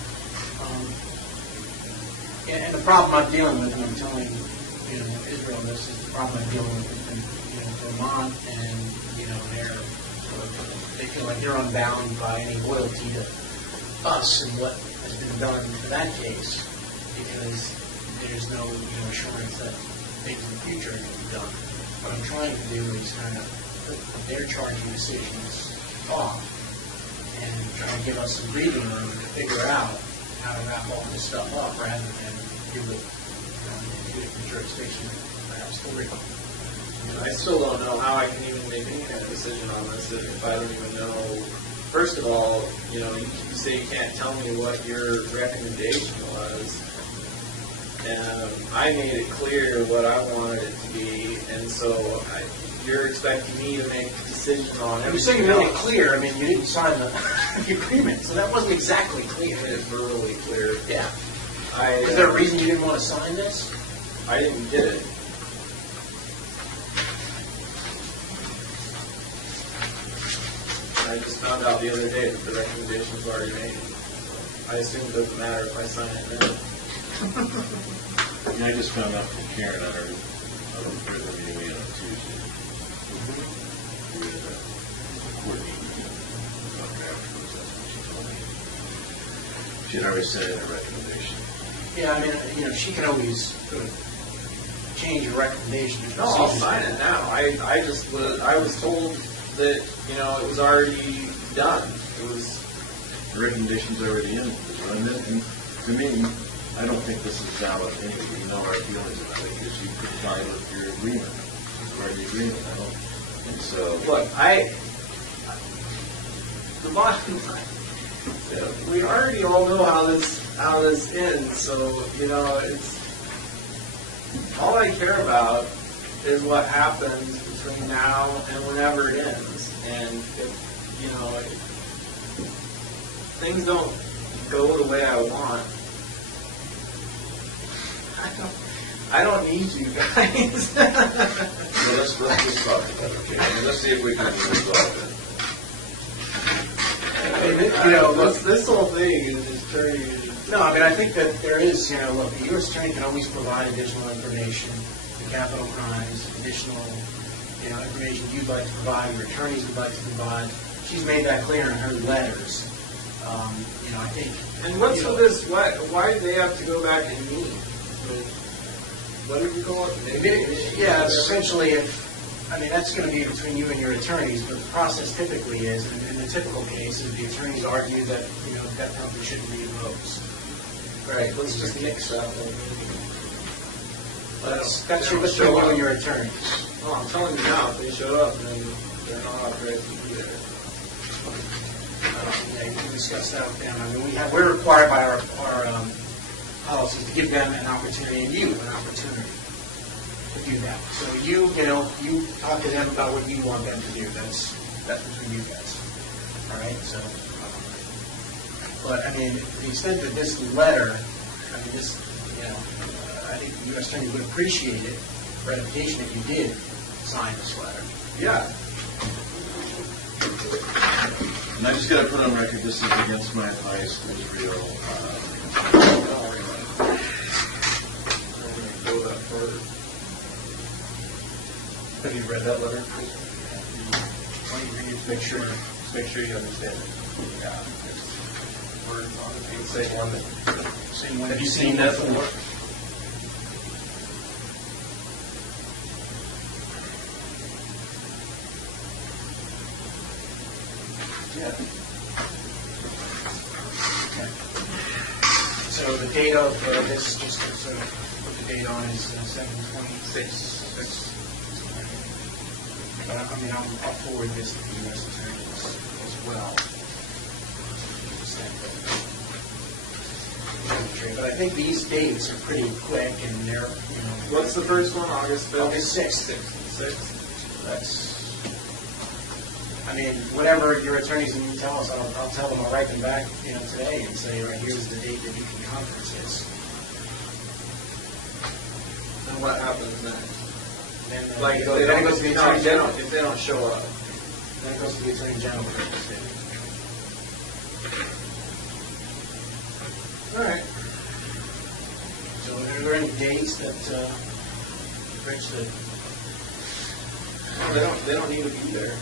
And the problem I'm dealing with, and I'm telling Israel this, is the problem I'm dealing with in Vermont, and they feel like they're unbound by any loyalty to us and what has been done for that case, because there's no assurance that things in the future are going to be done. What I'm trying to do is kind of put their charging decisions off and try to give us some breathing room to figure out how to wrap all this stuff up rather than give it the jurisdiction perhaps for real. I still don't know how I can even make any kind of decision on this if I don't even know. First of all, you say you can't tell me what your recommendation was, and I made it clear what I wanted it to be, and so you're expecting me to make a decision on everything. You say you made it clear. I mean, you didn't sign the agreement, so that wasn't exactly clear. I made it verbally clear. Yeah. Is there a reason you didn't want to sign this? I didn't get it. I just found out the other day that the recommendation was already made. I assume it doesn't matter if I sign it now. I just found out from Karen on her prison meeting we had on Tuesday. We had a court meeting about afterwards. That's what she told me. She had already sent in a recommendation. Yeah, I mean, she can always sort of change her recommendation. No, I'll sign it now. I was told that, it was already done. It was. The recommendation's already in. And to me, I don't think this is valid anyway. You know our feelings about it because you complied with your agreement. It's part of the agreement. I don't. And so. Look, the bottom line, we already all know how this ends. So it's all I care about is what happens between now and whenever it ends. And if things don't go the way I want, I don't need you guys. So let's just talk about it, okay? And let's see if we can resolve it. This whole thing is just turning. No, I mean, I think that there is, look, the U.S. Attorney can always provide additional information, the capital crimes, additional, information you'd like to provide, your attorneys would like to provide. She's made that clear in her letters. I think. And what's with this? Why do they have to go back and meet? What did you call it? Yeah, essentially, that's going to be between you and your attorneys, but the process typically is, in the typical case, is the attorneys argue that, the death penalty shouldn't be imposed. Right, let's just mix that one. That's your you and your attorney. Well, I'm telling you now, if they show up, then they're not authorized to be there. Yeah, you can discuss that with them. I mean, we're required by our policies to give them an opportunity and you an opportunity to do that. So you talk to them about what you want them to do. That's between you guys. All right. So, but I mean, to the extent that this letter, I think the U.S. Attorney would appreciate it, ratification if you did sign this letter. Yeah. And I just got to put on record, this is against my advice to Israel. Have you read that letter? Why don't you read it? Make sure you understand it. Yeah. Words on it. The same one that. Same one. Have you seen that before? Yeah. Okay. So the date of this, just to sort of put the date on is 7/26. But I mean, I'll forward this to the U.S. Attorney as well. But I think these dates are pretty quick, and they're, you know. What's the first one? August 5th? August 6th. 6th. That's, I mean, whatever your attorneys and you tell us, I'll tell them, I'll write them back, you know, today and say, right, here's the date that you can conference this. And what happens next? Then, Like, if then they it don't, goes to the no, Attorney if they General. don't, if they don't show up. Then it goes to the Attorney General. for his statement. All right. So are there any dates that, Rich, that, They don't need to be there.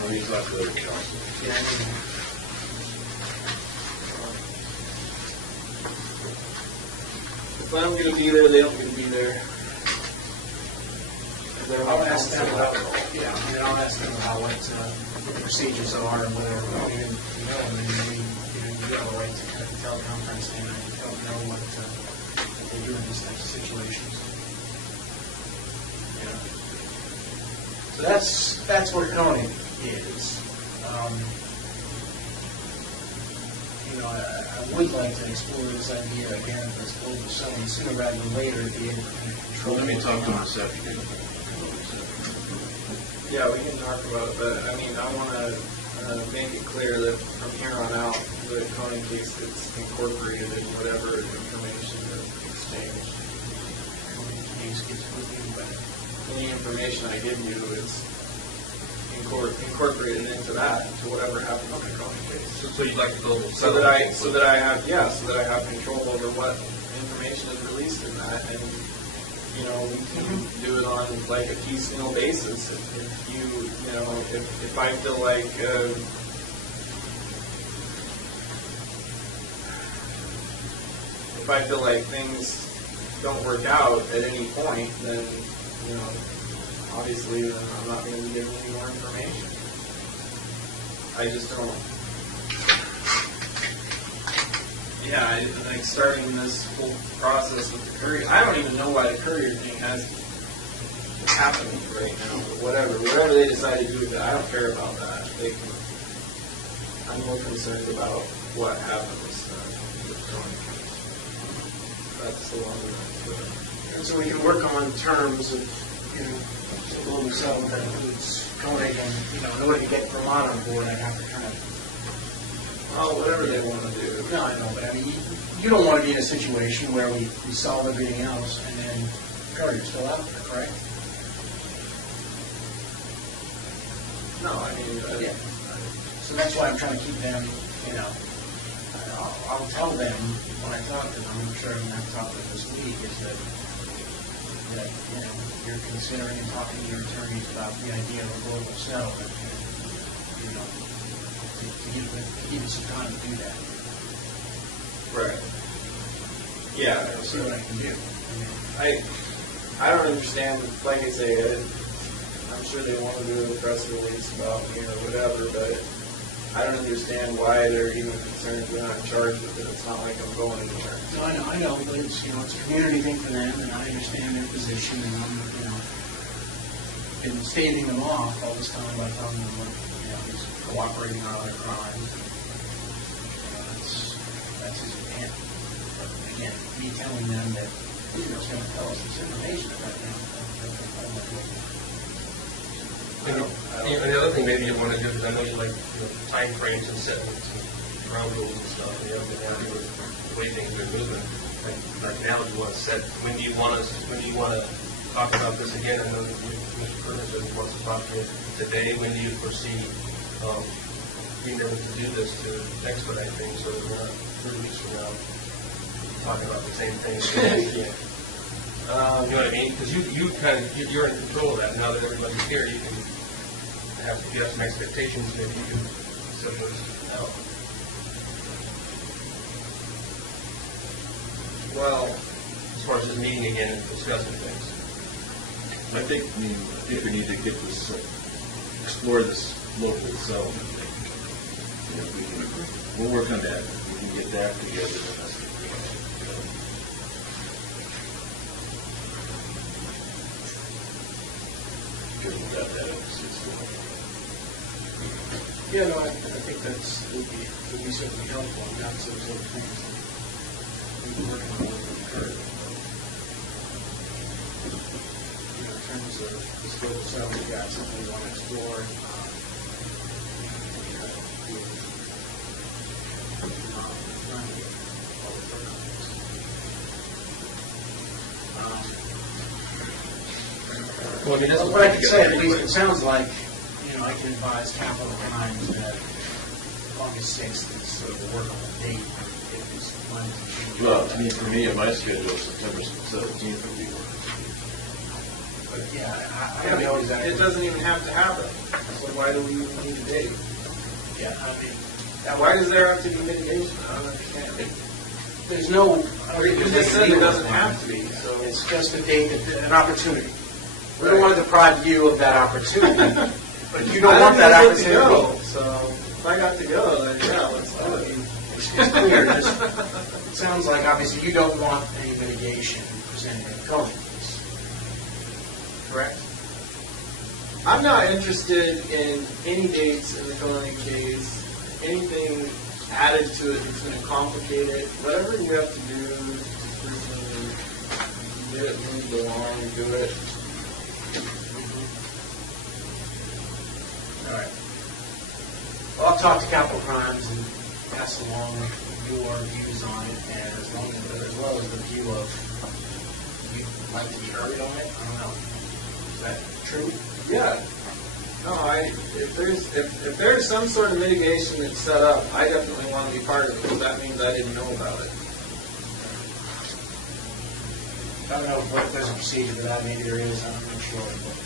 Well, you talk to other council. yeah, I mean, If I'm going to be there, they don't need to be there. I'll ask them about, yeah, I mean, I'll ask them about what the procedures are and whether, I mean, you know, I mean, you have a right to kind of teleconference, and I don't know what they do in these types of situations. Yeah. So that's where Coney is. You know, I would like to explore this idea again, but explore the someone sooner rather than later to be able to control. Well, let me talk to him this afternoon. Yeah, we can talk about it, but I mean, I want to make it clear that from here on out, the Conan case gets incorporated in whatever information is exchanged. Any information I give you is incorporated into that, to whatever happens in the Conan case. So you'd like to build a So that I have control over what information is released in that, and you know, we can do it on like a piecemeal basis. If I feel like things don't work out at any point, then you know, obviously, then I'm not going to be giving any more information. I just don't. Yeah, like starting this whole process with the courier. I don't even know why the courier thing has happening right now. But whatever they decide to do with it, I don't care about that. I'm more concerned about what happens with Tony. That's the long run. And so we can work on terms of, you know, a global settlement that includes Koenig, and, you know, in order to get Vermont on board, I'd have to kind of. Well, whatever they want to do. No, I know, but I mean, you don't want to be in a situation where we solve everything else and then Courier's still out there, correct? No, I mean, Yeah. So that's why I'm trying to keep them, you know, I'll tell them when I talk to them, I'm sure I'm going to have to talk to them this week, is that, you know, you're considering and talking to your attorneys about the idea of a global settlement, you know, to give us some time to do that. right. Yeah. I'll see what I can do. I don't understand, like I say, I'm sure they want to do a press release about me or whatever, but I don't understand why they're even concerned we're not charged with it. It's not like I'm going anywhere. No, I know, but it's, you know, it's a community thing for them, and I understand their position, and I'm, you know, been staving them off all this time by telling them, like, you know, he's cooperating on other crimes. That's his intent. But again, me telling them that he's going to tell us this information about him. And the other thing maybe you want to do, because I know you like time frames and setting some ground rules and stuff, and you haven't been happy with the way things are moving. Like now, do you want to set, when do you want to talk about this again? I know that Mr. Curtis wants to talk to you today. When do you foresee being able to do this to expedite things so that we're not 3 weeks from now talking about the same thing? Yeah. You know what I mean? Because you're in control of that. Now that everybody's here, you can have some expectations. Maybe you can set those out. Well, As far as just meeting again and discussing things. I think we need to get this, explore this local settlement thing. You know, we'll work on that. We can get that together. And that's, Yeah, no, I think would be certainly helpful, and that's those sort of things that we've been working on with Kurt. In terms of the scope of stuff, we've got something we want to explore. Well, I mean, that's What I can say, at least it sounds like, I can advise Capital Crimes that August 6th is sort of a workable date if it's planned to change. Well, I mean, for me, in my schedule, September 17th would be work. But yeah, I don't know exactly. It doesn't even have to happen. So why do we even need a date? Yeah, I mean, Now, why does there have to be mitigation? I don't understand. there's no. You just said it doesn't have to be, so. It's just a date, an opportunity. We don't want to deprive you of that opportunity, but you don't want that opportunity. Go, so if I got to go, then yeah, let's do it. It's clear. It sounds like obviously you don't want any mitigation presented in the code. Correct? I'm not interested in any dates in the Coney case, anything added to it that's going to complicate it. Whatever you have to do to personally get it moved along, do it. All right. Well, I'll talk to Capital Crimes and pass along your views on it, and as well as the view of you'd like to be heard on it. I don't know. Is that true? Yeah. No, if there's some sort of mitigation that's set up, I definitely want to be part of it because that means I didn't know about it. I don't know if there's a procedure for that. Maybe there is. I'm not sure, but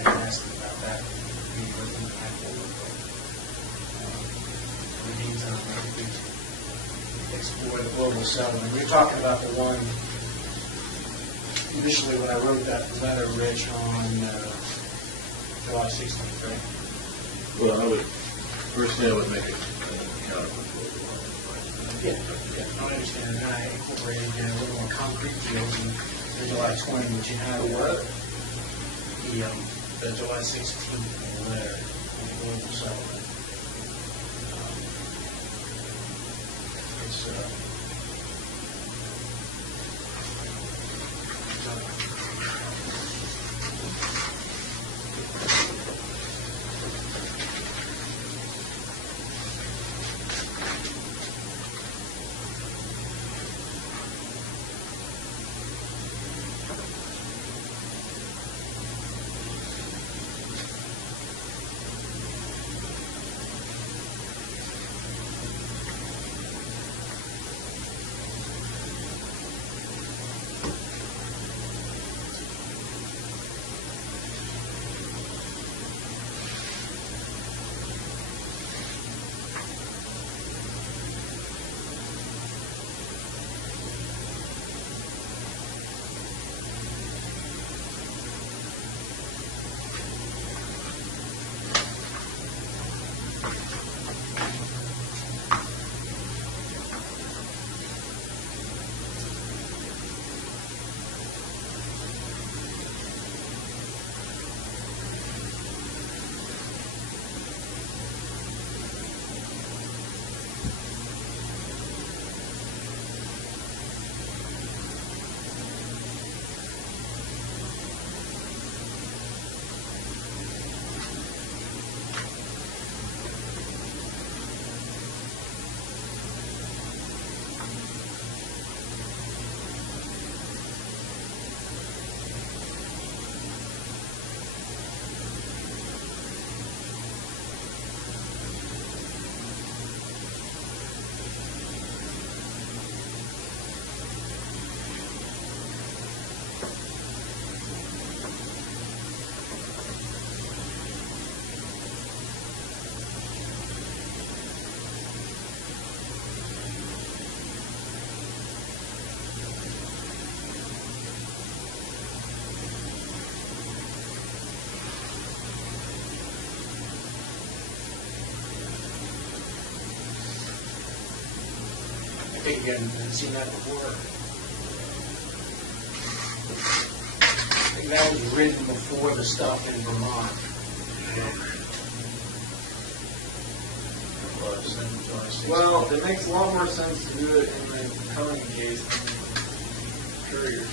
I can ask them about that. In the meantime, I think we explore the global settlement. You're talking about the one initially when I wrote that letter, Rich, on July 16th, right? Well, personally, I would make it counterproposal. Yeah, I understand. And I incorporated a little more concrete deals in the July 20, which you had what? The July 16th letter on the global settlement. I think again, I've seen that before. I think that was written before the stuff in Vermont. send it to our state. Well, it makes a lot more sense to do it in the Tony case than Courier.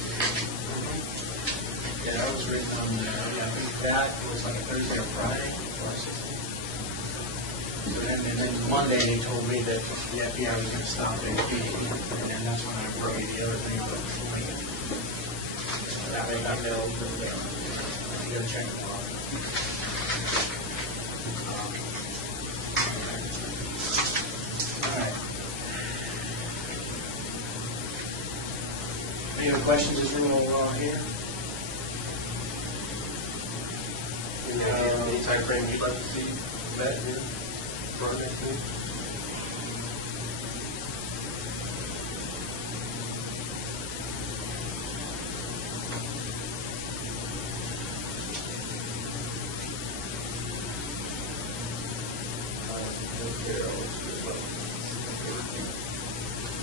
Yeah, that was written on there. Yeah, I think that was like a Thursday or Friday. And then Monday they told me that the FBI was going to stop it, and then that's when I wrote you the other thing about the link. That way got mailed, but you got to check it out. All right. Any other questions as we're all here? Any time frame you'd like to see that here for our next meeting?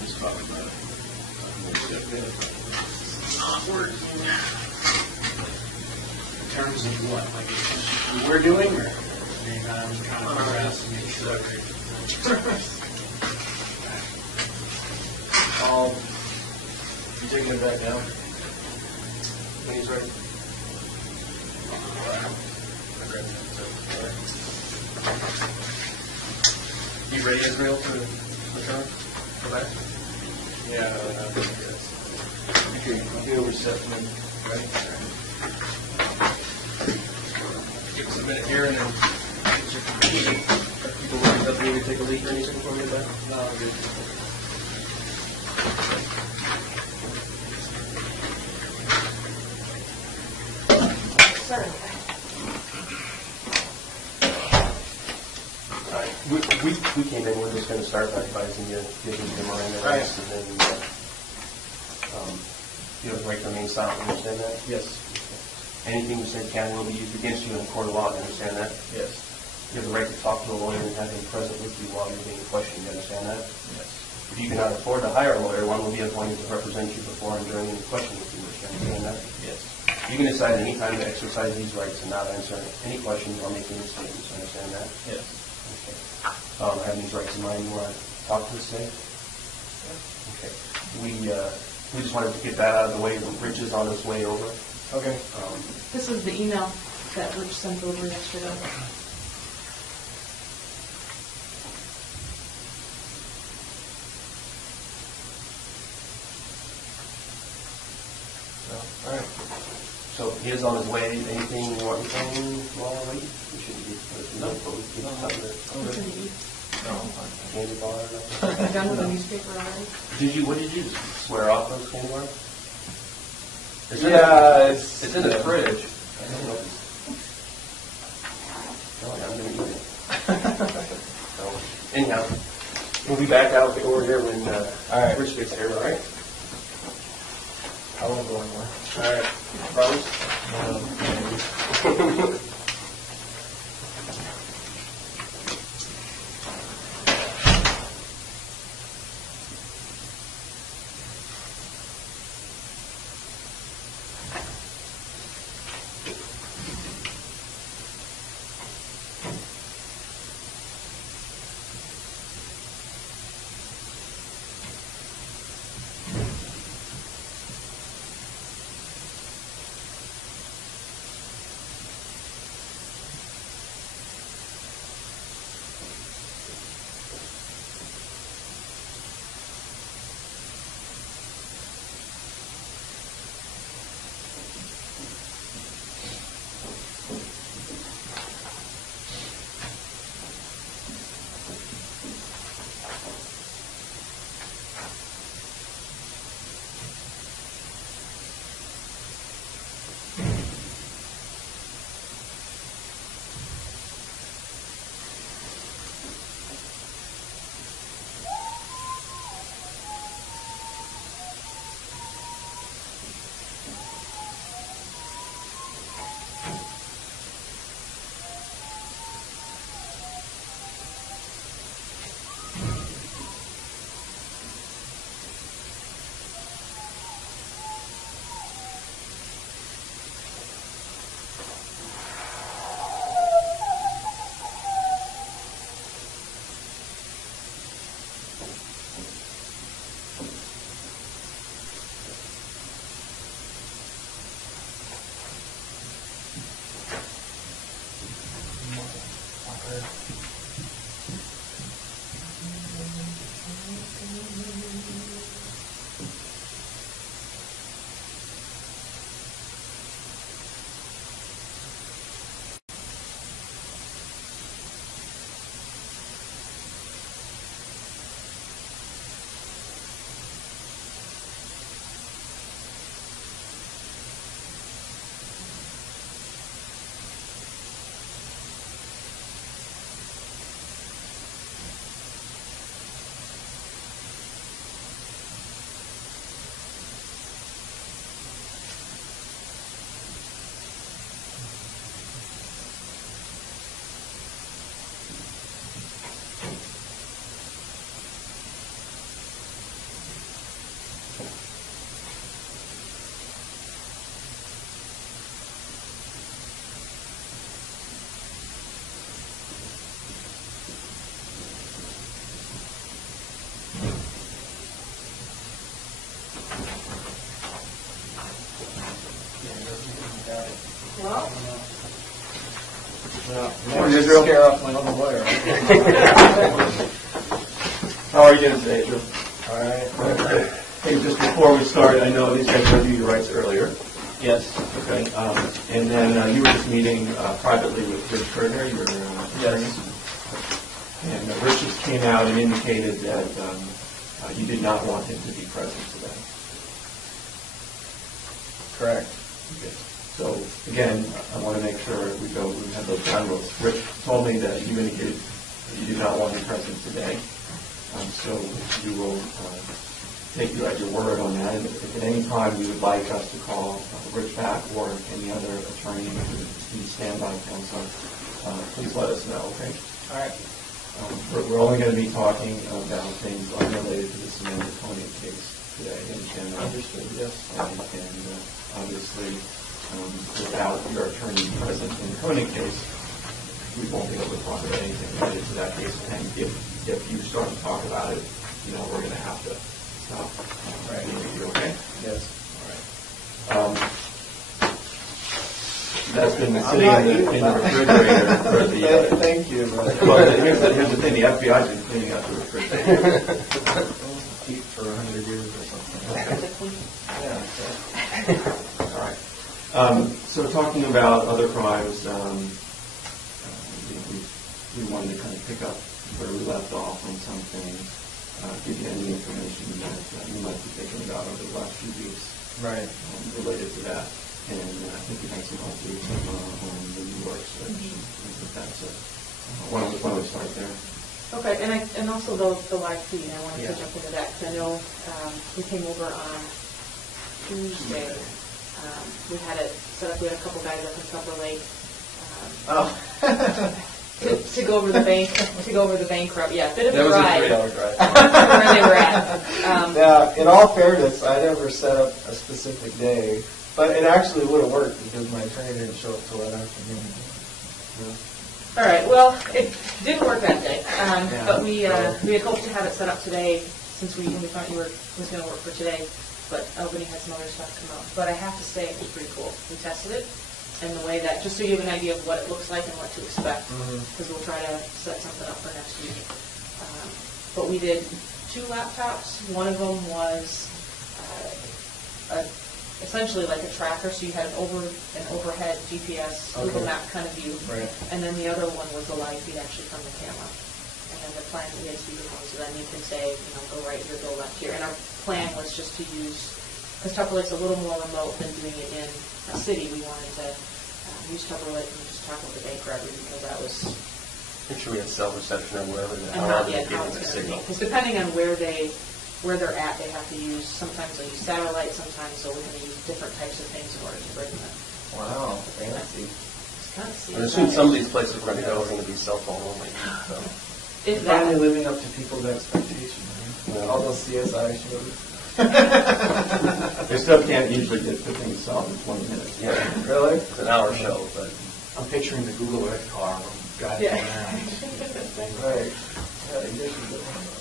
Let's talk about it. In terms of what, like we're doing, or you kind of harassing me? You taking it back down? When he's ready? Okay. You ready, Israel, to return? Go back? Yeah. You're reception, right? Give us a minute here and then get your computer. Are people looking up here to take a leak or anything before we get back? No, good. Sorry. All right. We came in, we're just going to start by advising you, giving you the Miranda rights, and then you have the right to remain silent. Understand that? Yes. Anything you say can will be used against you in a court of law. Understand that? Yes. You have the right to talk to a lawyer and have him present with you while you're being questioned. You understand that? Yes. If you cannot afford to hire a lawyer, one will be appointed to represent you before and during any question with you. Understand that? Yes. You can decide any time to exercise these rights and not answer any questions or make any statements. Understand that? Yes. Okay. Having these rights in mind, you want to talk to us today? Okay. We just wanted to get that out of the way. Rich is on his way over. Okay. This was the email that Rich sent over yesterday. All right. So he is on his way. Anything you want to tell him while we're waiting? We shouldn't be. No, but we can something to Something to eat. candy bar. Or I'm done with the newspaper already. What did you do? Swear off those candy bars? It's in the fridge. I don't know. No, I'm going to eat it. So, anyhow, we'll be back out over here when Rich gets here, all right? I won't go anywhere. All right. Promise? real. scare off my own lawyer. How are you doing today, Drew? All right. Hey, just before we start, I know these guys reviewed your rights earlier. Yes. Okay. And then you were just meeting privately with Rich Kerner, your attorney. Yes. And Rich just came out and indicated that you did not want him to be present today. Correct. Okay. So again, I want to make sure we have those ground rules. Rich told me that you indicated that you did not want him present today. So we will take you at your word on that. And if at any time you would like us to call Rich back or any other attorney to be standby counsel, please let us know, okay? All right. We're only going to be talking about things unrelated to the Samantha Koenig case today. And Understood, yes. And obviously, without your attorney present in the Koenig case, we won't be able to talk about anything related to that case. And if you start to talk about it, we're going to have to stop. Right. You okay? Yes. All right. That's been sitting in the refrigerator for the. Thank you. Well, here's the thing: the FBI's been cleaning out the refrigerator. Keep for 100 years or something. Yeah. All right. So talking about other crimes, we wanted to kind of pick up where we left off on something, give you any information that you might be thinking about over the last few weeks. Right. Related to that. And I think you had some updates on the New York search. If that's it. Why don't we start there? Okay, and also the live feed, I wanted to jump into that, because I know we came over on Tuesday. We had it set up, we had a couple guys up in Supper Lake. To go over the bank, route. Yeah, bit of a ride. That was a 3-hour drive. Where they were at. Now, in all fairness, I never set up a specific day, but it actually would have worked because my attorney didn't show up till that afternoon. All right. Well, it didn't work that day, but we had hoped to have it set up today, since when we thought it was going to work for today. But Albany had some other stuff come up. But I have to say, it was pretty cool. We tested it, and the way that, just so you have an idea of what it looks like and what to expect, because we'll try to set something up for next week. But we did 2 laptops. One of them was essentially like a tracker, so you had an overhead GPS, Google Map kind of view. Right. And then the other one was the live feed actually from the camera. And then the plan is speakerphone, so then you can say, go right here, go left here. And our plan was just to use, because Tupper Lake's a little more remote than doing it in a city, we wanted to use Tupper Lake and just talk with the bank robbery, because that was... Make sure we have cell reception or wherever And not yet how it's going to be. Because depending on where they're at, they have to use, sometimes they use satellite, sometimes so we're going to use different types of things in order to bring them. Wow, fancy. I assume some of these places we're going to go are going to be cell phone only. So. If Finally that, living up to people's expectations. All those CSI shows. They still can't usually get the thing solved in 20 minutes. Yeah, Really? it's an hour show, but I'm picturing the Google Earth car driving Yeah. around. Right. Yeah, you guys should get one of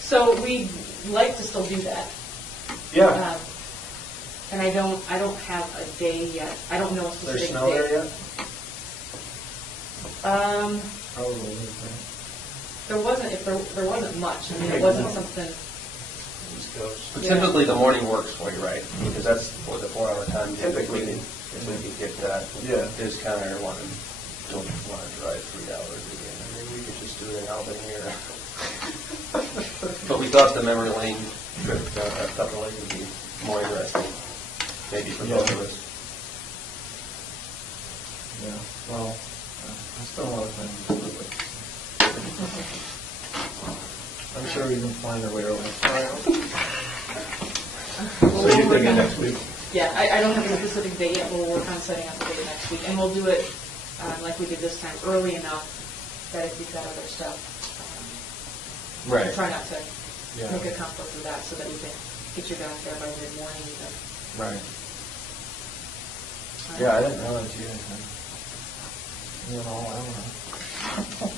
so we'd like to still do that. those. Yeah. And I don't have a day yet. I don't know a There's specific snow day. there yet? Probably. There wasn't much. I mean, it wasn't something. Just goes. But typically the morning works for you, right? Because that's for the 4-hour time. Typically, if we could get that, Yeah. his counter don't want to drive 3 hours again. I mean, we could just do it in Albany here. But we thought the memory lane trip at Tupper Lake would be more interesting, maybe for both of us. Yeah. Well, I still want to find it. I'm sure we can find our way around. So you're thinking next week? Yeah, I don't have a specific date yet. We'll work on setting up a date next week, and we'll do it like we did this time, early enough that if you've got other stuff, Right. try not to Yeah. make a conflict with that, so that we can get you back there by mid-morning even. Right. Yeah, I didn't realize you guys had. I don't know.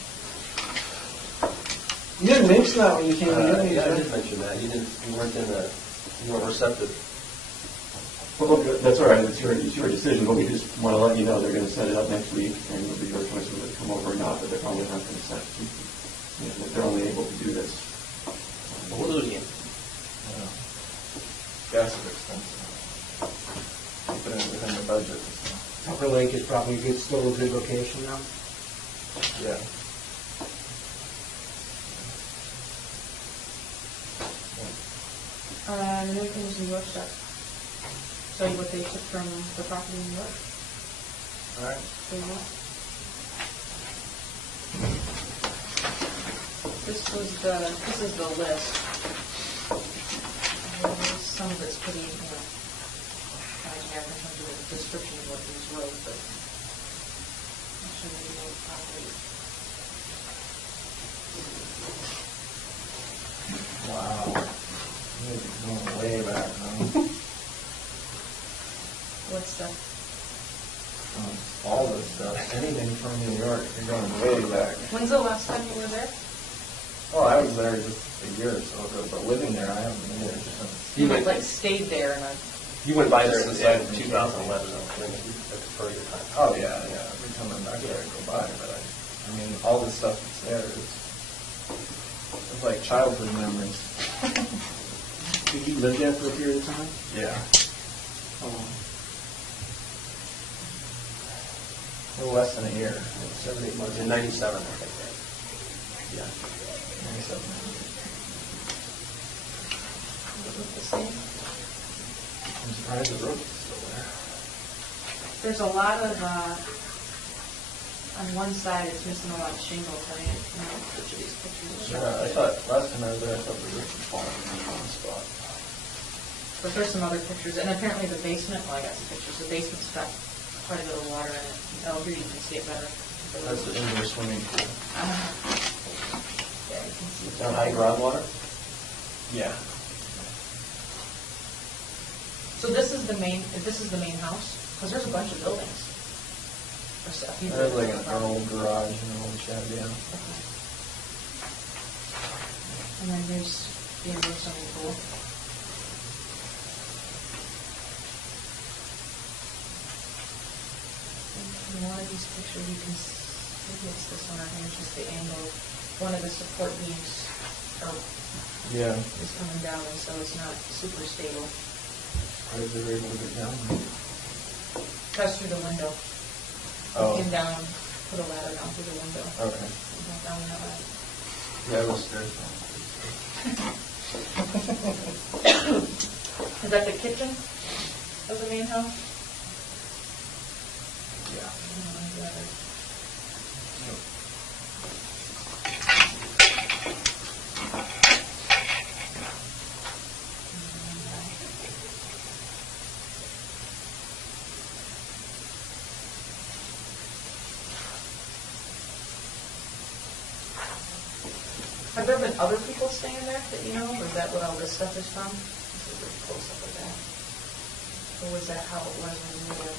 You didn't mention that when you came in. Yeah, I did mention that. You weren't receptive. Well, that's all right, it's your decision, but we just want to let you know they're going to set it up next week, and it'll be your choice whether to come over or not, but they're probably not going to set, they're only able to do this. But we'll do it again. Gas is expensive. Keep it within the budget. Upper Lake is probably still a good location now. Yeah. The new things in New York stuff. Tell you what they took from the property in New York. All right. So you want. This is the list. Some of it's pretty, kind of in terms of the description of what these wrote, but actually maybe no property. Wow. You're going way back, huh? What's that? All this stuff, anything from New York, you're going way back. When's the last time you were there? Oh, I was there just a year or so ago, but living there, I haven't been there since. You went, Like stayed there and you went by there in Yeah. 2011, at the further time. Oh, yeah. Every time I'm back there, I go by, but I mean, all the stuff that's there is like childhood memories. Did you live there for a period of time? Yeah. How long? A little less than a year. 7, 8 months, in 97, I think. Yeah. 97. the same. I'm surprised the road is still there. There's a lot of, on one side it's missing a lot of shingles. I didn't know which of these pictures. Yeah, I thought, last time I was there, I thought the roof was falling in one spot. But there's some other pictures, and apparently the basement, well, I got some pictures, the basement's got quite a bit of water in it. Oh, here you can see it better. That's the indoor swimming pool. Yeah, you can see it. Down high groundwater? Yeah. So this is the main house? Because there's a bunch of buildings. There's a few There's like buildings. an old garage and an old shed, yeah. Okay. And then there's the indoor swimming pool. In one of these pictures, you can see, maybe it's this one right here, just the angle. One of the support beams Yeah. is coming down, and so it's not super stable. How did they able to get down? That's through the window. Oh. You can down, put a ladder down through the window. Okay. You go down that way. Yeah, I was scared. Is that the kitchen of the main house? Yeah. Have there been other people staying there that you know, or is that what all this stuff is from? This is a close up of that. Or was that how it was when you were there?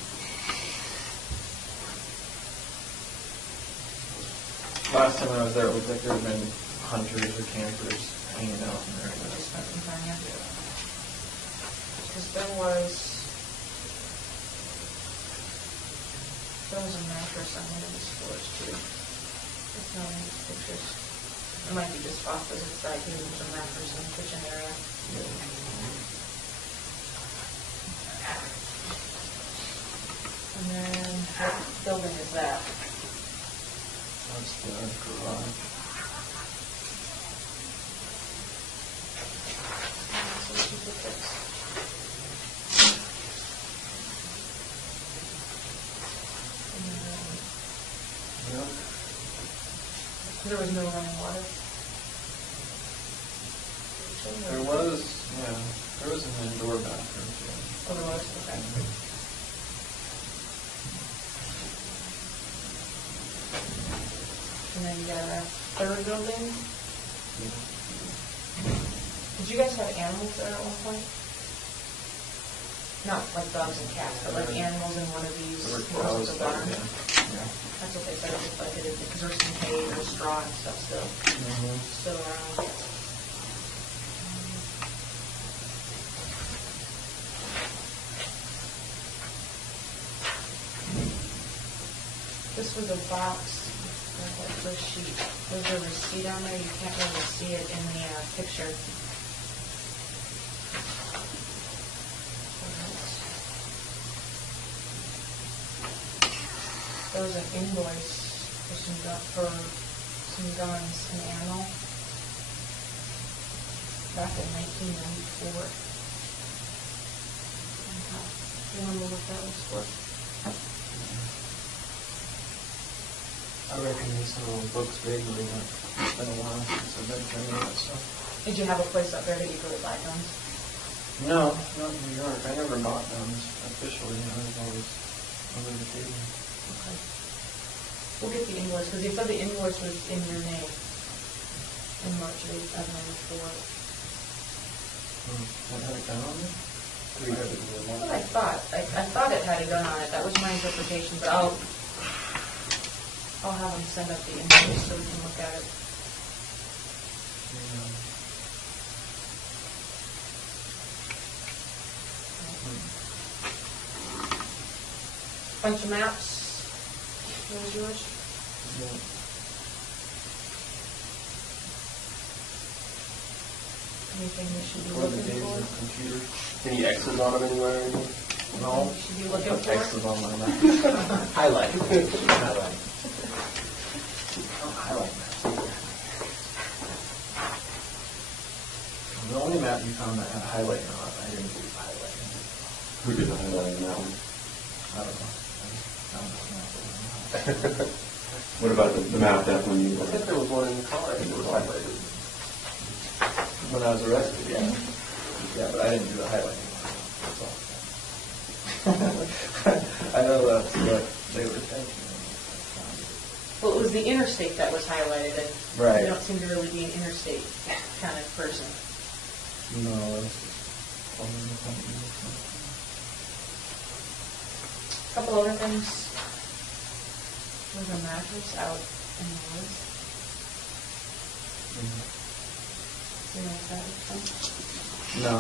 Last time I was there, it looked like there had been hunters or campers hanging out in there. Just spent some time there? Because there was a mattress on one of these floors too. It's not in these pictures. It might be just off to the side, maybe there's a mattress in the kitchen area. And then, what building is that? That's the garage. So we can put this. And Yeah. there was no running water. There was an indoor bathroom too. Oh, there was, okay. And then you got a third building. Did you guys have animals there at one point? Not like dogs and cats, but like animals in one of these. There were most of cows the there, barn? yeah. That's what they said, it looked like it did, because there's some hay or straw and stuff still around. This was a box, that first sheet. There's a receipt on there. You can't really see it in the picture. There was an invoice for some guns and ammo back in 1994. You remember what that was for? I reckon these little books vaguely, but it's been a while since I've been training that stuff. Did you have a place up there that you could buy guns? No, not in New York. I never bought guns officially. I was always under the table. Okay. We'll get the invoice, because you said the invoice was in your name in March of 1994. What had it done on it? That's what I thought. I thought it had a gun on it. That was my interpretation, but I'll have them send up the invoice so we can look at it. Bunch of maps. What was yours? Anything we should be Before the looking days for? of computers. Any X's on them anywhere? No. We should be looking Put for? X's on my map. Highlight. Highlight. Highlight maps. The only map you found that had highlighting on it, I didn't do highlighting. Who did the highlighting on that one? I don't know. I just found this map. What about the map that when you... I think there was one in the car and it was highlighted. When I was arrested, yeah. Yeah, but I didn't do the highlighting. That's all. I know that's what they were thinking. Well, it was the interstate that was highlighted, and Right. you don't seem to really be an interstate kind of person. No, that's just only the company. A couple other things. There's a mattress out in the woods. You know what that is? No.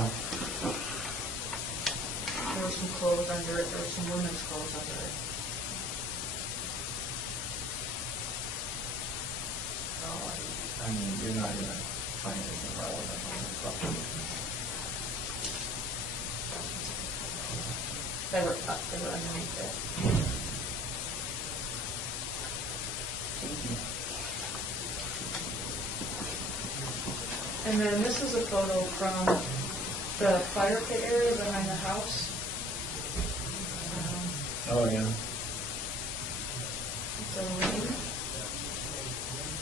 There were some clothes under it. There were some women's clothes under it. I mean, you're not going to find anything relevant on the property. They were up. They were underneath it. And then this is a photo from the fire pit area behind the house. Oh, yeah. It's a ring.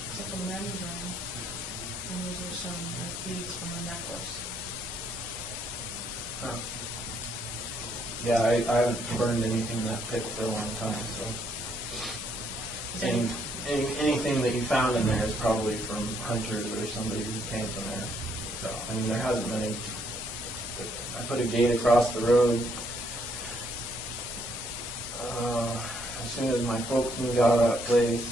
It's like a men's ring. And these are some beads from a necklace. Huh. Yeah, I haven't burned anything in that pit for a long time, so. Anything that you found in there is probably from hunters or somebody who came from there. So, I mean, there hasn't been any. I put a gate across the road. As soon as my folks moved out of that place,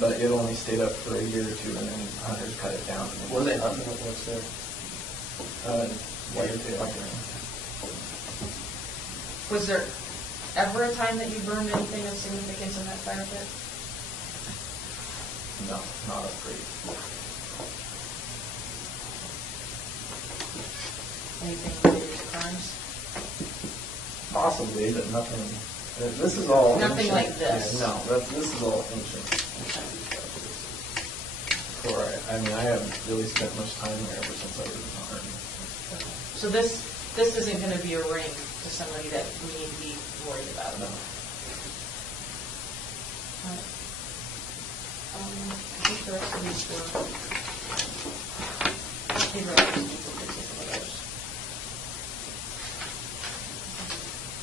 but it only stayed up for a year or two, and then hunters cut it down. What are they hunting? What's there? Whitetail. Was there ever a time that you burned anything of significance in that fire pit? No, not afraid. Anything related to crimes? Possibly, but nothing. This is all Nothing ancient. like this. Yeah, no, this is all ancient. I mean, I haven't really spent much time there ever since I was in the Army. So this isn't going to be a ring to somebody that we need to be worried about. No. I think the rest of these were. These are all duplicates of others.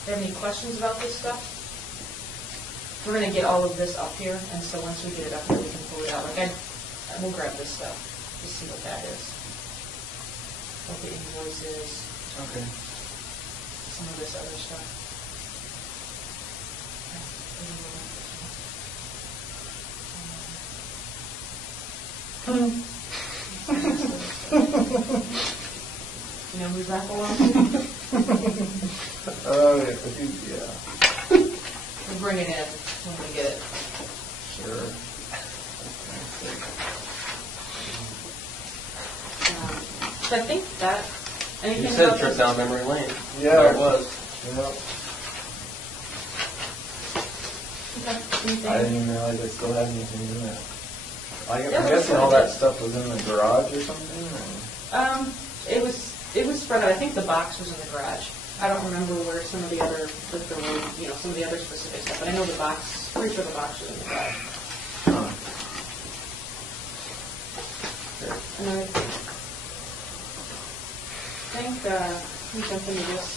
Have any questions about this stuff? We're going to get all of this up here, and so once we get it up here, we can pull it out. We'll grab this stuff to see what that is. What the invoice is. Okay. Some of this other stuff. You know who's that for? Oh, yeah. We'll bring it in when we get it. So I think that, anything You said about trip this? down memory lane. Yeah, There it was. Yeah. Okay, anything? I didn't even realize they still had anything in there. I'm Yeah, guessing all that's that stuff was in the garage or something? Or? It was spread out. I think the box was in the garage. I don't remember where some of the other, like there were, some of the other specific stuff, but I know the box, pretty sure the box was in the garage. Huh. And I think, we jump into this,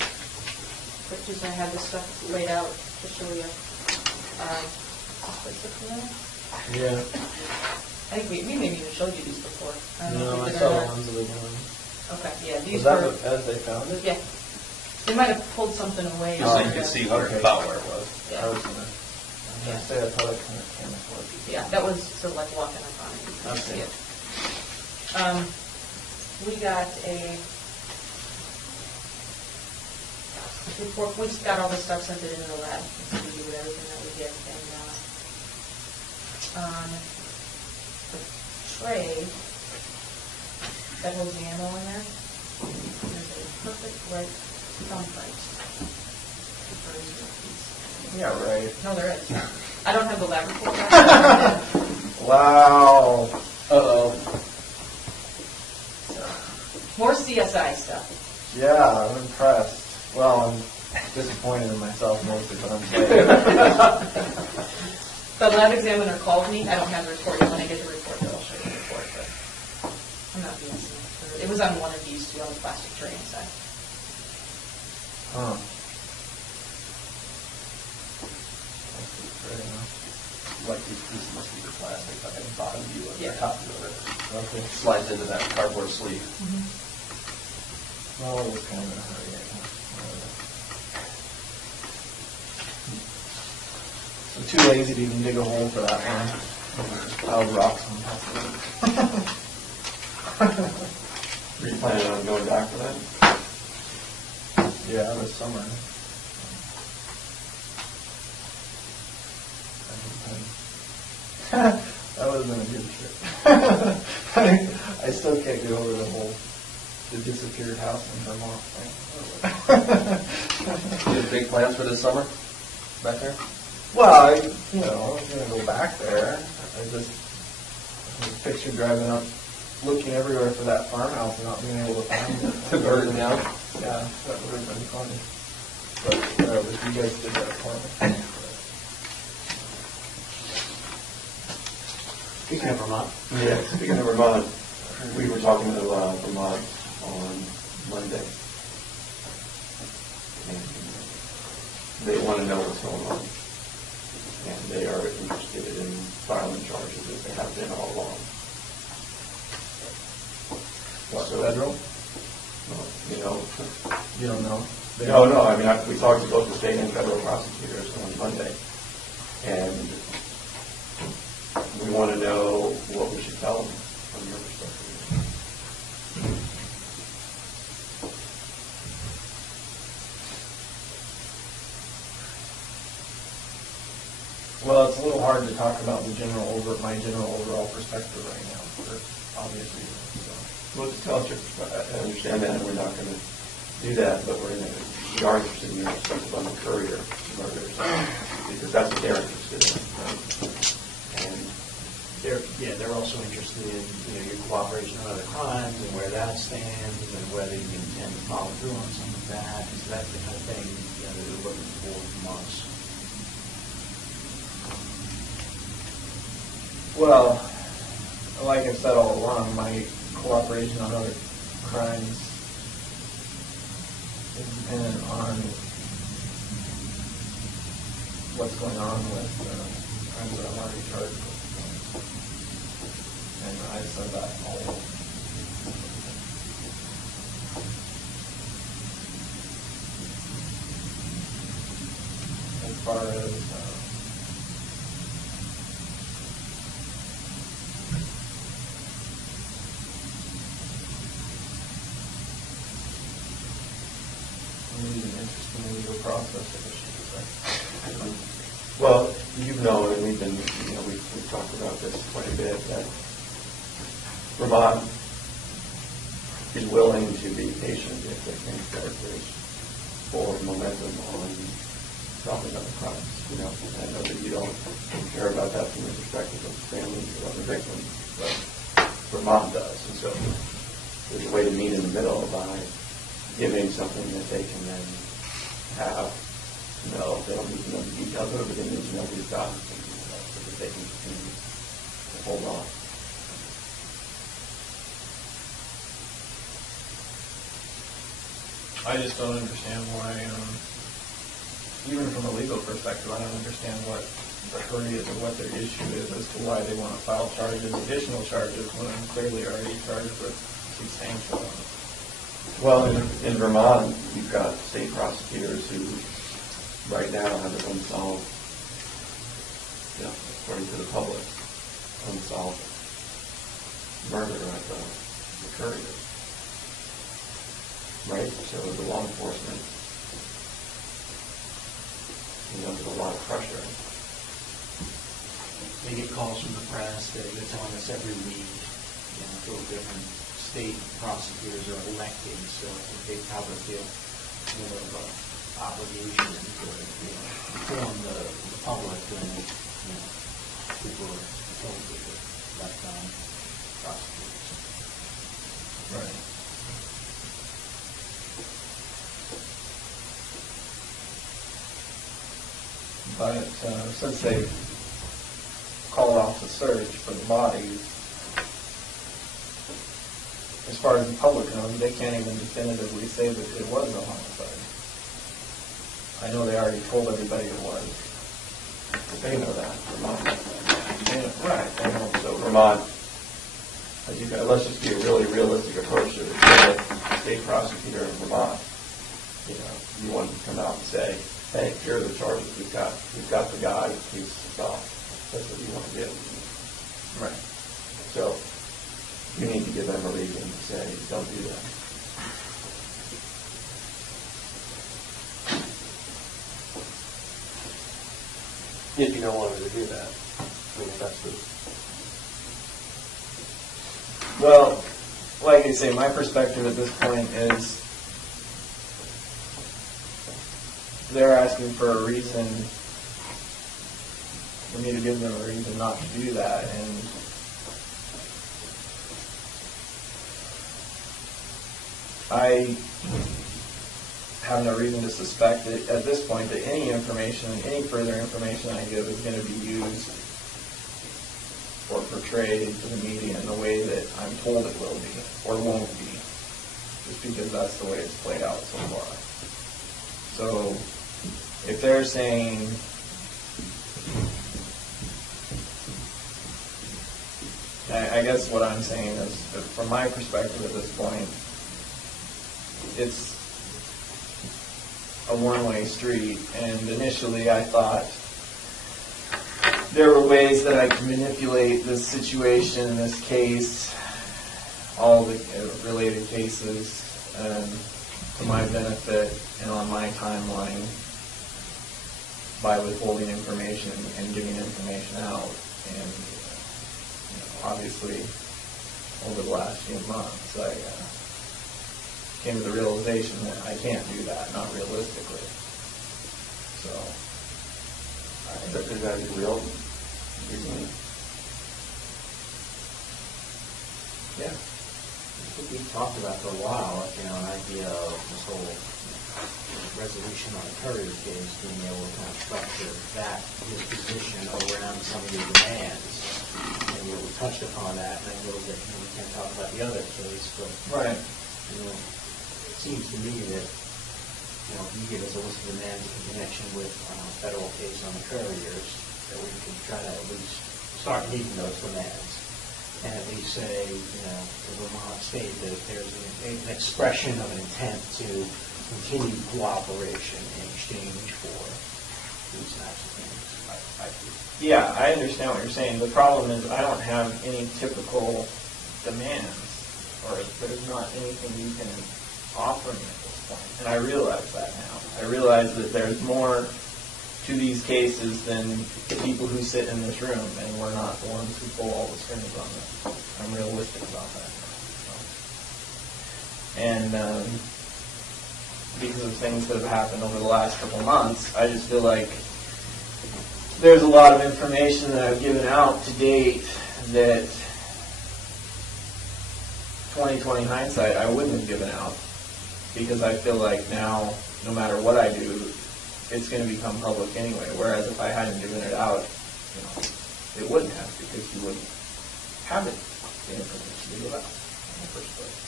but just I had this stuff laid out to show you. This place looks familiar? Yeah. I think we maybe even showed you these before. I don't know No, I if we did saw or the not. ones that were doing. Okay, yeah, these Was that were, as they found it? yeah. They might have pulled something away. Just so you could see where, Okay. about where it was. Yeah. I was gonna say I thought I kind of camouflaged it. Yeah, that was sort of like walking up on it. You can see Okay. it. We got a report. We just got all this stuff sent it into the lab. So we do everything that we get. And on the tray that holds the ammo in there, there's a perfect right thumbprint. Yeah, right. No, there is. I don't have the lab report back. Wow. Uh-oh. More CSI stuff. Yeah, I'm impressed. Well, I'm disappointed in myself mostly, but I'm saying. The lab examiner called me. I don't have the report yet. When I get the report, I'll show you the report. But I'm not being silly. It was on one of these two on the plastic tray inside. Huh. Like this must be the plastic, like the bottom view of Yeah. the top view of it. Okay. Slides into that cardboard sleeve. Well, it was kind of in a hurry. I'm too lazy to even dig a hole for that one. Just piled rocks on top of Are you planning on going back for that? it. Yeah, this summer. That would have been a good trip. I still can't get over the disappeared house in Vermont thing. You have big plans for this summer? Back there? Well, I'm going to go back there. I just picture driving up, looking everywhere for that farmhouse and not being able to find it. To burn it down? Yeah, that would have been funny. But whatever, you guys did that for me. Speaking of Vermont, Yeah, speaking of Vermont, we were talking to Vermont on Monday. And they want to know what's going on. And they are interested in filing charges as they have been all along. What, So, federal? well, you know, You don't know? no, I mean, we talked to both the state and federal prosecutors on Monday. And we want to know what we should tell them from your perspective. Well, it's a little hard to talk about my general overall perspective right now for obvious reasons. So. Well, to tell us your perspective, I understand that, and we're not going to do that, but we are interested in your perspective on the courier murders, because that's what they're interested in. And they're also interested in your cooperation on other crimes and where that stands and whether you intend to follow through on some of that. So that's the kind of thing that they're looking for from us. Well, like I've said all along, my cooperation on other crimes is dependent on what's going on with crimes that I'm already charged with. And I said that all along. As far as an interesting legal process, I guess you could say. well, you've known, and we've talked about this quite a bit, that Vermont is willing to be patient if they think that there's forward momentum on solving other crimes. You know, I know that you don't care about that from the perspective of families or other victims, but Vermont does. And so there's a way to meet in the middle by giving something that they can then have. No, they don't need to know the details of it, but they need to know what you've got so that they can continue to hold on. I just don't understand why, even from a legal perspective, I don't understand what the hurry is or what their issue is as to why they want to file charges, additional charges, when I'm clearly already charged with substantial ones. Well, in Vermont, you've got state prosecutors who right now have an unsolved, you know, according to the public, unsolved murder at the Courier. Right? So the law enforcement is under a lot of pressure. They get calls from the press. They're telling us every week, you know, 4 different state prosecutors are elected, so I think they probably feel more of an obligation to, you know, inform the public than, you know, people are told to let prosecutors. Right. But since they called off the search for the bodies, as far as the public knows, they can't even definitively say that it was a homicide. I know they already told everybody it was. They know that, Vermont. Right. They know. So Vermont, let's just be a really realistic approach to it. The state prosecutor in Vermont, you know, you want to come out and say, hey, here are the charges we've got. We've got the guy who's solved. That's what you want to do. Right. So you need to give them a reason to say, don't do that. If you don't want her to do that. I mean, that's the... Well, like I say, my perspective at this point is they're asking for a reason for me to give them a reason not to do that, and I have no reason to suspect that at this point that any information, any further information I give is going to be used or portrayed to the media in the way that I'm told it will be or won't be, just because that's the way it's played out so far. So if they're saying I guess what I'm saying is, from my perspective at this point, it's a one-way street, and initially I thought there were ways that I could manipulate this situation, this case, all the related cases, to my benefit and on my timeline by withholding information and giving information out. And obviously, over the last few months, I came to the realization that I can't do that, not realistically. So, Is that real? yeah. I think we talked about for a while, you know, an idea of this whole resolution on the Courier case, being able to kind of structure that, his position around some of your demands. And we touched upon that, and I know that we can't talk about the other case, but Right. you know, it seems to me that, you know, if you give us a list of demands in connection with federal case on the Couriers, that we can try to at least start meeting those demands. And at least say, you know, to Vermont State that if there's an expression of an intent to continue cooperation in exchange for these types of things. Yeah, I understand what you're saying. The problem is I don't have any typical demands, or there's not anything you can offer me at this point. And I realize that now. I realize that there's more to these cases than the people who sit in this room, and we're not the ones who pull all the strings on them. I'm realistic about that. So. And because of things that have happened over the last couple of months, I just feel like there's a lot of information that I've given out to date that 20/20 hindsight I wouldn't have given out, because I feel like now, no matter what I do, it's going to become public anyway. Whereas if I hadn't given it out, it wouldn't have, because you wouldn't have it, the information to give out in the first place.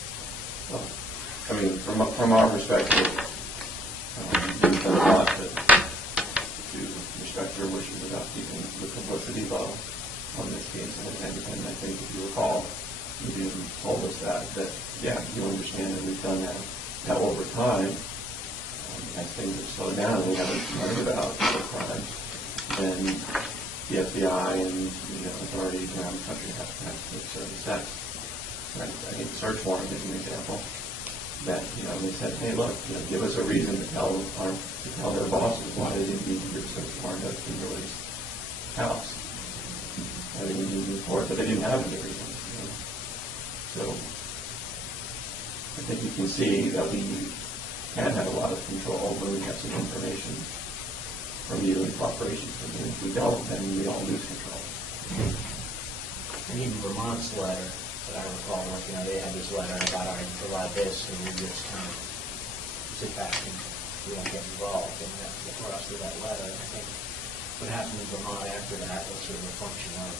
Well, I mean, from our perspective, we've done a lot to respect your wishes about keeping the publicity low on this case, and I think if you recall, you told us that yeah, you understand that we've done that. Now over time, as things have slowed down, we haven't learned about the crimes, then the FBI and authorities around the country have to take certain steps. Right? I think the search warrant is an example that they said, hey, look, give us a reason to tell their bosses why they didn't need your search warrant at Kimberly's house. They didn't need the report, but they didn't have any reason. So I think you can see that we can have a lot of control when we have some information from you and cooperation from you. If we don't, then we all lose control. And even Vermont's letter that I recall, they had this letter about, all right, you provide this, and we just kind of sit back and we don't get involved. And for us with that letter, I think what happened in Vermont after that was sort of a function of,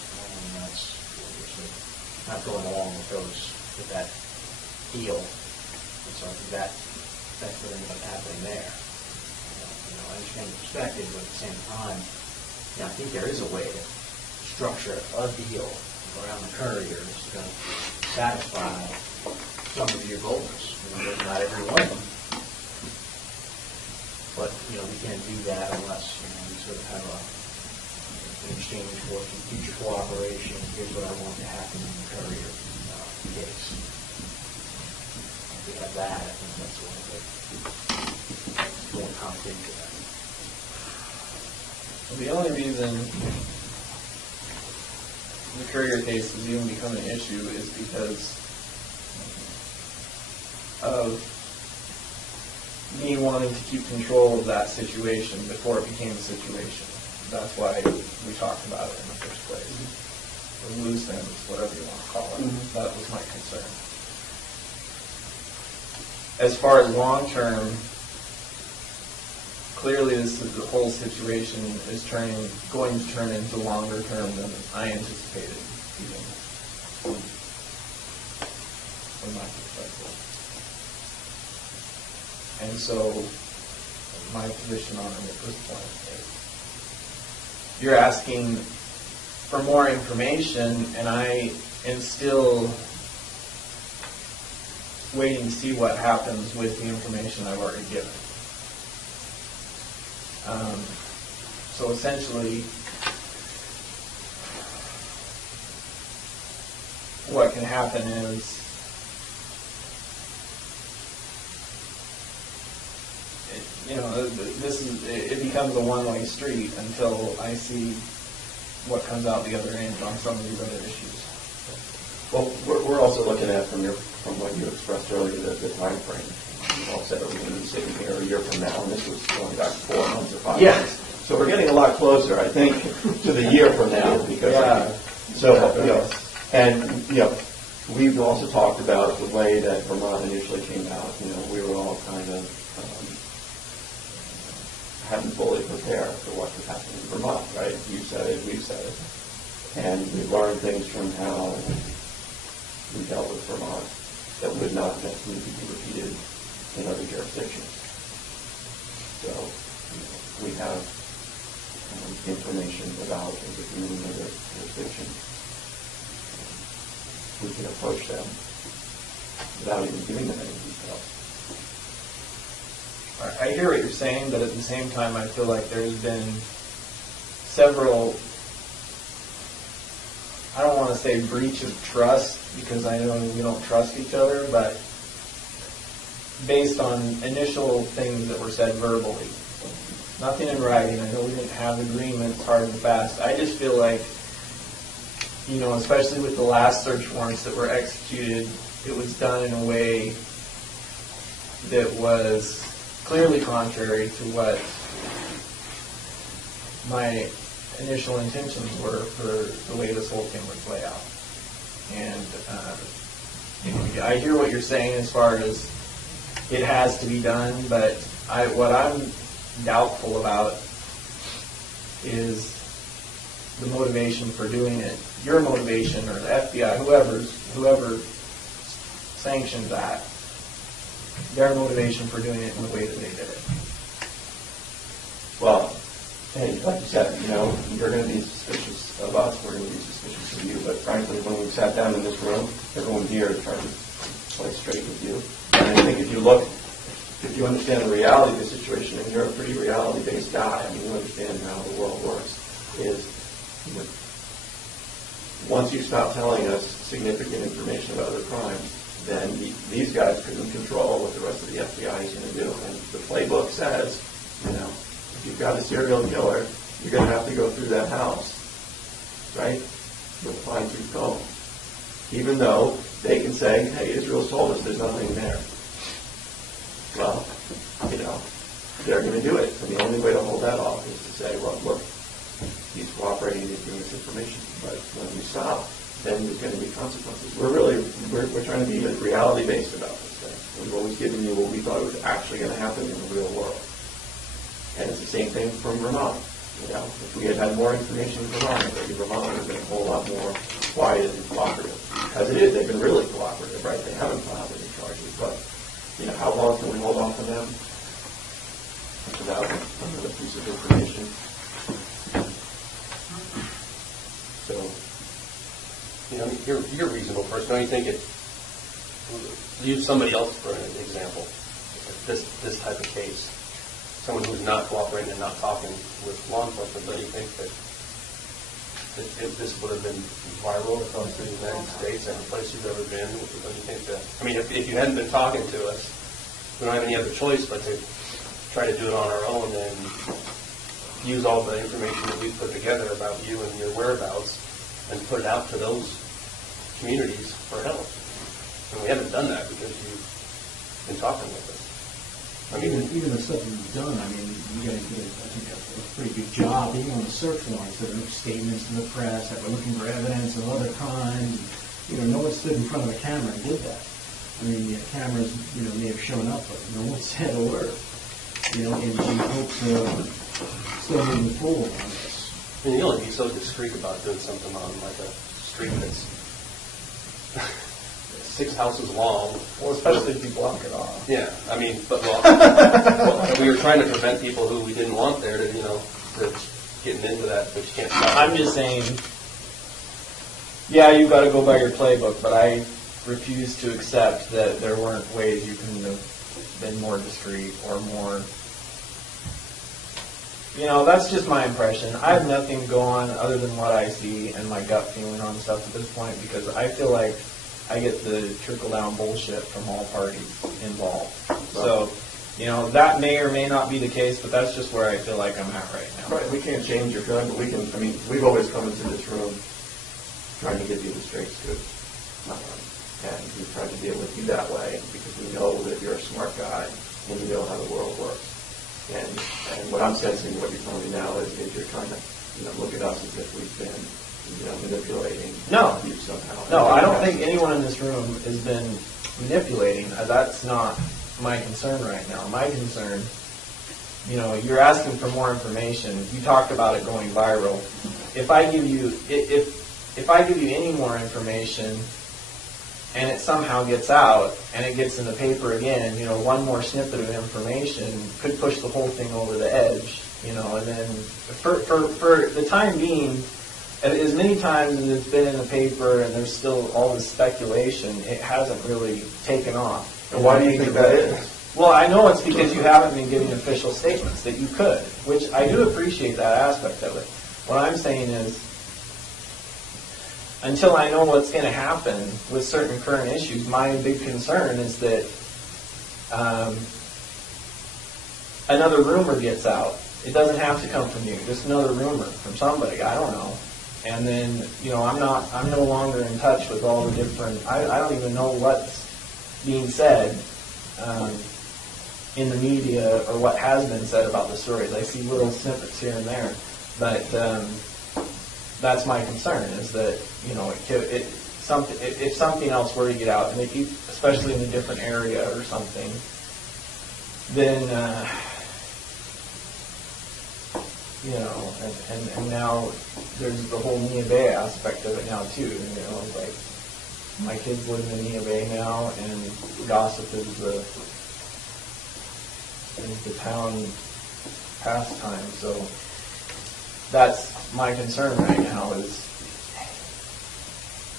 that's we're sort of not going along with that deal. And so I think that's what ended up happening there. I understand the perspective, but at the same time, I think there is a way to structure a deal around the couriers to satisfy some of your goals. Not every one of them. But, we can't do that unless, we sort of have an exchange for future cooperation. Here's what I want to happen in the courier case. If we have that, I think that's one of the more concrete to that. The only reason the courier case has even become an issue is because of me wanting to keep control of that situation before it became a situation. That's why we talked about it in the first place. Or loose ends, whatever you want to call it. Mm-hmm. That was my concern. As far as long term, clearly the whole situation is going to turn into longer term than I anticipated, even from my perspective. And so my position on it at this point is, you're asking for more information, and I am still waiting to see what happens with the information I've already given. So essentially, what can happen is, it becomes a one-way street until I see what comes out the other end on some of these other issues. Well, we're also looking at, from what you expressed earlier, the time frame. You all said that we're going to be sitting here a year from now, and this was going back 4 months or 5 months. So we're getting a lot closer, I think, to the year from now. Because we've also talked about the way that Vermont initially came out. We were all kind of hadn't fully prepared for what was happening in Vermont, right? You said it, we've said it. And we learned things from how we dealt with Vermont that would not necessarily be repeated in other jurisdictions. So we have information about if we in other jurisdictions, we can approach them without even giving them any details. I hear what you're saying, but at the same time, I feel like there's been several, I don't want to say breach of trust, because I know we don't trust each other, but based on initial things that were said verbally. Nothing in writing. I know we didn't have agreements hard and fast. I just feel like, especially with the last search warrants that were executed, it was done in a way that was clearly contrary to what my initial intentions were for the way this whole thing would play out. And I hear what you're saying as far as it has to be done, but what I'm doubtful about is the motivation for doing it. Your motivation, or the FBI, whoever sanctioned that, their motivation for doing it in the way that they did it. Well, hey, like you said, you're going to be suspicious of us, we're going to be suspicious of you, but frankly, when we sat down in this room, everyone here tried to play straight with you. And I think if you understand the reality of the situation, and you're a pretty reality-based guy, I mean, you understand how the world works, is once you stop telling us significant information about other crimes, then these guys couldn't control what the rest of the FBI is going to do. And the playbook says, if you've got a serial killer, you're going to have to go through that house, right? With a fine-tooth comb. Even though they can say, hey, Israel's told us there's nothing there. Well, they're going to do it. And the only way to hold that off is to say, well, look, he's cooperating, he's giving us information. But when we stop, then there's going to be consequences. We're trying to be reality-based about this thing. We've always given you what we thought was actually going to happen in the real world. And it's the same thing from Vermont. If we had had more information in Vermont, maybe Vermont would have been a whole lot more quiet and cooperative. As it is, they've been really cooperative, right? They haven't filed any charges, but how long can we hold off on them without another piece of information? So, you're a reasonable person. Don't you think it? Use somebody else for an example. This type of case. Someone who's not cooperating and not talking with law enforcement, don't you think that if this would have been viral across the United States, every place you've ever been, don't you think that, if you hadn't been talking to us, we don't have any other choice but to try to do it on our own and use all the information that we've put together about you and your whereabouts and put it out to those communities for help. And we haven't done that because you've been talking with us. Even the stuff you've done, you guys did, I think, a pretty good job, even on the search warrants. There were statements to the press that we're looking for evidence of other crimes. No one stood in front of a camera and did that. The cameras, may have shown up, but no one said a word. In hopes of still moving forward on this. You only be so discreet about doing something on like a street that's 6 houses long. Well, especially if you block it off. Yeah, we were trying to prevent people who we didn't want there to getting into that, but you can't stop. I'm just saying, yeah, you've got to go by your playbook, but I refuse to accept that there weren't ways you couldn't have been more discreet or more. That's just my impression. I have nothing to go on other than what I see and my gut feeling on stuff at this point, because I feel like I get the trickle-down bullshit from all parties involved. So, that may or may not be the case, but that's just where I feel like I'm at right now. Right, we can't change your feeling, but we can, we've always come into this room trying to give you the straight scoop. And we've tried to deal with you that way because we know that you're a smart guy and you know how the world works. And what I'm sensing, what you're telling me now is you're trying to, look at us as if we've been manipulating you somehow. No, I don't think anyone in this room has been manipulating. That's not my concern right now. My concern, you're asking for more information. You talked about it going viral. If I give you any more information and it somehow gets out and it gets in the paper again, one more snippet of information could push the whole thing over the edge, and then for the time being, as many times as it's been in the paper and there's still all this speculation, it hasn't really taken off. And why do you think that is? Well, I know it's because you haven't been giving official statements that you could, which I do appreciate that aspect of it. What I'm saying is, until I know what's going to happen with certain current issues, my big concern is that another rumor gets out. It doesn't have to come from you, just another rumor from somebody, I don't know. And then, I'm no longer in touch with all the different, I don't even know what's being said. in the media or what has been said about the stories. I see little snippets here and there, but that's my concern, is that, you know, if something else were to get out, and especially in a different area or something, then you know, and now there's the whole Nia Bay aspect of it now too. You know, like my kids live in Nia Bay now, and gossip is the town pastime. So that's my concern right now. Is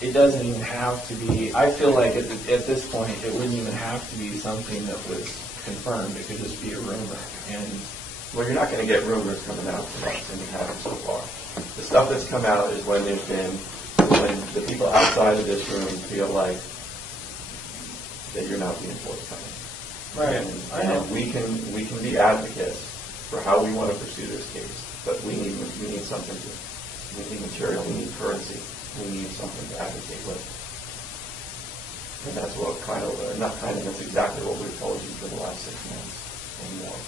it doesn't even have to be. I feel like at this point it wouldn't even have to be something that was confirmed. It could just be a rumor. And well, you're not going to get rumors coming out from us, and you haven't so far. The stuff that's come out is when the people outside of this room feel like that you're not being forthcoming. right, I know. And we can be advocates for how we want to pursue this case, but we need something we need material, we need currency, we need something to advocate with. And that's what that's exactly what we've told you for the last 6 months and more.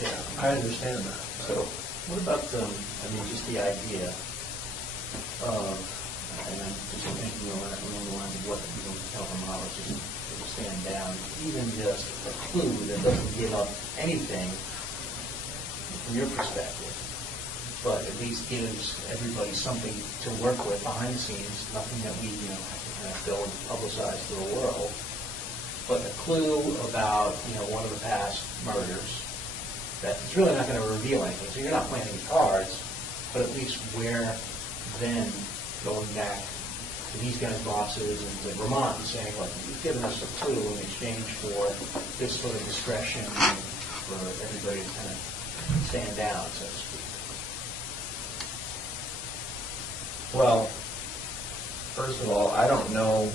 Yeah, I understand that. So, What about, just the idea of, and I'm just thinking along the lines of what tell homologists to stand down, even just a clue that doesn't give up anything from your perspective, but at least gives everybody something to work with behind the scenes, nothing that we, have to kind of go and publicize to the world, but a clue about, one of the past murders, that it's really not going to reveal anything. So you're not playing any cards, but at least where then going back to these guys' bosses and to Vermont and saying, look, you've given us a clue in exchange for this sort of discretion for everybody to kind of stand down, so to speak. Well, first of all, I don't know.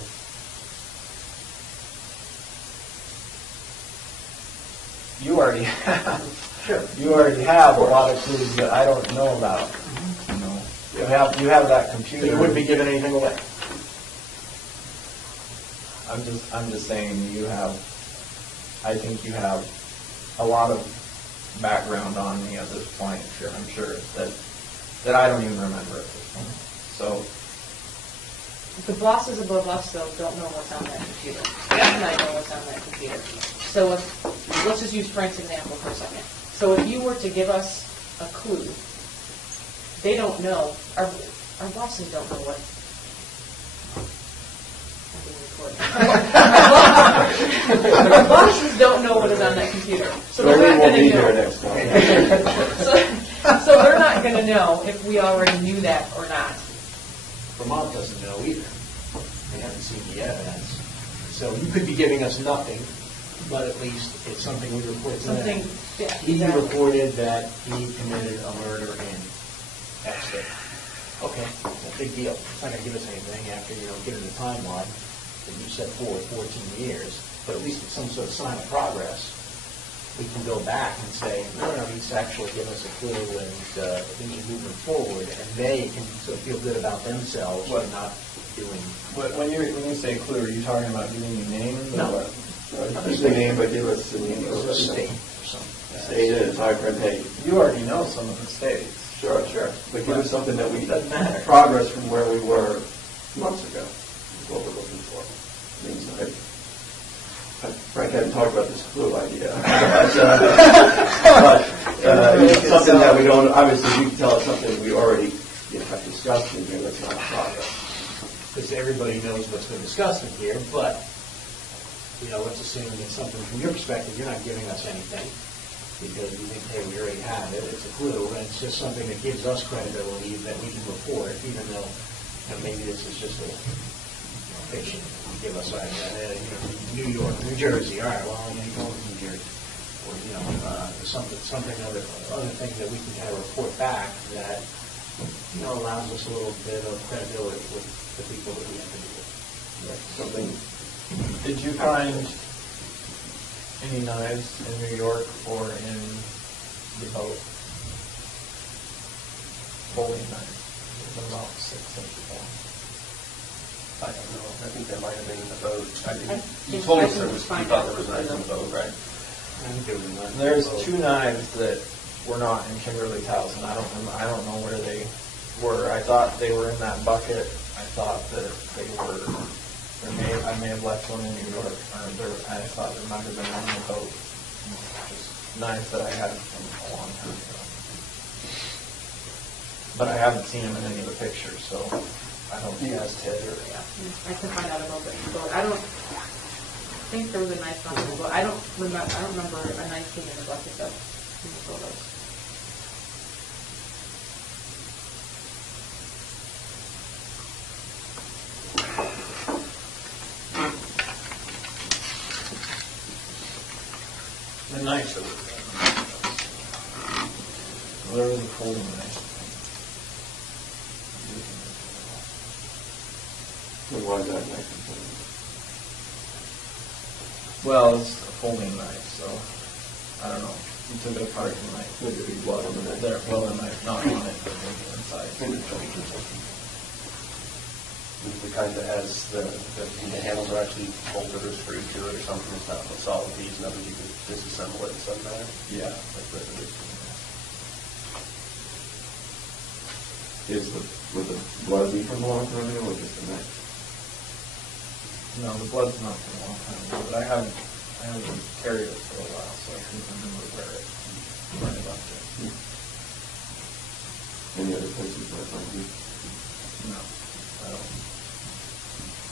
You already have. Sure. You already have a lot of clues that I don't know about. You have that computer. So you wouldn't be giving anything away. I'm just saying I think you have a lot of background on me at this point. Sure, I'm sure that I don't even remember at this point. So The bosses above us, though, don't know what's on that computer. Jeff and I know what's on that computer. So let's just use Frank's example for a second. So if you were to give us a clue, they don't know. Our bosses don't know what. Our bosses don't know what is on that computer. So they're not going to know. next time. So they're not going to know if we already knew that or not. Vermont doesn't know either. They haven't seen the evidence. So you could be giving us nothing, but at least it's something we report to them. Yeah, He exactly. reported that he committed a murder in X state. Okay, a big deal. It's not going to give us anything after, given the timeline that you set forward, 14 years, but at least it's some sort of sign of progress. We can go back and say, no, he's actually given us a clue and things are moving forward, and they can sort of feel good about themselves for not doing. when you say clue, are you talking about giving me names? No. Not just the name, but give us the name of the State or something. State and time frame. Hey, You already know some of the states. sure. But give us something that Doesn't matter. progress from where we were months ago is what we're looking for. Frank hadn't talked about this clue idea. but something that we don't, obviously you can tell us something we already have discussed in here that's not progress. Because everybody knows what's been discussed in here, but, let's assume it's something from your perspective, you're not giving us anything, because you think, hey, we already have it, it's a clue, and it's just something that gives us credibility that we can report, even though, maybe this is just a fiction. Give us New York, New Jersey. All right, well, I'm going to go with New Jersey, or something other thing that we can kind of report back that allows us a little bit of credibility with the people that we have to deal with. Something. Did you find any knives in New York or in the boat? Bowling knives. They're about 6 inches long. I don't know. I think that might have been in the boat. I You think told us I can there was, you find thought out there was knives in the boat, right? I think there was a knife. There's two knives that were not in Kimberly's house, and I don't know where they were. I thought they were in that bucket. I thought that they were. I may have left one in New York. I thought there might have been one in the boat. Just knives that I had from a long time ago. But I haven't seen them in any of the pictures, so I don't think that's Ted or. Yeah, I can find out about that. But I don't think there was a knife on the boat. I don't remember a knife being in the bucket though in the photos. The knife that was there was a folding knife. So why is that knife? Well, it's a folding knife, so I don't know. You took it apart and like Would there be blood on the knife? there, well, the knife not on it, but maybe inside. The kind that has the handles are actually bolted or screwed to it or something. It's not a solid piece. Nothing you can disassemble it in some manner. Yeah, like the Would the blood be from a long time ago or just the knife? No, the blood's not from a long time ago, but I haven't carried it for a while, so I couldn't remember where I left it. Any other places that might be? No, I don't.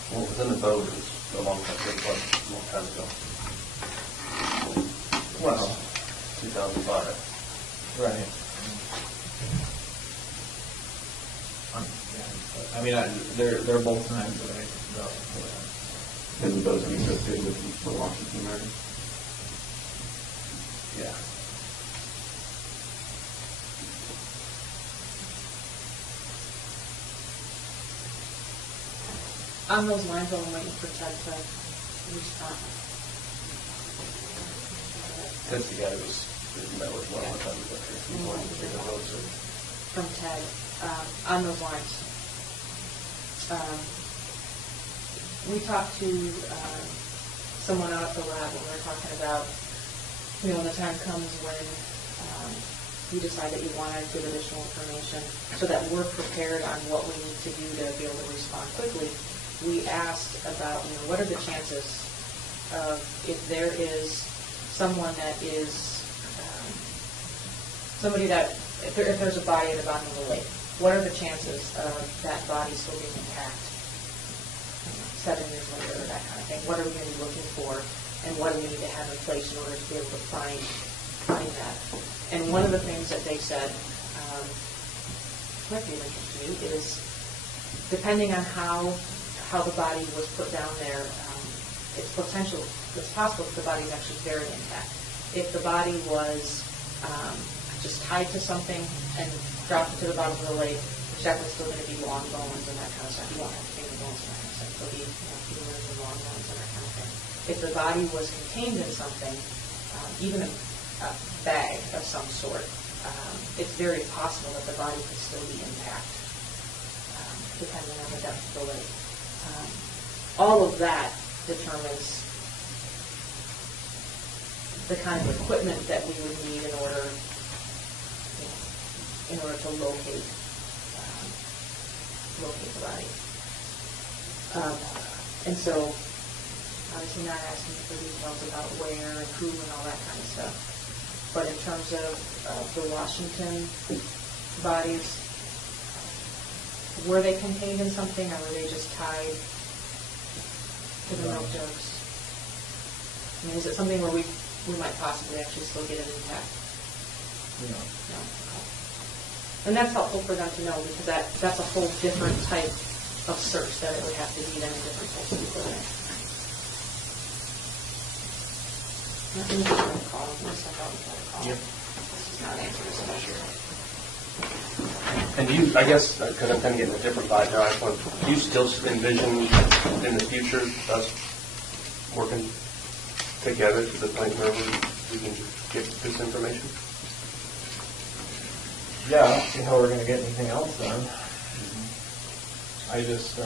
Well, it was in the boat. It was a long time ago. Well, 2005. right. Yeah, I mean, they're both knives that I got before that. And those are associated with the Washington murder? Yeah. On those lines, I'm waiting for Ted to respond. That's the guy who was met with one of the times up here. He wanted to figure those out. From Ted, on those lines. We talked to someone out at the lab when we were talking about, when the time comes when you decide that you want to give additional information so that we're prepared on what we need to do to be able to respond quickly. We asked about, what are the chances of if there is someone that is, if there's a body at the bottom of the lake, what are the chances of that body still being intact 7 years later, or that kind of thing? What are we going to be looking for, and what do we need to have in place in order to be able to find that? And one of the things that they said, might be of interest to you, is depending on how the body was put down there, it's possible that the body is actually very intact. If the body was just tied to something and dropped to the bottom of the lake, there's definitely still going to be long bones and that kind of stuff. You won't have finger bones and that kind of stuff. There'll be femurs and long bones and that kind of thing. If the body was contained in something, even a bag of some sort, it's very possible that the body could still be intact, depending on the depth of the lake. All of that determines the kind of equipment that we would need in order to locate the body. And so, obviously not asking for details about where and who and all that kind of stuff. But in terms of the Washington bodies, were they contained in something, or were they just tied to the milk jugs? I mean, is it something where we might possibly actually still get it intact? No. No. Okay. And that's helpful for them to know, because that's a whole different type of search that it would have to be done in different types of equipment. Let me just make a call. I'm going to send out a call. Yep. This is not answering this question. And do you, I guess, because I'm kind of getting a different vibe now, do you still envision in the future us working together to the point where we can get this information? Yeah, I don't see how we're going to get anything else done. I just,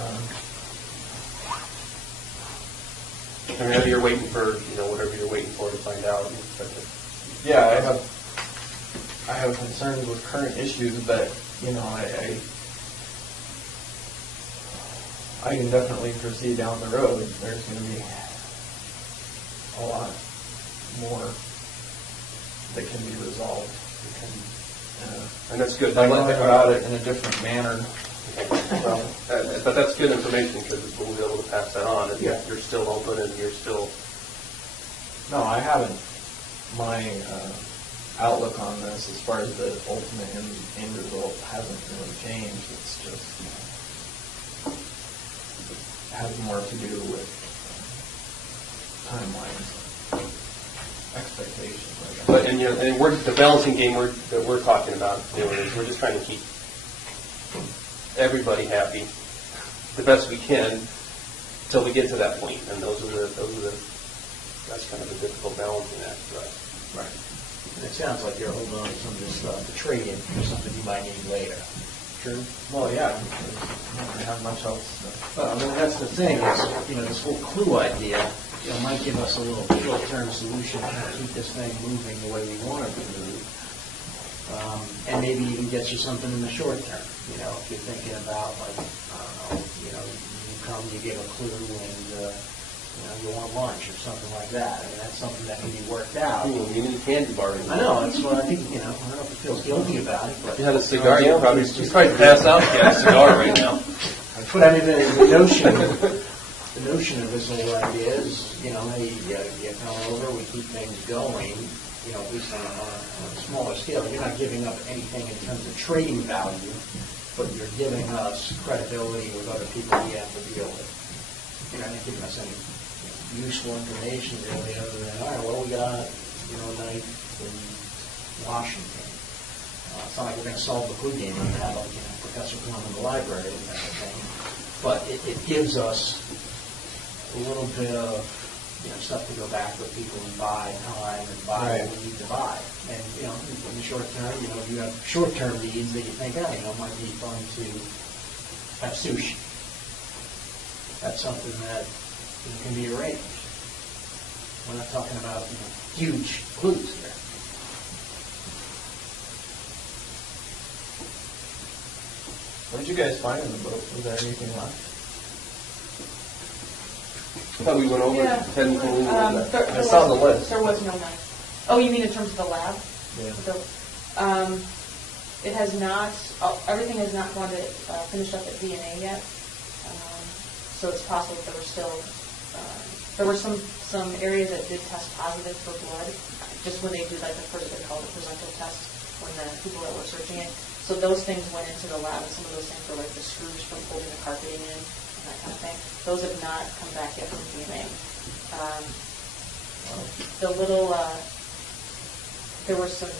I mean, you're waiting for, whatever you're waiting for to find out. Yeah, I have concerns with current issues, but, I can definitely foresee down the road, there's going to be a lot more that can be resolved. And that's good. I can think about it in a different manner. But that's good information because we'll be able to pass that on. And Yeah. you're still open and you're still... No, I haven't. My outlook on this, as far as the ultimate end result, hasn't really changed. It's just has more to do with timelines, expectations. But and the balancing game that we're talking about doing is we're just trying to keep everybody happy the best we can till we get to that point, and that's kind of a difficult balancing act for us. Right. And it sounds like you're holding on to some of this stuff to trade in for something you might need later. True? Well, yeah, I don't have much else. Well, I mean, that's the thing is, this whole clue idea, might give us a little short-term solution to keep this thing moving the way we want it to move. And maybe even get you something in the short term. If you're thinking about, like, I don't know, you come, you give a clue, and you want lunch or something like that. I mean, that's something that can be worked out. You need a candy bar. I know, that's what I think, I don't know if he feels guilty about it, but... If you had a cigar, you'd probably pass out if you had a cigar right now. But I mean, the notion of this whole idea is, hey, you come over, we keep things going, at least on a smaller scale. You're not giving up anything in terms of trading value, but you're giving us credibility with other people we have to deal with. You're not giving us any useful information really, other than, all right, well, we got, a night in Washington. It's not like we're going to solve the clue game and have, Professor come in the library and that kind of thing. But it gives us a little bit of, stuff to go back with people and buy time and buy what we need to buy. And, in the short term, if you have short-term needs that you think, it might be fun to have sushi. That's something that can be arranged. We're not talking about huge clues here. What did you guys find in the boat? Was there anything left? I thought we went over Yeah. 10 clues. I saw the list. There was no knife. Oh, you mean in terms of the lab? Yeah. It has not, everything has not gone to finished up at DNA yet. So it's possible that there were some areas that did test positive for blood, just when they do like they call it the presental test, when the people that were searching it. So those things went into the lab, and some of those things were like the screws from holding the carpeting in, and that kind of thing. Those have not come back yet from DNA. The little, there were some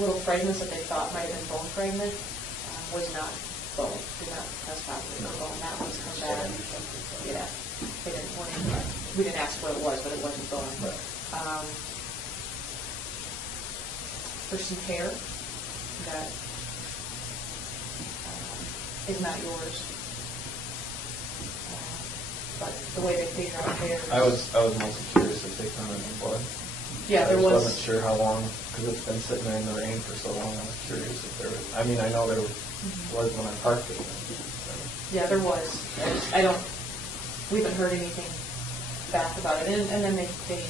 little fragments that they thought might have been bone fragment, was not bone, did not test positive for bone. That one's come back. Yeah, we didn't ask what it was, but it wasn't bone. Right. There's some hair that is not yours. But the way they figure out hair. I was mostly curious if they found any blood. Yeah, there I was. wasn't sure how long, because it's been sitting there in the rain for so long. I was curious if there was. I mean, I know there was when I parked it. Yeah, there was. We haven't heard anything back about it, and then they need something to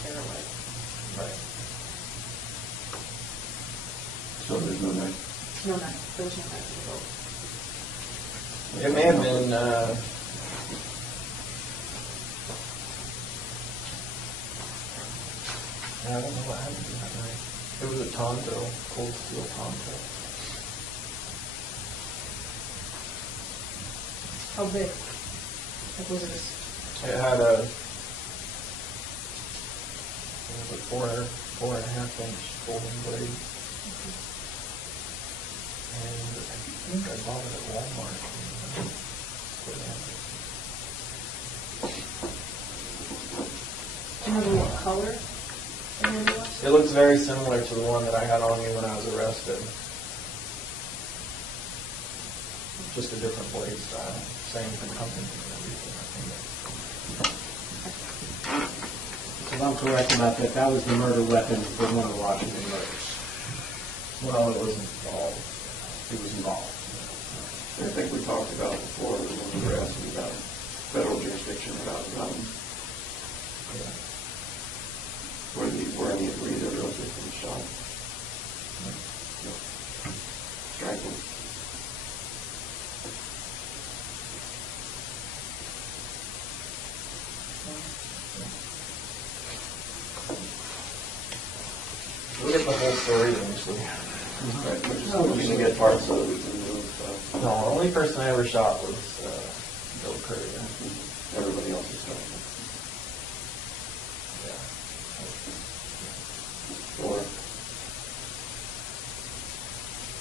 compare it with. Right. So there's no knife? No knife. There was no knife in the boat. It may have been. I don't know what happened to that night. It was a Tonto, cold steel Tonto. How big? Like, was it It had a 4.5 inch folding blade. And I think I bought it at Walmart. do you remember what color the handle was? It looks very similar to the one that I had on me when I was arrested. Just a different blade style. Same company and everything, I think. I'm correct about that, that was the murder weapon for one of the Washington murders. Well, it was involved. It was involved. I think we talked about before when we were asking about federal jurisdiction about where any agree that those victims shot. Striking. We'll get the whole story eventually. Right, we're just gonna get parts so that we can move. No, the only person I ever shot was Bill Curry. Everybody else is done. Or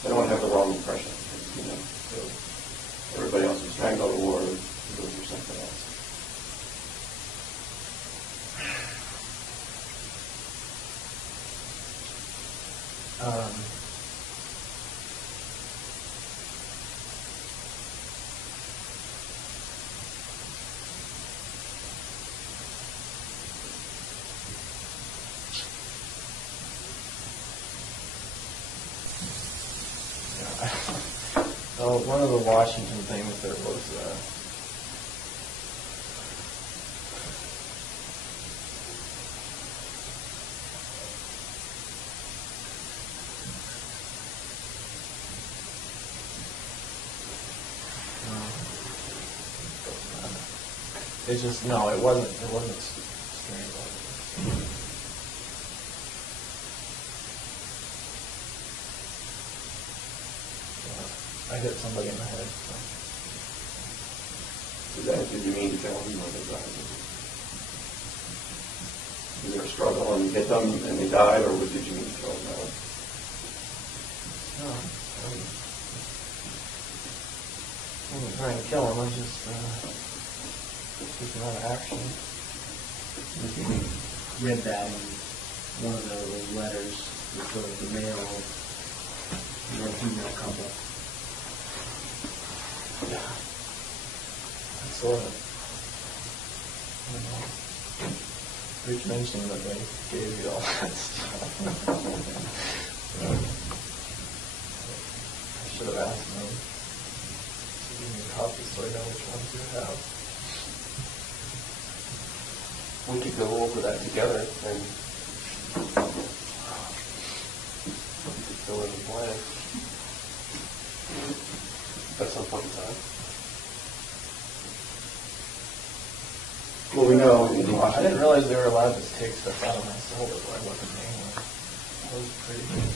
I don't want to have the wrong impression. You know, so everybody else was trying to go to war, those are something else. So one of the Washington things there was it just no, it wasn't strangled. I hit somebody in the head. So. Did you mean to kill them when they died? Was there a struggle and you hit them and they died, or did you mean to kill them? No, I wasn't trying to kill him. I was just taking out of action. We read that in one of those letters with the male and female couple. Yeah. Sort of. Rich mentioned that they gave you all that stuff. I should have asked them to give me a copy so I know which ones you have. We could go over that together and we could fill in the blank at some point in time. Well, we know. I didn't realize they were allowed to take stuff out of my soul that I wasn't nailing. That was pretty good.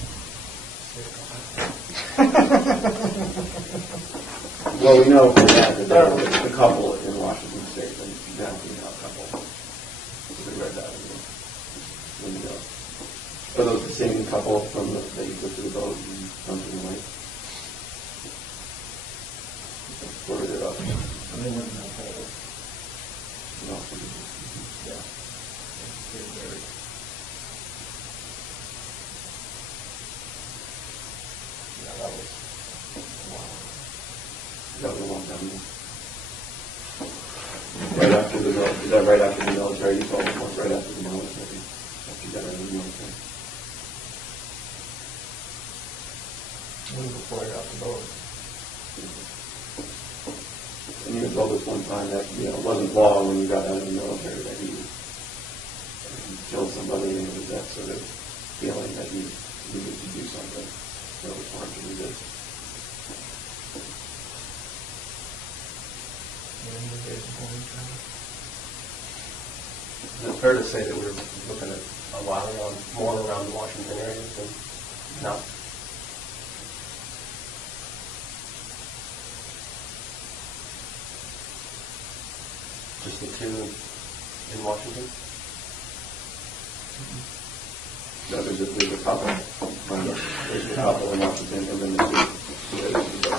Well, we know from that there was a couple in Washington State, and now we know a couple. We read that in the Are those the same couple from that you took to the boat and dumped in the lake? Floated it up. And they went in that hole. No. Yeah. They were buried. Yeah, that was wow. That was a long time ago. Right after the is that right after the military? You told me once right after the military. After you got out of the military. When before I got the boat. And you told us one time that it wasn't long when you got out of the military that you killed somebody, and it was that sort of feeling that you needed to do something that was hard to resist. Is it fair to say that we're looking at a lot more around the Washington area than now? Just the two in Washington? No, there's a couple. There's a couple in Washington, and then there's two.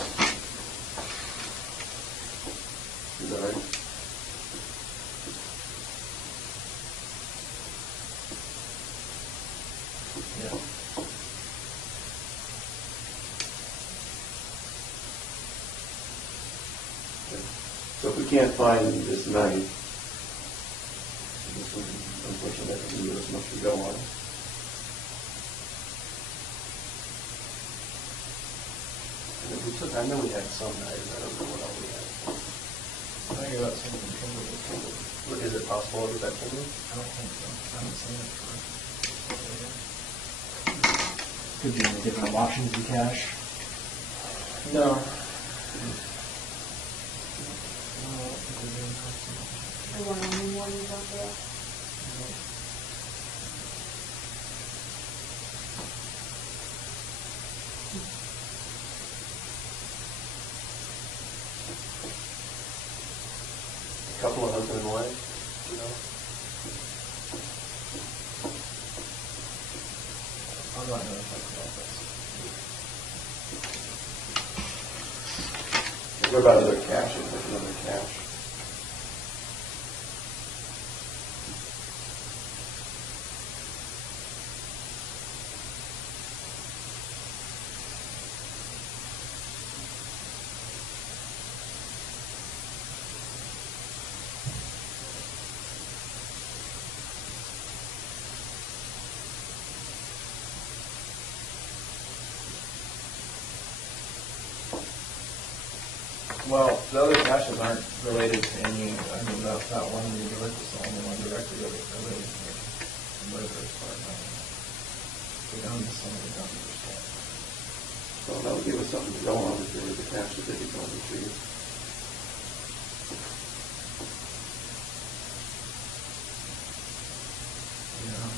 Is that right? Yeah. So if we can't find this knife, Unfortunately, that doesn't give us much to go on. I know we had some items, I don't know what all we had. I think about something from Is it possible that that's in? I don't think so. I haven't seen it for. Could be any different options in cash. No. I want to know more about that. A couple of husband and wife, you know? I'm not going to talk about this. What about other cash? Is there another cash? Well, the other caches aren't related to any, I mean, that one you directed, is the only one directly related to the murder as far as I know. The guns, some of the guns are stuff. Well, that would give us something to go on if there was a cash that they could go and retrieve. Yeah.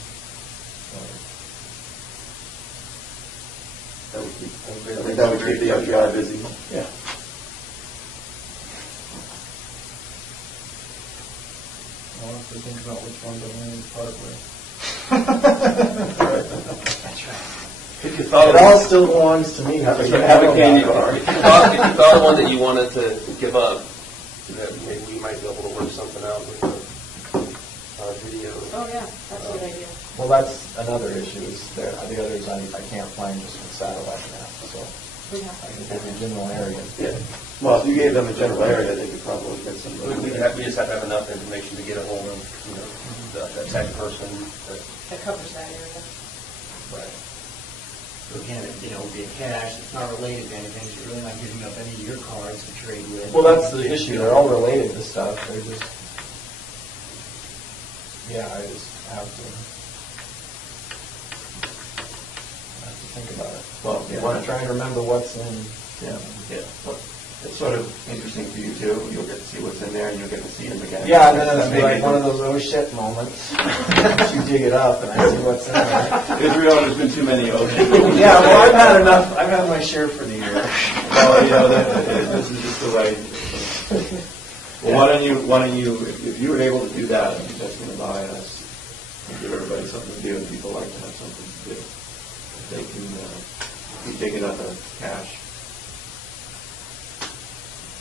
That would keep, I think that would keep the FBI busy. Yeah. I'll have to think about which one to only part with. That's right. If you thought It all still belongs to me. That's You what have a a candy candy bar. if you thought of one that you wanted to give up, that maybe we might be able to work something out with the video. Oh, yeah, that's a good idea. Well, that's another issue, is there, the others I can't find just with satellite maps, so We have I to can do give you that. general area. Yeah. Well, if you gave them a general area, they could probably get some. We just have to have enough information to get a hold of, you know, that tech person. That covers that area. Right. So again, you know, being cash, it's not related to anything, so you're really not giving up any of your cards to trade with. Well, that's the issue, they're all related to stuff, they're just, yeah, I just have to think about it. Well, You yeah. want to try and remember what's in, Yeah. Well, it's sort of interesting for you too. You'll get to see what's in there, and you'll get to see in the guy. yeah, and then it'll be like one of those oh shit moments. You dig it up and I see what's in there. Israel, there's been too many oceans. Yeah, well, I've had enough, I've had my share for the year. Well, you know, this is just the way. Well, why don't you, if you were able to do that, I think that's going to buy us, and give everybody something to do, and people like to have something to do. If they can be digging up a cache,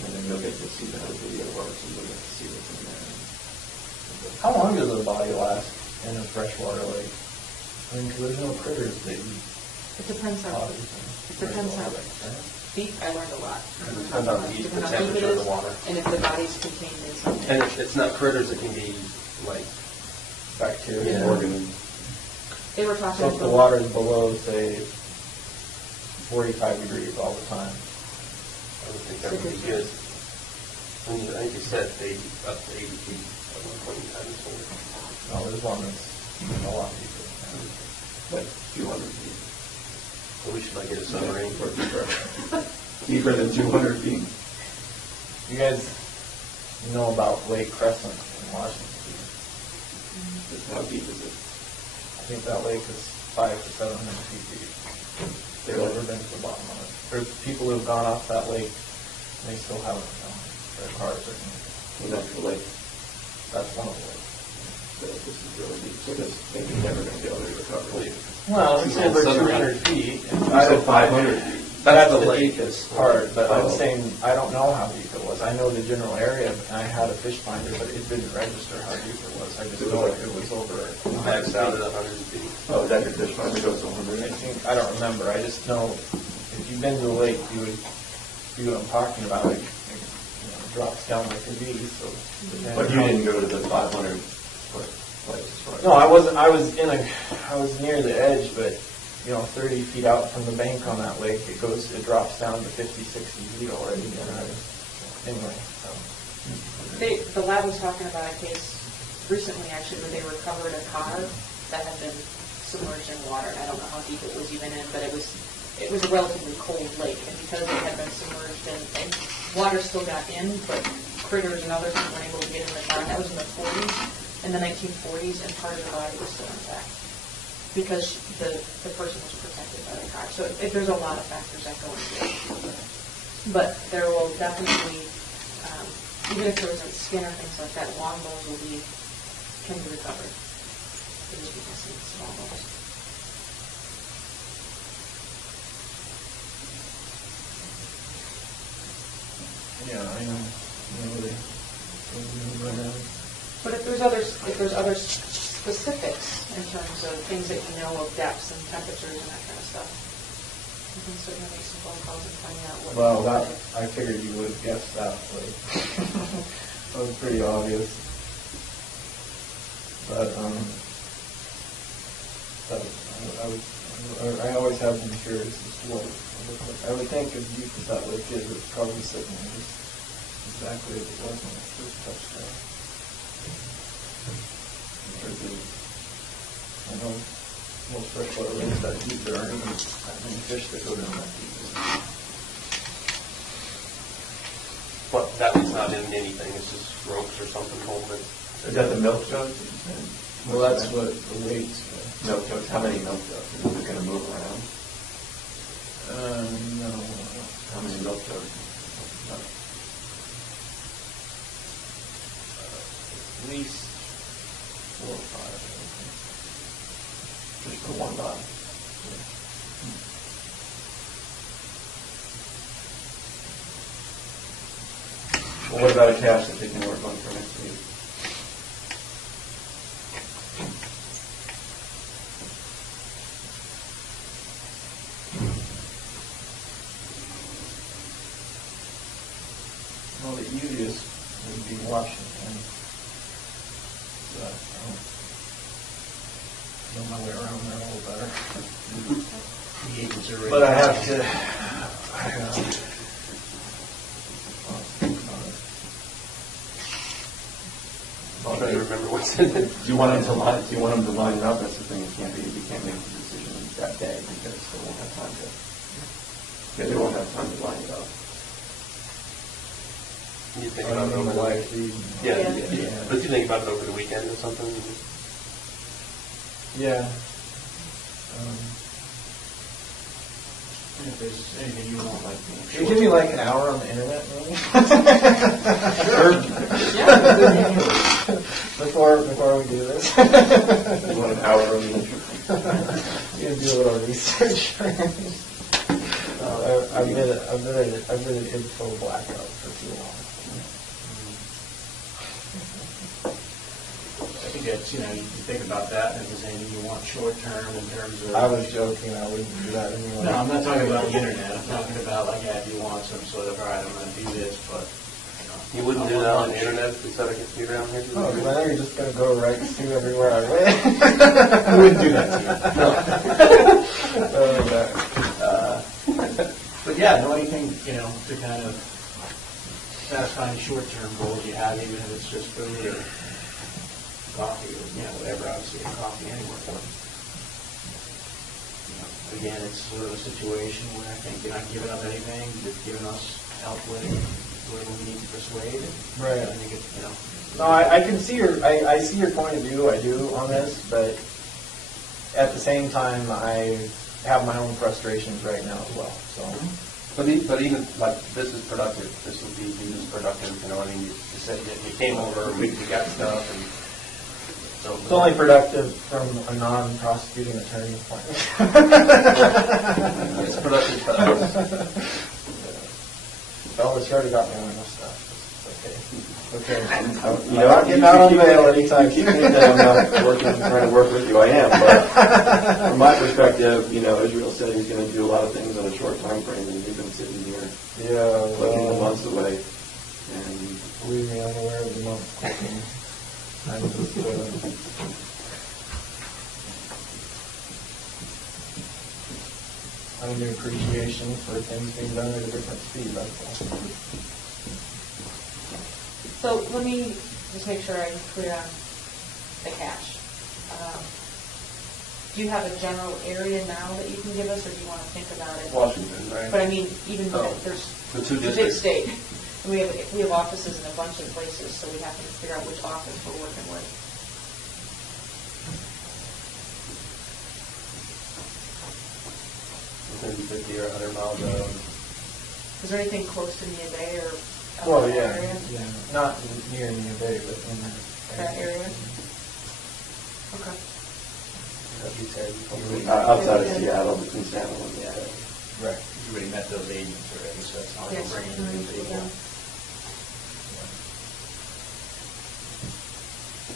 and then you'll get to see how the video works, and you'll get to see what's in there. How long does a body last in a freshwater lake? I mean, 'cause there's no critters that eat It depends how, bodies. it depends how deep, I learned a lot. Depends on the Depends how deep it temperature of is, the water. and if the body's contained in something. And it's not critters, it can be like, Bacteria. Yeah. Organisms. They were talking So if the about, water is below, say, 45 degrees all the time. I would think that would be good. I think you said up to 80 feet at one point in time. So No, there's one that's a lot deeper. Like 200 feet. we should like get a submarine. Or deeper. Deeper than 200 feet. You guys know about Lake Crescent in Washington? How deep is it? I think that lake is 500 to 700 feet deep. They've never been to the bottom of it. There's people who've gone off that lake, and they still haven't found their cars or anything. Well, that's the lake. That's one of the lakes. This is really deep. So this thing is never going to be able to recover. Well, it's over Submarine. 200 feet. I said 500 feet. That's the the lake. deepest part, but I'm Oh. saying, I don't know how deep it was. I know the general area, and I had a fish finder, but it didn't register how deep it was. I just know it was over. Max out at 100 feet. Oh, is that your fish finder goes to 100? I don't remember. I just know if you've been to a lake, you would see what I'm talking about. It drops down like a V. So But you didn't go to the 500 foot. No, I wasn't. I was near the edge, but 30 feet out from the bank on that lake, it drops down to 50, 60 feet already. Anyway. The lab was talking about a case recently, actually, where they recovered a car that had been submerged in water. And I don't know how deep it was even in, but it was a relatively cold lake, and because it had been submerged and water still got in, but critters and others weren't able to get in the car. And that was in the 40s, in the 1940s, and part of the body was still intact because the person was protected by the car. So there's a lot of factors that go into it. But there will definitely, even if there isn't skin or things like that, long bones can be recovered. They may be missing small bones. Yeah, I know. But if there's other specifics in terms of things that you know of depths and temperatures and that kind of stuff, you can certainly make some phone calls and find out what. Well, I figured you would have guessed that. That was pretty obvious. But I always have been curious as to what it looked like. I would think as deep as that lake is, it's probably sitting there just exactly as it was when it first touched down. I know most freshwater lakes that deep, there aren't even that many fish that go down that deep. But that one's not in anything, it's just ropes or something holding it. Is that the milk jugs? Well, that's what the weights are. Milk jugs, how many milk jugs? Is it going to move around? No. How many milk jugs? At least 4 or 5, I think. Just for one bottle? Well, what about a cache that they can work on for next week? Well, the easiest would be Washington. But, know my way around there a little better. The agents are ready. But I have to. I'm trying to remember what's in it. Do you want them to line it up? That's the thing. You can't make the decision that day because they won't have time to. Yeah, they won't have time to line it up. You think about it over the weekend. Yeah. But you think about it over the weekend or something? Yeah. If there's anything you want, like me. Can you give me like an hour on the internet, maybe? Sure. Before we do this. You want an hour on the internet? You do a little research. I've been in total blackout for too long. I think that's, you think about that, and if there's anything you want short-term in terms of... I was joking, I wouldn't do that anyway. No, I'm not talking about the internet. I'm talking about, like, if you want some sort of, all right, I'm going to do this, but... You wouldn't do that on the internet if we set a computer down here? Oh, because I know you're just going to go right to everywhere I went. I wouldn't do that to you. No. But yeah, know anything, to kind of satisfy any short-term goals you have, even if it's just food or coffee or, whatever, obviously, coffee anywhere. Again, it's sort of a situation where I think you're not giving up anything, just giving us help with whatever we need to persuade. Right. I think it's, No, I can see I see your point of view, I do, on this, but at the same time, I have my own frustrations right now as well, so. But even, like, this is productive. This would be just productive, you said that you came over, we got stuff, and so. It's only productive from a non-prosecuting attorney's point of view. It's productive for us. Well, it's already got me on enough stuff. Okay. I'm You know, not getting out on bail anytime keep soon. me that I'm not trying to work with you. I am, but from my perspective, Israel said he's going to do a lot of things on a short time frame, and we've been sitting here looking the months away. And leave me unaware of the month clicking. I'm just, showing you appreciation for things being done at a different speed, that's all. So let me just make sure I'm clear on the cash. Do you have a general area now that you can give us, or do you want to think about it? Washington, right? But I mean, even Oh, there's the two it's a big districts. state, and we have offices in a bunch of places, so we have to figure out which office we're working with. Within 50 or 100 miles of. Is there anything close to Nia Bay or Well, that yeah, area? yeah, not near Nia Bay, but in That area? Okay. Outside of Seattle, between Seattle and Seattle. Right. You already met those agents already, so it's not like Yes. we're bringing new people.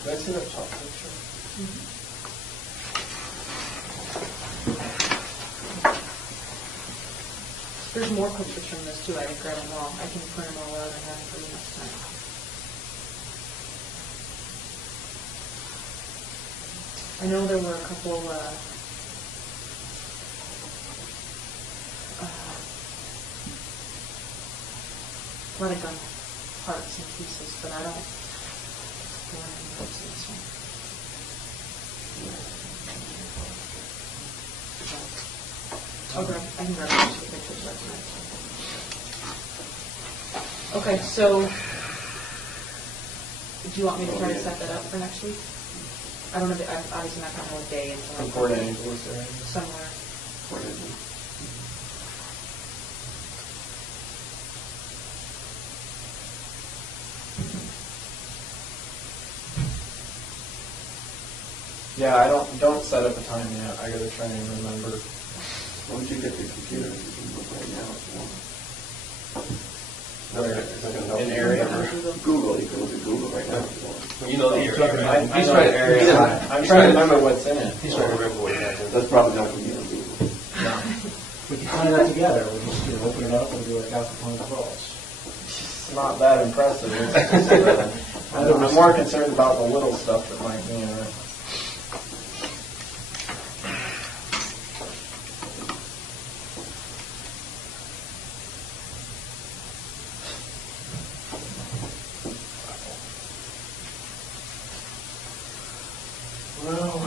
Did I see that top picture? There's more pictures from this too. I didn't grab them all. I can print them all out and have them for you next time. I know there were a couple, a lot of gun parts and pieces, but I don't know anything else in this one. Okay, I can grab most of the pictures right tonight. Okay, so, do you want me to try to set that up for next week? I don't know, I'm obviously not going to know a day until From I Port Angeles area. somewhere. Yeah, I don't set up a time yet. I gotta try and remember. Once you get the computer, you can look right now if you want. An area. Google, you can look at Google right now if you want. Well, you know the area, right? I know the area. I'm trying to remember what's in it. He's trying to remember what he had. That's probably not going to be on Google. We can find that together. We'll just open it up and do like Al Capone's vaults. It's not that impressive. It's just, I'm more concerned about the little stuff that might be in it. Well.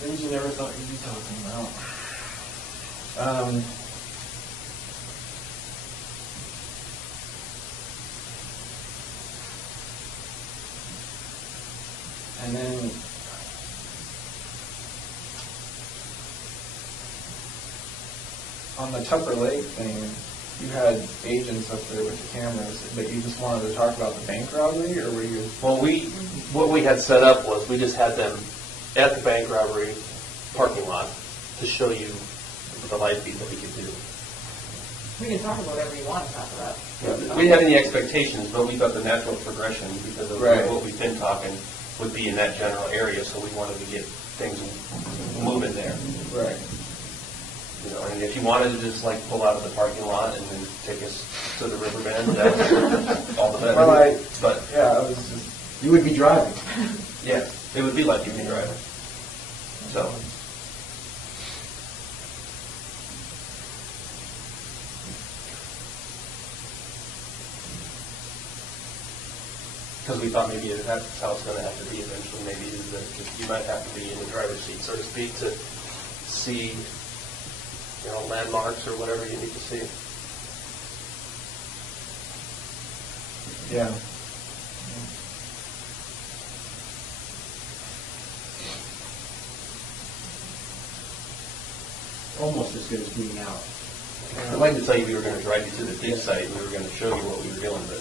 Things you never thought you'd be talking about. And then on the Tupper Lake thing, you had agents up there with the cameras, but you just wanted to talk about the bank robbery, or were you? Well, what we had set up was we just had them at the bank robbery parking lot to show you the live feed that we could do. We can talk about whatever you want to talk about. We didn't have any expectations, but we thought the natural progression, because of Right. what we've been talking, would be in that general area, so we wanted to get things moving there. Right. You know, and if you wanted to just like pull out of the parking lot and then take us to the river bend, that was all the better. Well, but yeah, I was just. You would be driving. yeah, it would be like you'd be driving. So. Because we thought maybe that's how it's going to have to be eventually. Maybe is that you might have to be in the driver's seat, so to speak, to see, landmarks or whatever you need to see. Yeah. Almost as good as being out. I'd like to tell you we were going to drive you to the dig site and we were going to show you what we were doing, but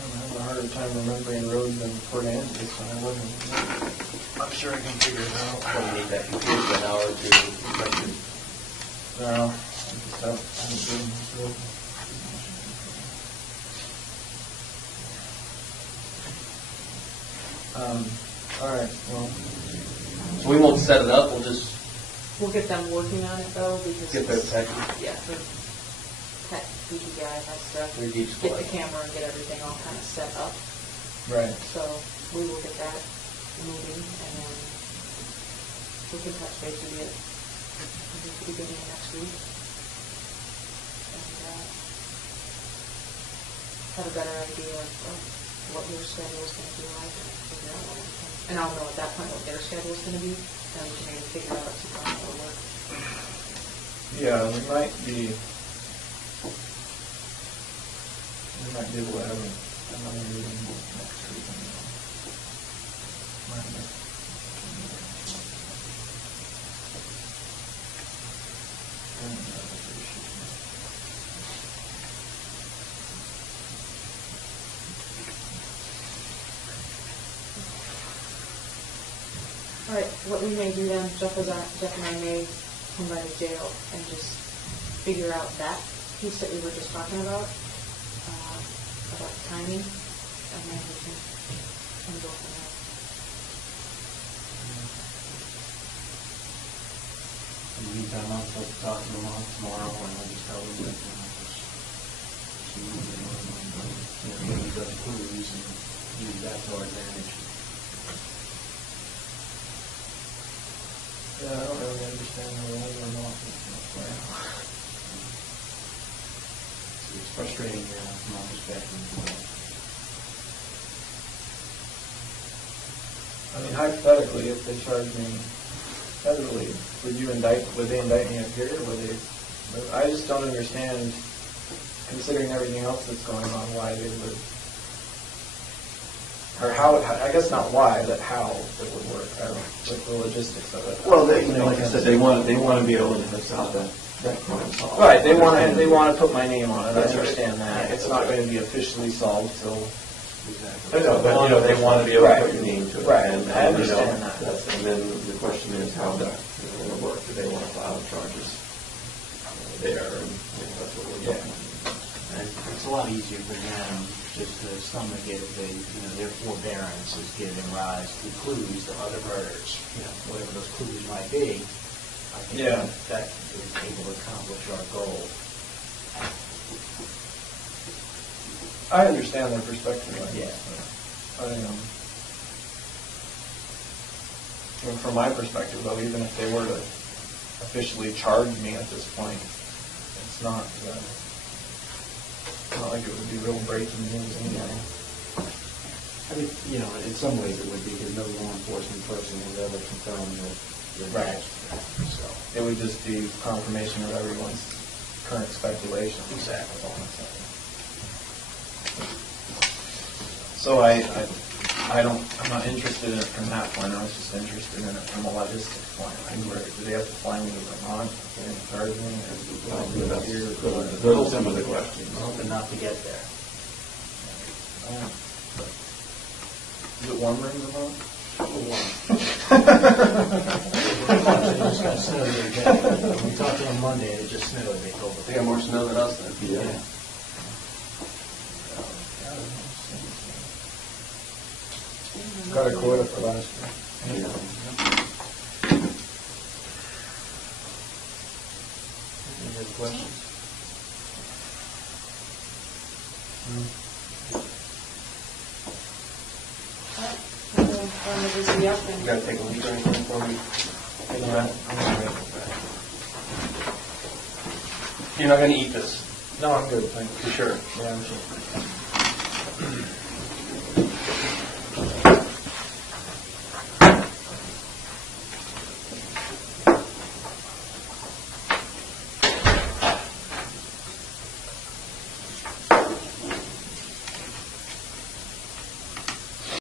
I'm having a harder time remembering roads in Port Angeles when I wasn't. I'm sure I can figure it out. well, you need that computer for an hour or two. No, I just haven't been through. All right, well, So we won't set it up. We'll just We'll get them working on it though, because. Get their tech. Yeah, the tech DPI has to Their deep get squad. the camera and get everything all kind of set up. Right. So we will get that moving, and then we can touch base with you at the beginning of next week. And have a better idea of what your schedule is going to be like, and figure out what we can. And I'll know at that point what their schedule is going to be, and we can maybe figure out some time that will work. Yeah, we might be able to have another meeting next week. All right, what we may do then, Jeff and I may come by the jail and just figure out that piece that we were just talking about the timing, and then we can go from there. In the meantime, I'll start talking to them tomorrow, and I'll just tell them that, use those clues and use that to our advantage. Yeah, I don't really understand the role or not. It's frustrating from my perspective. I mean, hypothetically, if they charge me federally, would they indict me up here? I just don't understand, considering everything else that's going on, why they would, or how, I guess not why, but how it would work. I don't know, like the logistics of it. Well, like I said, they want to be able to have that crime solved. Right, they want to put my name on it. I understand that. It's not going to be officially solved till. But they want to be able to put your name to it. Right, and I understand that. And then the question is how that going to work. Do they want to file charges there? And that's what we're talking about. And it's a lot easier for them just to stomach it if they, their forbearance is giving rise to clues to other murders, whatever those clues might be. I think that is able to accomplish our goal. I understand their perspective. From my perspective, though, even if they were to officially charge me at this point, it's not like it would be real breaking news anyway. I mean, in some ways it would be, because no law enforcement person has ever confirmed the Right. So It would just be confirmation of everyone's current speculation. Exactly. So I'm not interested in it from that point. I was just interested in it from a logistics point. Do they have to fly me to Vermont? Do they charge me? Those are some of the questions. hoping not to get there. Is it warmer in Vermont? It just got snow the other day. We talked to them Monday, and it just snowed, they told us. They got more snow than us then. Yeah. Got a quota for last year. Any other questions? You gotta take a leak or anything before we take them out? You're not gonna eat this? No, I'm good, thank you. You sure? Yeah, I'm sure.